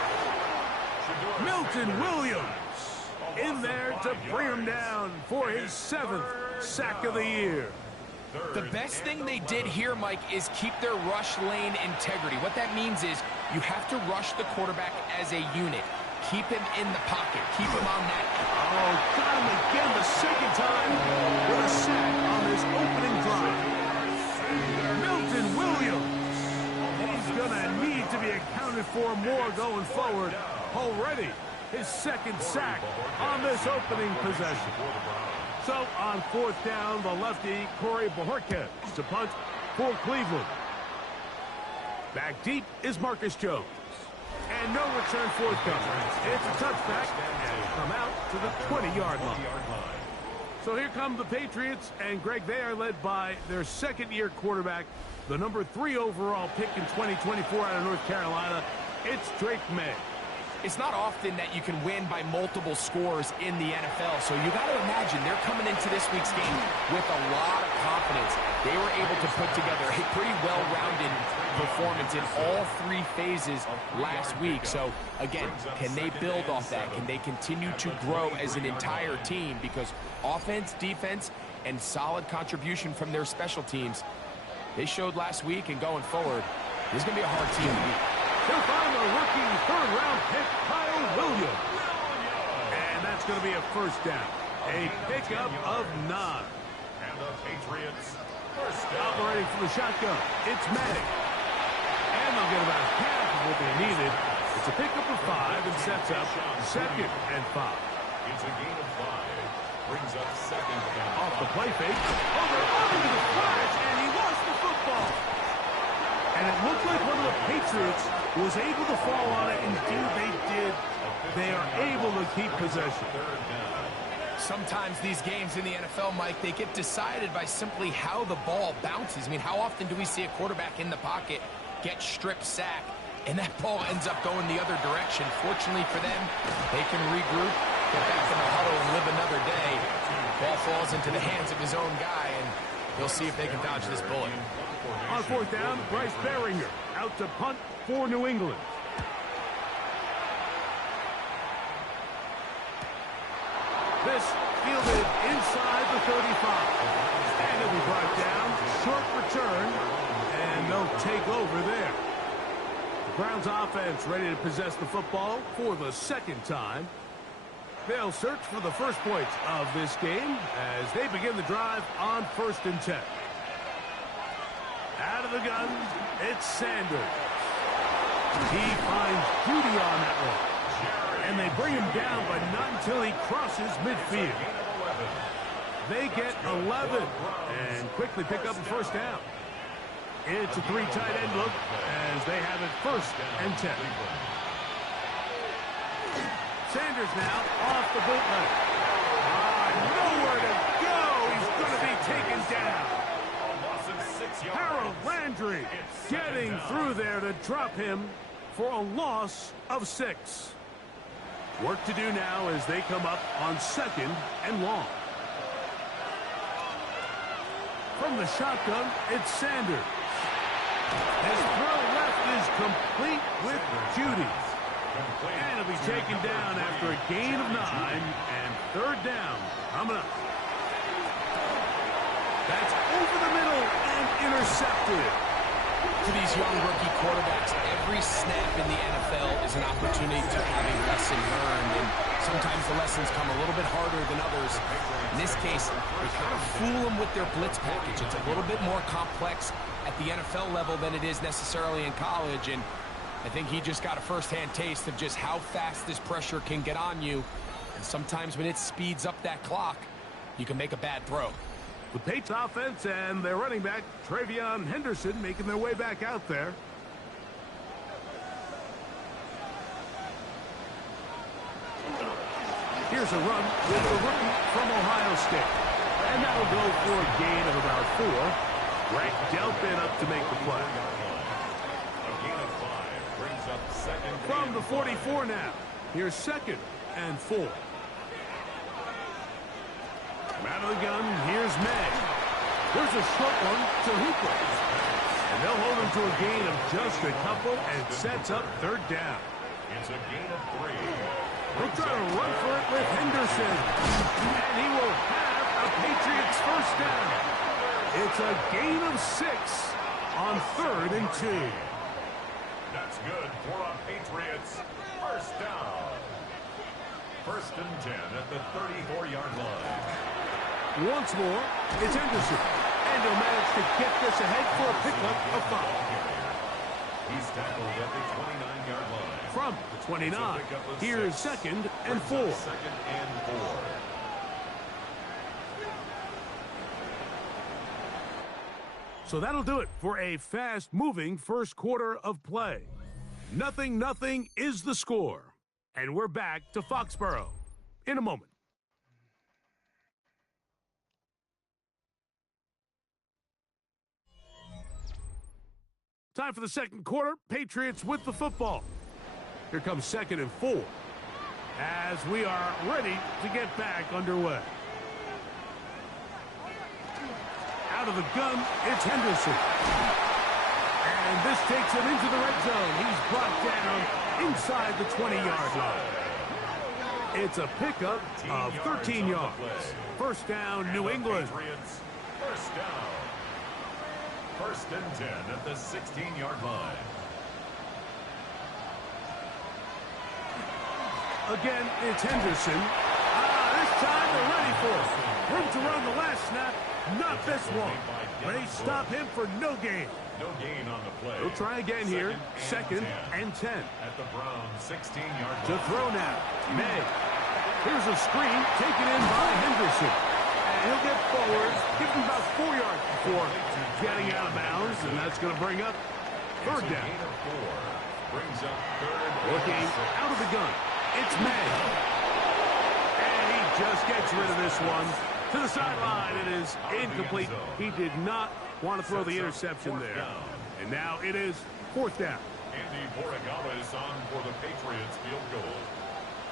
Milton Williams in there to bring him down for his 7th sack of the year. The best thing they did here, Mike, is keep their rush lane integrity. What that means is you have to rush the quarterback as a unit. Keep him in the pocket. Keep him on that. Oh, got him again the second time with a sack on this opening drive. Milton Williams. He's going to need to be accounted for more going forward. Already his 2nd sack on this opening possession. So on 4th down, the lefty Corey Bojorquez to punt for Cleveland. Back deep is Marcus Jones. And no return forthcoming. It's a touchback, and it'll come out to the 20-yard line. So here come the Patriots, and Greg, they are led by their 2nd-year quarterback, the number 3 overall pick in 2024 out of North Carolina. It's Drake May. It's not often that you can win by multiple scores in the NFL, so you got to imagine they're coming into this week's game with a lot of confidence. They were able to put together a pretty well-rounded performance in all 3 phases last week. So, again, can they build off that? Can they continue to grow as an entire team? Because offense, defense, and solid contribution from their special teams, they showed last week, and going forward, this is going to be a hard team to beat. He'll find the rookie 3rd-round pick, Kyle Williams. And that's going to be a first down. A pickup of 9. And the Patriots first down. Operating from the shotgun, it's Manning. And they'll get about half of what they needed. It's a pickup of 5 and sets up 2nd and 5. It's a gain of 5. Brings up 2nd and 5. Off the play fake. Over the flash, and he lost the football. football. And it looked like one of the Patriots was able to fall on it. Indeed, they did. They are able to keep possession. Sometimes these games in the NFL, Mike, they get decided by simply how the ball bounces. I mean, how often do we see a quarterback in the pocket get strip sacked, and that ball ends up going the other direction? Fortunately for them, they can regroup, get back in the huddle, and live another day. Ball falls into the hands of his own guy, and they'll see if they can dodge this bullet. On fourth down, Bryce Baringer out to punt for New England. This fielded inside the 35. And it'll be brought down. Short return. And they'll take over there. The Browns offense ready to possess the football for the second time. They'll search for the first points of this game as they begin the drive on 1st and 10. Out of the gun, it's Sanders. He finds Judy on that one. And they bring him down, but not until he crosses midfield. They get 11 and quickly pick up a first down. It's a 3 tight end look as they have it 1st and 10. Sanders now off the bootleg. Nowhere to go. He's going to be taken down. Harold Landry getting through there to drop him for a loss of 6. Work to do now as they come up on 2nd and long. From the shotgun, it's Sanders. His throw left is complete with Judy. And he'll be taken down after a gain of 9 and 3rd down coming up. That's over the middle and intercepted. To these young rookie quarterbacks, every snap in the NFL is an opportunity to have a lesson learned, and sometimes the lessons come a little bit harder than others. In this case, they kind of fool them with their blitz package. It's a little bit more complex at the NFL level than it is necessarily in college, and I think he just got a first-hand taste of just how fast this pressure can get on you, and sometimes when it speeds up that clock, you can make a bad throw. The Patriots offense and their running back, Travion Henderson, making their way back out there. Here's a run with the rookie from Ohio State. And that'll go for a gain of about 4. Greg Delphin up to make the play. From the 44 now. Here's 2nd and 4. Out of the gun, here's May. There's a short one to Hooper. And they'll hold him to a gain of just a couple and sets up 3rd down. It's a gain of 3. He'll try to run for it with Henderson. And he will have a Patriots first down. It's a gain of 6 on 3rd and 2. That's good for a Patriots first down. 1st and 10 at the 34-yard line. Once more, it's Henderson. And he'll manage to get this ahead for a pickup of 5. He's tackled at the 29-yard line. From the 29, here's 2nd and 4. 2nd and 4. So that'll do it for a fast-moving first quarter of play. 0-0 is the score. And we're back to Foxborough in a moment. Time for the second quarter. Patriots with the football. Here comes 2nd and 4 as we are ready to get back underway. Out of the gun, it's Henderson. And this takes him into the red zone. He's brought down inside the 20-yard line. It's a pickup of 13 yards. First down, New England. First down. 1st and 10 at the 16-yard line. Again, it's Henderson. This time they're ready for it. Room to run the last snap, not this one. They stop him for no gain. No gain on the play. He'll try again here. 2nd and 10. At the Browns 16-yard line. To throw now. May. Here's a screen taken in by Henderson. And he'll get forward, give him about 4 yards before getting out of bounds, and that's going to bring up third down. Looking out of the gun, it's May. And he just gets rid of this one. To the sideline, it is incomplete. He did not want to throw the interception there. And now it is fourth down. Andy Borregales on for the Patriots field goal.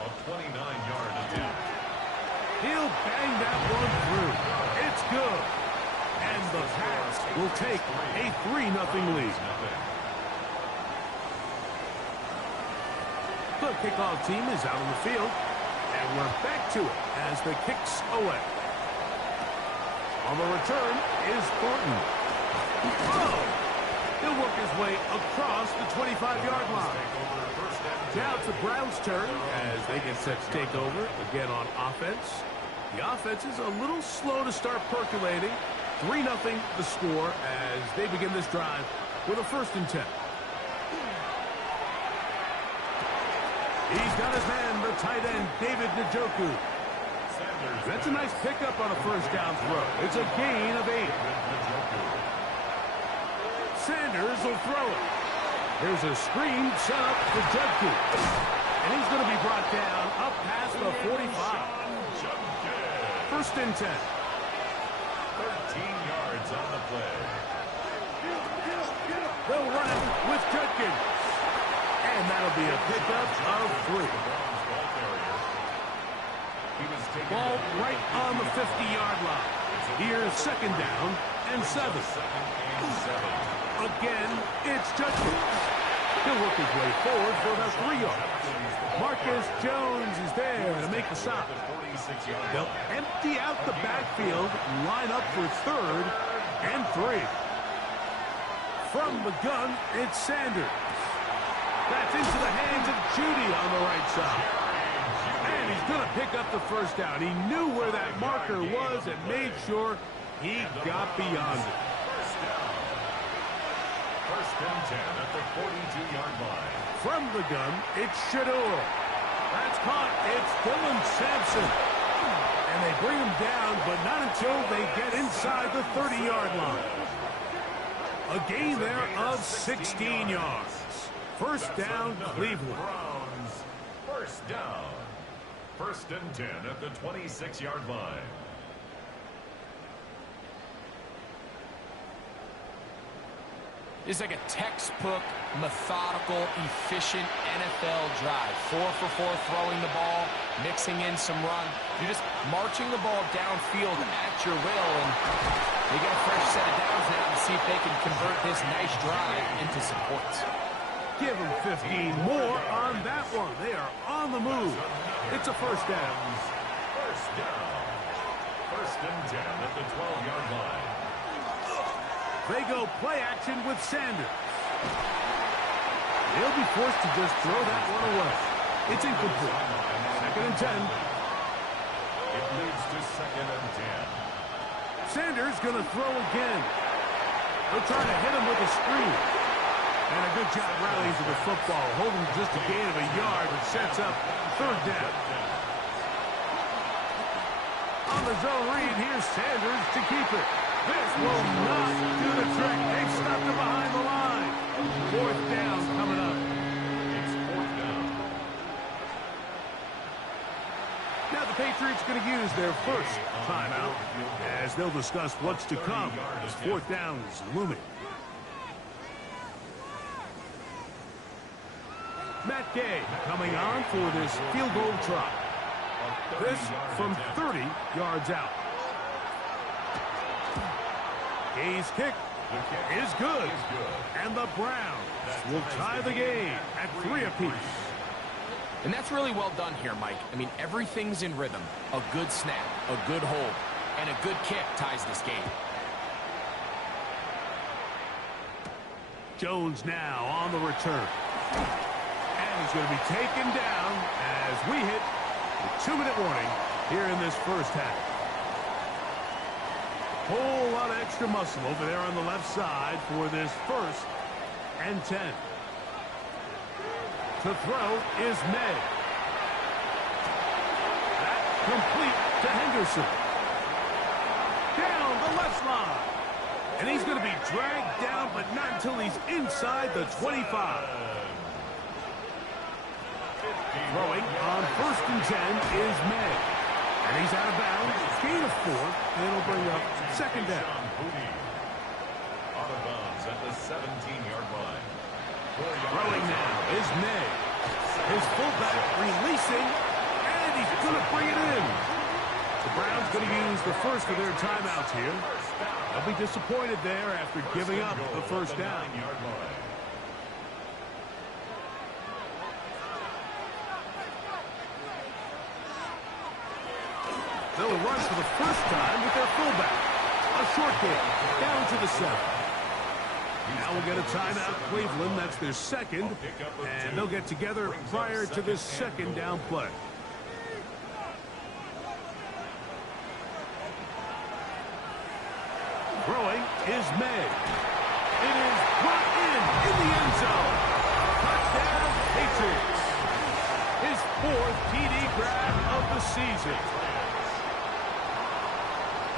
A 29-yard attempt. He'll bang that one through. It's good. And the Pats will take a 3-0 lead. The kickoff team is out on the field. And we're back to it as the kick's away. On the return is Thornton. Oh! He'll work his way across the 25-yard line. Now it's the Browns' turn as they get set to take over again on offense. The offense is a little slow to start percolating. 3-0 the score as they begin this drive with a 1st and 10. He's got his man, the tight end, David Njoku. That's a nice pickup on a 1st down throw. It's a gain of 8. Sanders will throw it. Here's a screen set up for Njoku. And he's going to be brought down up past the 45. 1st and 10. 13 yards on the play. They'll run it with Judkins. And that'll be a pickup of 3. Ball right on the 50-yard line. Here's 2nd down and 7. Again, it's Judkins. He'll work his way forward for about 3 yards. Marcus Jones is there to make the stop. They'll empty out the backfield, line up for 3rd and 3. From the gun, it's Sanders. That's into the hands of Judy on the right side. And he's going to pick up the 1st down. He knew where that marker was and made sure he got beyond it. 1st and 10 at the 42-yard line. From the gun, it's Shador. That's caught. It's Dylan Sampson. And they bring him down, but not until they get inside the 30-yard line. A gain there of 16 yards. 1st down, Cleveland. Browns, 1st down. 1st and 10 at the 26-yard line. It's like a textbook, methodical, efficient NFL drive. 4 for 4 throwing the ball, mixing in some run. You're just marching the ball downfield at your will, and they get a fresh set of downs now to see if they can convert this nice drive into some points. Give them 15 more on that one. They are on the move. It's a 1st down. 1st down. 1st and 10 at the 12-yard line. They go play action with Sanders. He'll be forced to just throw that one away. It's incomplete. 2nd and 10. It leads to 2nd and 10. Sanders going to throw again. They'll try to hit him with a screen. And a good job rallying to the football, holding just a gain of a yard, which sets up 3rd down. On the zone read, here's Sanders to keep it. This will not do the trick. They've stopped him behind the line. 4th down coming up. It's 4th down. Now the Patriots going to use their 1st timeout as they'll discuss what's to come as 4th down is looming. Matt Gay coming on for this field goal try. This from 30 yards out. Gay's kick is good. And the Browns will tie the game at 3 apiece. And that's really well done here, Mike. I mean, everything's in rhythm. A good snap, a good hold, and a good kick ties this game. Jones now on the return. And he's going to be taken down as we hit the 2-minute warning here in this 1st half. Whole lot of extra muscle over there on the left side for this 1st and 10. To throw is May. That complete to Henderson. the left slide. And he's going to be dragged down, but not until he's inside the 25. Throwing on 1st and 10 is May. And he's out of bounds. Gain of 4, and it'll bring up 2nd down. Out of bounds at the 17-yard line. Throwing now is May. His fullback releasing, and he's going to bring it in. The Browns going to use the first of their timeouts here. They'll be disappointed there after giving up the 1st down. They'll run for the first time with their fullback. A short game, down to the 7. Now we'll get a timeout, Cleveland. That's their 2nd, and they'll get together prior to this 2nd down play. Throwing is May. It is brought in the end zone. Touchdown, Patriots. His 4th TD grab of the season.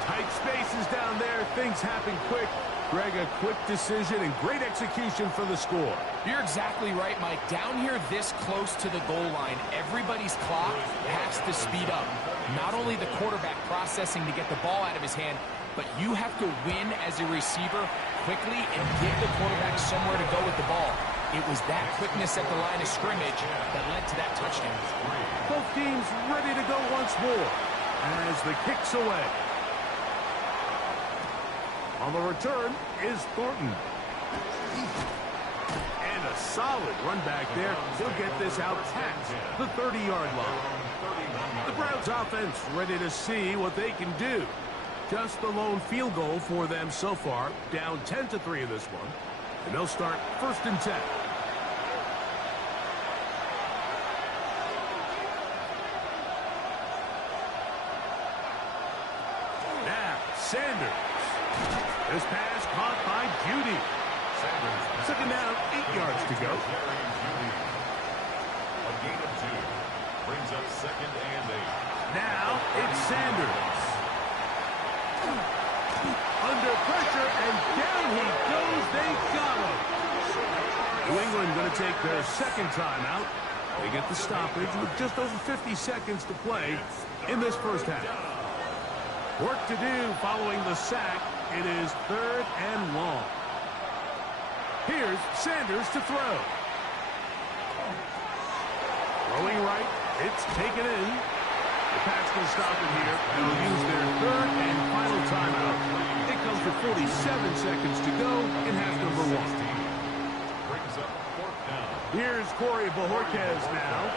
Tight spaces down there. Things happen quick. Greg, a quick decision and great execution for the score. You're exactly right, Mike. Down here this close to the goal line, everybody's clock has to speed up. Not only the quarterback processing to get the ball out of his hand, but you have to win as a receiver quickly and give the quarterback somewhere to go with the ball. It was that quickness at the line of scrimmage that led to that touchdown. Both teams ready to go once more as the kick's away. On the return is Thornton. And a solid run back there. He'll get this out past the 30-yard line. The Browns offense ready to see what they can do. Just the lone field goal for them so far. Down 10-3 in this one. And they'll start 1st and 10. Now, Sanders. This pass caught by Judy. 2nd down, 8 yards to go. A gain of 2 brings up 2nd and 8. Now it's Sanders. Under pressure, and down he goes. They got him. New England going to take their 2nd timeout. They get the stoppage with just over 50 seconds to play in this 1st half. Work to do following the sack. It is 3rd and long. Here's Sanders to throw. Throwing right. It's taken in. The Pats can stop it here. And will use their 3rd and final timeout. It comes with 47 seconds to go in half number 1. Brings up 4th down. Here's Corey Bojorquez now.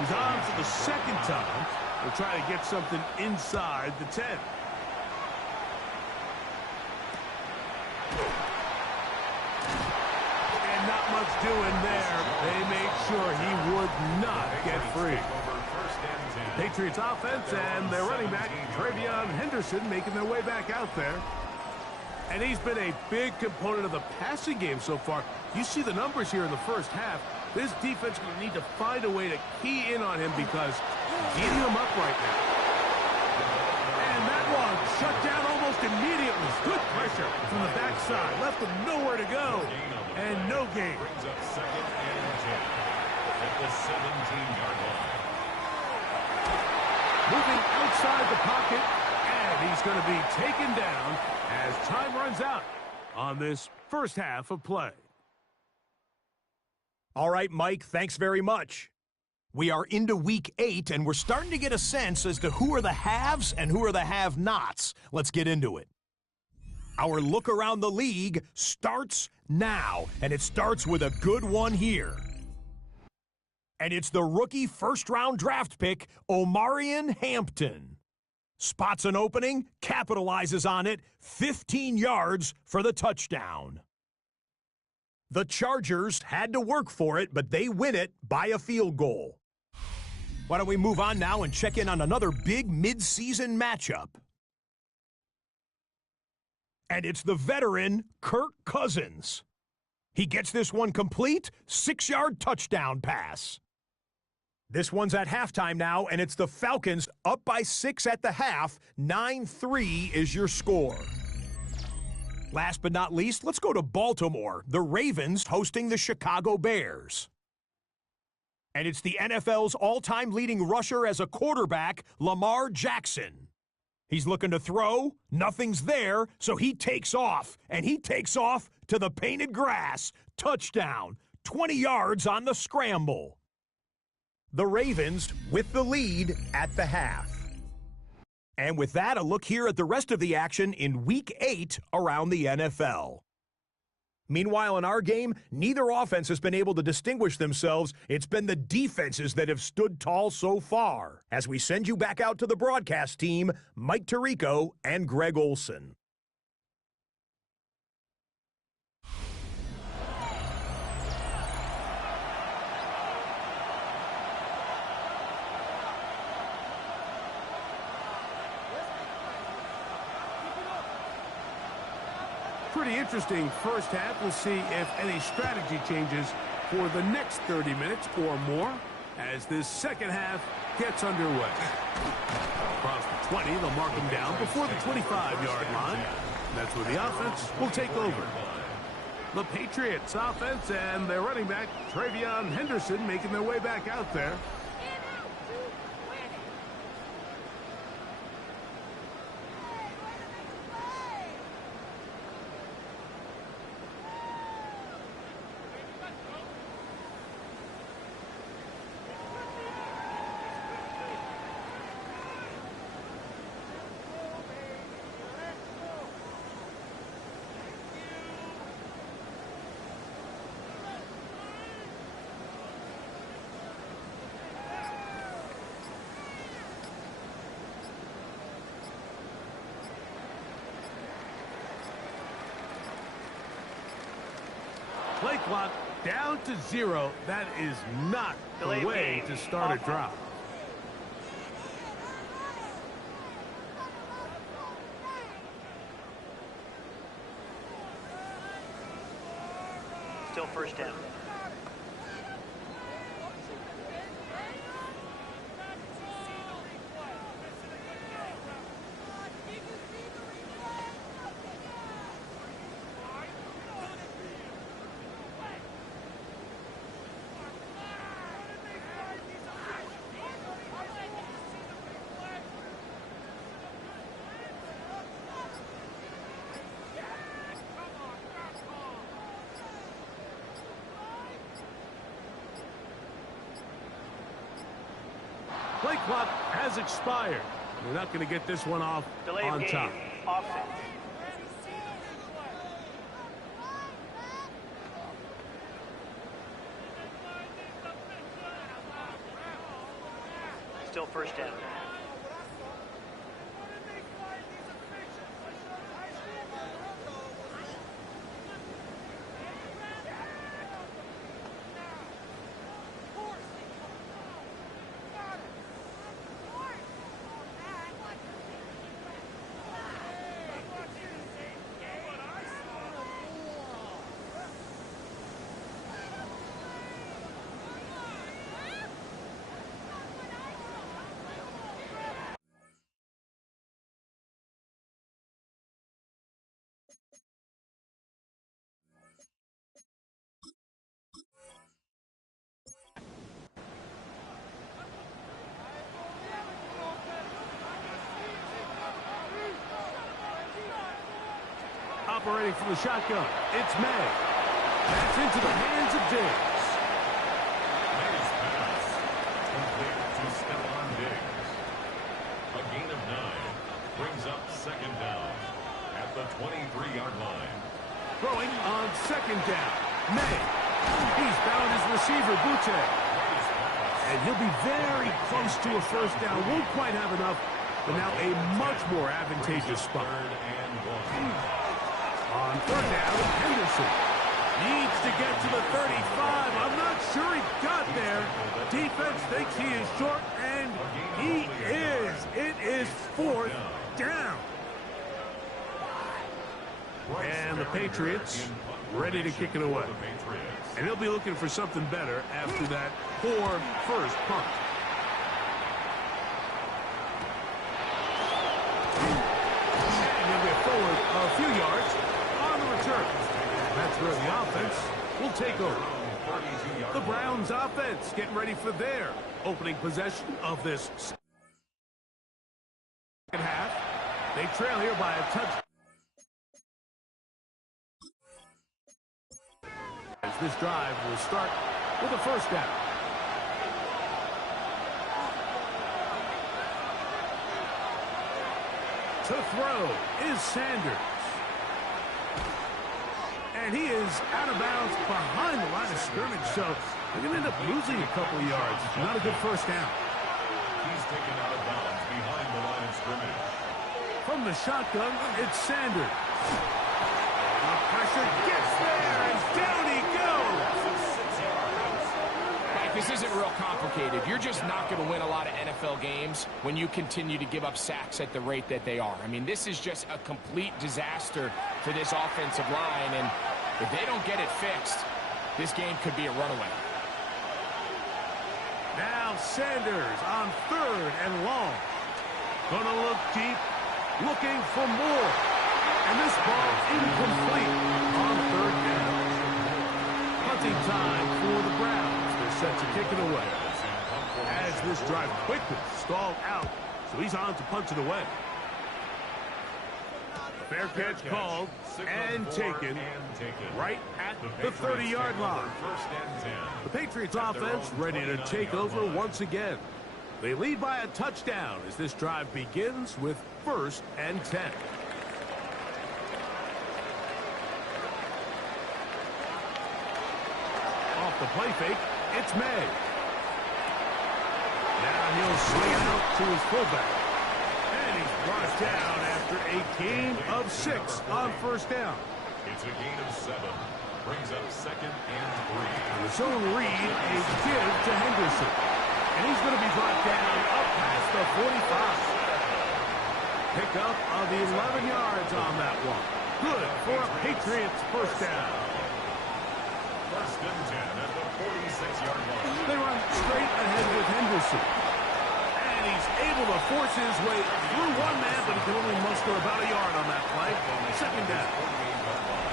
He's on for the 2nd time. We'll try to get something inside the 10. And not much doing there. They made sure he would not get free. Patriots offense and their running back, Travion Henderson, making their way back out there. And he's been a big component of the passing game so far. You see the numbers here in the 1st half. This defense will need to find a way to key in on him because he's eating him up right now. And that one shut down almost immediately. Good pressure from the backside. Left him nowhere to go. And no gain. Brings up 2nd and 10 at the 17-yard line. Moving outside the pocket, and he's going to be taken down as time runs out on this 1st half of play. All right, Mike, thanks very much. We are into week 8, and we're starting to get a sense as to who are the haves and who are the have-nots. Let's get into it. Our look around the league starts now, and it starts with a good one here. And it's the rookie 1st-round draft pick, Omarion Hampton. Spots an opening, capitalizes on it, 15 yards for the touchdown. The Chargers had to work for it, but they win it by a field goal. Why don't we move on now and check in on another big mid-season matchup. And it's the veteran Kirk Cousins. He gets this one complete, 6-yard touchdown pass. This one's at halftime now, and it's the Falcons up by 6 at the half. 9-3 is your score. Last but not least, let's go to Baltimore. The Ravens hosting the Chicago Bears. And it's the NFL's all-time leading rusher as a quarterback, Lamar Jackson. He's looking to throw, nothing's there, so he takes off, and he takes off to the painted grass. Touchdown, 20 yards on the scramble. The Ravens with the lead at the half. And with that, a look here at the rest of the action in Week 8 around the NFL. Meanwhile, in our game, neither offense has been able to distinguish themselves. It's been the defenses that have stood tall so far. As we send you back out to the broadcast team, Mike Tirico and Greg Olson. Pretty interesting first half. We'll see if any strategy changes for the next 30 minutes or more as this second half gets underway. Across the 20, they'll mark them down before the 25-yard line. That's where the offense will take over. The Patriots offense and their running back, Travion Henderson, making their way back out there. Play clock down to 0. That is not the way to start a drive. Still first down. Play clock has expired. We're not going to get this one off on top. Offense. Still first down. Operating from the shotgun, it's May. That's into the hands of Diggs. May's pass. Complete to Stephon Diggs. A gain of 9 brings up second down at the 23-yard line. Throwing on second down, May. He's found his receiver, Butte. And he'll be very close to a first down. Won't quite have enough, but now a much more advantageous spot. On third down, Henderson needs to get to the 35. I'm not sure he got there. Defense thinks he is short, and he is. It is fourth down. And the Patriots ready to kick it away. And he'll be looking for something better after that poor first punt. And he'll get forward a few yards on the return. That's where the offense will take over. The Browns offense getting ready for their opening possession of this second half. They trail here by a touchdown. As this drive will start with a first down. To throw is Sanders. And he is out of bounds behind the line of scrimmage, so they're going to end up losing a couple of yards. Not a good first down. He's taken out of bounds behind the line of scrimmage. From the shotgun, it's Sanders. The pressure gets there, and down he goes. Mike, this isn't real complicated. You're just not going to win a lot of NFL games when you continue to give up sacks at the rate that they are. I mean, this is just a complete disaster for this offensive line, and if they don't get it fixed, this game could be a runaway. Now Sanders on third and long. Gonna look deep, looking for more. And this ball incomplete on third down. Punting time for the Browns. They're set to kick it away. As this drive quickly stalled out, so he's on to punch it away. Fair catch called and taken right at the 30-yard line. The Patriots offense ready to take over once again. They lead by a touchdown as this drive begins with 1st and 10. Off the play fake, it's May. Now he'll swing it out to his fullback. And he's brought down after a gain of 6 on first down. It's a gain of 7. Brings up 2nd and 3. And the zone read a give to Henderson. And he's going to be brought down up past the 45. Pickup of 11 yards on that one. Good for a Patriots first down. 1st and 10 at the 46-yard line. They run straight ahead with Henderson. And he's able to force his way through one man, but he can only muster about a yard on that play. 2nd down.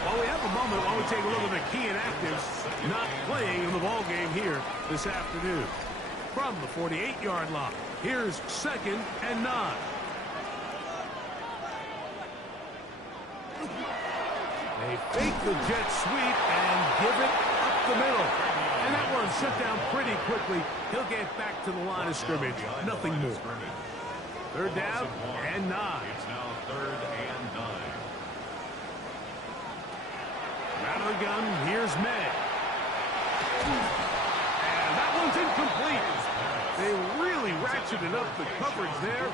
While we have a moment, while we take a look at the key inactives not playing in the ball game here this afternoon. From the 48-yard line, here's 2nd and 9. They fake the jet sweep and give it up the middle. And that one shut down pretty quickly. He'll get back to the line of scrimmage. Nothing more. 3rd down and 9. It's now 3rd and 9. Out of the gun, here's May. And that one's incomplete. They really ratcheted up the coverage there.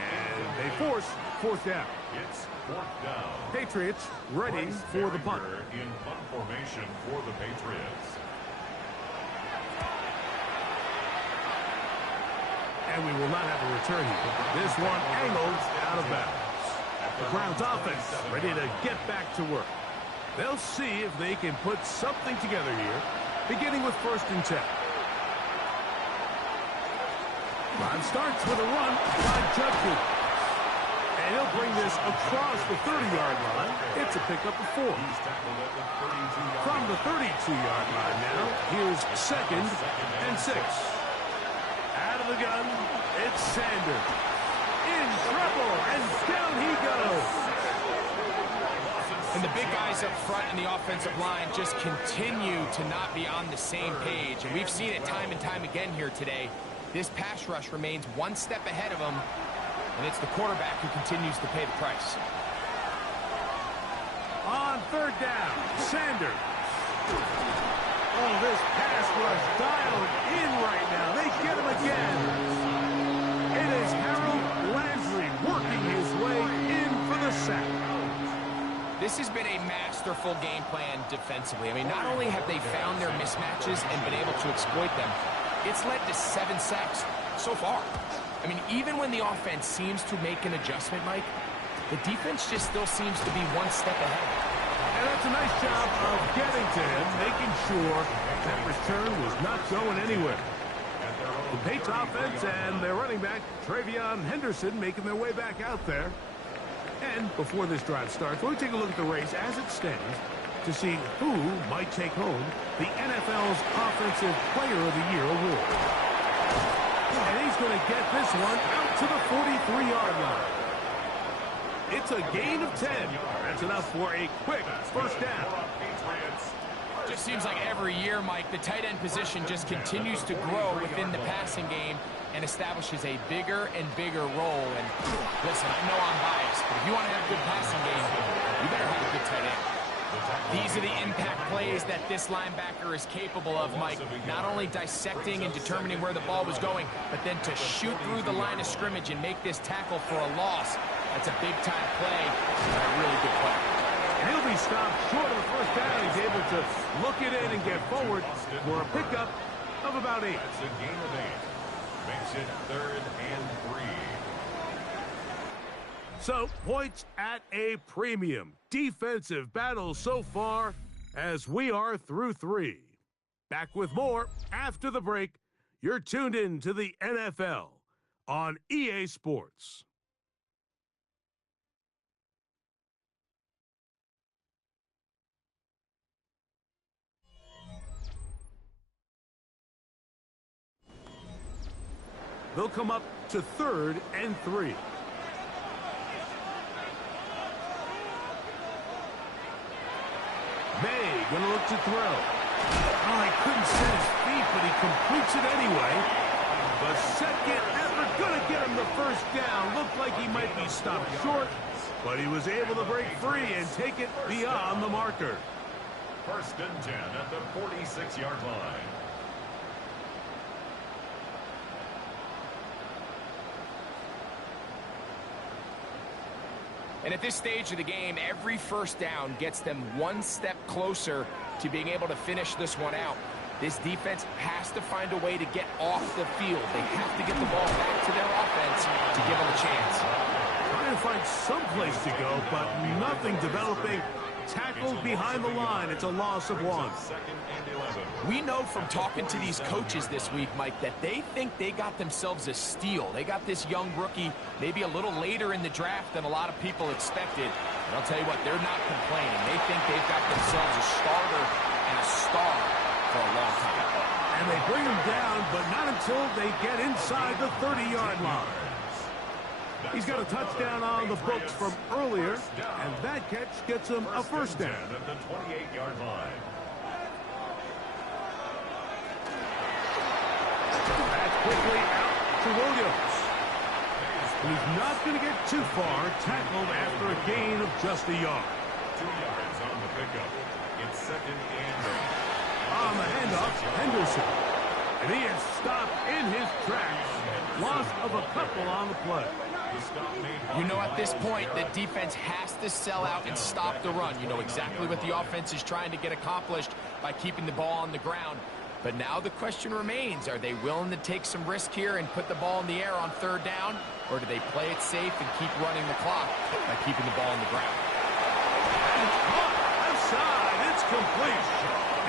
And they force 4th down. It's 4th down. Patriots ready for the punt. In punt formation for the Patriots. And we will not have a return here. This one angled out of bounds. The Browns offense ready to get back to work. They'll see if they can put something together here, beginning with 1st and 10. Drive starts with a run by Judkins. And he'll bring this across the 30-yard line. It's a pickup of 4. From the 32-yard line now, here's 2nd and 6. Out of the gun, it's Sanders. In trouble, and down he goes. And the big guys up front in the offensive line just continue to not be on the same page. And we've seen it time and time again here today. This pass rush remains one step ahead of them, and it's the quarterback who continues to pay the price. On 3rd down, Sanders. Oh, this pass rush dialed in right now. They get him again. It is Harold Landry working his way in for the sack. This has been a masterful game plan defensively. I mean, not only have they found their mismatches and been able to exploit them, it's led to 7 sacks so far. I mean, even when the offense seems to make an adjustment, Mike, the defense just still seems to be one step ahead. And that's a nice job of getting to him, making sure that return was not going anywhere. The Patriots offense and their running back, Travion Henderson, making their way back out there. And before this drive starts, we'll take a look at the race as it stands to see who might take home the NFL's Offensive Player of the Year award. And he's going to get this one out to the 43-yard line. It's a gain of 10. That's enough for a quick first down. Just seems like every year, Mike, the tight end position just continues to grow within the passing game and establishes a bigger and bigger role. And listen, I know I'm biased, but if you want to have a good passing game, you better have a good tight end. These are the impact plays that this linebacker is capable of, Mike. Not only dissecting and determining where the ball was going, but then to shoot through the line of scrimmage and make this tackle for a loss. That's a big-time play and a really good play. And he'll be stopped short of the first down. He's able to look it in and get forward for a pickup of about 8. That's a gain of 8. Makes it 3rd and 3. So, points at a premium. Defensive battle so far as we are through 3. Back with more after the break. You're tuned in to the NFL on EA Sports. They'll come up to 3rd and 3. May gonna look to throw. Oh, he couldn't set his feet, but he completes it anyway. The second effort gonna get him the first down. Looked like he might be stopped short, but he was able to break free and take it beyond the marker. 1st and 10 at the 46-yard line. And at this stage of the game, every first down gets them one step closer to being able to finish this one out. This defense has to find a way to get off the field. They have to get the ball back to their offense to give them a chance. Trying to find some place to go, but nothing developing. Tackled behind the line. It's a loss of 1. 2nd and 11. We know from talking to these coaches this week, Mike, that they think they got themselves a steal. They got this young rookie maybe a little later in the draft than a lot of people expected. And I'll tell you what, they're not complaining. They think they've got themselves a starter and a star for a long time. And they bring him down, but not until they get inside the 30-yard line. He's got a touchdown on the books from earlier, and that catch gets him a first down. At the 28-yard line. That's quickly out to Williams. He's not going to get too far, tackled after a gain of just a yard. 2 yards on the pickup. It's 2nd and 8. On the handoff, Henderson. And he is stopped in his tracks. Loss of a couple on the play. You know, at this point, the defense has to sell out and stop the run. You know exactly what the offense is trying to get accomplished by keeping the ball on the ground. But now the question remains, are they willing to take some risk here and put the ball in the air on 3rd down? Or do they play it safe and keep running the clock by keeping the ball on the ground? Outside, it's complete.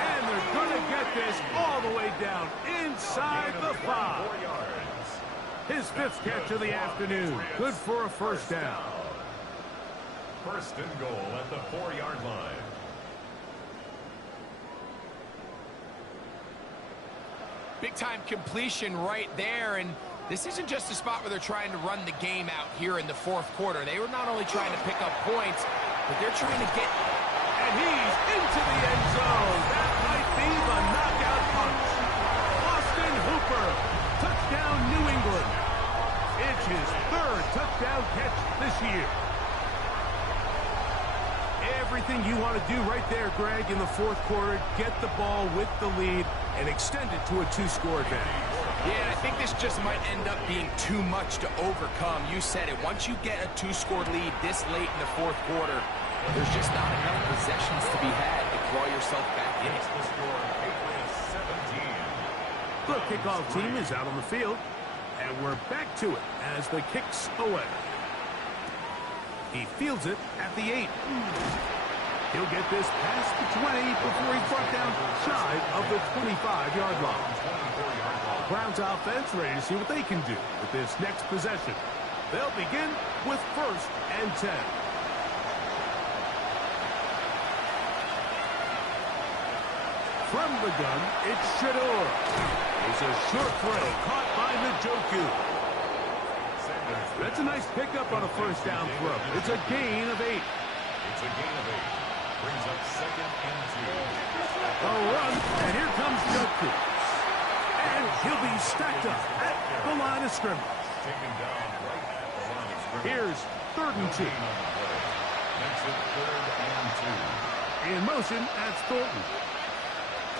And they're going to get this all the way down inside the 5. His 5th catch of the afternoon. Good for a first down. 1st and goal at the 4-yard line. Big-time completion right there, and this isn't just a spot where they're trying to run the game out here in the 4th quarter. They were not only trying to pick up points, but they're trying to get... And he's into the end zone. That might be the knockout punch. Austin Hooper. Touchdown, New England. It's his 3rd touchdown catch this year. Everything you want to do right there, Greg, in the 4th quarter. Get the ball with the lead and extend it to a 2-score advantage. Yeah, I think this just might end up being too much to overcome. You said it. Once you get a 2-score lead this late in the 4th quarter, there's just not enough possessions to be had to claw yourself back in it. The kickoff team is out on the field, and we're back to it as the kick's away. He fields it at the 8. He'll get this past the 20 before he's brought down shy of the 25-yard line. Browns offense ready to see what they can do with this next possession. They'll begin with 1st and 10. From the gun, it's Shador. It's a short throw caught by Njoku. That's a nice pickup on a 1st down throw. It's a gain of 8. It's a gain of 8. Brings up 2nd and 2. A run, and here comes Njoku. And he'll be stacked up at the line of scrimmage. Taken down right at the line of scrimmage. Here's 3rd and 2. Makes it 3rd and 2. In motion, that's Thornton.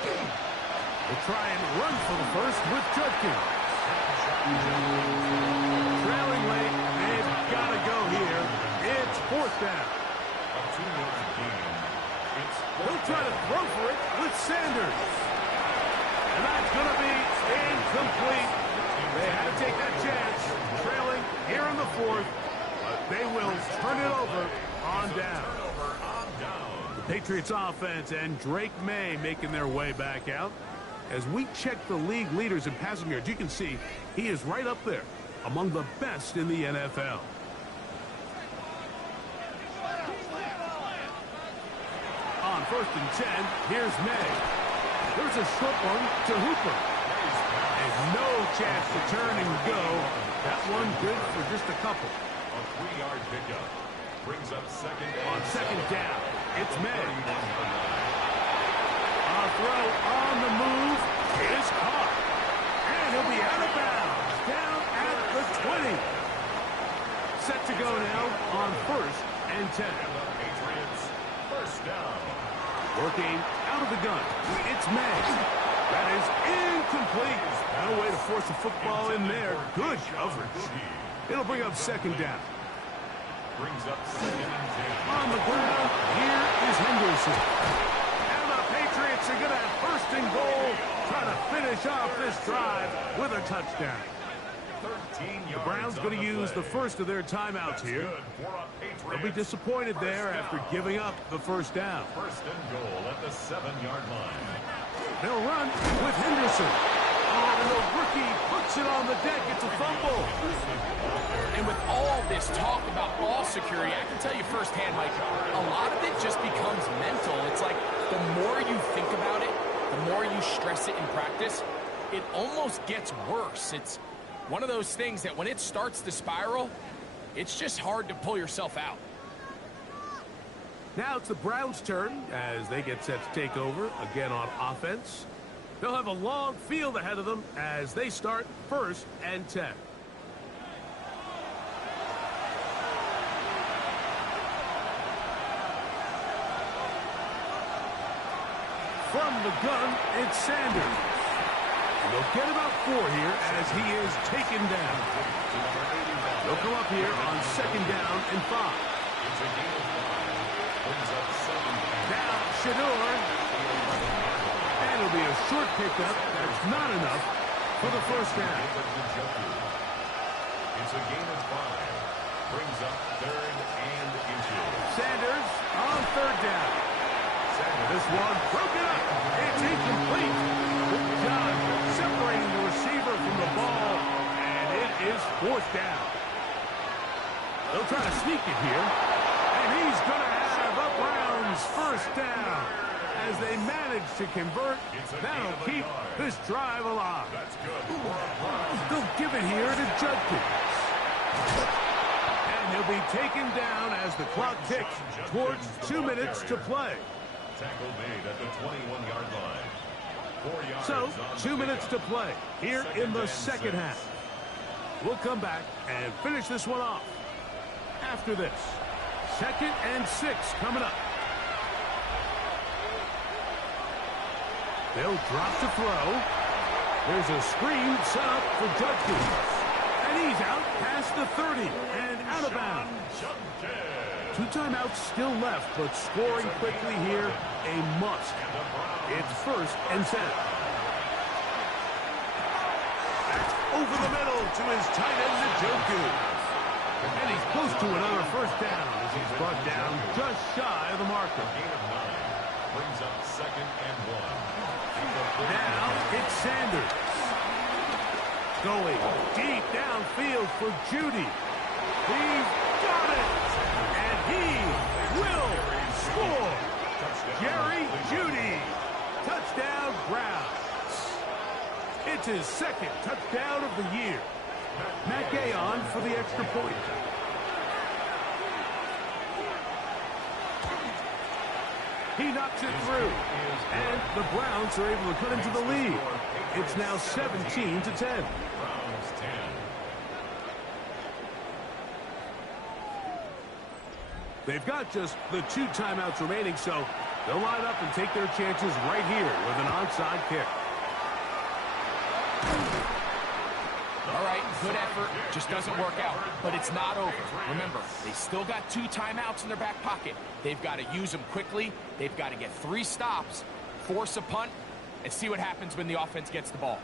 We'll try and run for the 1st with Judkins. Trailing late, they've got to go here. It's 4th down. A 2-yard gain. He'll try to throw for it with Sanders. And that's going to be incomplete. They had to take that chance, trailing here in the 4th. But they will turn it over on down. The Patriots offense and Drake May making their way back out. As we check the league leaders in passing yards, you can see he is right up there among the best in the NFL. On 1st and 10, here's May. There's a short one to Hooper. And no chance to turn and go. That one good for just a couple. A 3-yard pickup. Brings up 2nd and on 2nd down, it's May. A throw on the move is caught. And he'll be out of bounds. Down at the 20. Set to go now on 1st and 10. And the Patriots 1st down. Working out of the gun. It's May. That is incomplete. No way to force the football in there. Good coverage. It'll bring up 2nd down. Brings up 2nd and 10. On the ground, here is Henderson. And the Patriots are going to have 1st and goal. Trying to finish off this drive with a touchdown. The Browns going to use the 1st of their timeouts here. They'll be disappointed there after giving up the 1st down. 1st and goal at the 7-yard line. They'll run with Henderson. Oh, and the rookie puts it on the deck. It's a fumble. And with all this talk about ball security, I can tell you firsthand, Mike, a lot of it just becomes mental. It's like the more you think about it, the more you stress it in practice, it almost gets worse. It's one of those things that when it starts to spiral, it's just hard to pull yourself out. Now it's the Browns' turn as they get set to take over again on offense. They'll have a long field ahead of them as they start 1st and 10. From the gun, it's Sanders. They'll get about 4 here as he is taken down. They'll come up here on 2nd down and 5. Now Shador. And it'll be a short pickup. That's not enough for the 1st down. It's a gain of 5. Brings up 3rd and inches. Sanders on 3rd down. This one broken up. It's incomplete. Good job separating the receiver from the ball. And it is 4th down. They'll try to sneak it here. And he's going to have the Browns 1st down. As they manage to convert, that'll keep this drive alive. That's good. They'll give it here to Judkins. And he'll be taken down as the clock ticks towards 2 minutes to play. Tackle made at the 21-yard line. 4 yards. So, 2 minutes to play here in the 2nd half. We'll come back and finish this one off after this. 2nd and 6 coming up. They'll drop to throw. There's a screen set up for Judkins. And he's out past the 30 and out of bounds. 2 timeouts still left, but scoring quickly here, a must. It's 1st and 10. That's over the middle to his tight end, Njoku. And he's close to another 1st down as He's brought down just shy of the marker. Gain of 9 brings up 2nd and 1. Now it's Sanders. Going deep downfield for Judy. He's got it. And he will score. Jerry Judy. Touchdown Browns. It's his 2nd touchdown of the year. Matt Gay on for the extra point. He knocks it through. And the Browns are able to cut into the lead. It's now 17-10. They've got just the 2 timeouts remaining, so they'll line up and take their chances right here with an onside kick. All right, good effort. Just doesn't work out. But it's not over. Remember, they still got 2 timeouts in their back pocket. They've got to use them quickly. They've got to get 3 stops, force a punt, and see what happens when the offense gets the ball.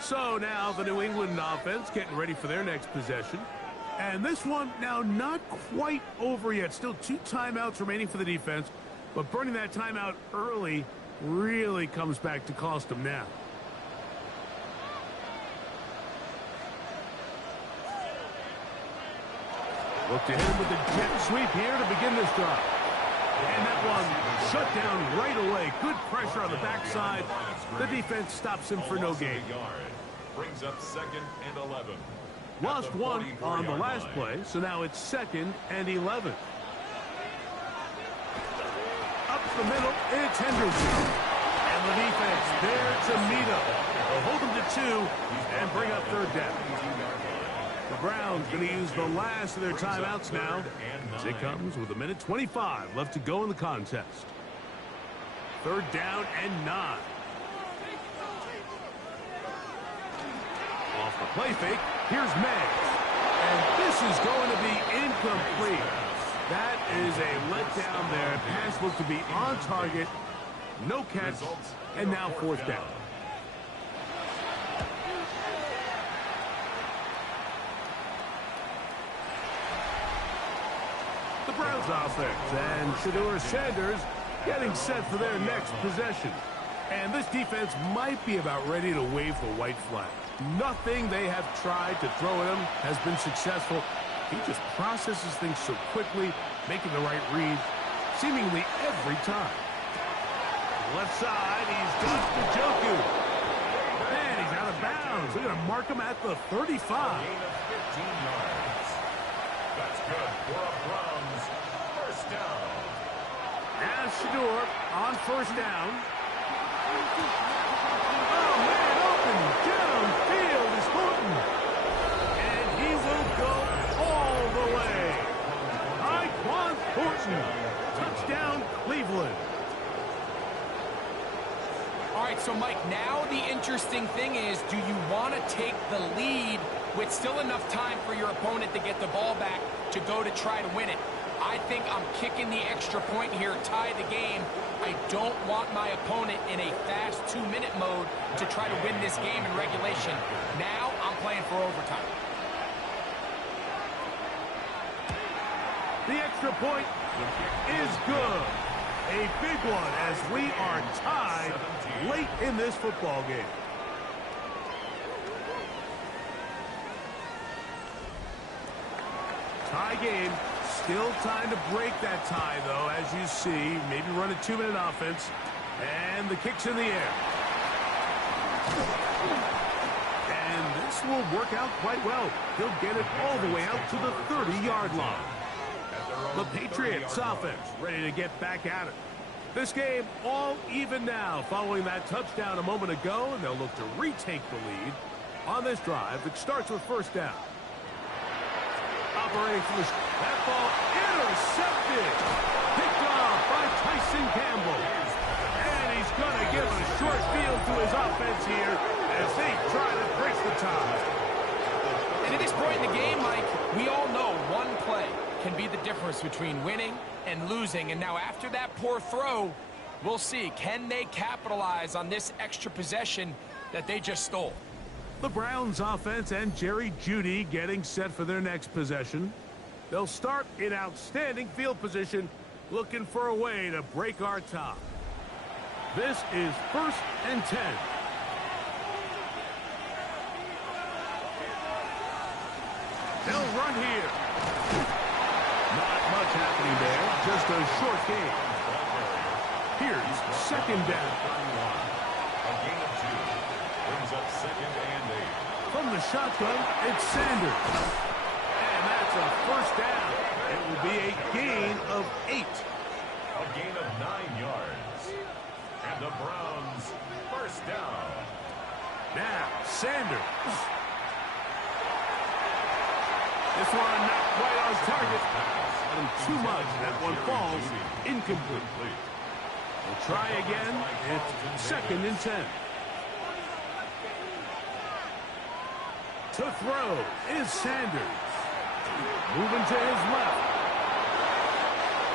So now the New England offense getting ready for their next possession. And this one now not quite over yet. Still 2 timeouts remaining for the defense. But burning that timeout early really comes back to cost them now. Look to hit him with the jet sweep here to begin this drive. And that one shut down right away. Good pressure on the backside. The defense stops him for no gain. Brings up 2nd and 11. Lost 1 on the last play, so now it's 2nd and 11. Up the middle, it's Henderson. And the defense there to meet him. They'll hold him to 2 and bring up 3rd down. The Browns going to use the last of their timeouts now. As it comes with 1:25 left to go in the contest. 3rd down and 9. Off the play fake, here's Meggs. And this is going to be incomplete. That is a letdown there. Pass looked to be on target. No catch. And now 4th down. The Browns offense and Shedeur Sanders getting set for their next possession. And this defense might be about ready to wave the white flag. Nothing they have tried to throw at him has been successful. He just processes things so quickly, making the right read, seemingly every time. Left side, he's got Njoku. And he's out of bounds. They're going to mark him at the 35. Gain of 15 yards. That's good for a Browns 1st down. Now Shedeur on 1st down. Oh, man, open downfield is Horton. And he will go all the way. Tyquan Horton. Touchdown, Cleveland. All right, so Mike, now the interesting thing is, do you want to take the lead with still enough time for your opponent to get the ball back to go to try to win it? I think I'm kicking the extra point here, tie the game. I don't want my opponent in a fast 2-minute mode to try to win this game in regulation. Now I'm playing for overtime. The extra point is good. A big one as we are tied late in this football game. Tie game. Still time to break that tie, though, as you see. Maybe run a 2-minute offense. And the kick's in the air. And this will work out quite well. He'll get it all the way out to the 30-yard line. The Patriots offense ready to get back at it. This game all even now following that touchdown a moment ago, and they'll look to retake the lead on this drive. It starts with 1st down. Operating from that ball intercepted. Picked off by Tyson Campbell. And he's going to give a short field to his offense here as they try to break the tie. And at this point in the game, Mike, we all know one play can be the difference between winning and losing. And now after that poor throw, we'll see, can they capitalize on this extra possession that they just stole? The Browns offense and Jerry Jeudy getting set for their next possession. They'll start in outstanding field position, looking for a way to break our tie. This is 1st and 10. They'll run here. Not much happening there, just a short game. Here's 2nd down. A gain of 2 brings up 2nd and 8. From the shotgun, it's Sanders. And that's a 1st down. It will be a gain of 8. A gain of 9 yards. And the Browns 1st down. Now, Sanders. This one not quite on target. And too much. That one falls incomplete. We'll try again. It's 2nd and 10. To throw is Sanders. Moving to his left.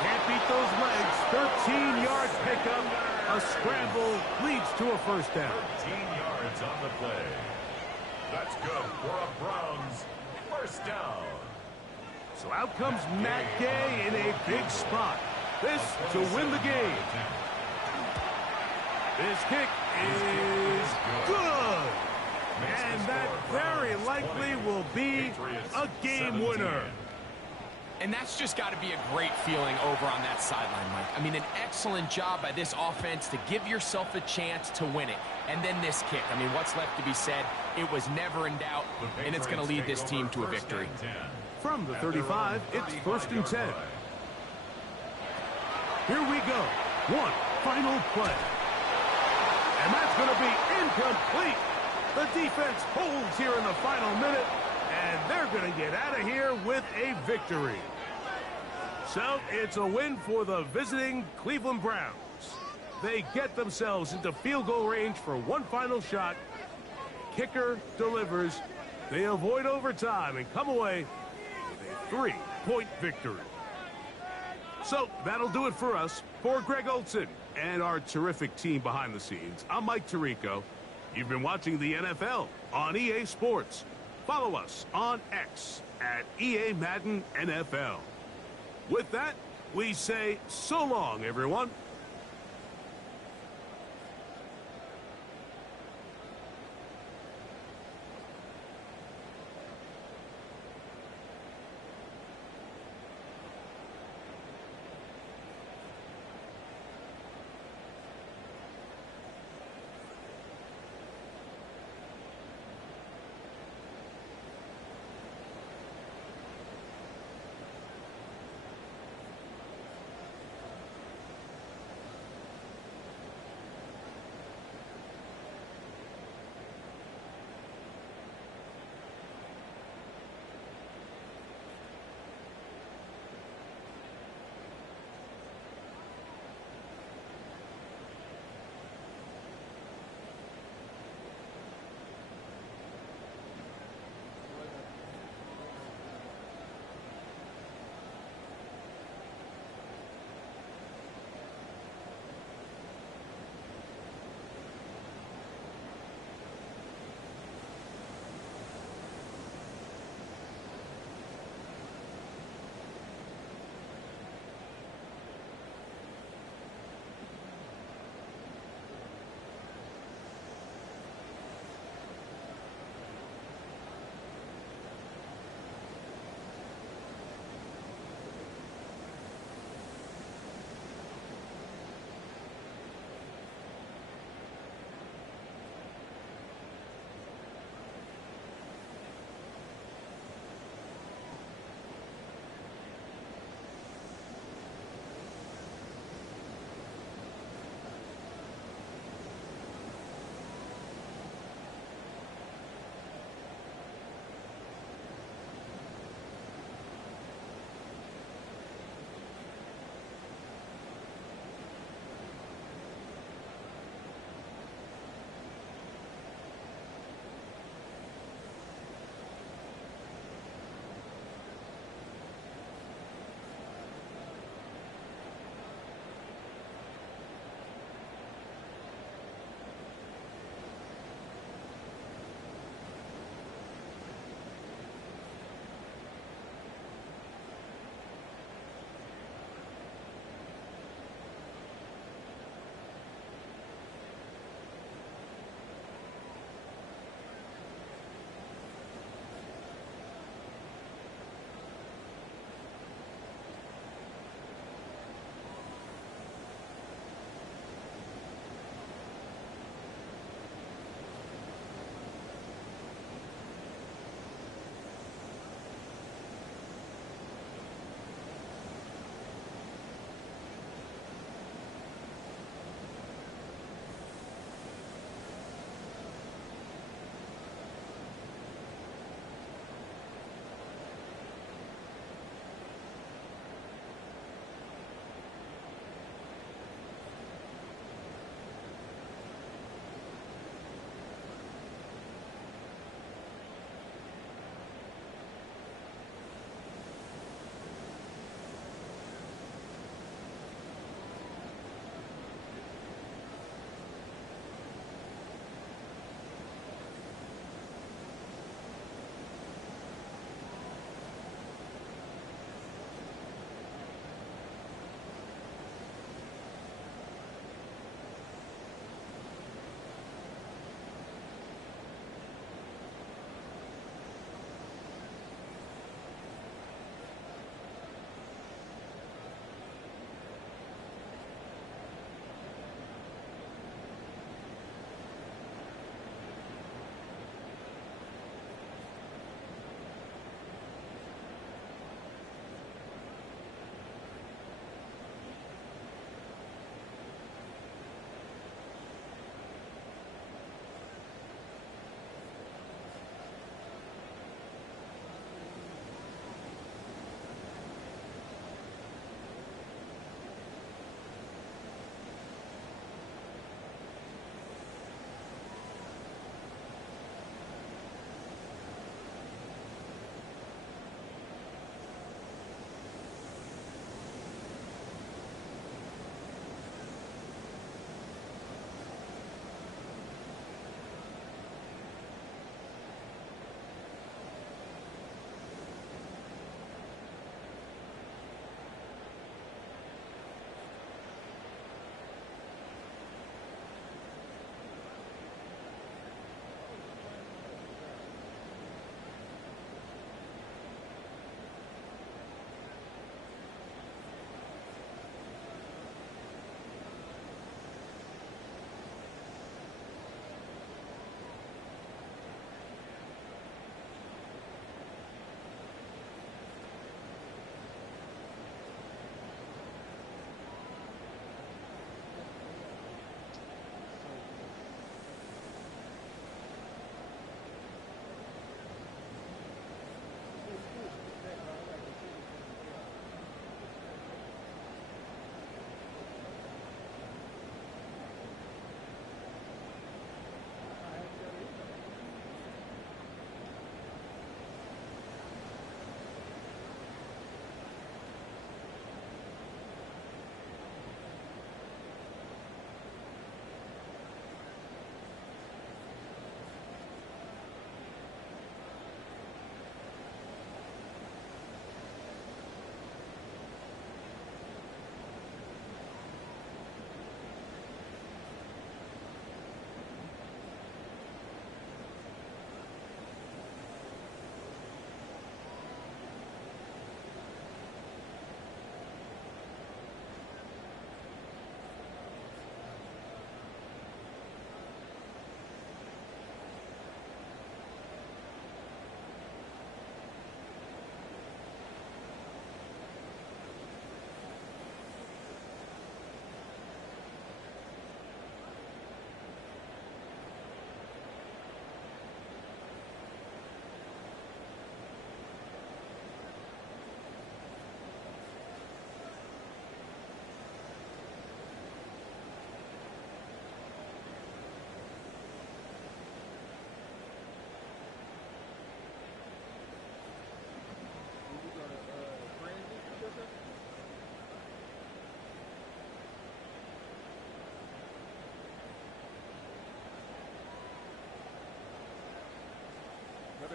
Can't beat those legs. 13-yard pickup. A scramble leads to a 1st down. 13 yards on the play. That's good for a Browns 1st down. So out comes Matt Gay in a big spot. This to win the game. This kick is good. And that very likely will be a game winner. And that's just got to be a great feeling over on that sideline, Mike. I mean, an excellent job by this offense to give yourself a chance to win it. And then this kick. I mean, what's left to be said? It was never in doubt, and it's going to lead this team to a victory. From the 35, it's 1st and 10. Here we go. One final play. And that's going to be incomplete. The defense holds here in the final minute, and they're going to get out of here with a victory. So it's a win for the visiting Cleveland Browns. They get themselves into field goal range for one final shot. Kicker delivers. They avoid overtime and come away with a 3-point victory. So that'll do it for us. For Greg Olson and our terrific team behind the scenes, I'm Mike Tirico. You've been watching the NFL on EA Sports. Follow us on X at EA Madden NFL. With that, we say so long, everyone.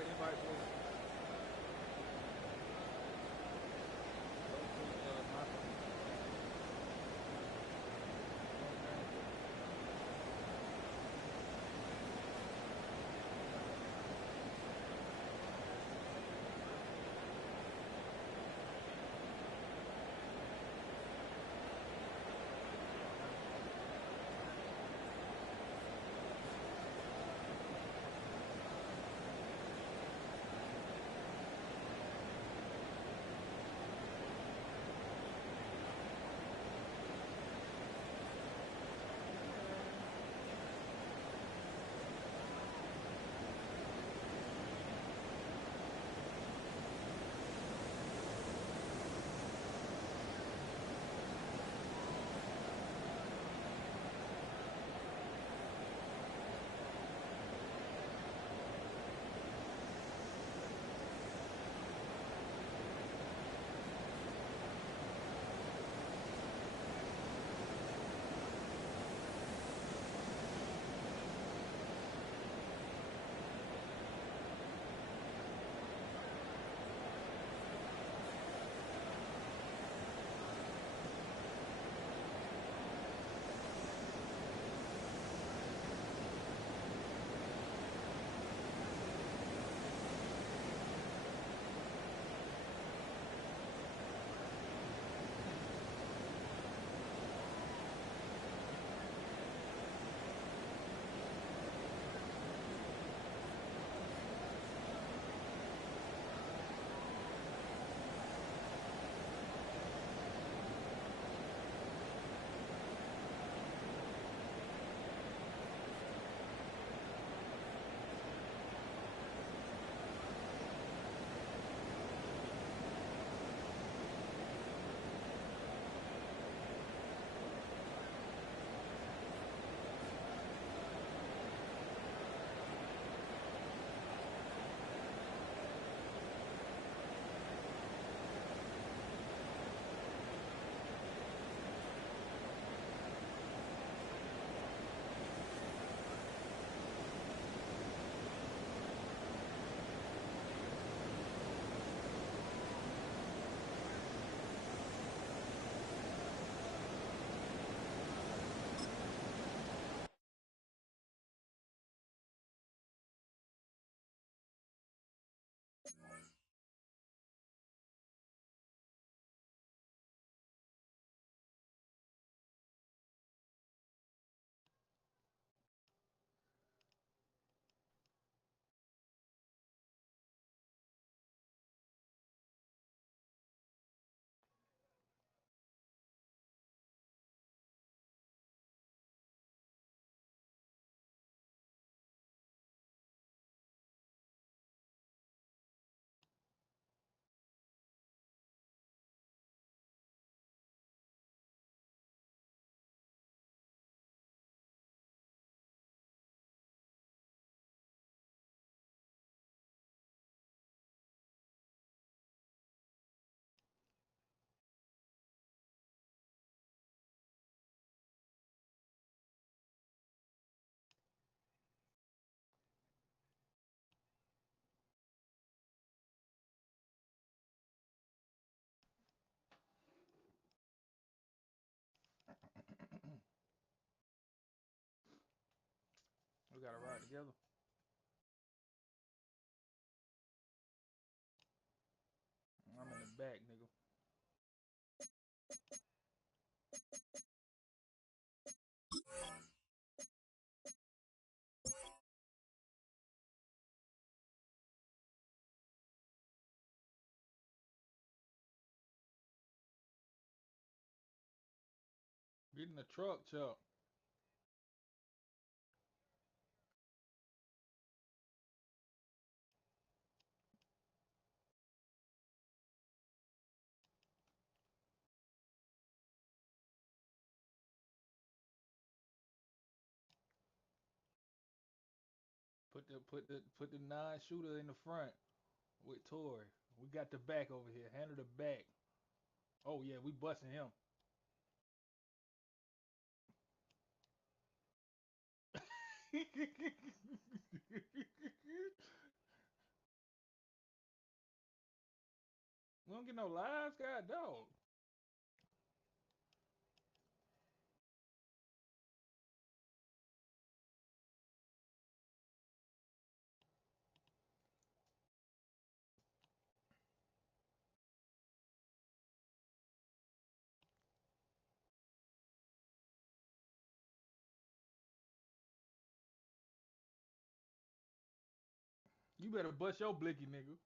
an invite, please. We gotta ride together. I'm in the back, nigga. Get in the truck, Chuck. Put the 9 shooter in the front with Tory. We got the back over here. Handle the back. Oh yeah, we busting him. don't get no lives, God dog. You better bust your blicky, nigga.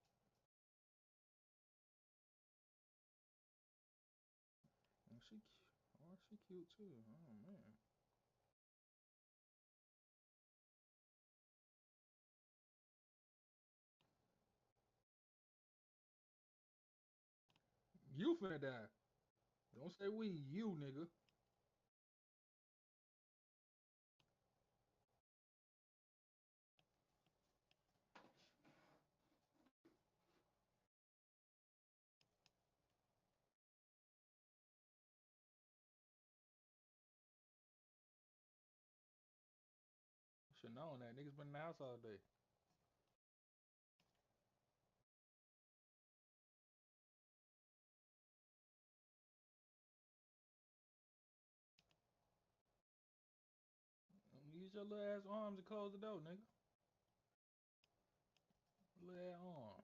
Oh, she cute too. Oh man. You finna die. Don't say we, you nigga. Should known that. Niggas been in the house all day. Use your little ass arms to close the door, nigga. Little ass arm.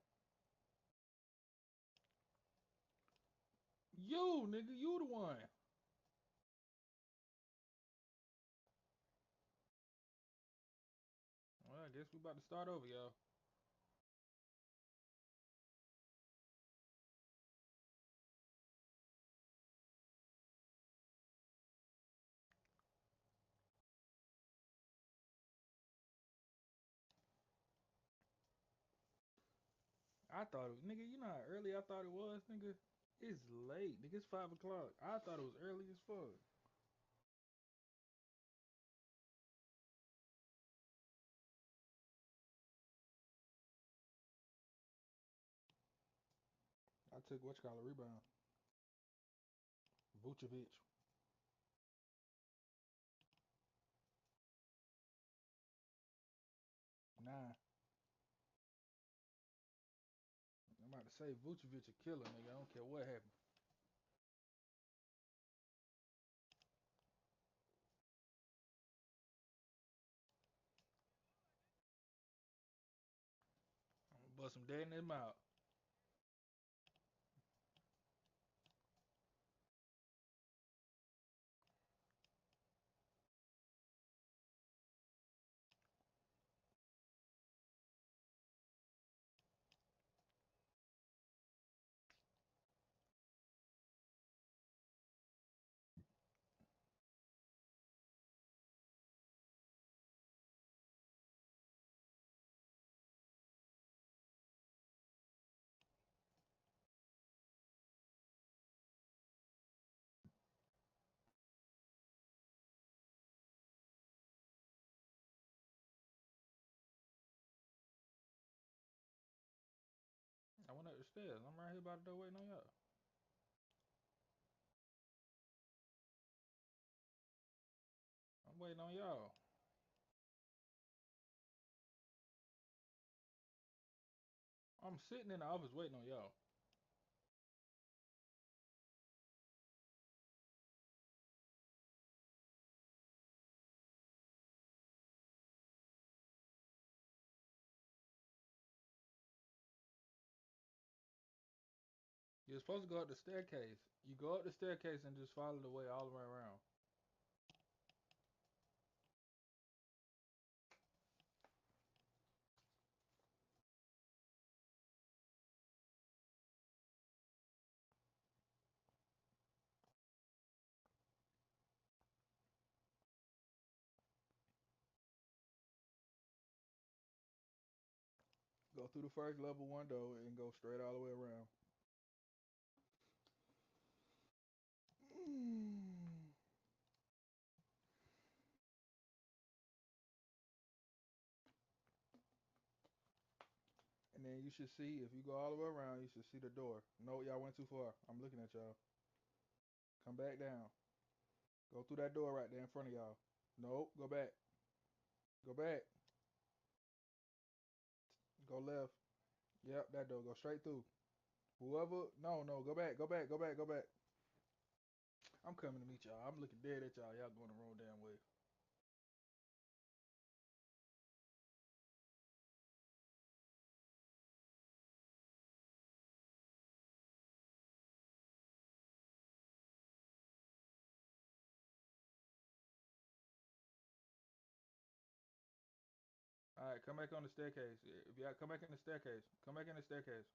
You, nigga, you the one. Well, I guess we about to start over, y'all. I thought it was, nigga, you know how early I thought it was, nigga? It's late, nigga. It's 5 o'clock. I thought it was early as fuck. I took what you call a rebound. Vucevic. 9. I'm about to say Vucevic a killer, nigga. I don't care what happened. I'm gonna bust him dead in his mouth. I went up the stairs. I'm right here by the door waiting on y'all. I'm waiting on y'all. I'm sitting in the office waiting on y'all. You're supposed to go up the staircase. You go up the staircase and just follow the way all the way around. Go through the first level window and go straight all the way around. And then you should see, if you go all the way around, you should see the door. No, y'all went too far. I'm looking at y'all. Come back down. Go through that door right there in front of y'all. Nope, go back. Go back. Go left. Yep, that door. Go straight through. Whoever, no, go back, go back, go back, go back. I'm coming to meet y'all. I'm looking dead at y'all. Y'all going the wrong damn way. All right, come back on the staircase. If y'all come back in the staircase, come back in the staircase.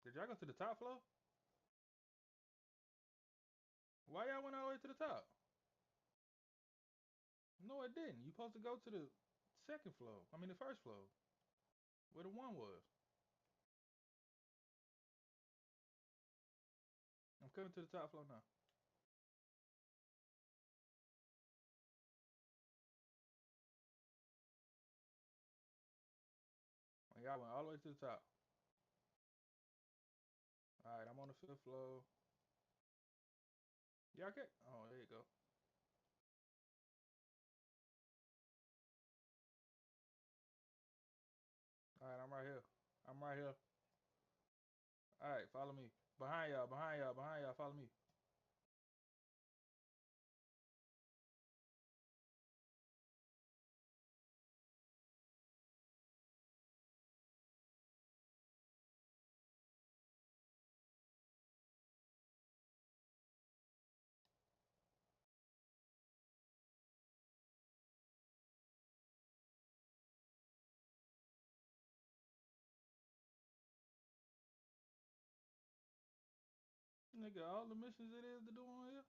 Did y'all go to the top floor? Why y'all went all the way to the top? No, it didn't. You supposed to go to the second floor. I mean the first floor, where the one was. I'm coming to the top floor now. And y'all went all the way to the top. All right, I'm on the fifth floor. Y'all okay? Oh, there you go. All right, I'm right here. I'm right here. All right, follow me. Behind y'all, behind y'all, behind y'all. Follow me. Nigga, all the missions it is to do on here.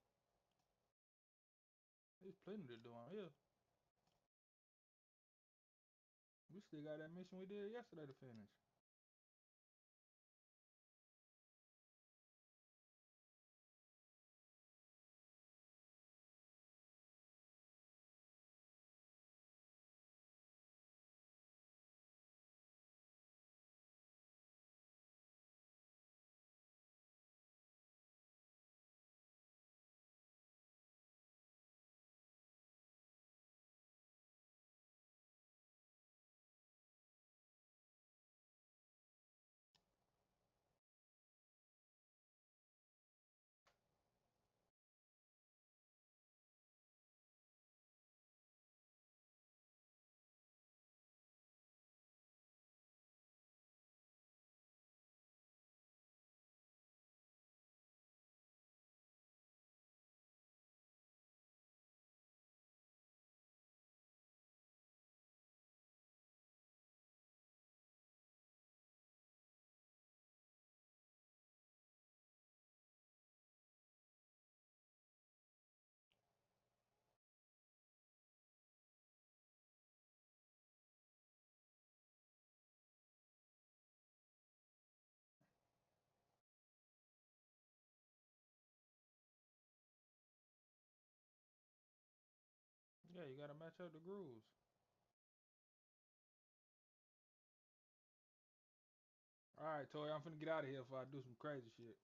There's plenty to do on here. We still got that mission we did yesterday to finish. Yeah, you gotta match up the grooves. All right, Tori, I'm finna get out of here before I do some crazy shit.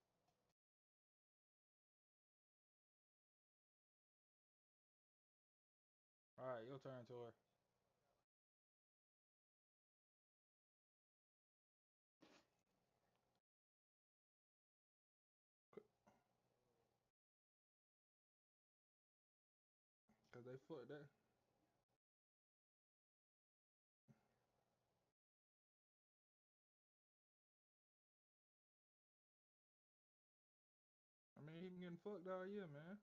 All right, your turn, Tori. Cause they fucked that. I mean, he been getting fucked all year, man.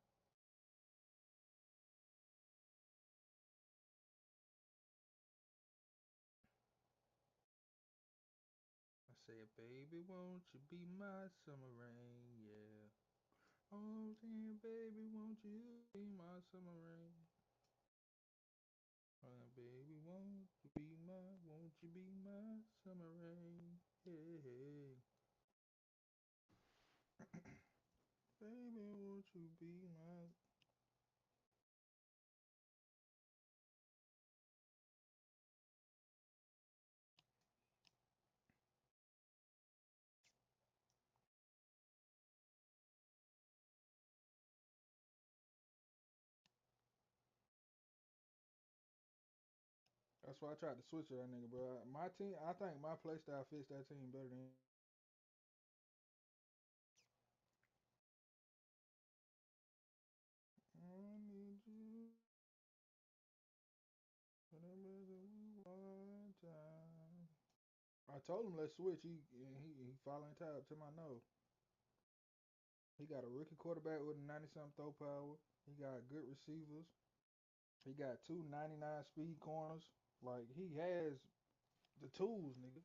I said, baby, won't you be my summer rain? Yeah. Oh, damn, baby, won't you be my summer rain? Baby, won't you be my summer rain? Hey, baby, won't you be my... That's why I tried to switch to that nigga, bro. My team, I think my play style fits that team better than. I need you. One time. I told him let's switch. He finally tapped to my nose. He got a rookie quarterback with a 90-something throw power. He got good receivers. He got two 99 speed corners. Like, he has the tools, nigga.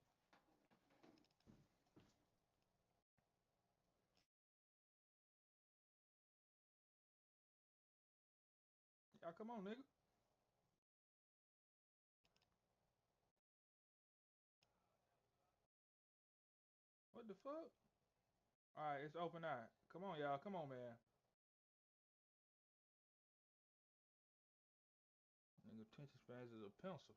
Y'all come on, nigga. What the fuck? All right, it's open eye. Come on, y'all. Come on, man. Nigga, attention spans is a pencil.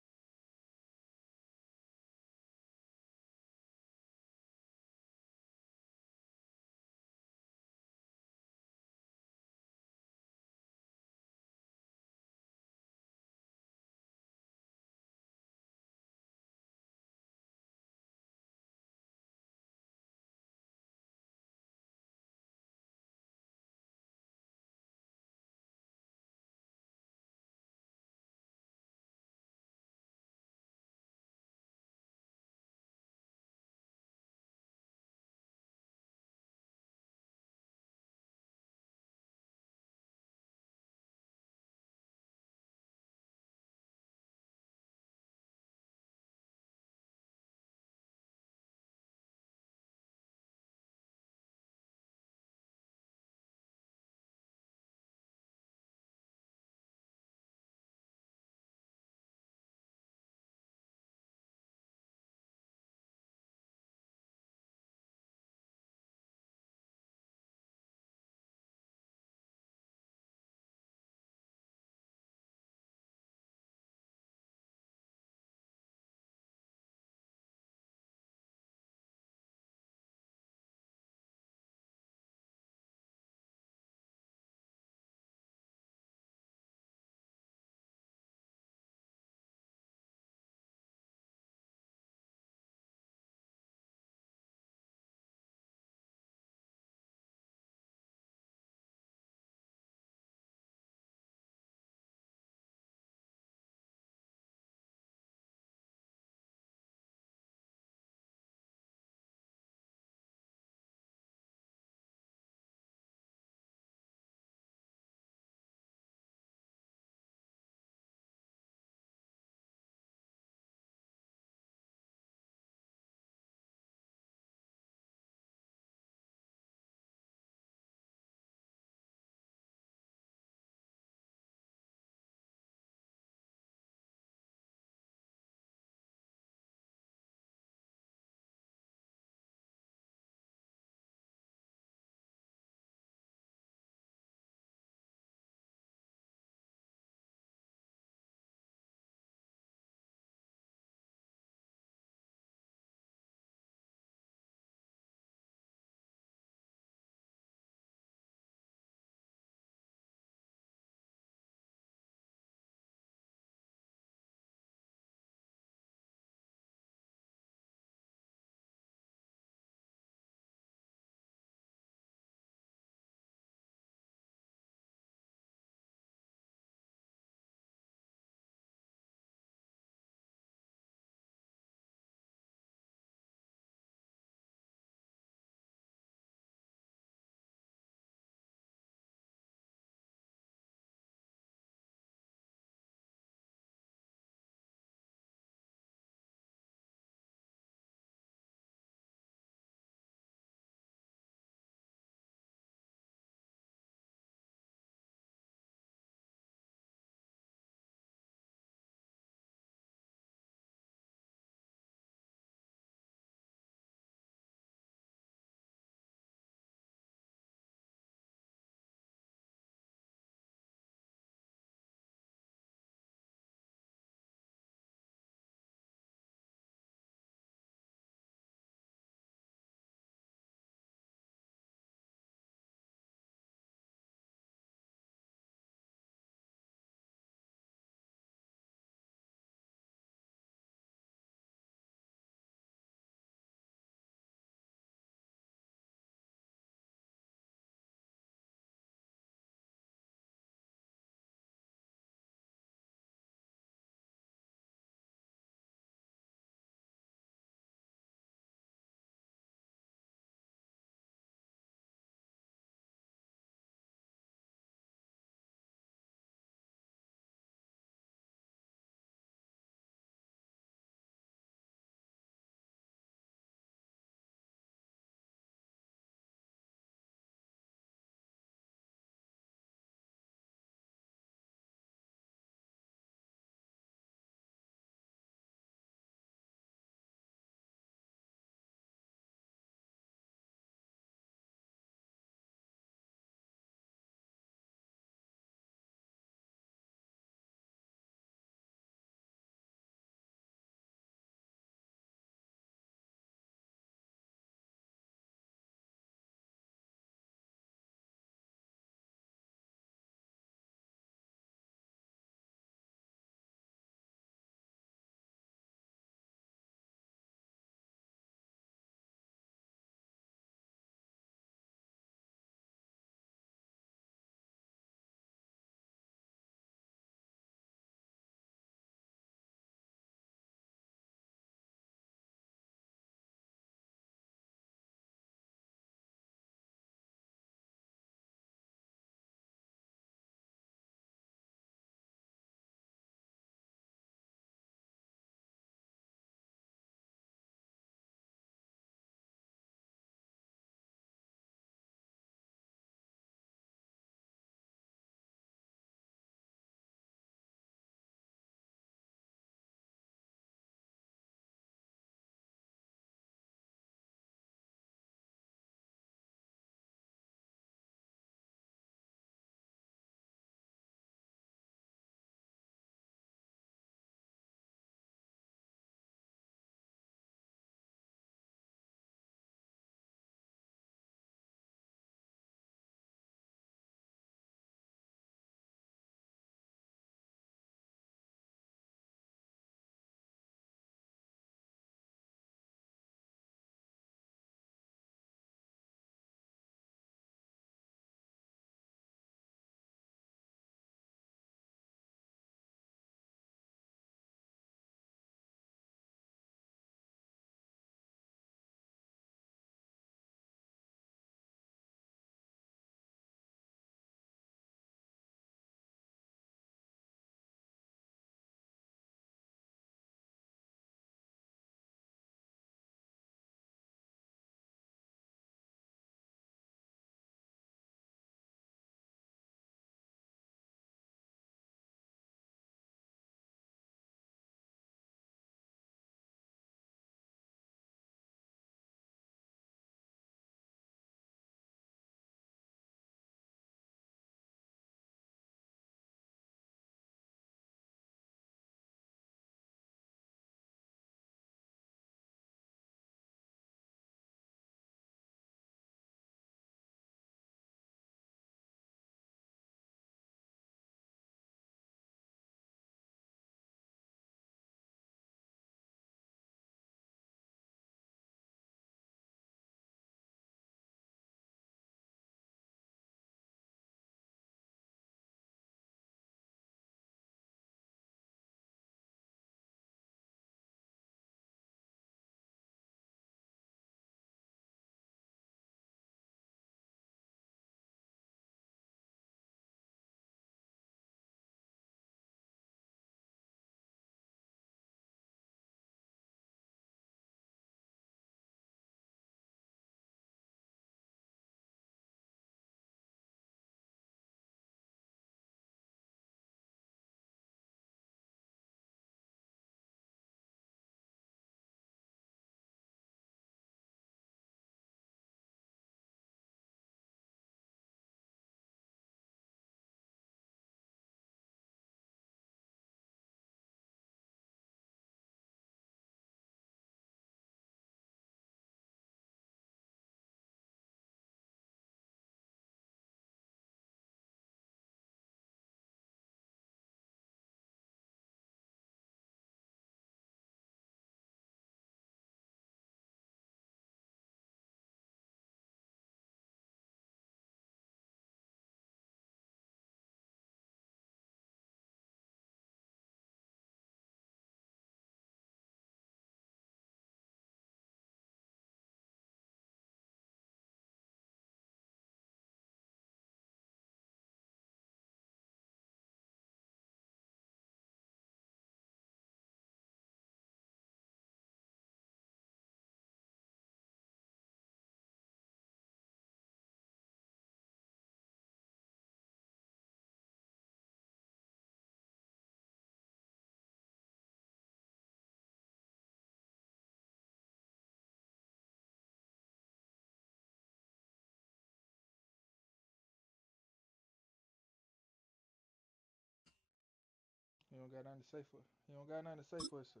don't got nothing to say for. He don't got nothing to say for us, sir.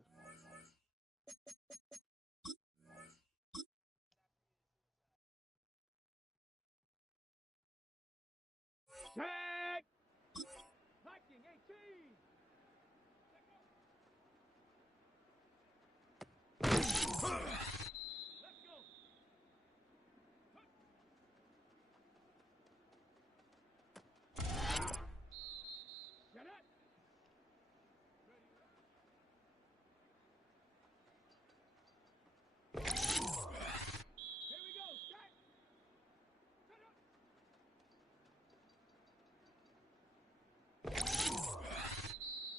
Check! Viking 18! Let's go! Get it! Here we go! Check! Set up!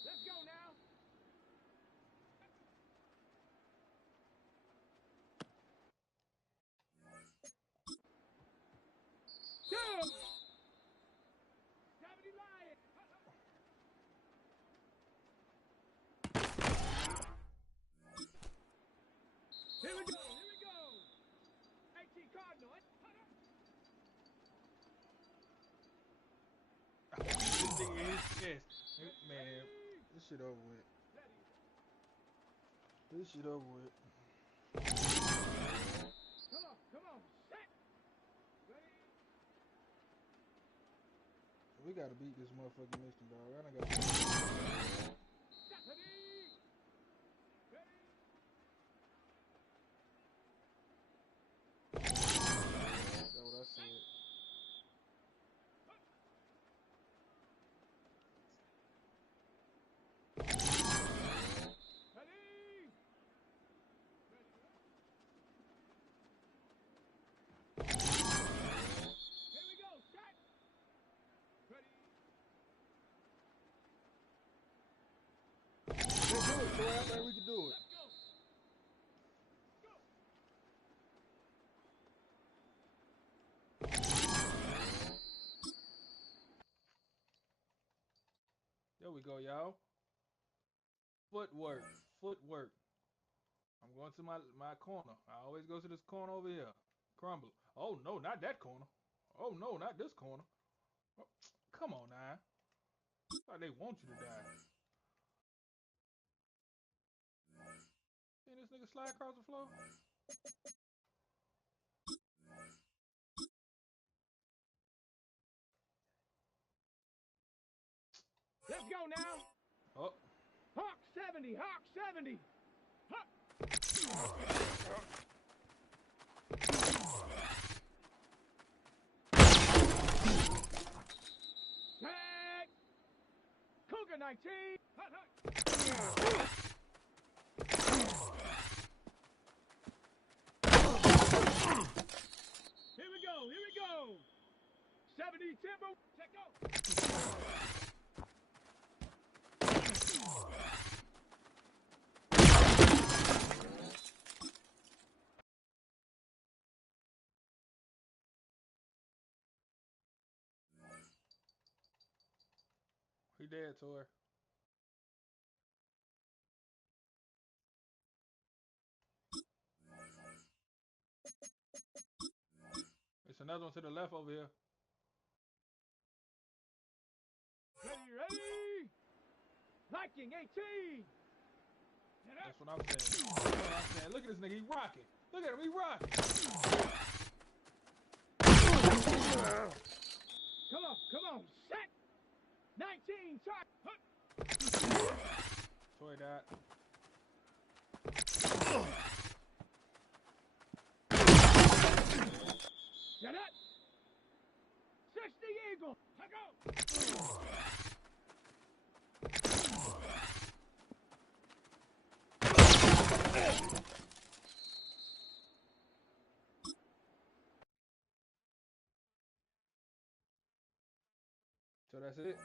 Let's go now! Two! 70 Lions! Here we go! Here we go! 18 Cardinal! This nigga in his chest. Man, this shit over with. This shit over with. Come on! Set! Ready? We gotta beat this motherfucking mission, dog. I done got. Ready? Ready? That's what I said. Ready? Here we go! Set! Ready? Let's do it, Troy. I think we can do it. Let's go! There we go, y'all. Footwork. Footwork. I'm going to my corner. I always go to this corner over here. Crumble. Oh, no, not that corner. Oh, no, not this corner. Oh, come on, now. Like they want you to die. See this nigga slide across the floor? Let's go now! Oh. Hawk 70! Hawk 70! Hawk! Tag! Cougar 19! Hut, hut. Here we go! Here we go! 70 Timber! Check go! He dead, Tor. It's another one to the left over here. Ready, ready! Viking 18! That's what I'm saying. That's what I'm saying. Look at this nigga, he rocking. Look at him, he rocking. Come on, set! 19, try! Toy that. Get it! 60 Eagle! Let go! So that's it.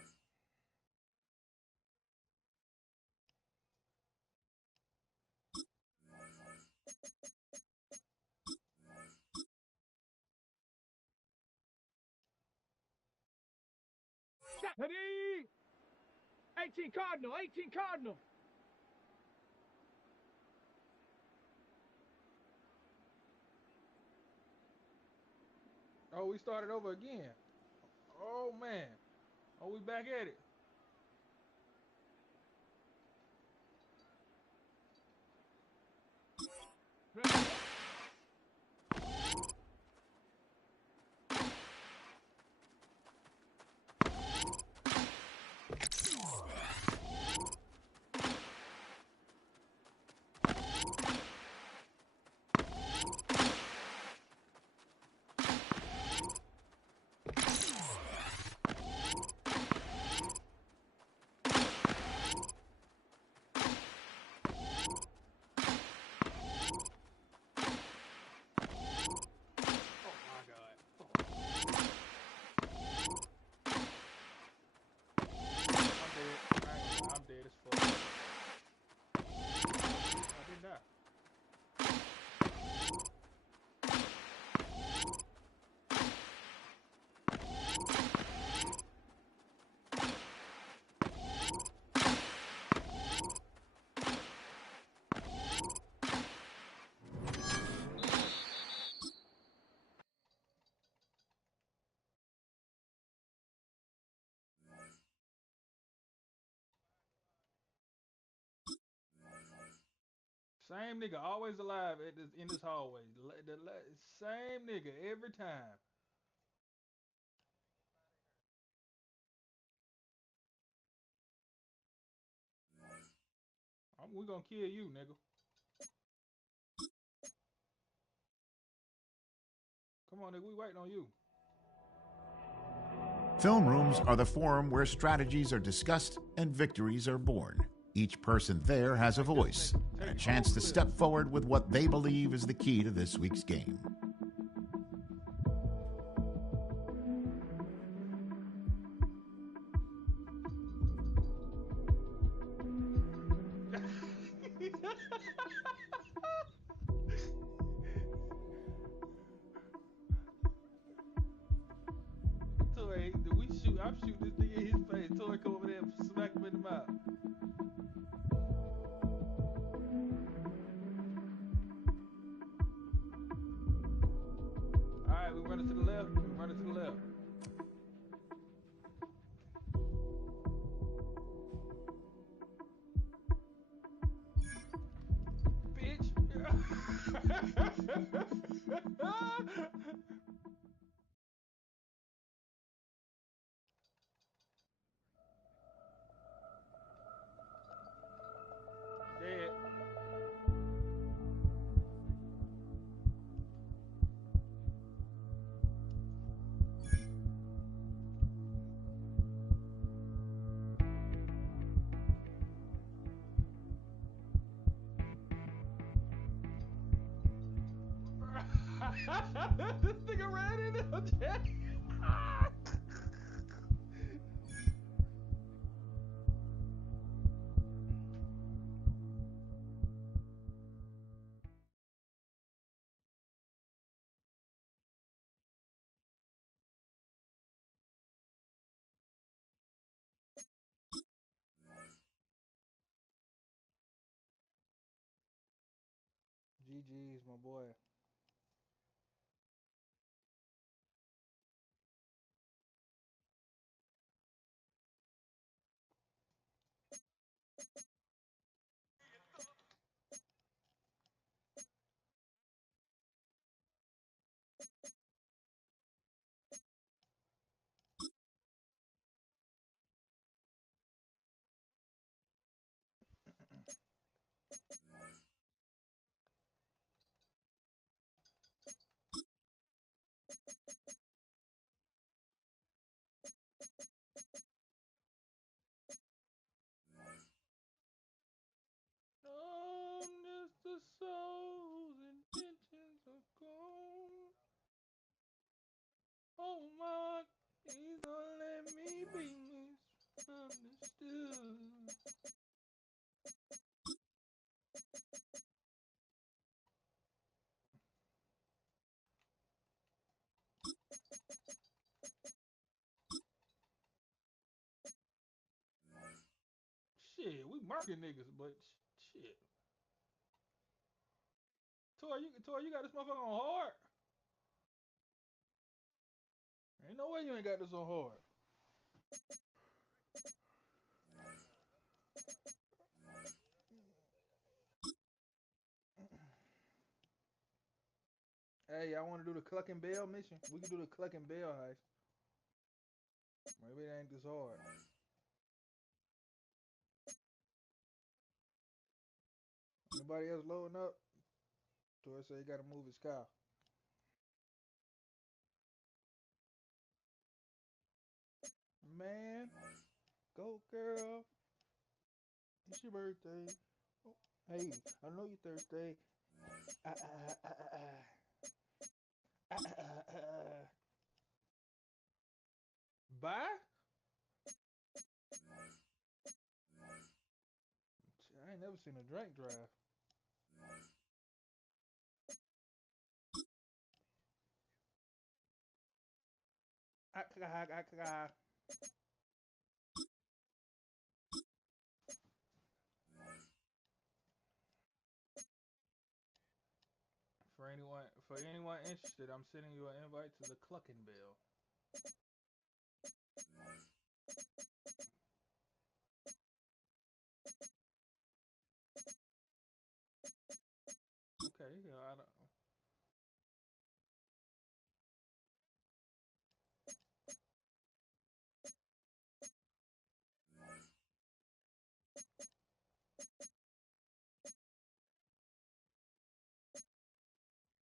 Ready! 18 Cardinal! 18 Cardinal! Oh, we started over again. Oh, man. Oh, we back at it. I'm dead as fuck. I didn't die. Same nigga, always alive in this hallway. Same nigga every time. We gonna kill you, nigga. Come on, nigga, we waiting on you. Film rooms are the forum where strategies are discussed and victories are born. Each person there has a voice and a chance to step forward with what they believe is the key to this week's game. Toy, I'm shooting this nigga in his face. Toy, come over there and smack him in the mouth. Alright, we running to the left. We running to the left. Bitch. Dead. This nigga ran into him. GG's, my boy. Just the soul's intentions are gone. Oh my, please don't let me be misunderstood. Shit, we marking niggas, but shit. Toy, you got this motherfucker on hard. Ain't no way you ain't got this on hard. Hey, I want to do the Cluck and Bell mission. We can do the Cluck and Bell heist. Maybe it ain't this hard. Anybody else loading up? Tori said he got to move his car. Man, go girl. It's your birthday. Oh, hey, I know you're thirsty. Ah, ah, ah, ah, ah. Ah, ah, ah, ah. Bye? I ain't never seen a drink drive. Ah, ah, ah, ah. For anyone interested, I'm sending you an invite to the Clucking Bell. Okay, yeah, I don't.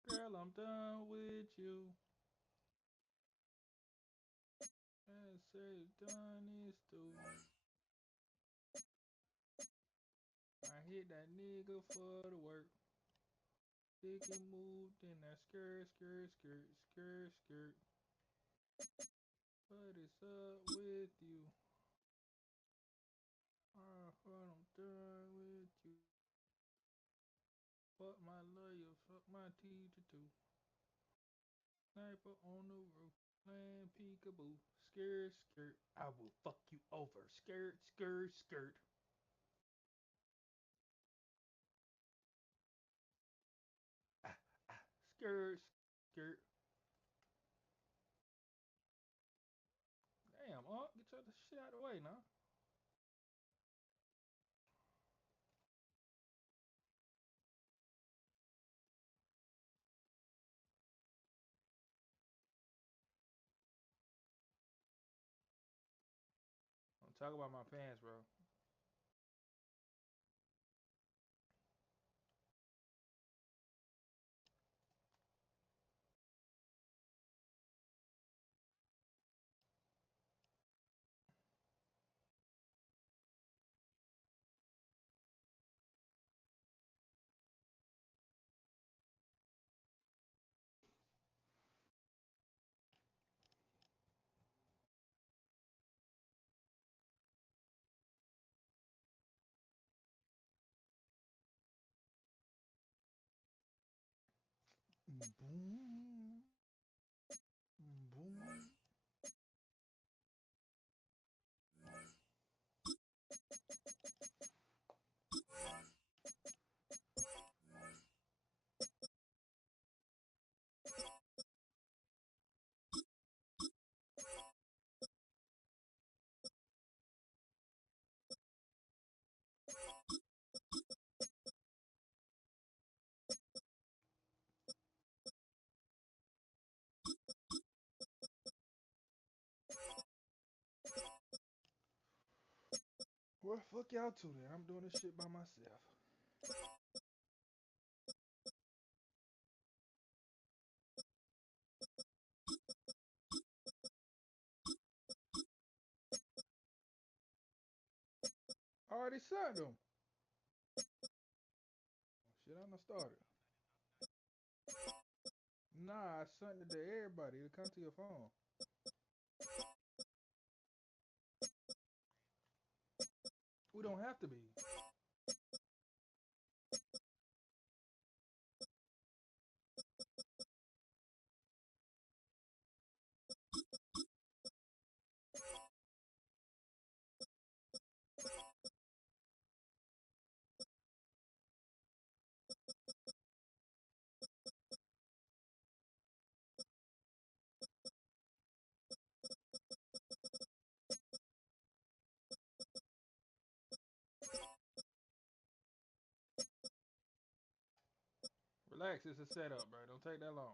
Girl, I'm done with you. And say done is too. I hit that nigga for the work. Dick and moved in that skirt, skirt, skirt, skirt, skirt. What is up with you? I'm done with you. Fuck my lawyer, fuck my teacher too. Sniper on the roof, playing peekaboo. Skirt, skirt, I will fuck you over. Skirt, skirt, skirt. Ah, ah, skirt, skirt. Damn, get your shit out of the way now. Don't talk about my pants, bro. Boom, boom. Well, fuck y'all too then. I'm doing this shit by myself. I already sent them. Shit, I done started. Nah, I sent it to everybody. It'll come to your phone. We don't have to be. Relax, it's a setup, bro. Don't take that long.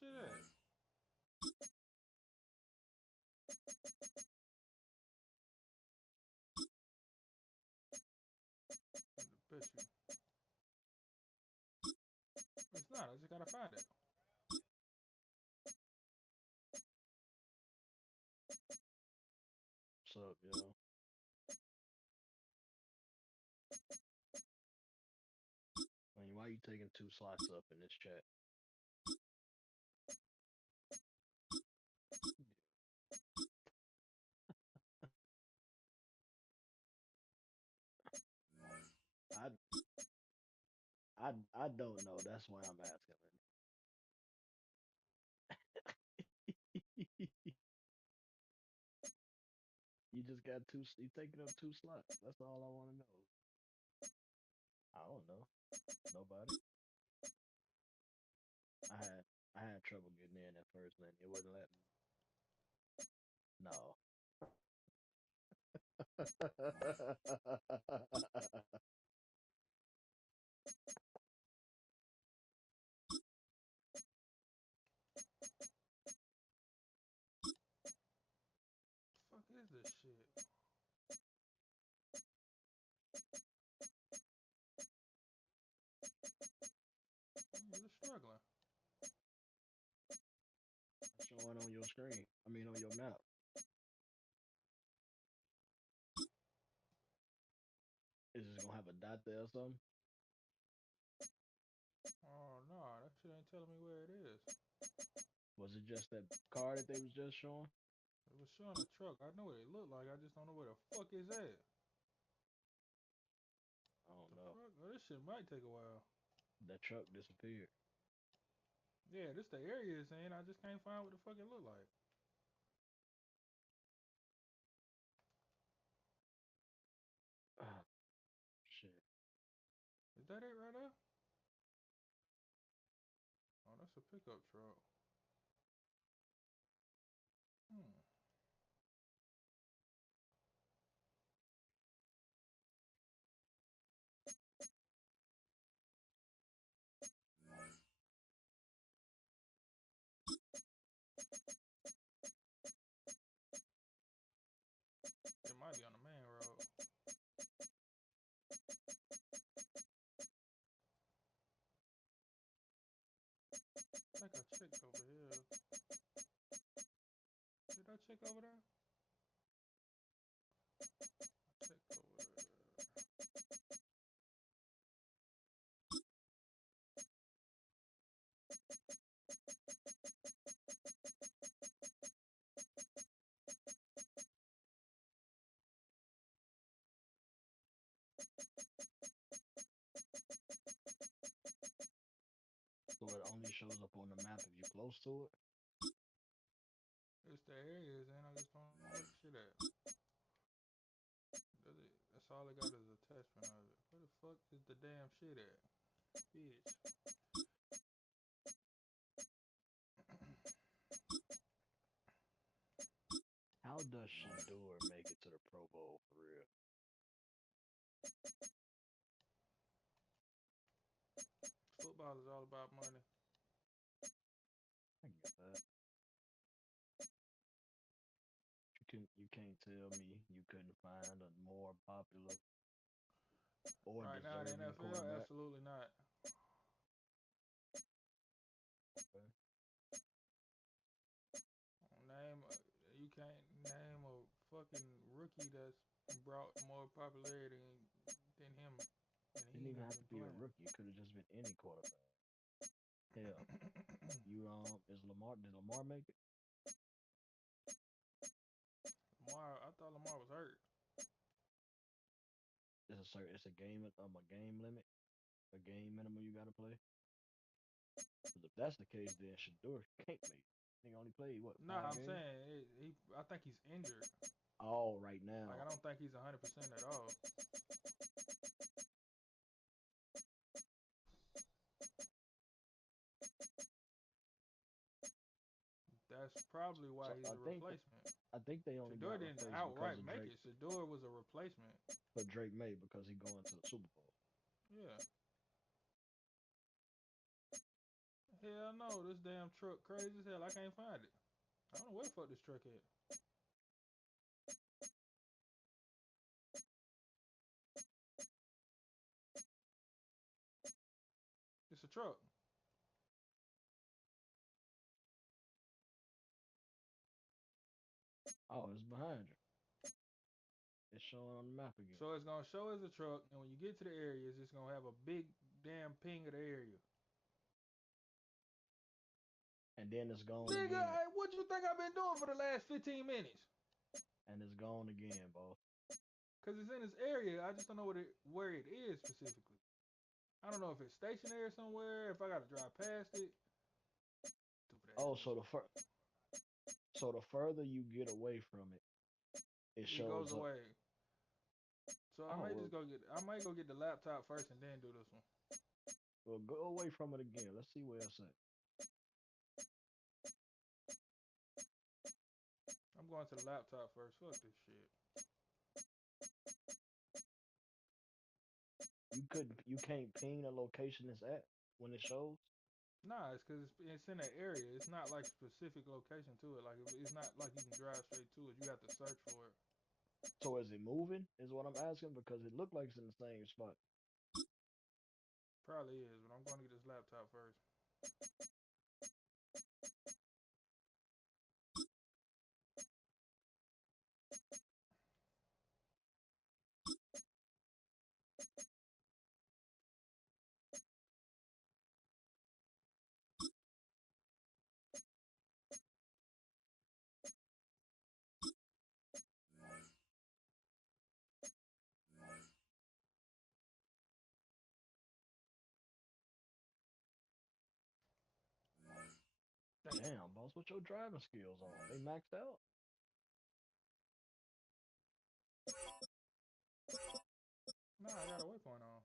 shit at? I bet you. It's not. I just gotta find it. What's up, yo? I mean, why you taking 2 slots up in this chat? I I don't know. That's why I'm asking. You just got 2. You taking up 2 slots. That's all I want to know. I don't know. Nobody. I had trouble getting in at first, man. It wouldn't let me. No. Fuck is this shit? You're struggling. It's showing on your screen. I mean, on your map. Is it gonna have a dot there or something? Oh no, that shit ain't telling me where it is. Was it just that car that they was just showing? It was showing a truck. I know what it looked like. I just don't know where the fuck is that. I don't The know. fuck? Well, this shit might take a while. That truck disappeared. Yeah, this the area it's in. I just can't find what the fuck it look like. Ah, shit. Is that it right there? Oh, that's a pickup truck. Hmm. It might be on the main road. I think I checked over here. Did I check over there? I checked over there. So it only shows up on the map if you're close to it? It's the area it's in. I just don't know where the shit at. That's all I got is attachment of it. Where the fuck is the damn shit at? Bitch. How does Shador make it to the Pro Bowl for real? Football is all about money. I get that. You can't tell me you couldn't find a more popular or Right now, the deserving NFL, quarterback. absolutely not. Okay. Name, you can't name a fucking rookie that's brought more popularity than him, and he Didn't ain't even even have to been be a playing. rookie. It could have just been any quarterback. Hell, is Lamar? Did Lamar make it? Lamar, I thought Lamar was hurt. It's a game limit, a game minimum you gotta play. Because if that's the case, then Shador can't make it. He only played what, Nah, 5 I'm games? saying I think he's injured. All right Like I now. don't think he's 100% at all. That's probably why So he's a replacement. I think they only Shador got didn't replaced because outright of make Drake. it. Shador was a replacement. For Drake May because he going to the Super Bowl. Yeah. Hell no, this damn truck crazy as hell. I can't find it. I don't know where the fuck this truck at. It's a truck. Oh, it's behind you. It's showing on the map again. So it's gonna show as a truck, and when you get to the area, it's just gonna have a big damn ping of the area. And then it's gone Nigga, again. what you think I've been doing for the last 15 minutes? And it's gone again, boss. Cause it's in this area, I just don't know where it is specifically. I don't know if it's stationary somewhere, if I gotta drive past it. Oh, so the further you get away from it, it It goes shows up. away. So I Oh, might well, just I might go get the laptop first and then do this one. well, go away from it again. Let's see where it's at. I'm going to the laptop first. Fuck this shit. You can't ping the location it's at when it shows. Nah, it's because it's in that area. It's not like specific location to it. Like it's not like you can drive straight to it. You have to search for it. So is it moving? Is what I'm asking because it looked like it's in the same spot. Probably is, but I'm going to get this laptop first. Damn, boss, what your driving skills on? They maxed out. Nah, I got a waypoint on.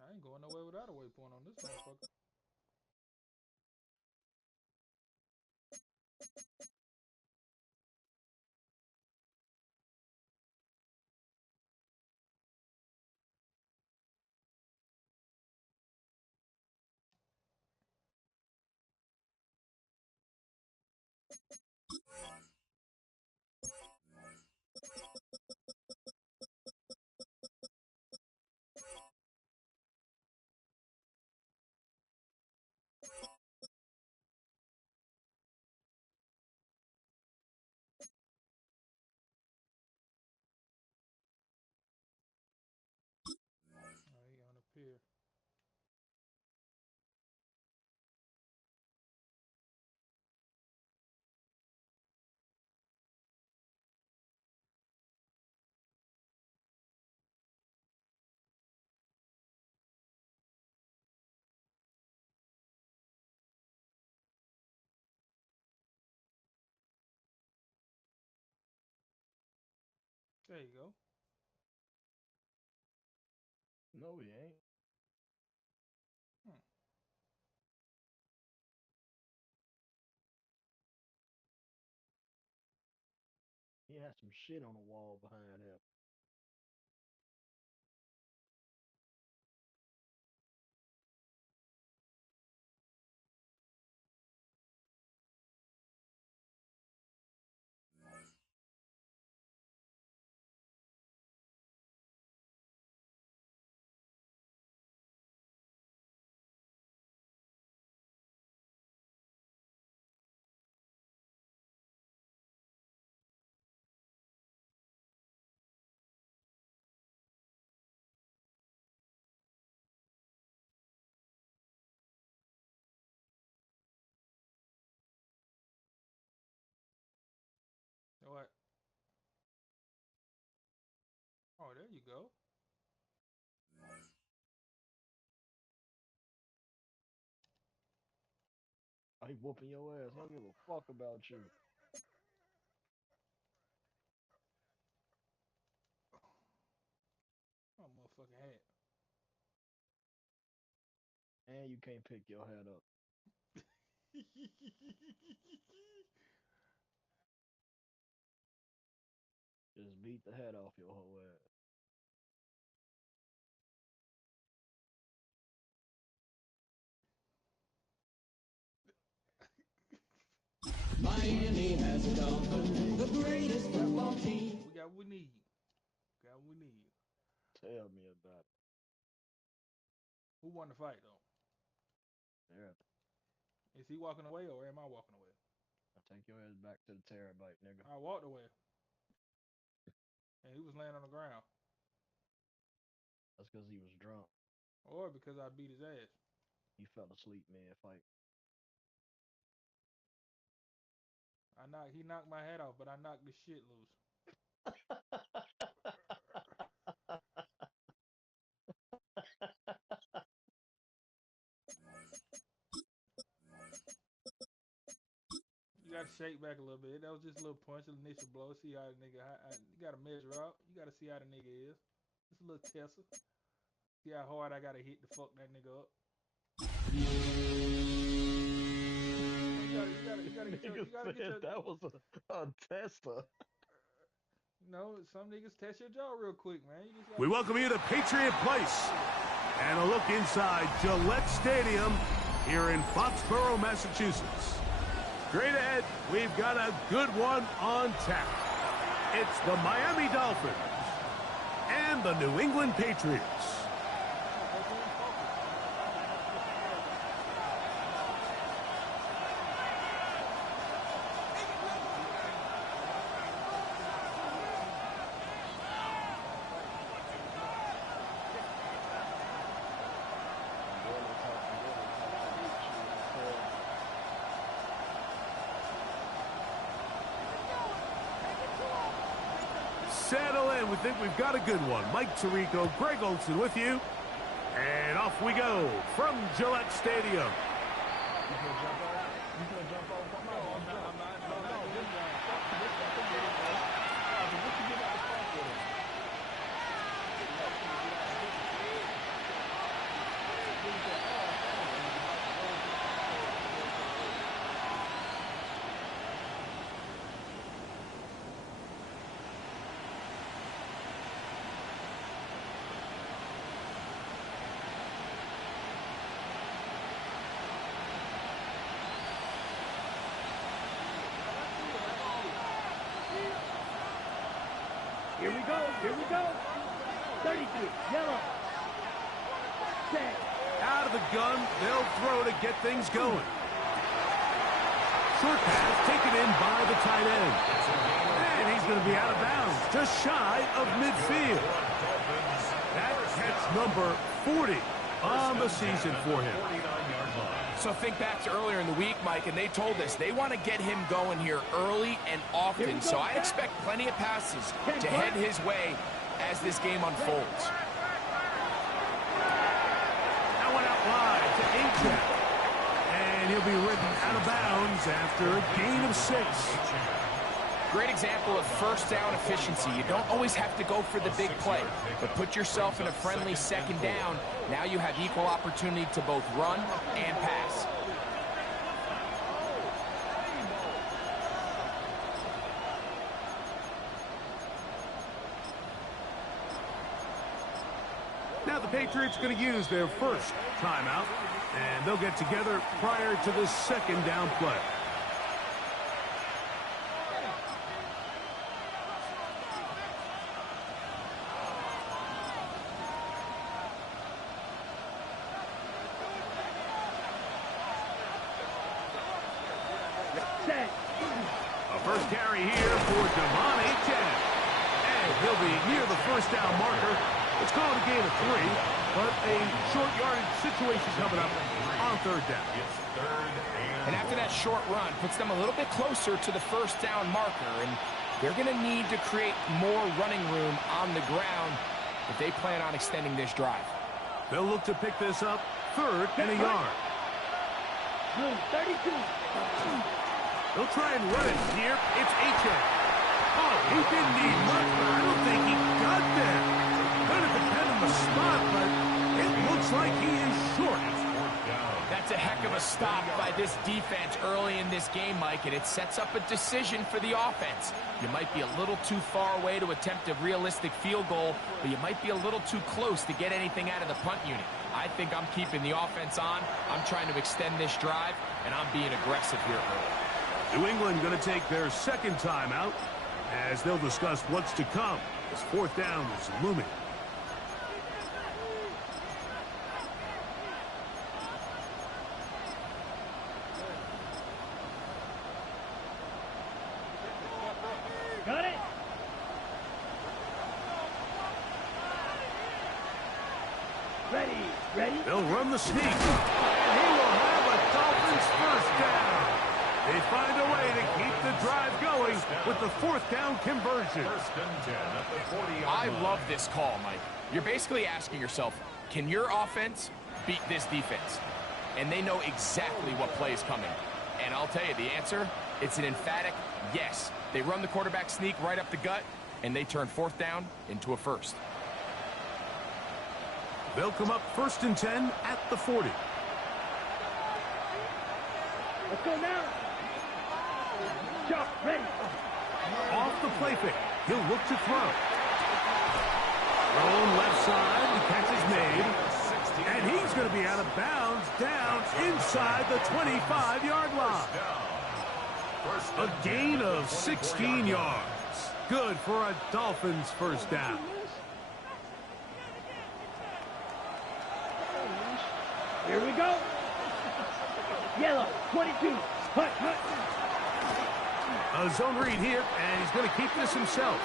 I ain't going nowhere without a waypoint on this motherfucker. Oh, he on up here. There you go. No, he ain't. He has some shit on the wall behind him. What? Oh, there you go. Oh, he whooping your ass. I don't give a fuck about you. Oh, motherfucking hat. And you can't pick your head up. Just beat the head off your whole ass. We got what we need. Got what we need. Tell me about it. Who won the fight, though? Yeah. Is he walking away or am I walking away? I'll take your ass back to the terabyte, nigga. I walked away. And he was laying on the ground. That's because he was drunk. Or because I beat his ass. He fell asleep mid-fight. He knocked my head off, but I knocked the shit loose. You got to shake back a little bit. That was just a little punch, an initial blow. See how the nigga, you got to measure out. You got to see how the nigga is. Just a little tester. See how hard I got to hit to fuck that nigga up. You gotta get your that was a tester. You know, some niggas test your jaw real quick, man. We welcome you to Patriot Place and a look inside Gillette Stadium here in Foxborough, Massachusetts. Straight ahead, we've got a good one on tap. It's the Miami Dolphins and the New England Patriots. Settle in. We think we've got a good one. Mike Tirico, Greg Olson with you. And off we go from Gillette Stadium. Here we go. 33, yellow. Set. Out of the gun, they'll throw to get things going. Short pass taken in by the tight end. And he's going to be out of bounds, just shy of midfield. That's catch number 40 on the season for him. So think back to earlier in the week, Mike, and they told us they want to get him going here early and often. So I expect plenty of passes to head his way as this game unfolds. That went out wide to Achek. And he'll be ridden out of bounds after a gain of 6. Great example of first down efficiency. You don't always have to go for the big play, but put yourself in a friendly second down. Now you have equal opportunity to both run and pass. Now the Patriots going to use their first timeout, and they'll get together prior to the second down play. A first carry here for Devon Achek. And he'll be near the first down marker. It's called a gain of 3, but a short yardage situation coming up on third down. And after that short run, puts them a little bit closer to the first down marker, and they're going to need to create more running room on the ground if they plan on extending this drive. They'll look to pick this up third and a yard. 32. They'll try and run it here. It's Achek. Oh, he didn't need much, but I don't think he got there. Going to depend on the spot, but it looks like he is short. That's a heck of a stop by this defense early in this game, Mike, and it sets up a decision for the offense. You might be a little too far away to attempt a realistic field goal, but you might be a little too close to get anything out of the punt unit. I think I'm keeping the offense on. I'm trying to extend this drive, and I'm being aggressive here early. New England going to take their second timeout as they'll discuss what's to come as fourth down is looming. Got it. Ready. They'll run the sneak. And he will have a Dolphins first down. They find a way to keep the drive going with the fourth down conversion. First and 10 at the 40-yard I line. love this call, Mike. You're basically asking yourself, can your offense beat this defense? And they know exactly what play is coming. And I'll tell you the answer, it's an emphatic yes. They run the quarterback sneak right up the gut, and they turn fourth down into a first. They'll come up first and 10 at the 40. Let's go now. Jump, ready. Off the play fake. He'll look to throw. Thrown left side. The catch is made. And he's going to be out of bounds down inside the 25-yard line. A gain of 16 yards. Good for a Dolphins first down. Here we go. Yellow, 22. Hut. A zone read here, and he's going to keep this himself.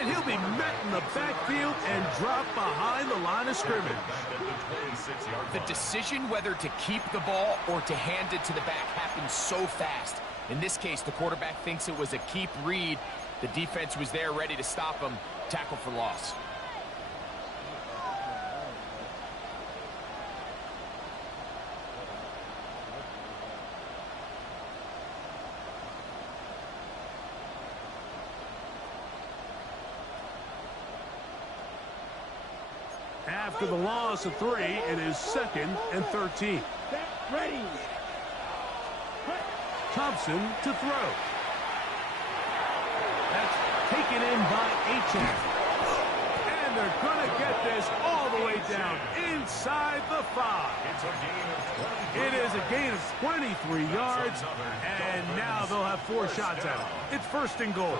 And he'll be met in the backfield and dropped behind the line of scrimmage. The decision whether to keep the ball or to hand it to the back happens so fast. In this case, the quarterback thinks it was a keep read. The defense was there ready to stop him. Tackle for loss. After the loss of 3, it is 2nd and 13. Ready. Thompson to throw. That's taken in by Achane. And they're going to get this all the way down inside the 5. It is a gain of 23 yards, and now they'll have 4 shots at it. It's first and goal.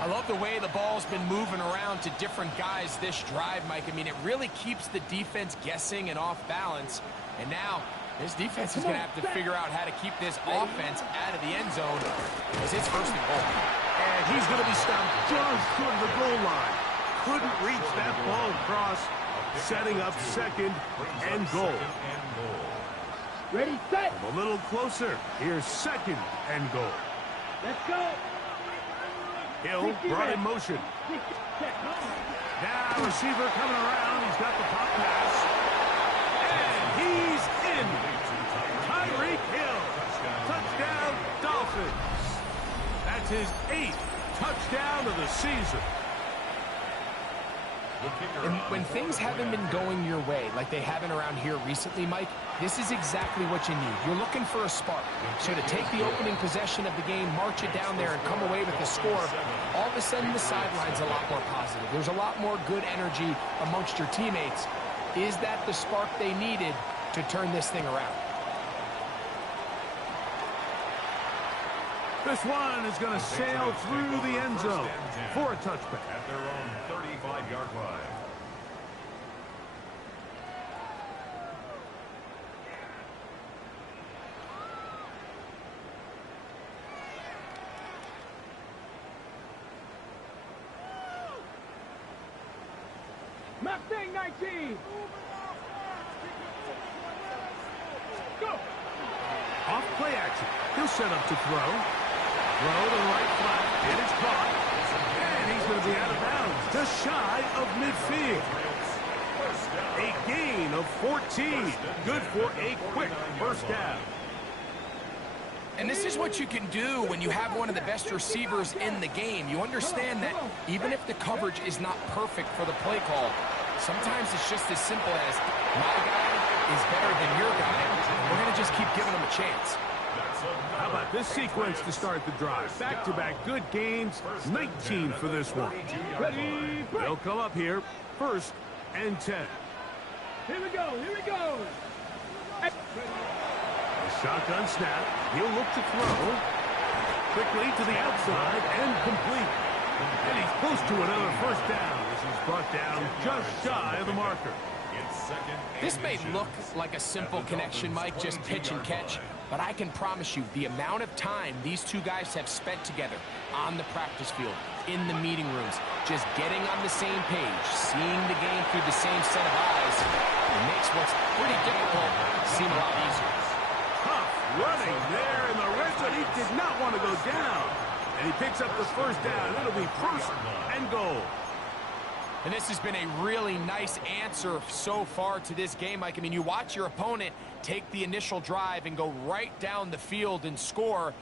I love the way the ball's been moving around to different guys this drive, Mike. I mean, it really keeps the defense guessing and off balance. And now, this defense is going to have to figure out how to keep this offense out of the end zone as it's first and goal. And he's going to be stopped just short of the goal line. Couldn't reach that ball across, setting up 2nd and goal. Ready, set. A little closer. Here's 2nd and goal. Let's go. Hill brought in motion. Now receiver coming around. He's got the pop pass. And he's in. Tyreek Hill. Touchdown, Dolphins. That's his 8th touchdown of the season. And when things haven't been going your way like they haven't around here recently, Mike, this is exactly what you need. You're looking for a spark. So to take the opening possession of the game, march it down there, and come away with a score, all of a sudden the sideline's a lot more positive. There's a lot more good energy amongst your teammates. Is that the spark they needed to turn this thing around? This one is going to sail through the end zone for a touchback. At their own 35-yard line. Mustang 19. Go. Off play action. He'll set up to throw. Throw to the right flat. It is caught. And he's going to be out of bounds. Just shy of midfield. A gain of 14. Good for a quick first down. And this is what you can do when you have one of the best receivers in the game. You understand that even if the coverage is not perfect for the play call, sometimes it's just as simple as my guy is better than your guy. We're going to just keep giving him a chance. How about this sequence to start the drive? Back-to-back good gains, 19 for this one. They'll come up here, 1st and 10. Here we go. The Shotgun snap. He'll look to throw. Quickly to the outside and complete. And he's close to another first down. This is brought down just shy of the marker. This may look like a simple connection, Mike, just pitch and catch, but I can promise you the amount of time these two guys have spent together on the practice field, in the meeting rooms, just getting on the same page, seeing the game through the same set of eyes, it makes what's pretty difficult seem a lot easier. Tough running there in the red zone. He did not want to go down. And he picks up the first down. It'll be first and goal. And this has been a really nice answer so far to this game, Mike. I mean, you watch your opponent take the initial drive and go right down the field and score.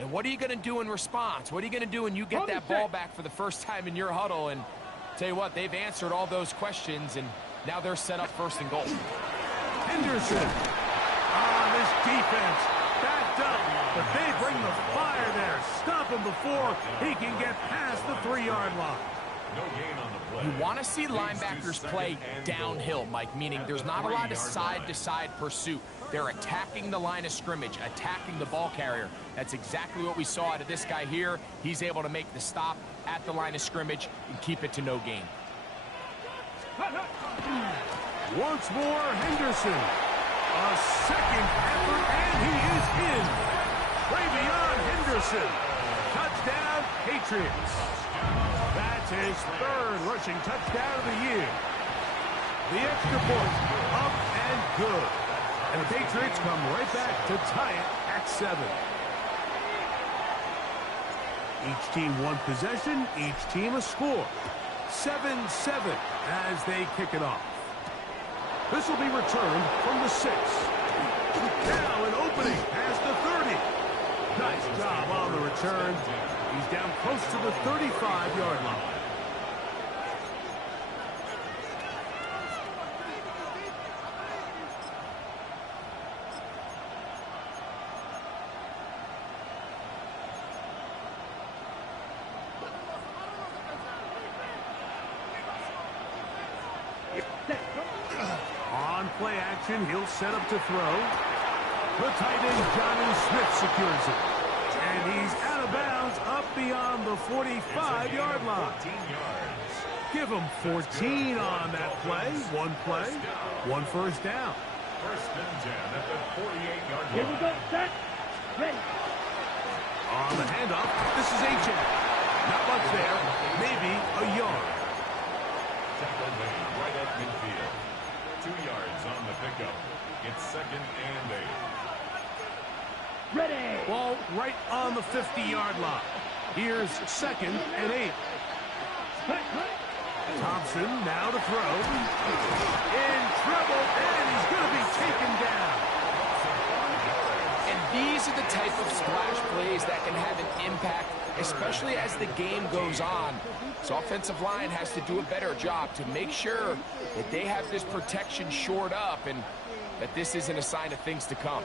And what are you going to do in response? What are you going to do when you get that ball back for the first time in your huddle? And tell you what, they've answered all those questions, and now they're set up first and goal. Henderson. This defense backed up, but they bring the fire there. Stop him before he can get past the 3-yard line. No gain on the play. You want to see linebackers play downhill, Mike, meaning there's not a lot of side-to-side pursuit. They're attacking the line of scrimmage, attacking the ball carrier. That's exactly what we saw out of this guy here. He's able to make the stop at the line of scrimmage and keep it to no gain. Once more, Henderson. A second effort, and he is in. Travion Henderson. Touchdown, Patriots. That's his third rushing touchdown of the year. The extra point, up and good. And the Patriots come right back to tie it at 7. Each team one possession, each team a score. 7-7 as they kick it off. This will be returned from the 6. Now an opening past the 30. Nice job on the return. He's down close to the 35-yard line. On play action, he'll set up to throw. The tight end, Johnny Smith, secures it. And he's out of bounds up beyond the 45-yard line. Give him 14 on that play. One first down. First and 10 at the 48-yard line. Here we go, set, ready. On the handoff, this is H.A. Not much there, maybe a yard. Tackle made right at midfield. 2 yards on the pickup. It's second and 8. Ready. Ball right on the 50-yard line. Here's second and 8. Thompson now to throw. In trouble, and he's going to be taken down. And these are the type of splash plays that can have an impact, especially as the game goes on. So offensive line has to do a better job to make sure that they have this protection shored up and that this isn't a sign of things to come.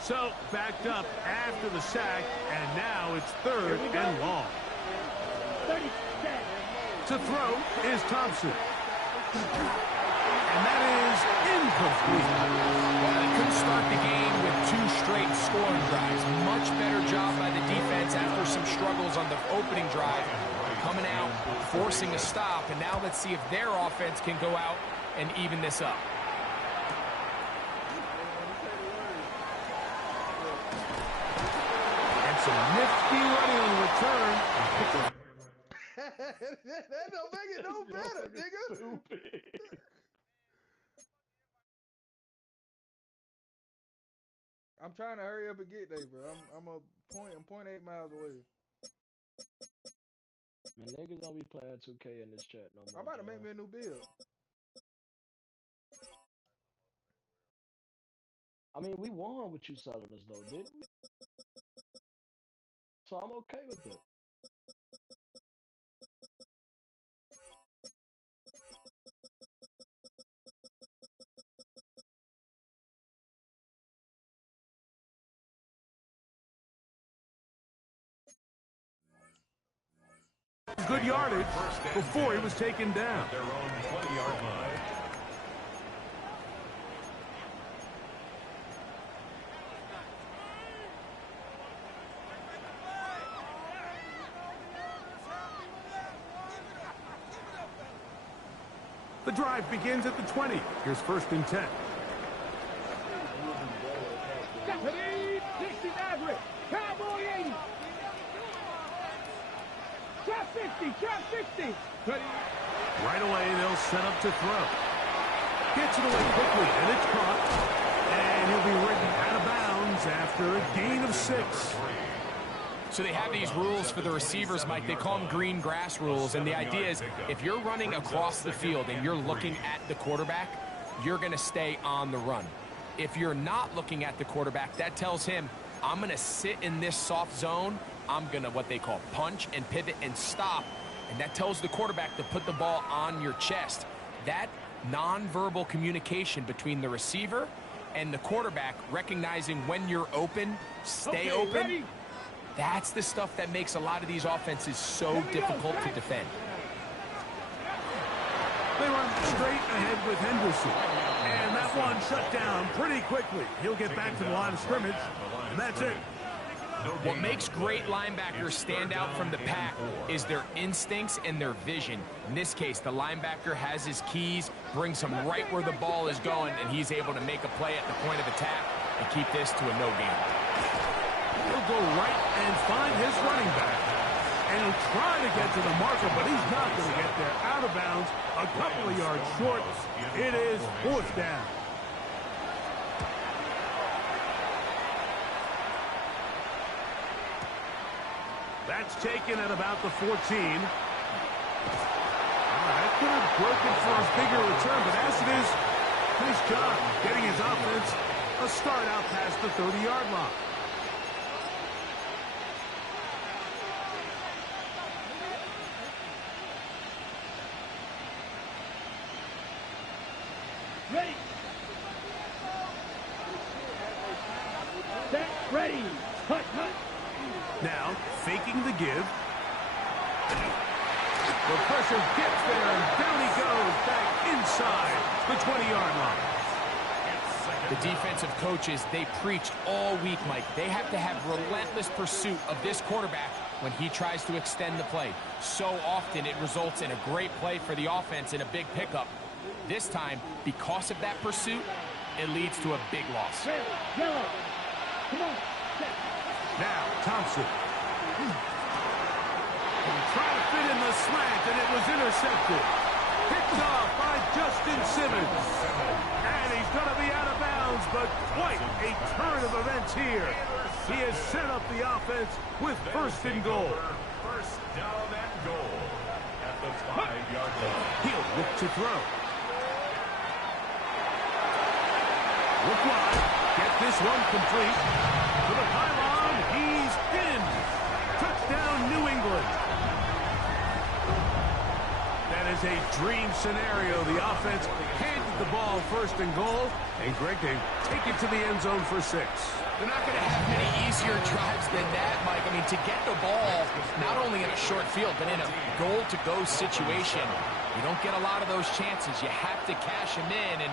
So, backed up after the sack, and now it's third and long. To throw is Thompson. And that is incomplete. Well, they couldn't start the game with 2 straight scoring drives. Much better job by the defense after some struggles on the opening drive. Coming out, forcing a stop, and now let's see if their offense can go out and even this up. Some nifty running on the return. That don't make it no better, nigga. I'm trying to hurry up and get there, bro. I'm 0.8 miles away. Man, niggas don't be playing 2K in this chat no more. I'm about to make me a new build. I mean, we won with you selling us though, didn't we? So I'm okay with it. Good yardage before he was taken down. Their own 20-yard line. The drive begins at the 20. Here's 1st and 10. Deputy 60 Maverick. Cowboy 80. Trap 50. Trap 60. Right away, they'll set up to throw. Gets it away quickly, and it's caught. And he'll be written out of bounds after a gain of 6. So they have these rules for the receivers, Mike. They call them green grass rules. And the idea is if you're running across the field and you're looking at the quarterback, you're going to stay on the run. If you're not looking at the quarterback, that tells him, I'm going to sit in this soft zone. I'm going to what they call punch and pivot and stop. And that tells the quarterback to put the ball on your chest. That nonverbal communication between the receiver and the quarterback, recognizing when you're open, stay open. Ready? That's the stuff that makes a lot of these offenses so difficult to defend. They run straight ahead with Henderson. And that one shut down pretty quickly. He'll get back to the line of scrimmage, and that's it. What makes great linebackers stand out from the pack is their instincts and their vision. In this case, the linebacker has his keys, brings him right where the ball is going, and he's able to make a play at the point of attack and keep this to a no gain. He'll go right and find his running back. And he'll try to get to the marker, but he's not going to get there. Out of bounds, a couple of yards short. It is 4th down. That's taken at about the 14. That could have broken for a bigger return, but as it is, nice job getting his offense a start out past the 30-yard line. Ready. Set. Ready. Hut. Now, faking the give. The pressure gets there, and down he goes back inside the 20-yard line. The defensive coaches, they preached all week, Mike. They have to have relentless pursuit of this quarterback when he tries to extend the play. So often it results in a great play for the offense and a big pickup. This time, because of that pursuit, it leads to a big loss. Yellow. Come on. Now, Thompson. Trying to fit in the slant, and it was intercepted. Picked off by Justin Simmons. And he's going to be out of bounds, but quite a turn of events here. He has set up the offense with 1st and goal. First down and goal at the 5-yard line. He'll look to throw. Look wide. Get this one complete. To the pylon. He's in. Touchdown, New England. That is a dream scenario. The offense handed the ball 1st and goal. And Greg, they take it to the end zone for 6. They're not going to have many easier drives than that, Mike. I mean, to get the ball, not only in a short field, but in a goal-to-go situation, you don't get a lot of those chances. You have to cash them in, and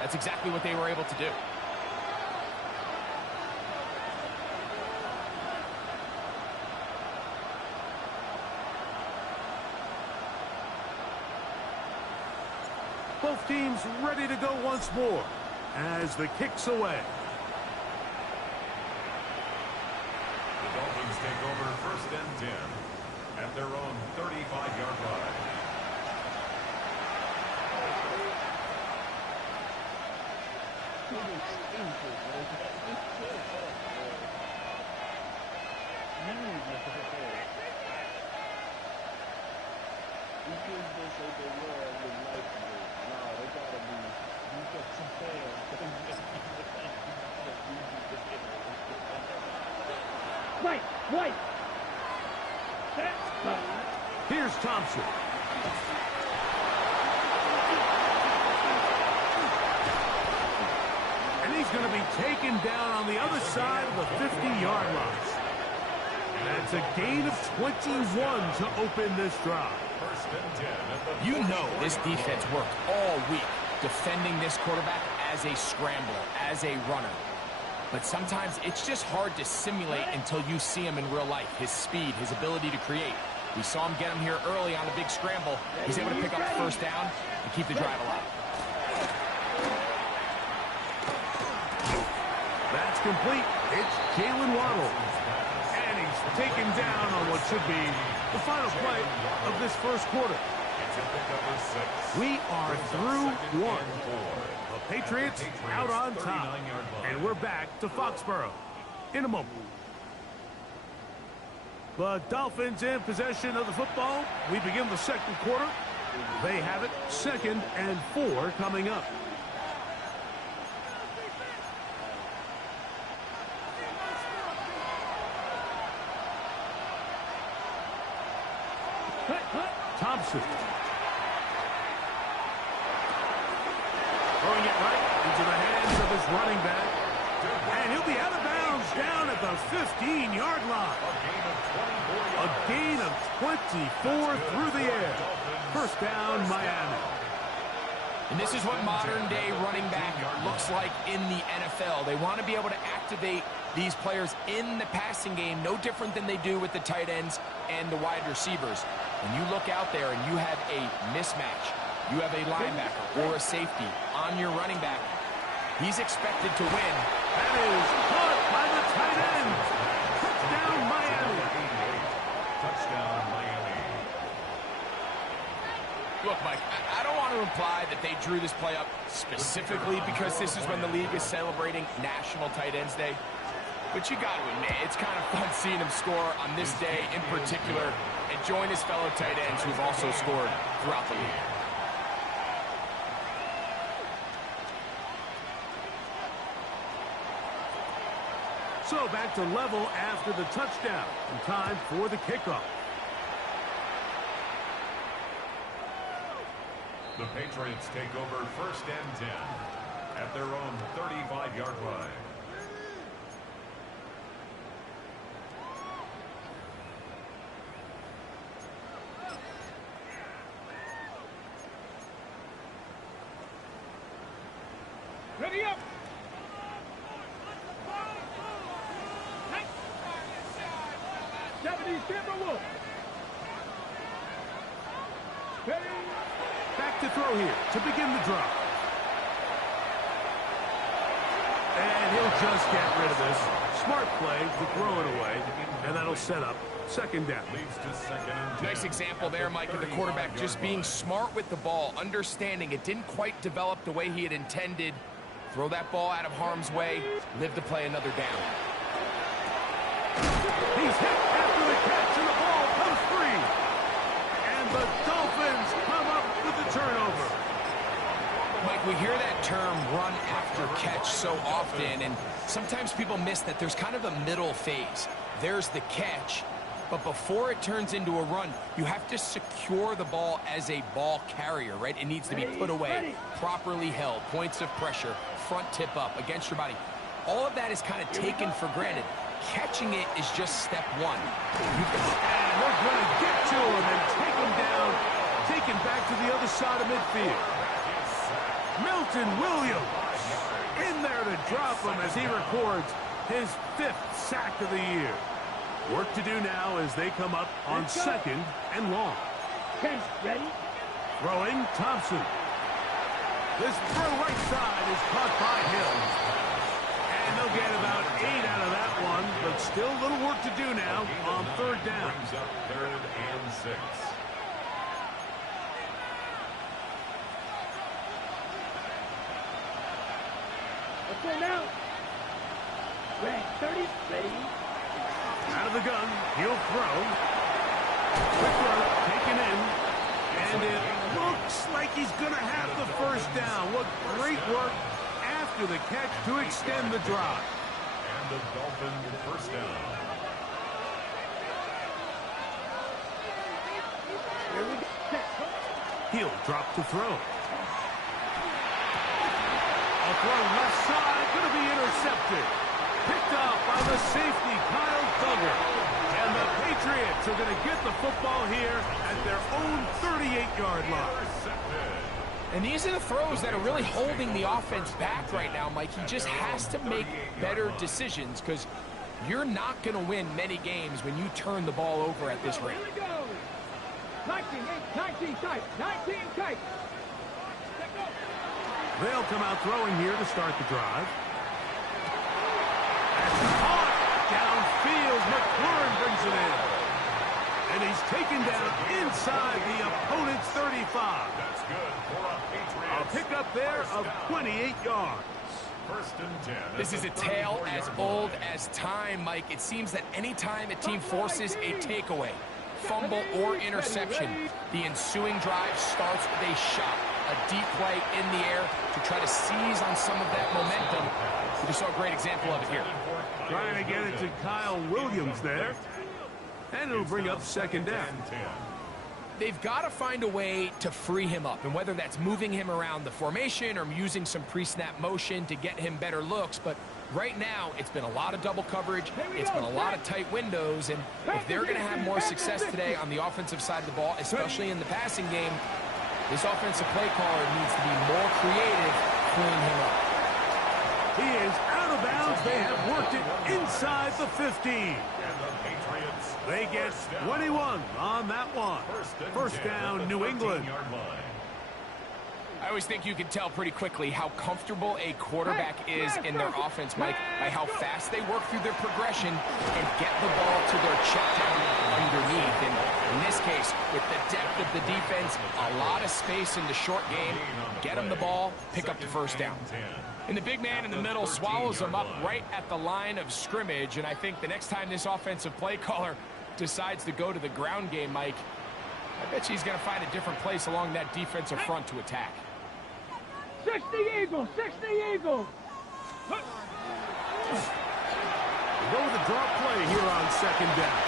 that's exactly what they were able to do. Both teams ready to go once more as the kick's away. The Dolphins take over 1st and 10 at their own 35-yard line. White. That's fine. Here's Thompson. And he's going to be taken down on the other side of the 50-yard line. That's a gain of 21 to open this drive. You know this defense worked all week defending this quarterback as a scrambler, as a runner. But sometimes it's just hard to simulate until you see him in real life. His speed, his ability to create. We saw him get him here early on a big scramble. He's able to pick up the first down and keep the drive alive. That's complete. It's Jalen Waddle. And he's taken down on what should be the final play of this first quarter. We are through one. The Patriots out on top. And we're back to Foxborough in a moment. The Dolphins in possession of the football. We begin the second quarter. They have it 2nd and 4 coming up. Thompson. Throwing it right into the hands of his running back. And he'll be out of bounds down at the 15-yard line. A gain of 24 through the air. First down, Miami. And this is what modern-day running back looks like in the NFL. They want to be able to activate these players in the passing game, no different than they do with the tight ends and the wide receivers. When you look out there and you have a mismatch, you have a linebacker or a safety on your running back, he's expected to win. That is caught by the tight end. Touchdown, Miami. Touchdown, Miami. Look, Mike, I don't want to imply that they drew this play up specifically because this is when the league is celebrating National Tight Ends Day. But you got to admit, it's kind of fun seeing him score on this day in particular and join his fellow tight ends who've also scored throughout the league. So back to level after the touchdown. And time for the kickoff. The Patriots take over 1st and 10 at their own 35-yard line. Ready up. Back to throw here to begin the drive. And he'll just get rid of this. Smart play to throw it away, and that'll set up 2nd down. Nice example there, Mike, of the quarterback just being smart with the ball, understanding it didn't quite develop the way he had intended. Throw that ball out of harm's way, live to play another down. He's hit after the catch, and the ball comes free. And the Dolphins come up with the turnover. Mike, we hear that term run after catch so often, and sometimes people miss that there's kind of a middle phase. There's the catch, but before it turns into a run, you have to secure the ball as a ball carrier, right? It needs to be put away, properly held, points of pressure, front tip up against your body. All of that is kind of taken for granted. Catching it is just step one. And they're going to get to him and take him down, taken back to the other side of midfield. Milton Williams in there to drop him as he records his 5th sack of the year. Work to do now as they come up on 2nd and long. Ready? Throwing Thompson. This throw right side is caught by Hill. And they'll get about 8 out of that one, but still a little work to do now on 3rd down. Brings up 3rd and 6. Let's go now. Red 30, ready. Out of the gun, he'll throw. Quick run, taken in. And it looks like he's going to have the first down. What great work after the catch to extend the drive. And the Dolphins first down. Here we go. He'll drop to throw. A throw left side, going to be intercepted. Picked up by the safety, Kyle Duggar. And the Patriots are going to get the football here at their own 38-yard line. And these are the throws that are really holding the offense back right now, Mike. He just has to make better decisions because you're not going to win many games when you turn the ball over at this rate. 19 tight. 19 tight. They'll come out throwing here to start the drive. That's caught downfield. McLaurin brings it in. And he's taken down inside the opponent's 35. That's good for a Patriots. A pickup there of 28 yards. First and 10. This is a tale as old as time, Mike. It seems that anytime a team forces a takeaway, fumble, or interception, the ensuing drive starts with a shot, a deep play in the air to try to seize on some of that momentum. We just saw a great example of it here. Trying to get it to Kyle Williams there. And it'll bring up second down. They've got to find a way to free him up, and whether that's moving him around the formation or using some pre-snap motion to get him better looks, but right now it's been a lot of double coverage, it's been a lot of tight windows, and if they're going to have more success today on the offensive side of the ball, especially in the passing game, this offensive play caller needs to be more creative freeing him up. He is out of bounds. They have worked it inside the 15. They get 21 on that one. First down, New England. I always think you can tell pretty quickly how comfortable a quarterback is in their offense, Mike, by how fast they work through their progression and get the ball to their check down underneath. And in this case, with the depth of the defense, a lot of space in the short game, get them the ball, pick up the first down. And the big man in the middle swallows them up right at the line of scrimmage. And I think the next time this offensive play caller decides to go to the ground game, Mike, I bet you he's going to find a different place along that defensive front to attack. 60 Eagles! 60 Eagles! Go with the drop play here on second down.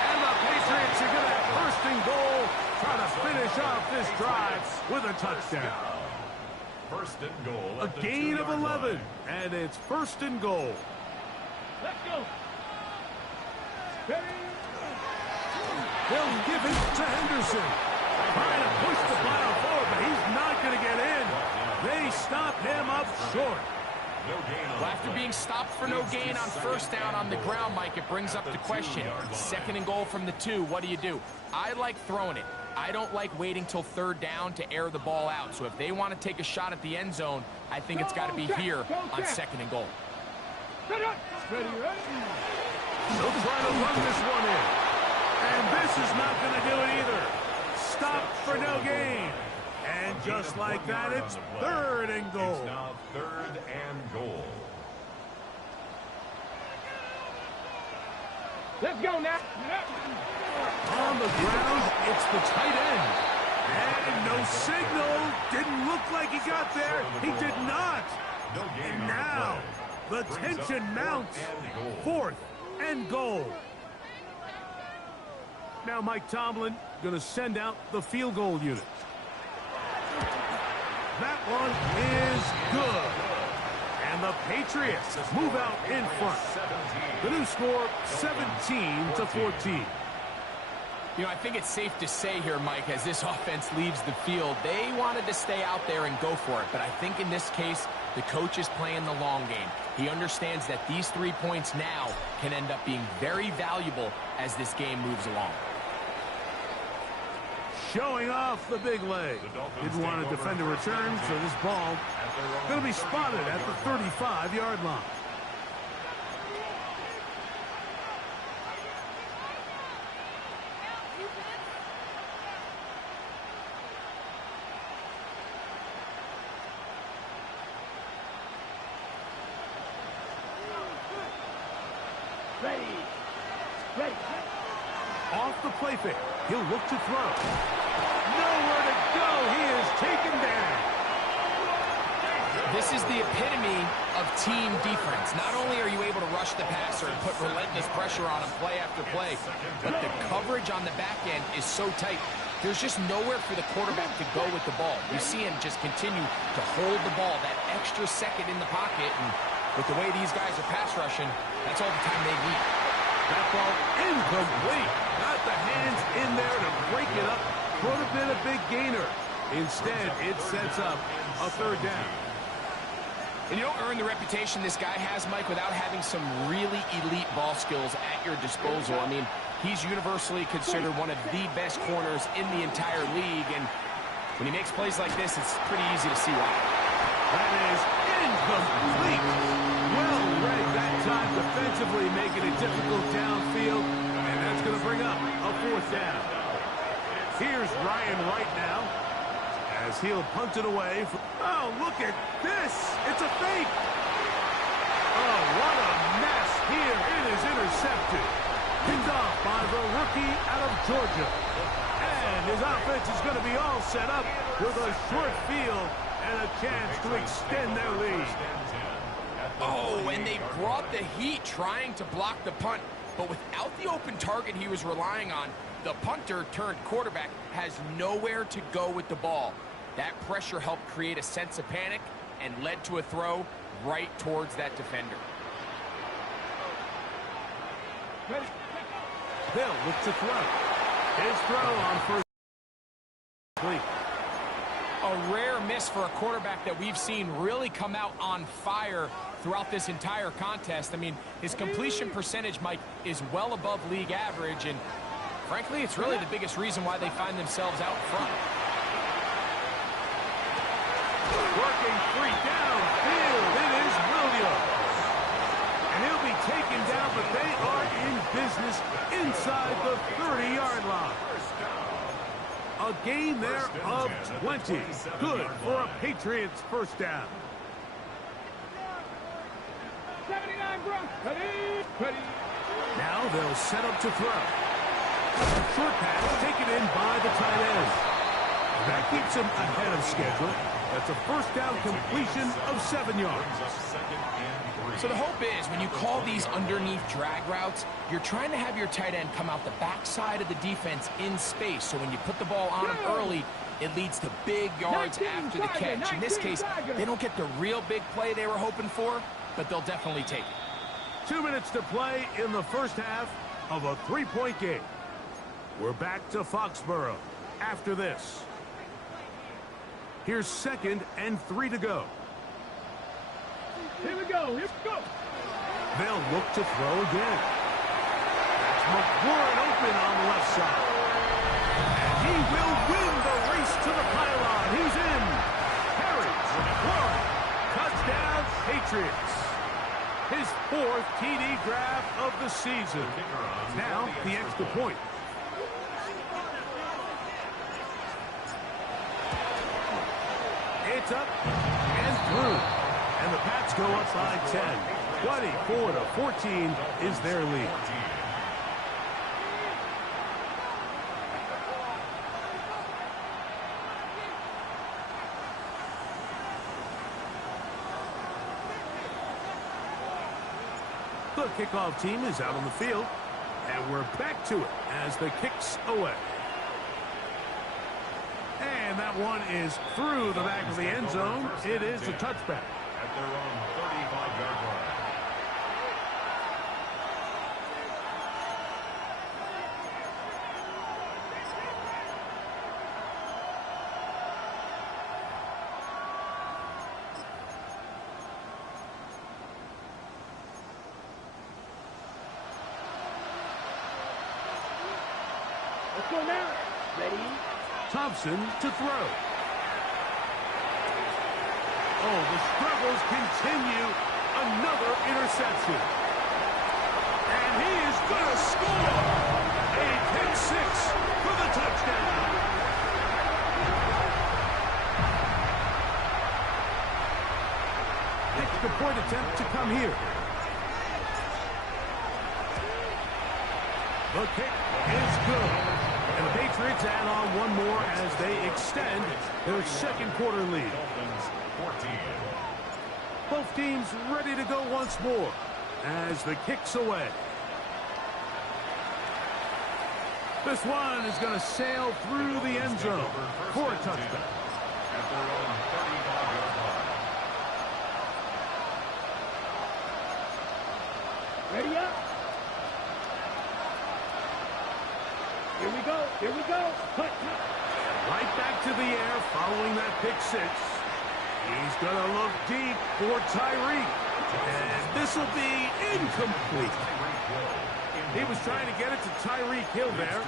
And the Patriots are going to have first and goal, try to finish off this drive with a touchdown. First and goal. A gain of 11, and it's first and goal. Let's go. They'll give it to Henderson. Trying to push the pile forward, but he's not going to get in. They stop him up short. Well, after being stopped for no gain on first down on the ground, Mike, it brings up the question. Second and goal from the 2, what do? I like throwing it. I don't like waiting till third down to air the ball out. So if they want to take a shot at the end zone, I think it's got to be here on second and goal. Ready. They'll try to run this one in. And this is not going to do it either. Stop for no gain. And just like that, it's third and goal. It's now third and goal. Let's go now. On the ground, it's the tight end. And no signal. Didn't look like he got there. He did not. And now, the tension mounts. Fourth and goal. Now Mike Tomlin going to send out the field goal unit. That one is good. And the Patriots move out in front. The new score, 17-14. You know, I think it's safe to say here, Mike, as this offense leaves the field, they wanted to stay out there and go for it. But I think in this case, the coach is playing the long game. He understands that these 3 points now can end up being very valuable as this game moves along. Showing off the big leg. Didn't want to defend a return, so this ball going to be spotted at the 35-yard line. Ready. Off the play fake. He'll look to throw. Nowhere to go. He is taken down. This is the epitome of team defense. Not only are you able to rush the passer and put relentless pressure on him play after play, but the coverage on the back end is so tight. There's just nowhere for the quarterback to go with the ball. You see him just continue to hold the ball that extra second in the pocket, and with the way these guys are pass rushing, that's all the time they need. That ball incomplete. Got the hands in there to break it up. Could have been a big gainer. Instead, it sets up a third down. And you don't earn the reputation this guy has, Mike, without having some really elite ball skills at your disposal. I mean, he's universally considered one of the best corners in the entire league, and when he makes plays like this, it's pretty easy to see why. That is incomplete. Well read that time defensively, making it difficult downfield, and that's going to bring up a 4th down. Here's Ryan right now, as he'll punt it away. Oh, look at this. It's a fake. Oh, what a mess here. It is intercepted. Picked off by the rookie out of Georgia. And his offense is going to be all set up with a short field and a chance to extend their lead. Oh, and they brought the heat trying to block the punt, but without the open target he was relying on, the punter turned quarterback has nowhere to go with the ball. That pressure helped create a sense of panic and led to a throw right towards that defender. They'll look to throw. His throw on first. A rare miss for a quarterback that we've seen really come out on fire throughout this entire contest. I mean, his completion percentage, Mike, is well above league average, and frankly, it's really the biggest reason why they find themselves out front. Working free downfield. It is Williams. And he'll be taken down, but they are in business inside the 30-yard line. A gain there of 20. Good for a Patriots first down. 79, bro. Ready. Now they'll set up to throw. Short pass taken in by the tight end. That keeps him ahead of schedule. That's a first down completion of 7 yards. So the hope is when you call these underneath drag routes, you're trying to have your tight end come out the backside of the defense in space. So when you put the ball on him early, it leads to big yards after the catch. In this case, they don't get the real big play they were hoping for, but they'll definitely take it. 2 minutes to play in the first half of a 3-point game. We're back to Foxborough after this. Here's 2nd and 3 to go. Here we go. They'll look to throw again. That's McLaurin open on the left side. And he will win the race to the pylon. He's in. Harry McLaurin. Touchdown, Patriots. His 4th TD grab of the season. Now the extra point. It's up and through. And the Pats go up by 10. 24-14 is their lead. The kickoff team is out on the field. And we're back to it as the kick's away. And that one is through the back of the end zone. It is a touchback. At their own 35-yard line. Let's go now. Ready? Thompson to throw. Oh, the struggles continue. Another interception. And he is going to score. A pick-6 for the touchdown. Extra point attempt to come here. The kick is good. And the Patriots add on one more as they extend their second quarter lead. 14. Both teams ready to go once more as the kick's away. This one is going to sail through the end zone for a touchback. At their own 35-yard line. Ready up. Here we go. Here we go. Cut. Right back to the air following that pick-6. He's going to look deep for Tyreek. And this will be incomplete. He was trying to get it to Tyreek Hill there.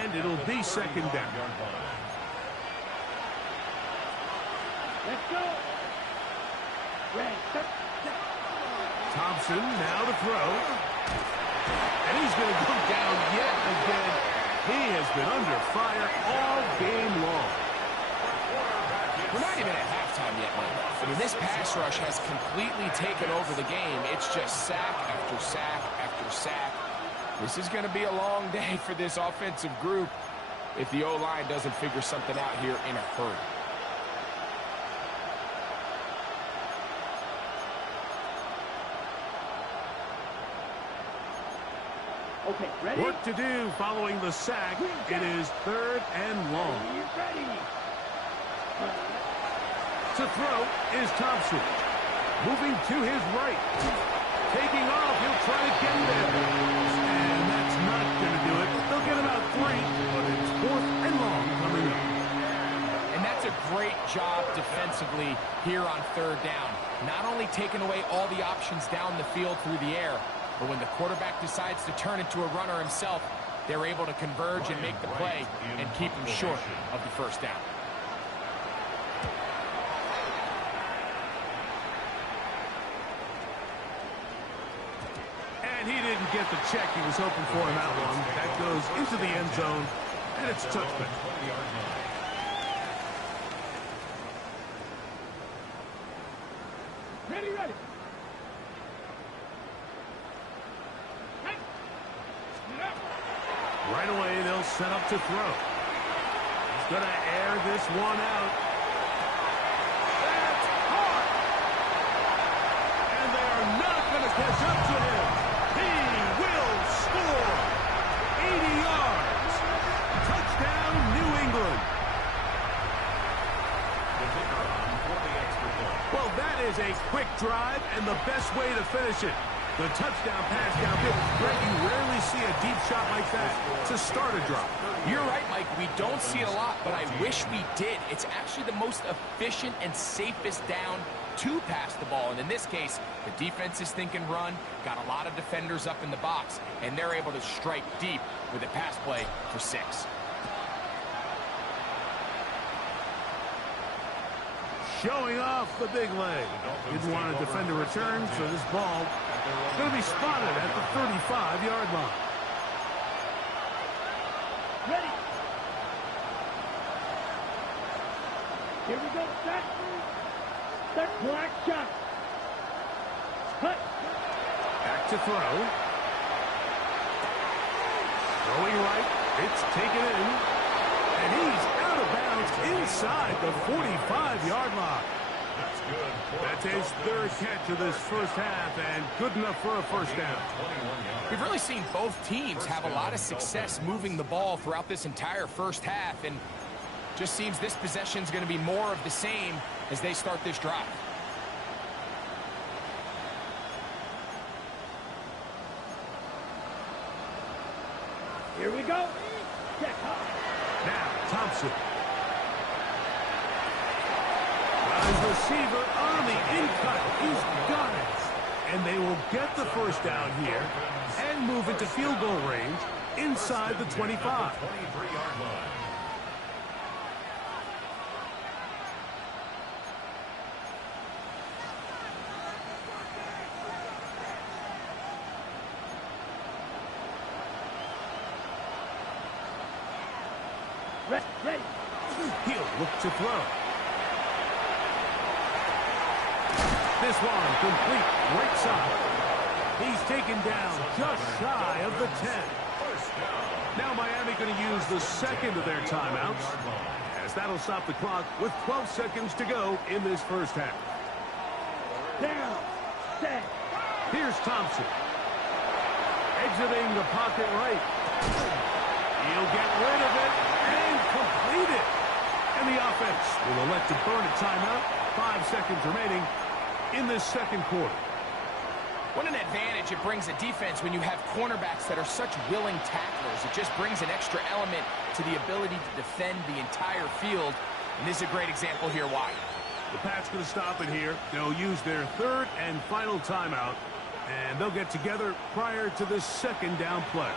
And it'll be second down. Let's go. Thompson now to throw. And he's going to go down yet again. He has been under fire all game long. We're not even at halftime yet, Mike. I mean, this pass rush has completely taken over the game. It's just sack after sack after sack. This is going to be a long day for this offensive group if the O-line doesn't figure something out here in a hurry. Okay, ready? Work to do following the sack. It is third and long. Ready. To throw is Thompson. Moving to his right. Taking off, he'll try to get there. And that's not going to do it. They'll get about 3, but it's fourth and long coming up. And that's a great job defensively here on third down. Not only taking away all the options down the field through the air, but when the quarterback decides to turn into a runner himself, they're able to converge and make the play and keep him short of the first down. And he didn't get the check he was hoping for in that one. That goes into the end zone, and it's touchdown. Ready, ready. Right away, they'll set up to throw. He's going to air this one out. That's hard. And they are not going to catch up to him. He will score. 80 yards. Touchdown, New England. Well, that is a quick drive and the best way to finish it. The touchdown pass downfield. Greg, you rarely see a deep shot like that to start a drive. You're right, Mike. We don't see it a lot, but I wish we did. It's actually the most efficient and safest down to pass the ball. And in this case, the defense is thinking run, got a lot of defenders up in the box, and they're able to strike deep with a pass play for 6. Showing off the big leg. Didn't want a defender return, so this ball is going to be spotted at the 35-yard line. Ready. Here we go. Set. Set. Black shot. Cut. Back to throw. Throwing right. It's taken in. And he's out of bounds inside the 45-yard line. That's good. That's his third catch of this first half, and good enough for a first down. We've really seen both teams have a lot of success moving the ball throughout this entire first half, and just seems this possession is going to be more of the same as they start this drive. Here we go. Now, Thompson. His receiver on the in-cut. He's got it. And they will get the first down here and move into field goal range inside the 25. 23-yard line. Ready. He'll look to throw. This one complete, right side. He's taken down just shy of the 10. Now Miami going to use the second of their timeouts, as that'll stop the clock with 12 seconds to go in this first half. Down. Set. Here's Thompson. Exiting the pocket right. He'll get rid of it and complete it. And the offense will elect to burn a timeout. 5 seconds remaining in this second quarter. What an advantage it brings a defense when you have cornerbacks that are such willing tacklers. It just brings an extra element to the ability to defend the entire field. And this is a great example here why. The Pats going to stop it here. They'll use their third and final timeout And they'll get together prior to the second down play.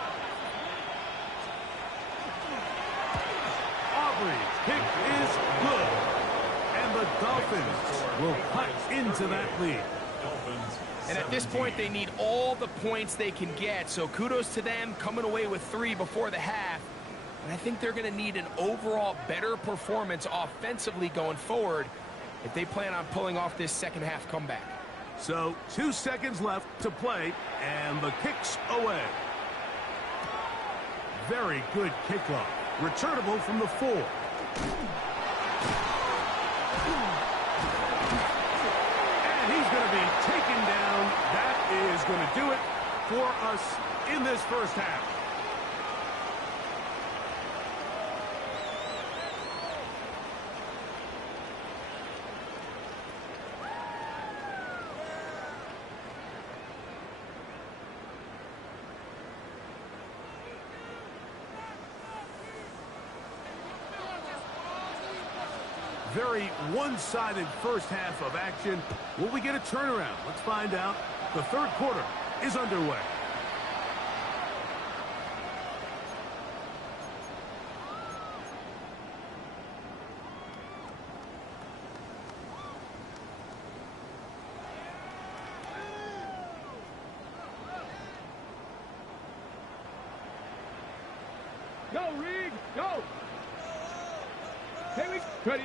Aubrey's kick is good. And the Dolphins will cut into that lead. And at this point, they need all the points they can get. So kudos to them coming away with 3 before the half. And I think they're going to need an overall better performance offensively going forward if they plan on pulling off this second half comeback. So 2 seconds left to play, and the kick's away. Very good kickoff. Returnable from the 4. And he's going to be taken down. That is going to do it for us in this first half. Very one-sided first half of action. Will we get a turnaround? Let's find out. The third quarter is underway. Go, Reed, go! Haley, ready.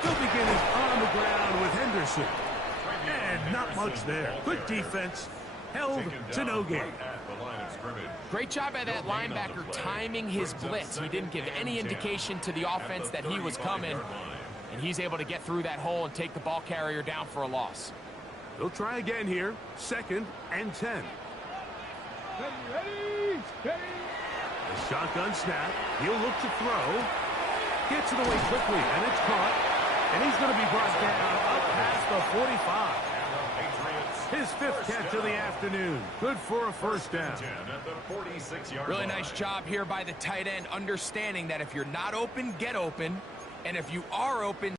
They'll begin it on the ground with Henderson. And not much there. Good defense. Held to no gain. Great job by that linebacker timing his blitz. He didn't give any indication to the offense that he was coming. And he's able to get through that hole and take the ball carrier down for a loss. They'll try again here. 2nd and 10. Ready, ready. A shotgun snap. He'll look to throw. Gets it away quickly, and it's caught. And he's going to be brought down up past the 45. His 5th catch of the afternoon. Good for a first down. Really nice job here by the tight end, understanding that if you're not open, get open. And if you are open,